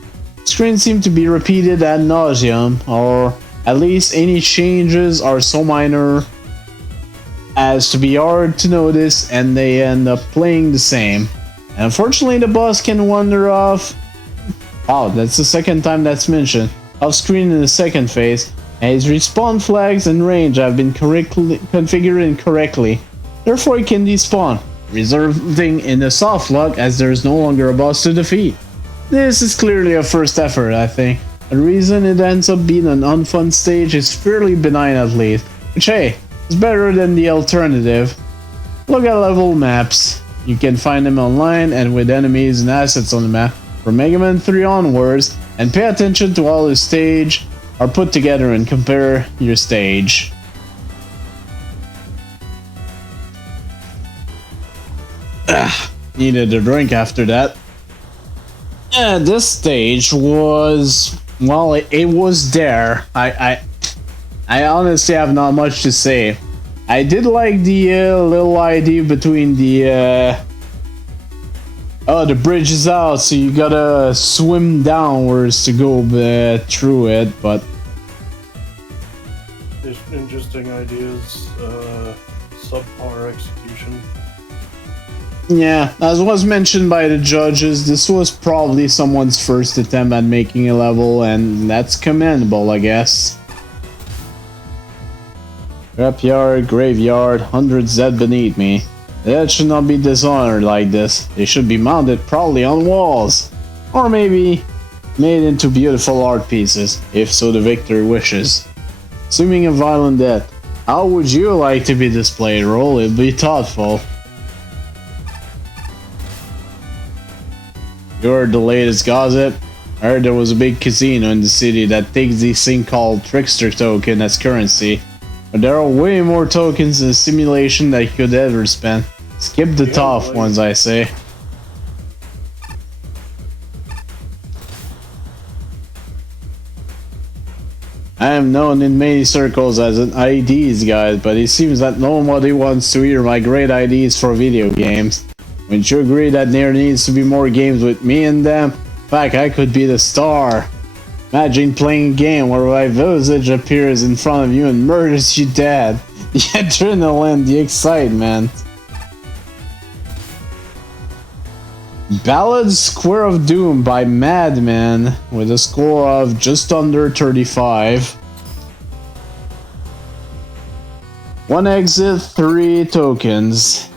Screens seem to be repeated ad nauseum, or at least any changes are so minor as to be hard to notice, and they end up playing the same. And unfortunately, the boss can wander off. Wow, that's the second time that's mentioned. Off screen in the second phase, and his respawn flags and range have been configured incorrectly. Therefore, he can despawn, resulting in a soft lock as there is no longer a boss to defeat. This is clearly a first effort, I think. The reason it ends up being an unfun stage is fairly benign at least, which hey, is better than the alternative. Look at level maps. You can find them online and with enemies and assets on the map from Megaman 3 onwards, and pay attention to how the stage are put together and compare your stage. Needed a drink after that. Yeah, this stage was, well, it was there. I honestly have not much to say. I did like the little idea between the bridge is out, so you gotta swim downwards to go through it, but There's interesting ideas, subpar execution. yeah, as was mentioned by the judges, this was probably someone's first attempt at making a level, and that's commendable, I guess. Scrapyard, graveyard, hundreds dead beneath me. That should not be dishonored like this. They should be mounted proudly on walls. Or maybe made into beautiful art pieces, if so the victor wishes. Assuming a violent death, how would you like to be displayed? Roll it, be thoughtful. You heard the latest gossip? I heard there was a big casino in the city that takes this thing called Trickster token as currency. But there are way more tokens in the simulation that you could ever spend. Skip the tough ones, I say. I am known in many circles as an IDs guy, but it seems that nobody wants to hear my great ideas for video games. Wouldn't you agree that there needs to be more games with me in them? In fact, I could be the star. Imagine playing a game where my visage appears in front of you and murders you dead. The adrenaline, the excitement. Ballad Square of Doom by Madman with a score of just under 35. 1 exit, 3 tokens.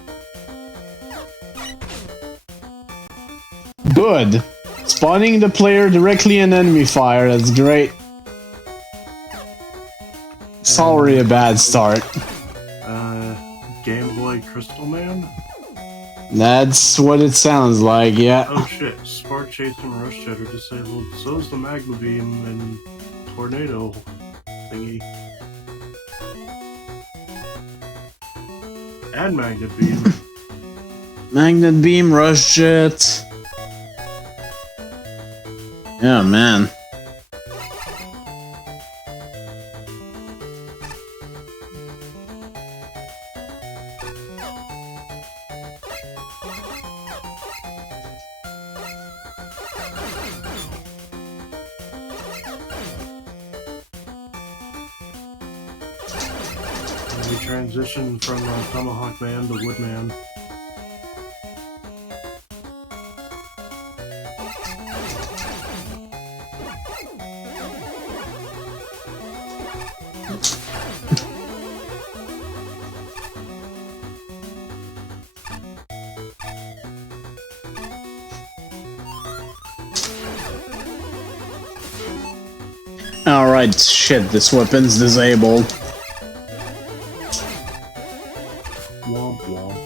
Good. Spawning the player directly in enemy fire, that's great. Sorry, a bad start. Game Boy Crystal Man? That's what it sounds like, yeah. Oh shit, Spark Chase and Rush Jet are disabled. So is the Magma Beam and Tornado thingy. And Magnet Beam. Magnet Beam, Rush Jet. Yeah, man. We transition from Tomahawk Man to Woodman. Alright, shit, this weapon's disabled. Womp womp.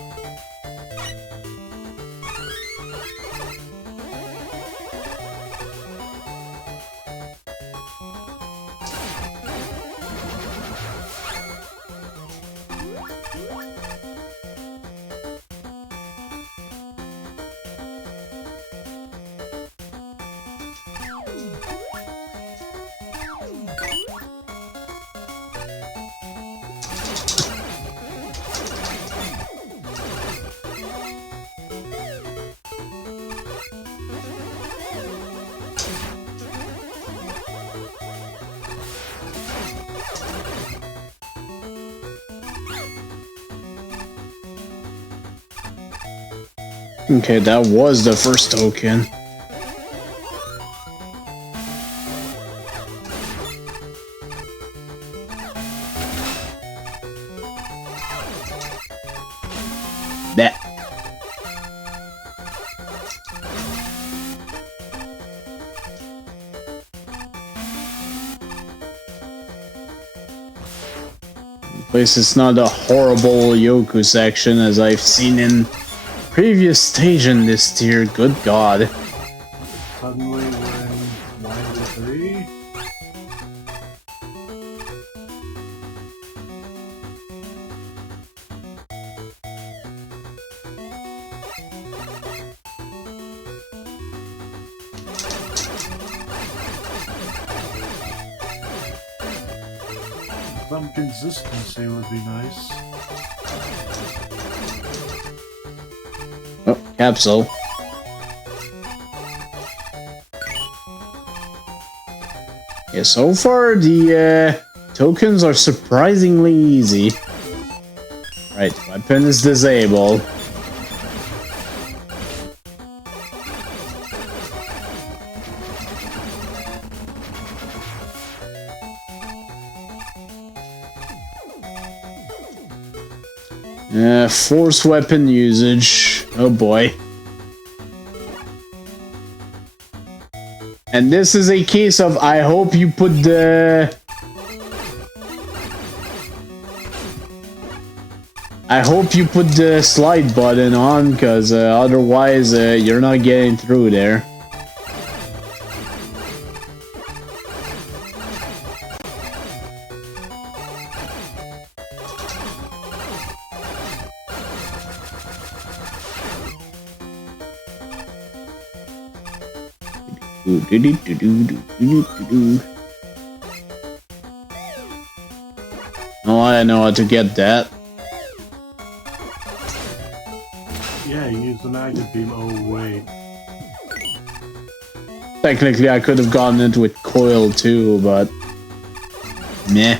Okay, that was the first token. That. At least it's not a horrible Yoku section as I've seen in previous stage in this tier. Good God. Suddenly we're in 1 to 3. Some consistency would be nice. Oh, capsule. Yeah, so far the tokens are surprisingly easy. Right, weapon is disabled. Force weapon usage. Oh boy. And this is a case of I hope you put the... I hope you put the slide button on, because otherwise you're not getting through there. Oh, I know how to get that. Yeah, you use the magnet beam. Oh, wait. Technically, I could have gotten it with coil too, but... meh.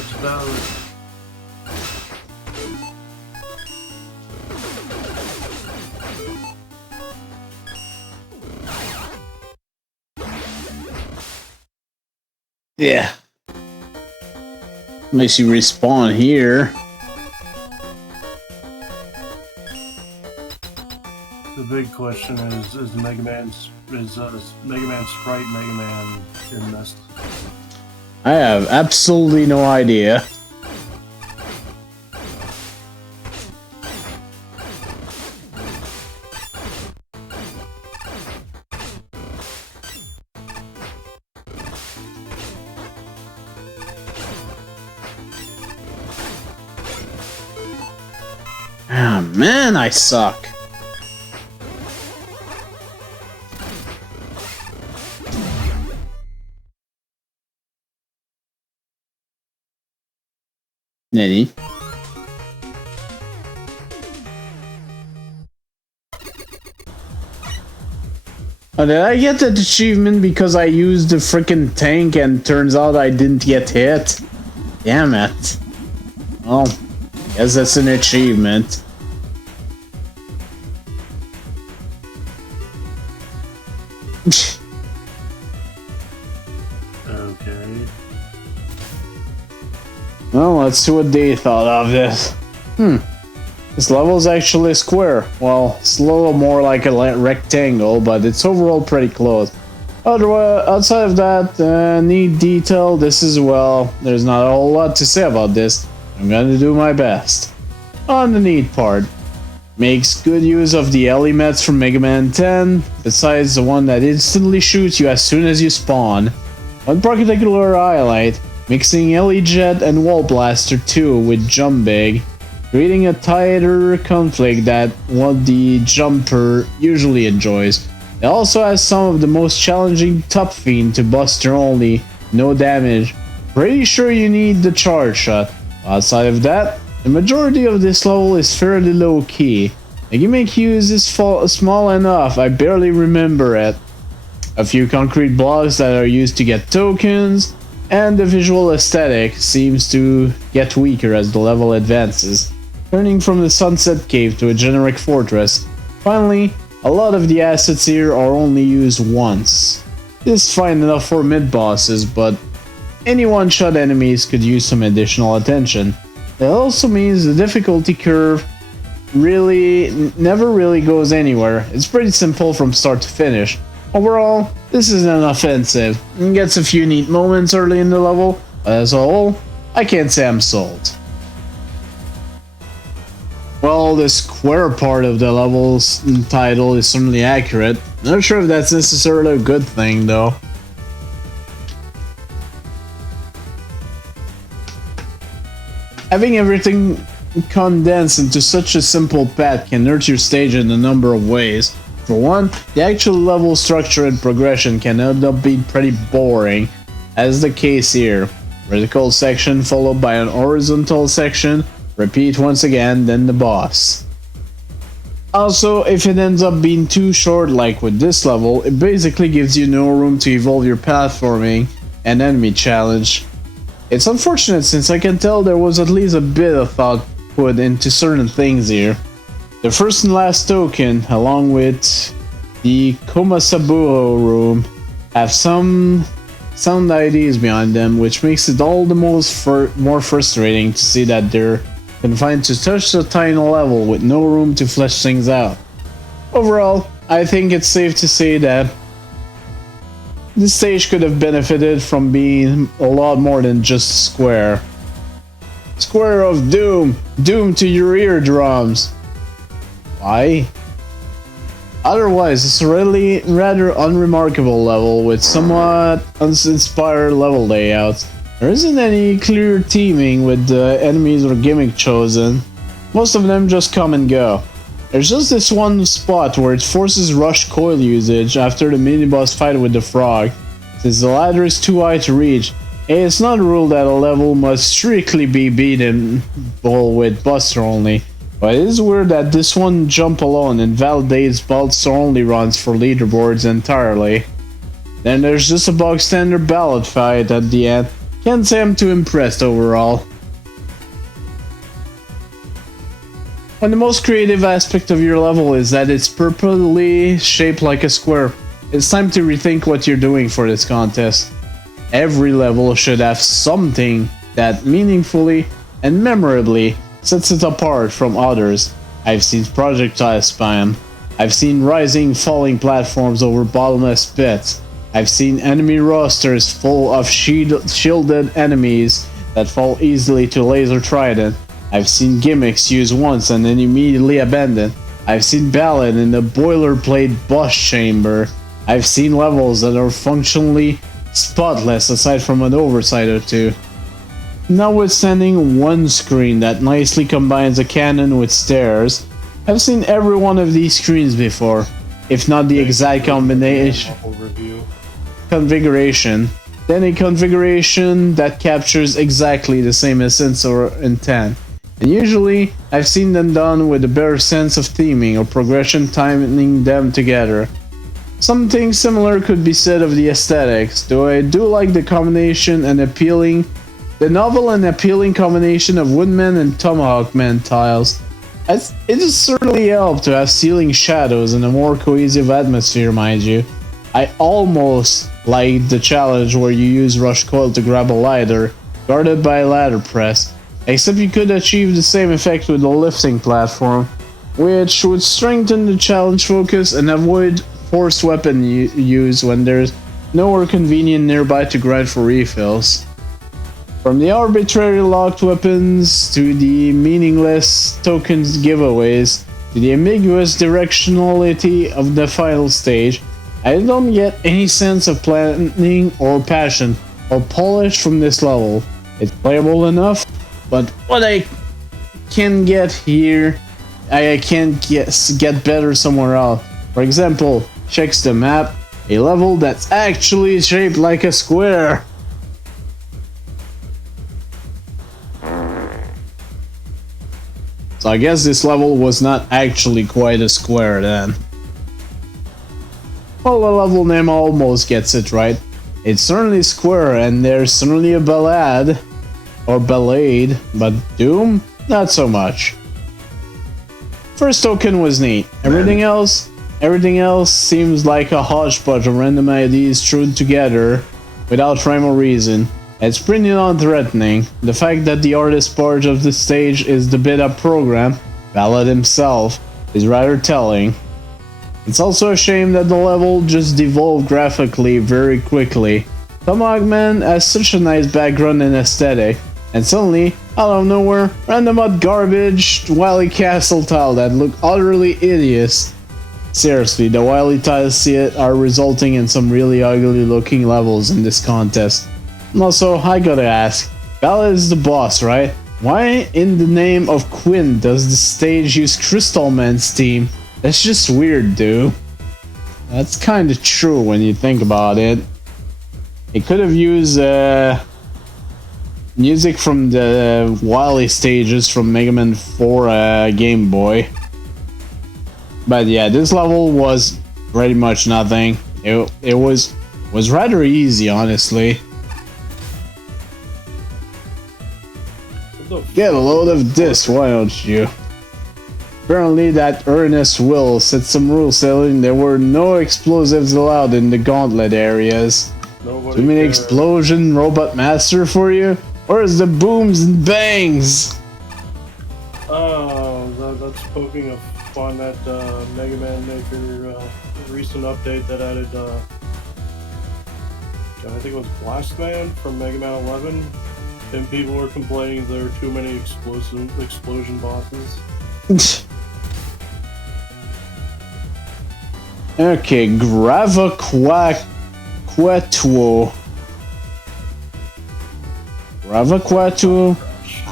It's valid. Yeah. Makes you respawn here. The big question is Megaman Sprite Megaman in this? I have absolutely no idea. Ah, man, I suck. Nani? Oh, did I get that achievement because I used the freaking tank and turns out I didn't get hit? Damn it. Well, guess that's an achievement. Okay. Well, let's see what they thought of this. This level is actually a square. Well, it's a little more like a rectangle, but it's overall pretty close. Otherwise, outside of that, neat detail, this as well. There's not a whole lot to say about this. I'm gonna do my best. On the neat part, makes good use of the Ellie mats from Megaman 10, besides the one that instantly shoots you as soon as you spawn. One particular highlight, mixing Ellie Jet and Wall Blaster 2 with Jump Big, creating a tighter conflict that what the jumper usually enjoys. It also has some of the most challenging top fiend to buster only, no damage. Pretty sure you need the charge shot. Outside of that, the majority of this level is fairly low key. The gimmick use is small enough, I barely remember it. A few concrete blocks that are used to get tokens, and the visual aesthetic seems to get weaker as the level advances, turning from the sunset cave to a generic fortress. Finally, a lot of the assets here are only used once. This is fine enough for mid-bosses, but any one-shot enemies could use some additional attention. That also means the difficulty curve never really goes anywhere. It's pretty simple from start to finish. Overall, this isn't offensive. It gets a few neat moments early in the level, but as a whole, I can't say I'm sold. Well, the square part of the level's title is certainly accurate. Not sure if that's necessarily a good thing, though. Having everything condensed into such a simple path can hurt your stage in a number of ways. For one, the actual level structure and progression can end up being pretty boring, as the case here. Vertical section followed by an horizontal section, repeat once again, then the boss. Also, if it ends up being too short like with this level, it basically gives you no room to evolve your platforming and enemy challenge. It's unfortunate since I can tell there was at least a bit of thought put into certain things here. The first and last token, along with the Komasaburo room, have some sound ideas behind them, which makes it all the more frustrating to see that they're confined to such a tiny level with no room to flesh things out. Overall, I think it's safe to say that this stage could have benefited from being a lot more than just square. Square of Doom! Doom to your eardrums! Why? Otherwise, it's a really rather unremarkable level with somewhat uninspired level layouts. There isn't any clear theming with the enemies or gimmick chosen. Most of them just come and go. There's just this one spot where it forces rush coil usage after the mini-boss fight with the frog, since the ladder is too high to reach. It's not a rule that a level must strictly be beatable with Buster only, but it is weird that this one jump alone invalidates Buster only runs for leaderboards entirely. Then there's just a bog standard ballad fight at the end. Can't say I'm too impressed overall. And the most creative aspect of your level is that it's purposely shaped like a square. It's time to rethink what you're doing for this contest. Every level should have something that meaningfully and memorably sets it apart from others. I've seen projectile spam. I've seen rising, falling platforms over bottomless pits. I've seen enemy rosters full of shielded enemies that fall easily to laser trident. I've seen gimmicks used once and then immediately abandoned. I've seen ballad in the boilerplate boss chamber. I've seen levels that are functionally spotless aside from an oversight or two. Notwithstanding one screen that nicely combines a cannon with stairs, I've seen every one of these screens before, if not the exact configuration, then a configuration that captures exactly the same essence or intent. And usually, I've seen them done with a better sense of theming or progression timing them together. Something similar could be said of the aesthetics, though I do like the novel and appealing combination of Woodman and Tomahawkman tiles. It has certainly helped to have ceiling shadows and a more cohesive atmosphere, mind you. I almost like the challenge where you use Rush Coil to grab a ladder, guarded by a ladder press, except you could achieve the same effect with a lifting platform, which would strengthen the challenge focus and avoid forced weapon use when there's nowhere convenient nearby to grind for refills. From the arbitrary locked weapons to the meaningless tokens giveaways to the ambiguous directionality of the final stage, I don't get any sense of planning or passion or polish from this level. It's playable enough, but what I can get here, I can't get better somewhere else. For example, checks the map, a level that's actually shaped like a square. So I guess this level was not actually quite a square then. Well, the level name almost gets it right. It's certainly square and there's certainly a ballad, or ballade, but Doom, not so much. First token was neat. Everything else seems like a hodgepodge of random ideas thrown together without rhyme or reason. It's pretty non-threatening. The fact that the artist part of the stage is the beta program, Ballad himself, is rather telling. It's also a shame that the level just devolved graphically very quickly. Tomahawkman has such a nice background and aesthetic, and suddenly, out of nowhere, random odd garbage Wily Castle tile that look utterly hideous. Seriously, the Wily tiles are resulting in some really ugly looking levels in this contest. And also, I gotta ask, Ballad is the boss, right? Why in the name of Quinn does the stage use Crystal Man's theme? That's just weird, dude. That's kinda true when you think about it. It could have used music from the Wily stages from Megaman 4 Game Boy. But yeah, this level was pretty much nothing. It was rather easy, honestly. Get a load of this, why don't you? Apparently that Ernest Will set some rules saying there were no explosives allowed in the gauntlet areas. Too many explosion robot master for you? Where's the booms and bangs? Oh, that's poking a fun at Megaman Maker recent update that added I think it was Blastman from Megaman 11. And people were complaining there were too many explosion bosses. Okay, Gravaquatuo. Gravaquatuo?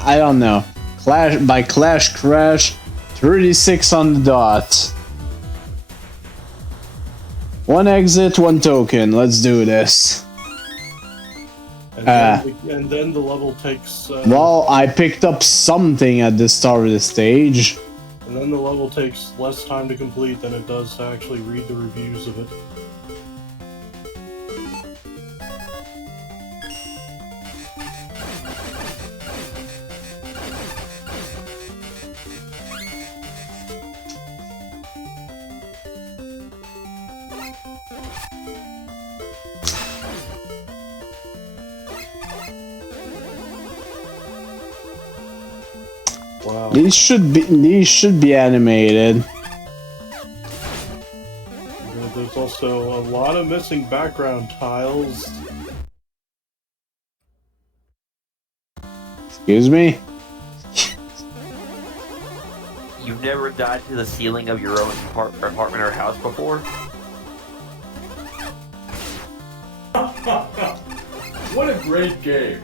I don't know. Clash Crash, 36 on the dot. One exit, one token. Let's do this. And then the level takes... well, I picked up something at the start of the stage. And then the level takes less time to complete than it does to actually read the reviews of it. Wow. These should be animated. There's also a lot of missing background tiles. Excuse me? You've never died to the ceiling of your own apartment or house before? What a great game!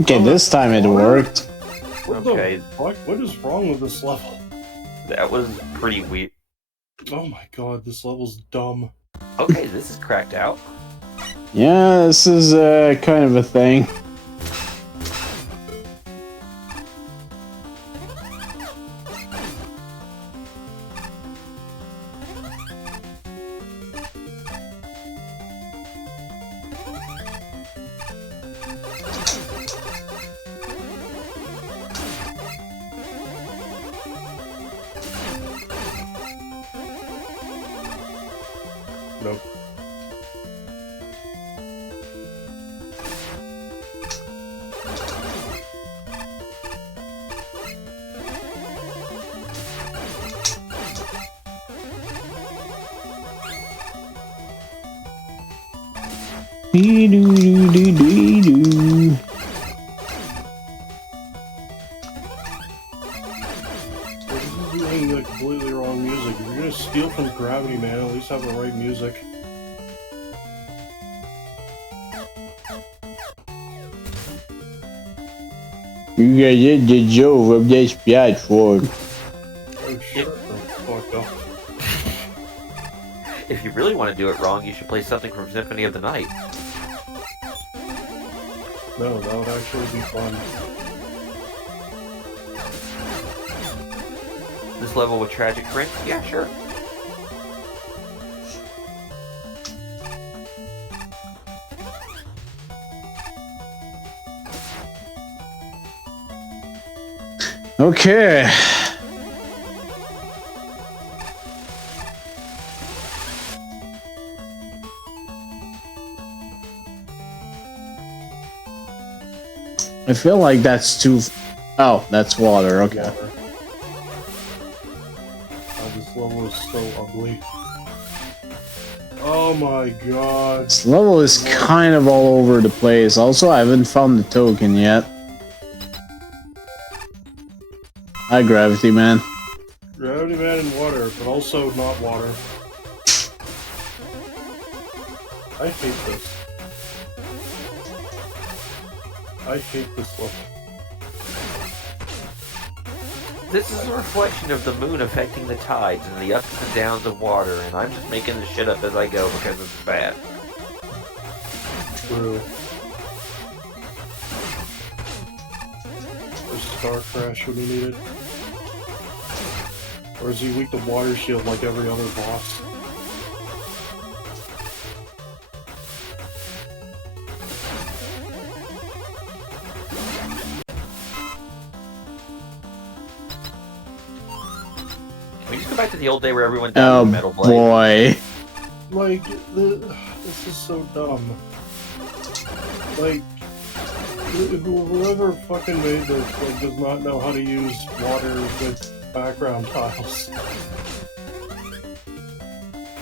Okay, this time it worked. What Okay. the fuck? What is wrong with this level? That was pretty weird. Oh my god, this level's dumb. Okay, this is cracked out. Yeah, this is kind of a thing. Nope. Dee-doo-doo-doo-doo-doo. This is using the completely wrong music. If you're gonna steal from Gravity Man, at least have the right music. You guys did the job of this platform. Oh, shut the fuck up. If you really want to do it wrong, you should play something from Symphony of the Night. No, that would actually be fun. This level with Tragic Prince? Yeah, sure. Okay. I feel like that's too. Oh, that's water. Okay. Water. This level is so ugly. Oh my god. This level is kind of all over the place. Also, I haven't found the token yet. Hi, Gravity Man. Gravity Man and water, but also not water. I hate this. I hate this level. This is a reflection of the moon affecting the tides and the ups and downs of water, and I'm just making this shit up as I go because it's bad. True. Or Star Crash when you need it. Or is he weak to Water Shield like every other boss? Can we just go back to the old day where everyone died Oh with a metal blade? boy. Like, this is so dumb. Like, whoever fucking made this, like, does not know how to use water with background tiles.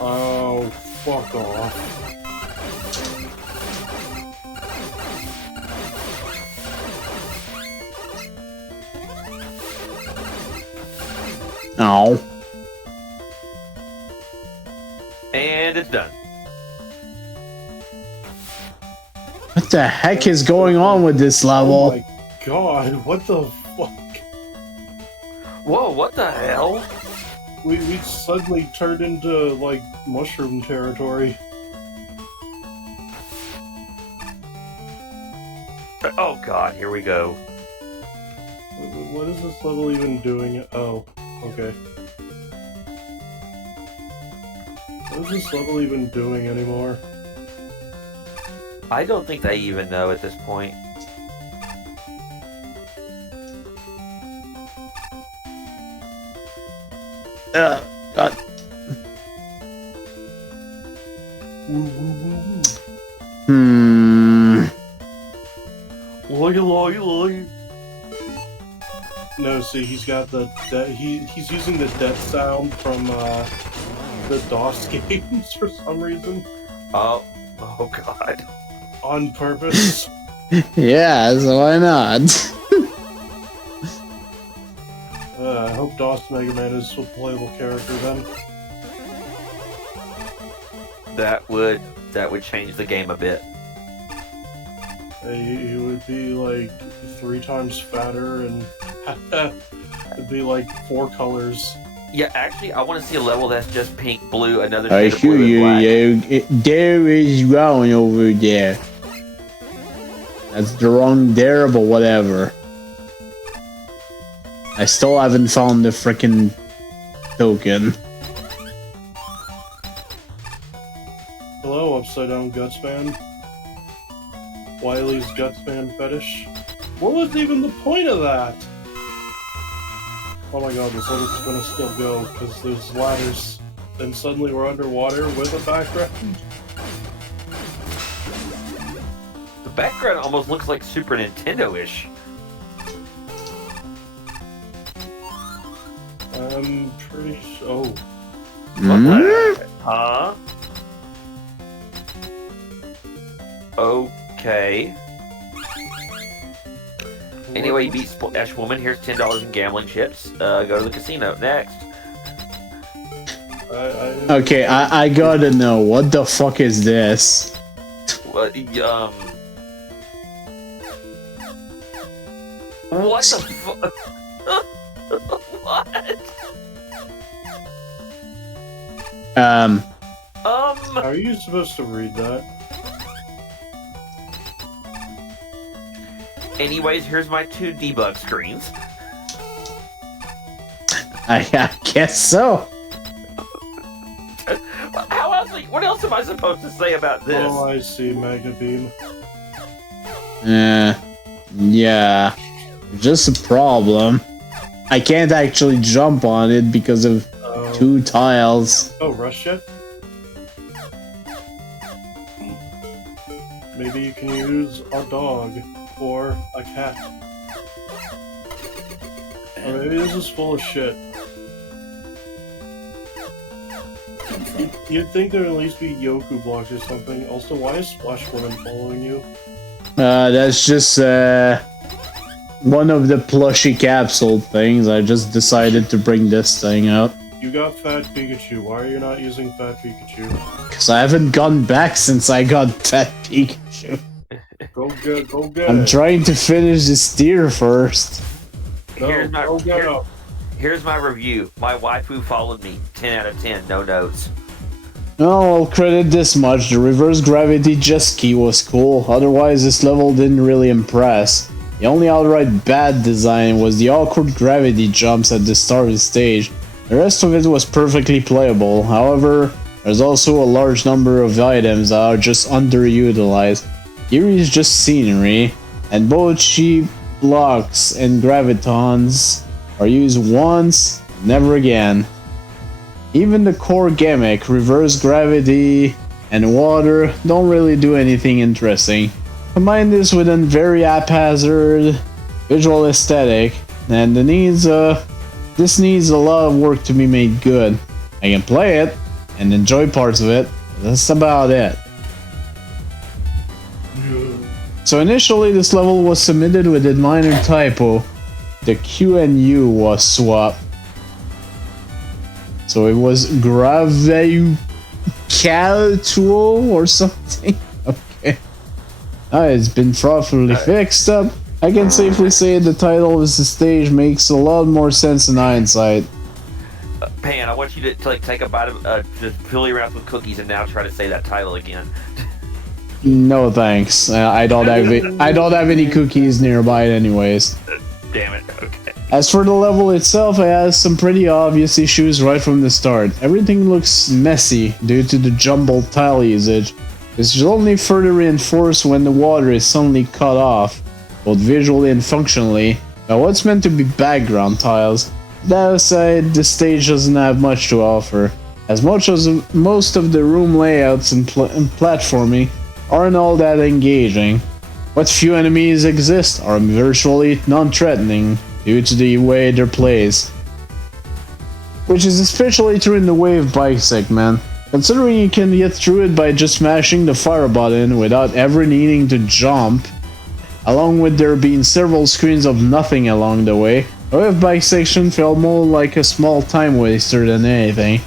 Oh, fuck off. Oh. And it's done. What the heck is going on with this Oh level? my god, what the fuck? Whoa, what the hell? We suddenly turned into, like, mushroom territory. Oh god, here we go. What is this level even doing? Oh, okay. What is this level even doing anymore? I don't think they even know at this point. God. Woo, woo, woo, woo. Hmm. Loy. No, see, he's got the he's using the death sound from the DOS games for some reason. Oh god. On purpose. Yeah, so why not? I hope DOS Megaman is a playable character then. That would change the game a bit. He would be like 3 times fatter and it'd be like 4 colors. Yeah, actually, I want to see a level that's just pink, blue, another I shade of assure blue and you, black. there is wrong over there. That's the wrong there, but whatever. I still haven't found the frickin' token. Hello, Upside Down Gutsman. Wily's Gutsman fetish. What was even the point of that? Oh my god, this level's gonna still go, because there's ladders. and suddenly we're underwater with a background. The background almost looks like Super Nintendo-ish. I'm pretty sure. Huh? Okay. Anyway, you beat Splash Woman. Here's $10 in gambling chips. Go to the casino. Next. Okay, I gotta know, what the fuck is this? What? What the fuck? What? How are you supposed to read that? Anyways, here's my 2 debug screens. I guess so. How else? What else am I supposed to say about this? Oh, I see, Mega Beam. Yeah. Just a problem. I can't actually jump on it because of 2 tiles. Oh, rush yet? Maybe you can use a dog or a cat. Or maybe this is full of shit. You'd think there'd at least be Yoku blocks or something. Also, why is Splash Woman following you? That's just one of the plushy capsule things. I just decided to bring this thing out. You got Fat Pikachu. Why are you not using Fat Pikachu? Because I haven't gone back since I got Fat Pikachu. Go get I'm it. trying to finish this tier first. No, Here's my review. My waifu followed me. 10 out of 10. No notes. Oh, I'll credit this much. The reverse gravity jet ski was cool. Otherwise, this level didn't really impress. The only outright bad design was the awkward gravity jumps at the start of the stage. The rest of it was perfectly playable. However, there's also a large number of items that are just underutilized. Here is just scenery, and both cheap blocks and gravitons are used once, never again. Even the core gimmick, reverse gravity and water, don't really do anything interesting. Combine this with a very haphazard visual aesthetic, and this needs a lot of work to be made good. I can play it and enjoy parts of it, but that's about it. So initially this level was submitted with a minor typo. The Q and U was swapped. So it was Graveucaltual or something. Okay. It's been properly fixed up. I can safely say the title of the stage makes a lot more sense in hindsight. Pan, I want you to like take a bite of just fill your mouth with cookies and now try to say that title again. No thanks. I don't have any cookies nearby anyways. Damn it. Okay. As for the level itself, it has some pretty obvious issues right from the start. Everything looks messy due to the jumbled tile usage. This is only further reinforced when the water is suddenly cut off, both visually and functionally, by what's meant to be background tiles. That aside, the stage doesn't have much to offer. As much as most of the room layouts and platforming aren't all that engaging. What few enemies exist are virtually non-threatening due to the way they're placed. Which is especially true in the wave bike segment, considering you can get through it by just smashing the fire button without ever needing to jump, along with there being several screens of nothing along the way. The wave bike section felt more like a small time waster than anything.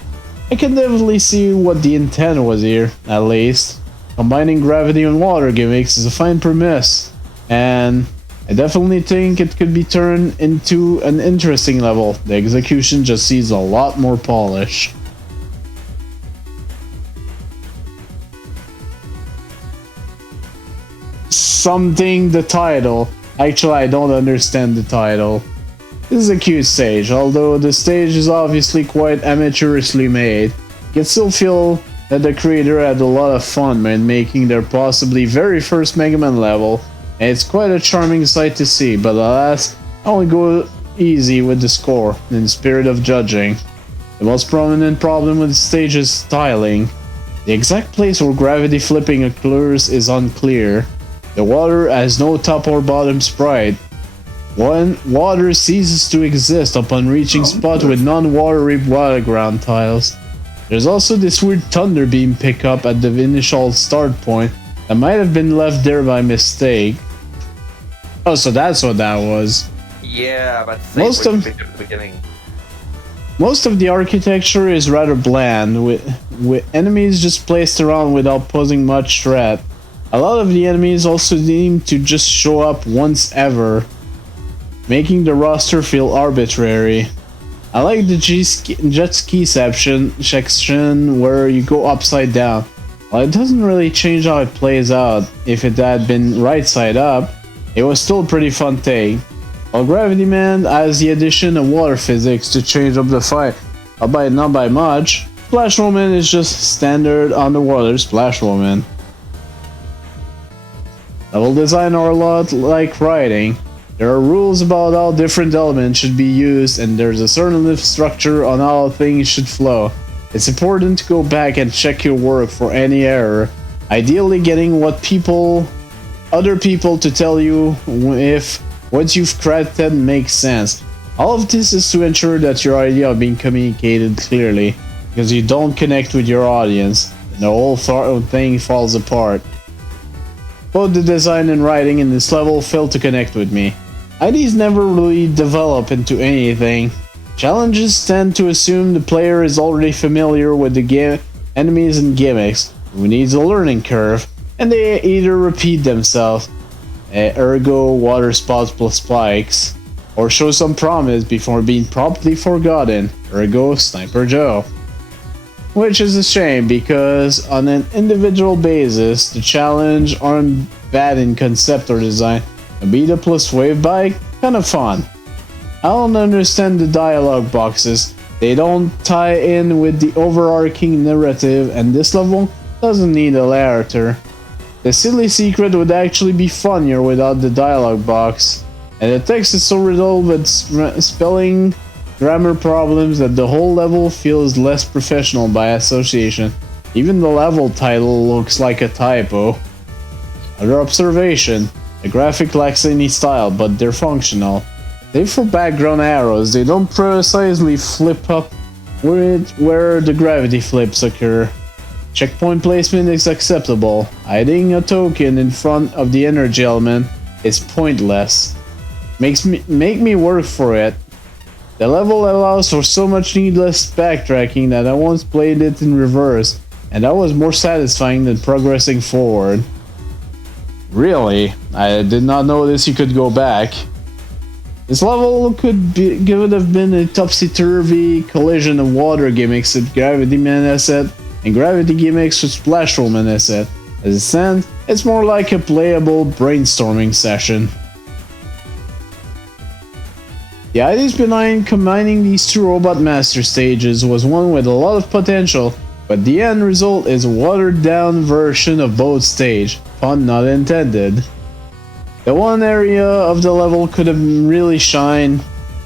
I can definitely see what the intent was here, at least. Combining gravity and water gimmicks is a fine premise, and I definitely think it could be turned into an interesting level. The execution just needs a lot more polish. Something the title. Actually, I don't understand the title. This is a cute stage, although the stage is obviously quite amateurishly made. You can still feel that the creator had a lot of fun when making their possibly very first Megaman level, and it's quite a charming sight to see, but alas, I only go easy with the score, in the spirit of judging. The most prominent problem with the stage is styling. The exact place where gravity flipping occurs is unclear. The water has no top or bottom sprite. When water ceases to exist upon reaching spot with non-watery battleground tiles. There's also this weird thunder beam pickup at the initial start point that might have been left there by mistake. Oh, so that's what that was. Yeah, but most of at the beginning. Most of the architecture is rather bland, with enemies just placed around without posing much threat. A lot of the enemies also seem to just show up once ever, making the roster feel arbitrary. I like the jet ski section where you go upside down. While it doesn't really change how it plays out, if it had been right side up, it was still a pretty fun take. While Gravity Man has the addition of water physics to change up the fight, albeit not by much, Splash Woman is just standard underwater Splash Woman. Level design are a lot like writing. There are rules about how different elements should be used, and there's a certain structure on how things should flow. It's important to go back and check your work for any error, ideally getting other people to tell you if what you've crafted makes sense. All of this is to ensure that your idea is being communicated clearly, because you don't connect with your audience, and the whole thing falls apart. Both the design and writing in this level fail to connect with me. IDs never really develop into anything. Challenges tend to assume the player is already familiar with the enemies and gimmicks, who needs a learning curve, and they either repeat themselves, ergo water spots plus spikes, or show some promise before being promptly forgotten, ergo Sniper Joe. Which is a shame, because on an individual basis, the challenge aren't bad in concept or design. A beta plus wave bike, kinda fun. I don't understand the dialogue boxes. They don't tie in with the overarching narrative, and this level doesn't need a narrator. The silly secret would actually be funnier without the dialogue box, and the text is so riddled with spelling grammar problems that the whole level feels less professional by association. Even the level title looks like a typo. Other observation, the graphic lacks any style, but they're functional. Save for background arrows, they don't precisely flip up where the gravity flips occur. Checkpoint placement is acceptable. Hiding a token in front of the energy element is pointless. Make me work for it. The level allows for so much needless backtracking that I once played it in reverse, and that was more satisfying than progressing forward. Really? I did not notice you could go back. This level could have been a topsy-turvy collision of water gimmicks with Gravity Man asset and gravity gimmicks with Splash Woman asset. As it stands, it's more like a playable brainstorming session. The ideas behind combining these two Robot Master stages was one with a lot of potential, but the end result is a watered down version of both stages, pun not intended. The one area of the level could have really shined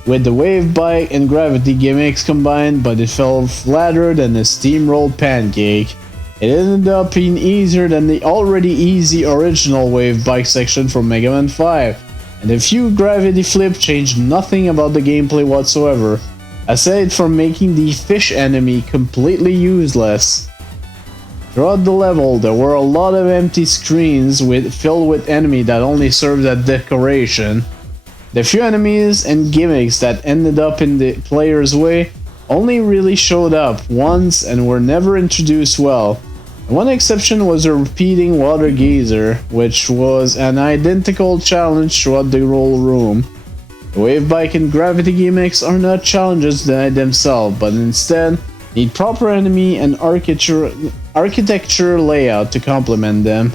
with the wave bike and gravity gimmicks combined, but it fell flatter than a steamrolled pancake. It ended up being easier than the already easy original wave bike section from Megaman 5. And a few gravity flip changed nothing about the gameplay whatsoever, aside from making the fish enemy completely useless. Throughout the level, there were a lot of empty screens filled with enemy that only served as decoration. The few enemies and gimmicks that ended up in the player's way only really showed up once and were never introduced well. One exception was a repeating water geyser, which was an identical challenge throughout the whole room. The wave bike and gravity gimmicks are not challenges themselves, but instead need proper enemy and architecture layout to complement them.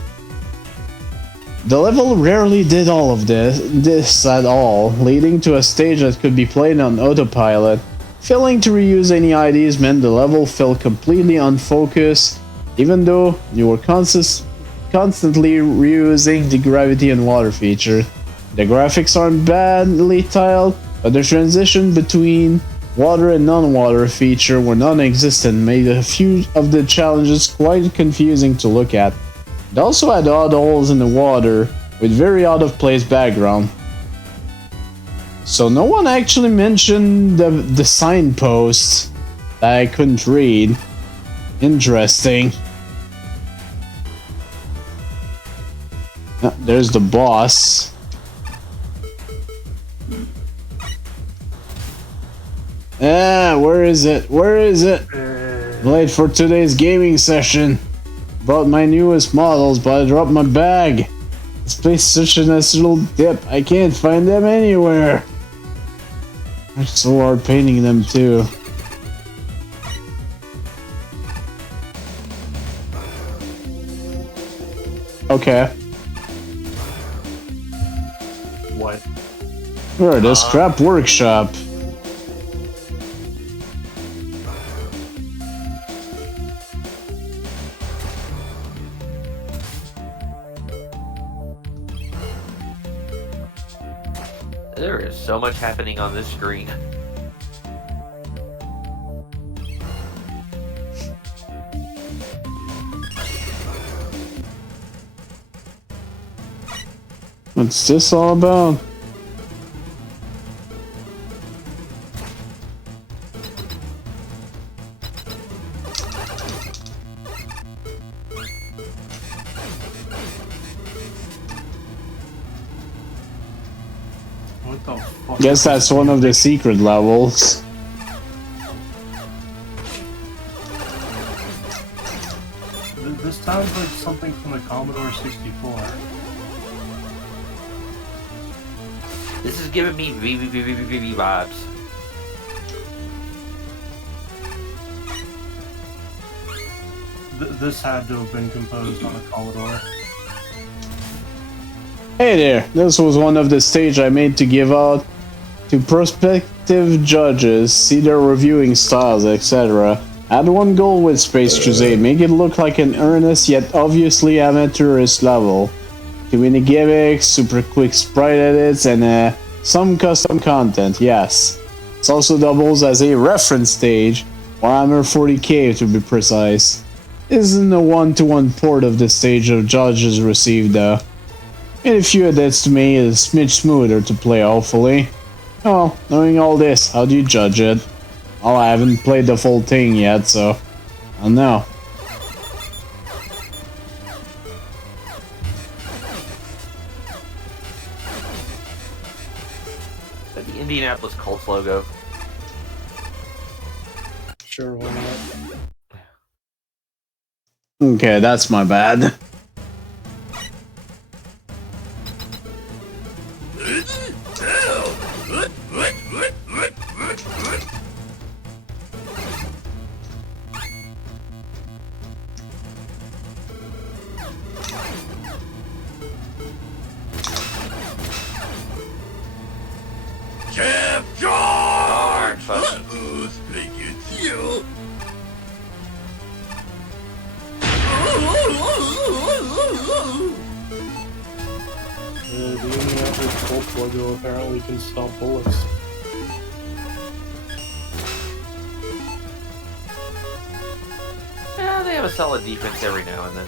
The level rarely did all of this at all, leading to a stage that could be played on autopilot. Failing to reuse any ideas meant the level felt completely unfocused, even though you were constantly reusing the gravity and water feature. The graphics aren't badly tiled, but the transition between Water and non-water feature were non-existent, made a few of the challenges quite confusing to look at. It also had odd holes in the water with very out-of-place background. So no one actually mentioned the signposts that I couldn't read. Interesting. There's the boss. Where is it? Where is it? Late for today's gaming session. Bought my newest models, but I dropped my bag. This place is such a nice little dip. I can't find them anywhere. I'm so hard painting them too. Okay. What? We're at a scrap workshop. There is so much happening on this screen. What's this all about? What the fuck? Guess that's one of the secret levels. This sounds like something from the Commodore 64. This is giving me vibes. This had to have been composed on a Commodore. Hey there, this was one of the stage I made to give out to prospective judges, see their reviewing styles, etc. I had one goal with Space Crusade, make it look like an earnest yet obviously amateurish level. Too many gimmicks, super quick sprite edits, and some custom content, yes. It also doubles as a reference stage, Warhammer 40k to be precise. Isn't a one-to-one port of the stage the judges received though. Made a few edits to make it a smidge smoother to play hopefully. Oh, knowing all this, how do you judge it? Well, I haven't played the full thing yet, so I don't know. Is that the Indianapolis Colts logo? Sure, why not? Okay, that's my bad. The Indianapolis Colts logo apparently can stop bullets. Yeah, they have a solid defense every now and then.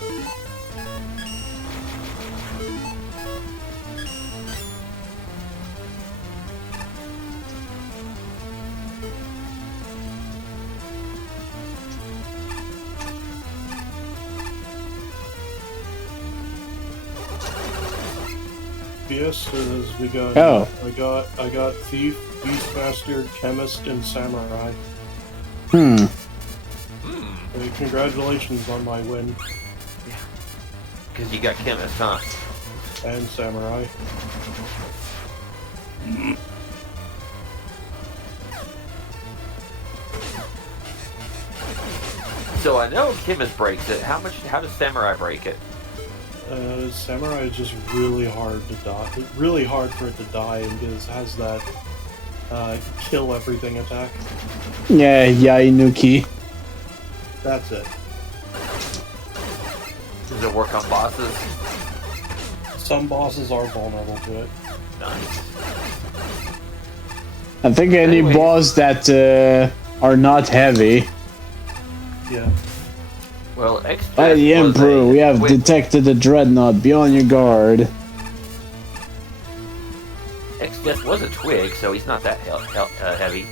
Yes, we got. Oh. I got thief, beastmaster, chemist, and samurai. Hey, congratulations on my win. Because you got chemist, huh? And samurai. So I know chemist breaks it. How does samurai break it? Samurai is just really hard to die. Really hard for it to die, and it has that kill everything attack. Yeah, Yainuki. That's it. Does it work on bosses? Some bosses are vulnerable to it. Nice. I think any Anyway. boss that are not heavy. Yeah. Well, By the Emperor, we have detected a dreadnought. Be on your guard. X-Death was a twig, so he's not that heavy.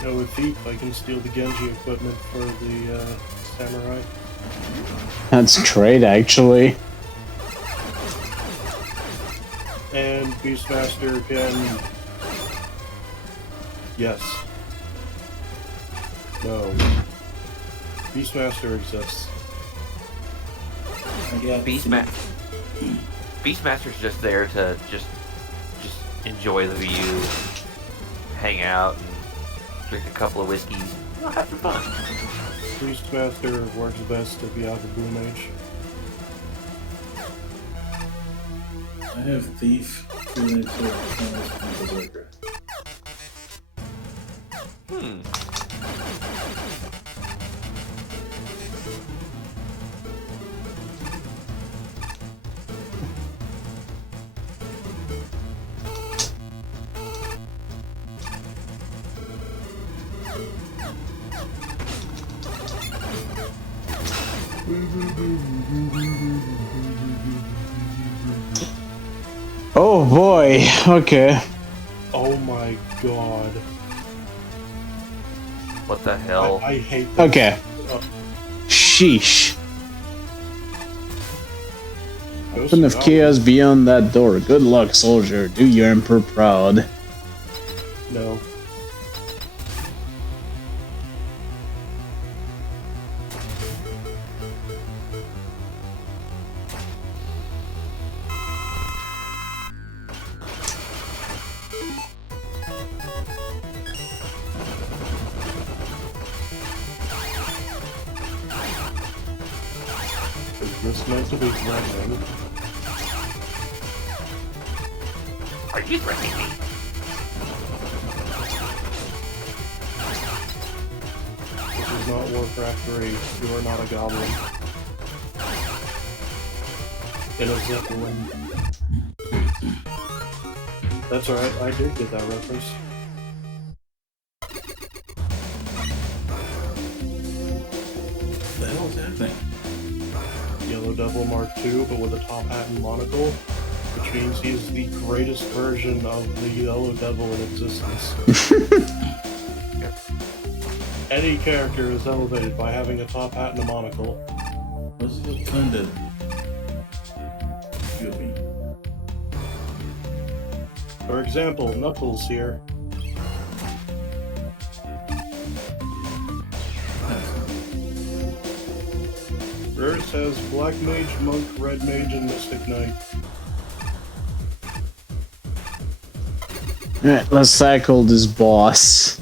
So with Thief, I can steal the Genji equipment for the Samurai. That's great, actually. And Beastmaster can... Yes. No. Beastmaster exists. Beastmaster's just there to just enjoy the view, hang out, and drink a couple of whiskeys. You know, have some fun. Beastmaster works best to be out of Blue Mage. I have Thief, 2 Sword, and Berserker. Oh boy, okay. Oh my god. What the hell? I hate this. Okay. Sheesh. Open of chaos beyond that door. Good luck, soldier. Do your Emperor proud. No. Is this meant to be threatening? Are you threatening me? This is not Warcraft 3. You are not a goblin. In a Zeppelin. That's alright, I did get that reference. What the hell is happening? Yellow Devil Mark II, but with a top hat and monocle, which means he's the greatest version of the Yellow Devil in existence. Any character is elevated by having a top hat and a monocle. What's the kind of... Excuse me. For example, Knuckles here. Earth has Black Mage, Monk, Red Mage, and Mystic Knight. Alright, let's tackle this boss.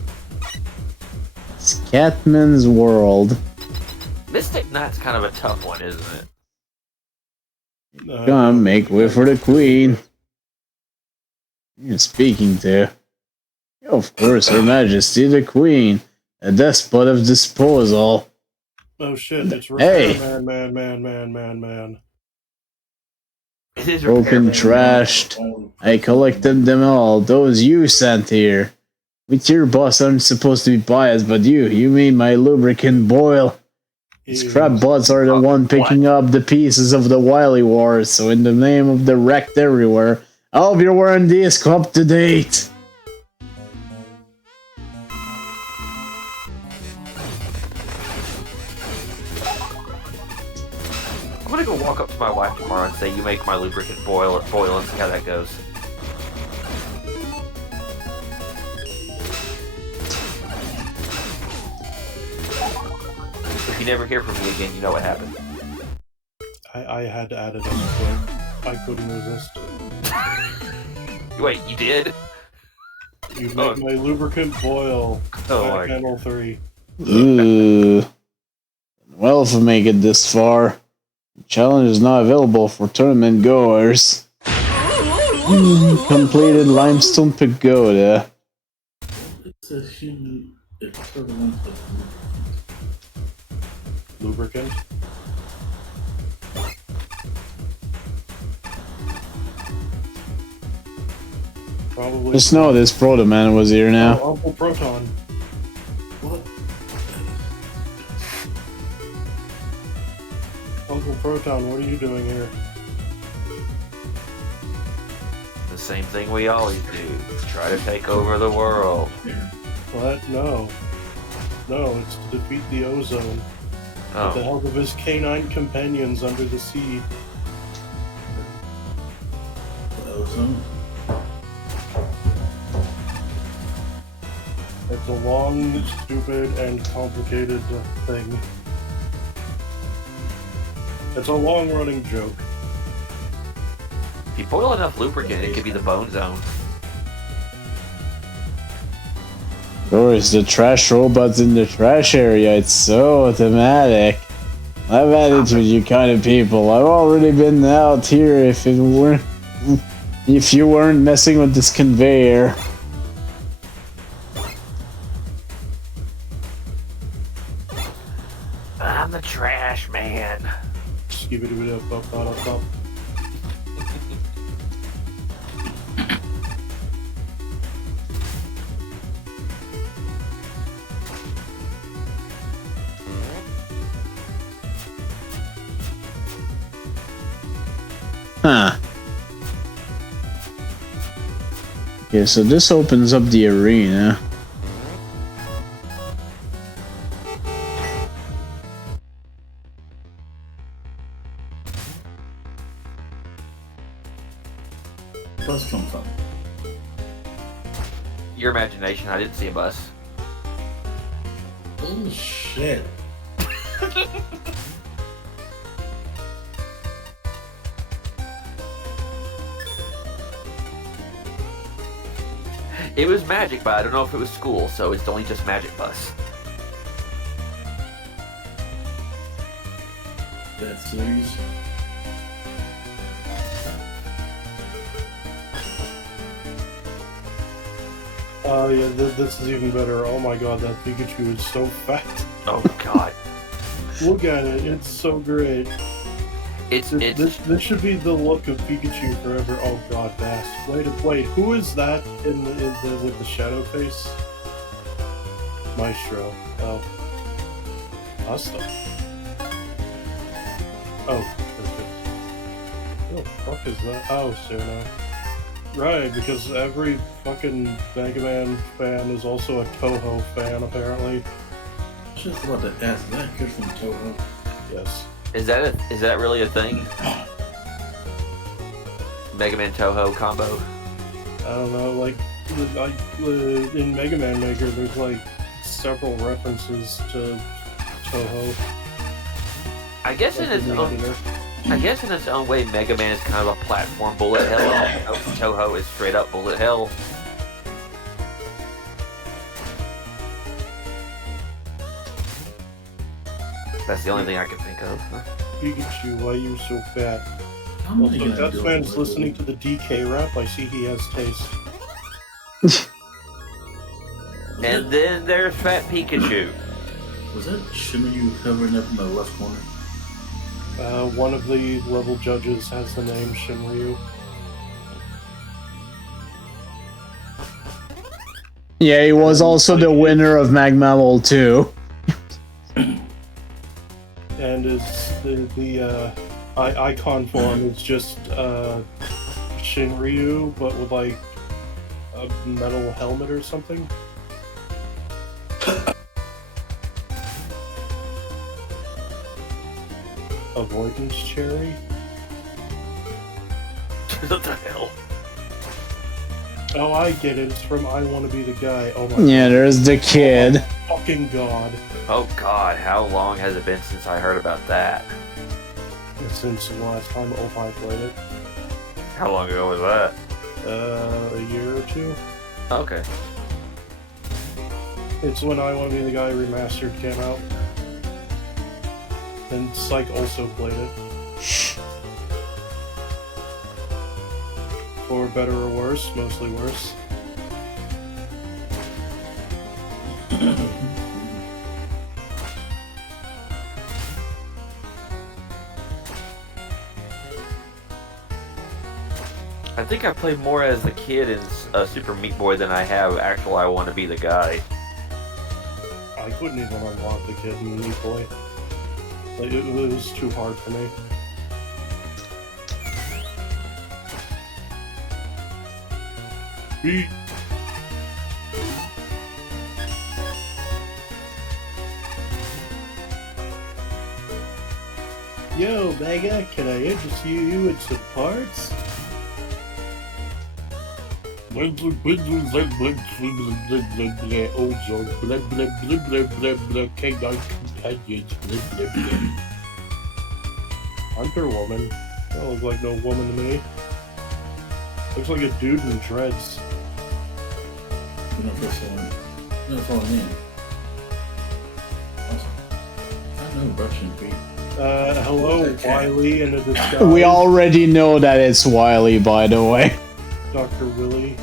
It's Catman's World. Mystic Knight's kind of a tough one, isn't it? Come on, make way for the queen. You're speaking to. Of course, Her Majesty the Queen, a despot of disposal. Oh shit, it's Hey. man. It is Broken, repairman. trashed. I collected them all. Those you sent here. With your boss, I'm supposed to be biased, but you made my lubricant boil. These crap bots are the one picking up the pieces of the Wily Wars, so in the name of the wrecked everywhere, I hope you're wearing this up to date. I'm gonna go walk up to my wife tomorrow and say, you make my lubricant boil and see how that goes. If you never hear from me again, you know what happened. I had to add it as a quick. I couldn't resist. Wait, you did? You make my lubricant boil. Oh Back my Channel 3. Ooh. Well, if we make it this far, the challenge is not available for tournament goers. Completed limestone pagoda. It's a human equivalent of Lubricant. Probably. Just know this Proto Man was here now. Oh, Uncle Proton. what? Uncle Proton, what are you doing here? The same thing we always do. Try to take over the world. What? No. No, it's to defeat the ozone. With the Oh, help of his canine companions under the sea. The ozone. It's a long, stupid, and complicated thing. It's a long-running joke. if you boil enough lubricant, it could be the bone zone. Doris, the trash robots in the trash area, it's so thematic. I've had it with you kind of people. I've already been out here if you weren't messing with this conveyor. I'm the trash man. Skibidi-bidi-up-up-up-up. Huh. Okay, so this opens up the arena. Bus comes up. Your imagination, I didn't see a bus. Oh shit. It was magic, but I don't know if it was school, so it's only just magic bus. That series. Oh yeah, this is even better. Oh my god, that Pikachu is so fat. Oh god. Look at it, it's so great. This should be the look of Pikachu forever. Oh god, Bass. Wait, who is that with the shadow face? Maestro. Oh. Asta. Oh, perfect. What the fuck is that? Oh, Serno. Right, because every fucking Megaman fan is also a Toho fan, apparently. Just about to ask that kid from Toho. Yes. Is that really a thing? Mega Man Toho combo? I don't know, like in Mega Man Maker, there's like several references to Toho. I guess in its own way, Mega Man is kind of a platform bullet hell. Toho is straight up bullet hell. That's the only thing I can think of. Pikachu, why are you so fat? How many Also, guys that do man's it? listening to the DK rap. I see he has taste. And then there's Fat Pikachu. Was that Shimmeryu hovering up in the left corner? One of the level judges has the name Shinryu. Yeah, he was also the winner of Magmammal 2. And the icon form is just Shinryu, but with like a metal helmet or something. Avoidance cherry. What the hell? Oh, I get it. It's from I Want to Be the Guy. Oh my Yeah, there's the kid. fucking god. Oh god, how long has it been since I heard about that? Since the last time Opie played it. How long ago was that? A year or two. Okay. It's when I Want to Be the Guy Remastered came out. And Psych also played it. For better or worse, mostly worse. I think I played more as the kid in Super Meat Boy than I have actual I Want to Be the Guy. I couldn't even unlock the kid in Meat Boy. Like, it was too hard for me. Beat. Yo, Mega, can I interest you in some parts? Hunter woman? That looks like no woman to me. Looks like a dude in dreads. You know, first one. No, it's all in. Awesome. I know Russian people. Hello, Wiley in the disguise. We already know that it's Wiley, by the way. Dr. Willy.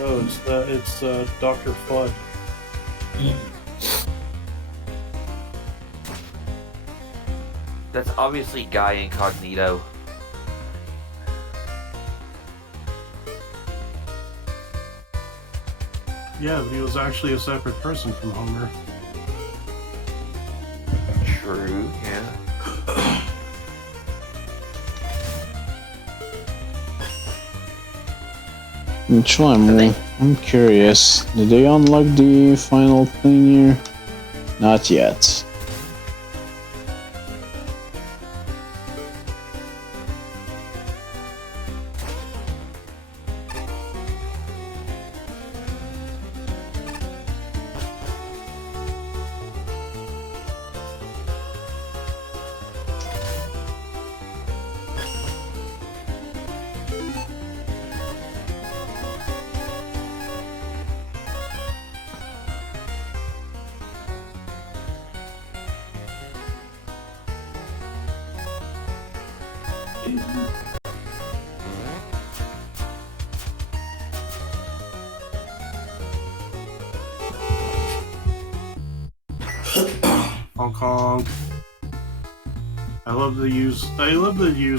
Oh, it's Dr. Fudd. That's obviously Guy Incognito. Yeah, but he was actually a separate person from Homer. True, yeah. Which one? I'm curious. Did they unlock the final thing here? Not yet. Hong Kong. I love to use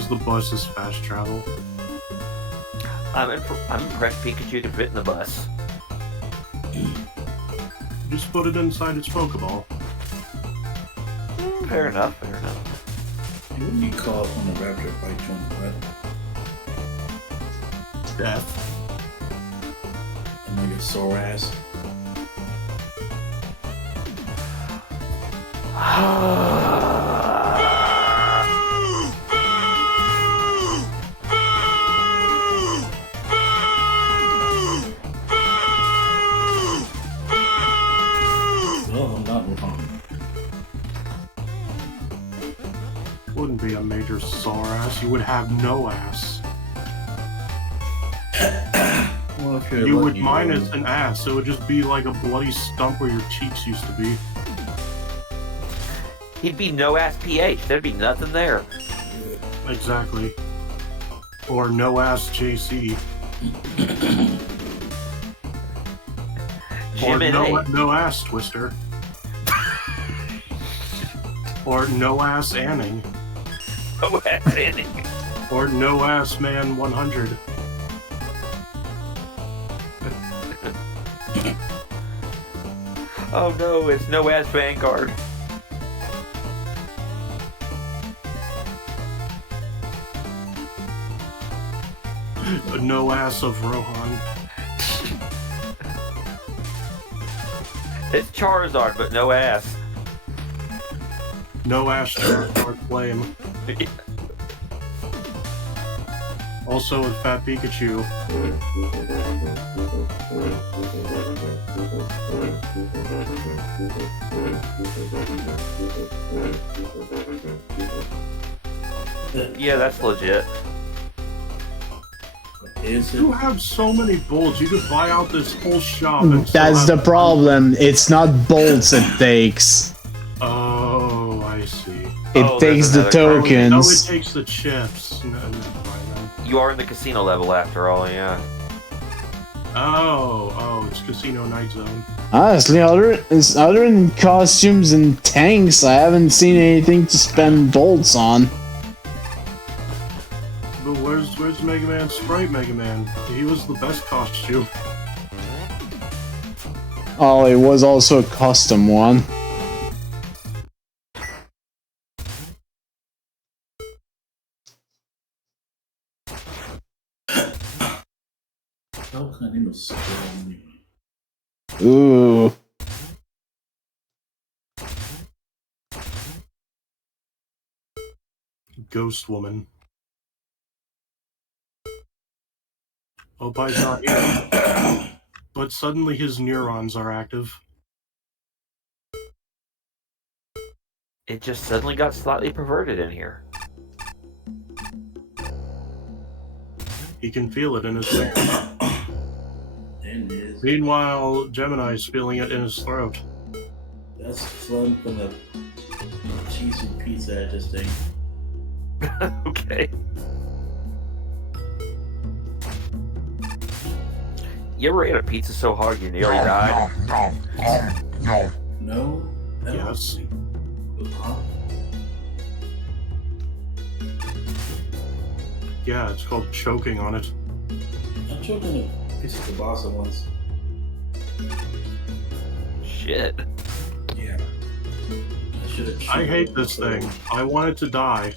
the bus as fast travel. I'm impressed Pikachu can fit in the bus. Just put it inside its Pokeball. Fair enough, fair enough. What do you call it when the raptor bites you on the butt? Death. And like a sore ass? Well, I'm not wrong. Wouldn't be a major sore ass. You would have no ass. Well, if you're You lucky, would minus an ass. It would just be like a bloody stump where your cheeks used to be. He'd be no ass PH. There'd be nothing there. Exactly. Or no ass JC. Or Jim and A. no ass Twister. Or no ass Anning. No ass Anning. Or no ass man 100. Oh no, it's no ass Vanguard. No ass of Rohan. It's Charizard, but no ass. No ass Charizard Flame. Also with Fat Pikachu. Yeah, that's legit. Is You it? have so many bolts, you could buy out this whole shop and That's still the have- problem. It's not bolts it takes. Oh, I see. It takes the there's another Oh, no, it tokens. takes the chips. No, never mind then. You are in the casino level after all, yeah. Oh, it's Casino Night Zone. Honestly, other than costumes and tanks, I haven't seen anything to spend bolts on. But where's Mega Man Sprite Mega Man? He was the best costume. Oh, it was also a custom one. How can I name a skill anyway? Ooh. Ghost Woman. Opie's not here. But suddenly his neurons are active. It just suddenly got slightly perverted in here. He can feel it in his hand. And is Meanwhile, Gemini's feeling it in his throat. that's fun from the cheesy pizza I just ate. Okay. You ever ate a pizza so hard you nearly died? No? I don't Yes. think- Huh? Yeah, it's called choking on it. I choked on a piece of kielbasa once. Shit. Yeah. I should have. I hate this thing. I want it to die.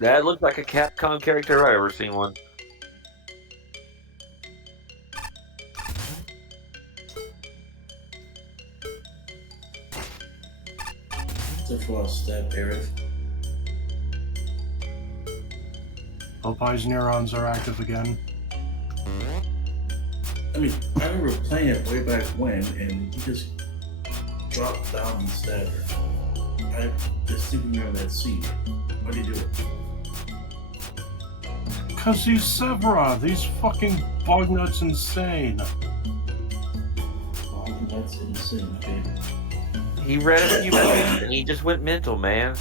That looked like a Capcom character if I ever seen one. Except for a stab Eric. Opie's neurons are active again. I mean, I remember playing it way back when, and he just dropped down and stabbed her. I distinctly remember that scene. Why did he do it? Cause he's Severa. These fucking bugnuts insane. Oh, that's insane. Okay. He read a few pages and he just went mental, man.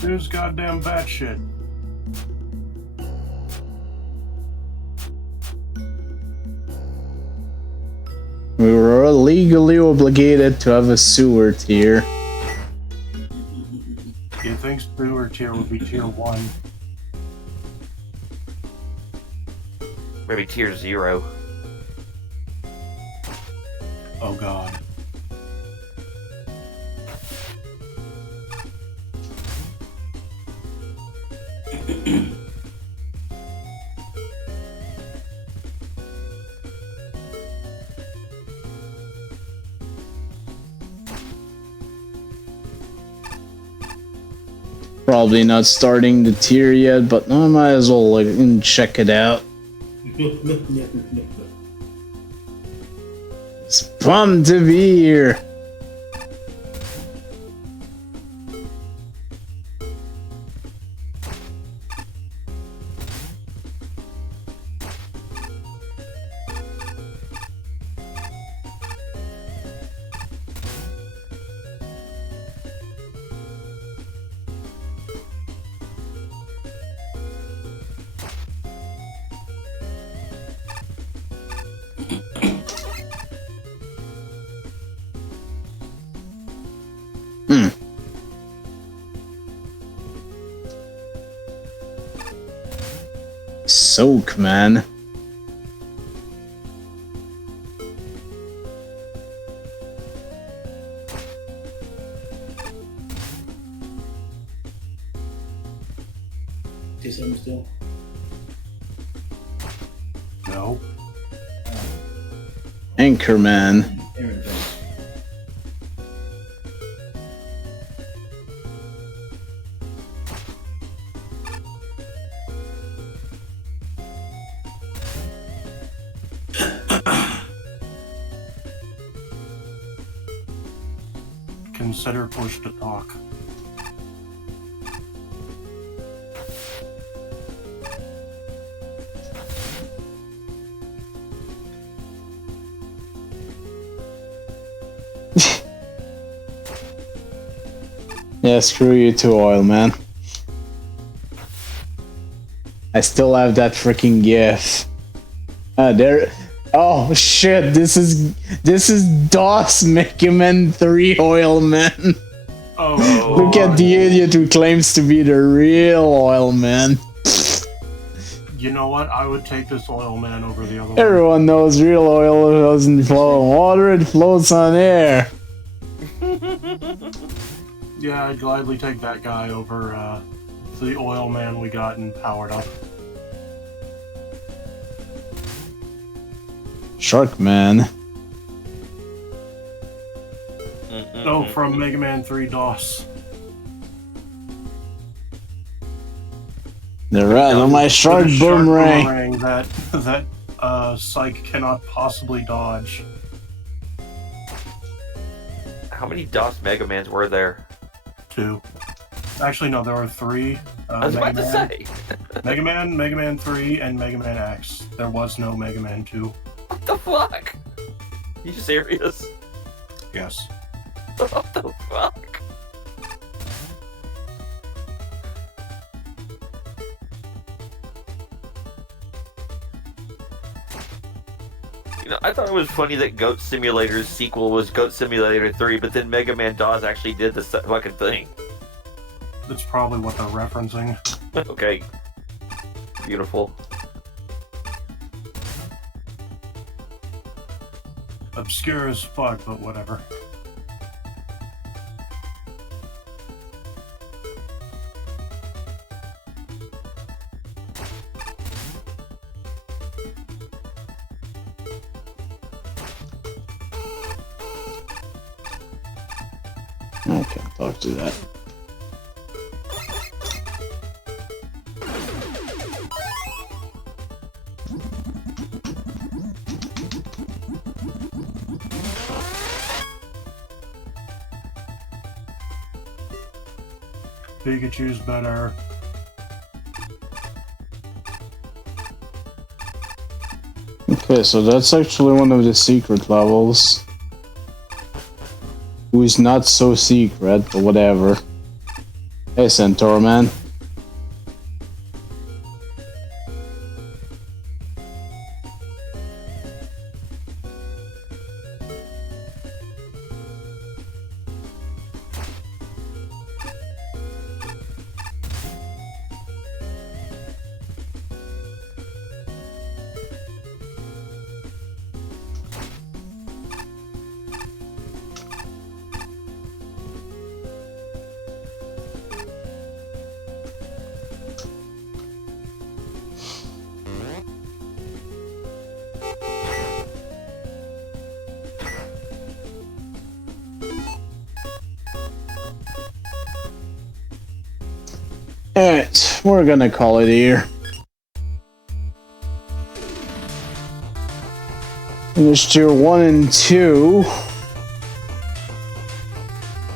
Dude's goddamn batshit. We were legally obligated to have a sewer tier. You think sewer tier would be tier 1? Maybe tier 0. Oh god. Probably not starting the tier yet, but I might as well like, check it out. It's pumped to be here. Soak, man. Say something still? No. Anchorman. Aaron Jones. Consider push to talk. Yeah, screw you too, oil man. I still have that freaking GIF. There. Oh shit! This is DOS Megaman 3 oil man. Oh, look at the idiot who claims to be the real oil man. You know what? I would take this oil man over the other one. Everyone knows real oil doesn't flow on water; it floats on air. Yeah, I'd gladly take that guy over the oil man we got and powered up. Shark man. Oh, from Mega Man 3 DOS. The rat on my shark boomerang. That Psyche cannot possibly dodge. How many DOS Megamans were there? 2. Actually, no, there were 3. I was about to say. Mega Man 3, and Mega Man X. There was no Mega Man 2. What the fuck? You serious? Yes. What the fuck? You know, I thought it was funny that Goat Simulator's sequel was Goat Simulator 3, but then Mega Man DOS actually did the fucking thing. That's probably what they're referencing. Okay. Beautiful. Obscure as fuck, but whatever. I can't talk to that. Pikachu's better. Okay, so that's actually one of the secret levels. Who is not so secret, but whatever. Hey, Centaur man. Alright, we're gonna call it here. Finished tier 1 and 2.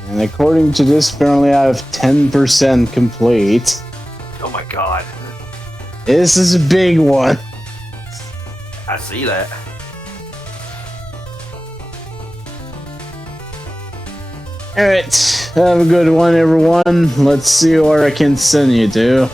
And according to this, apparently I have 10% complete. Oh my god. This is a big one. I see that. Alright, have a good one everyone. Let's see where I can send you to.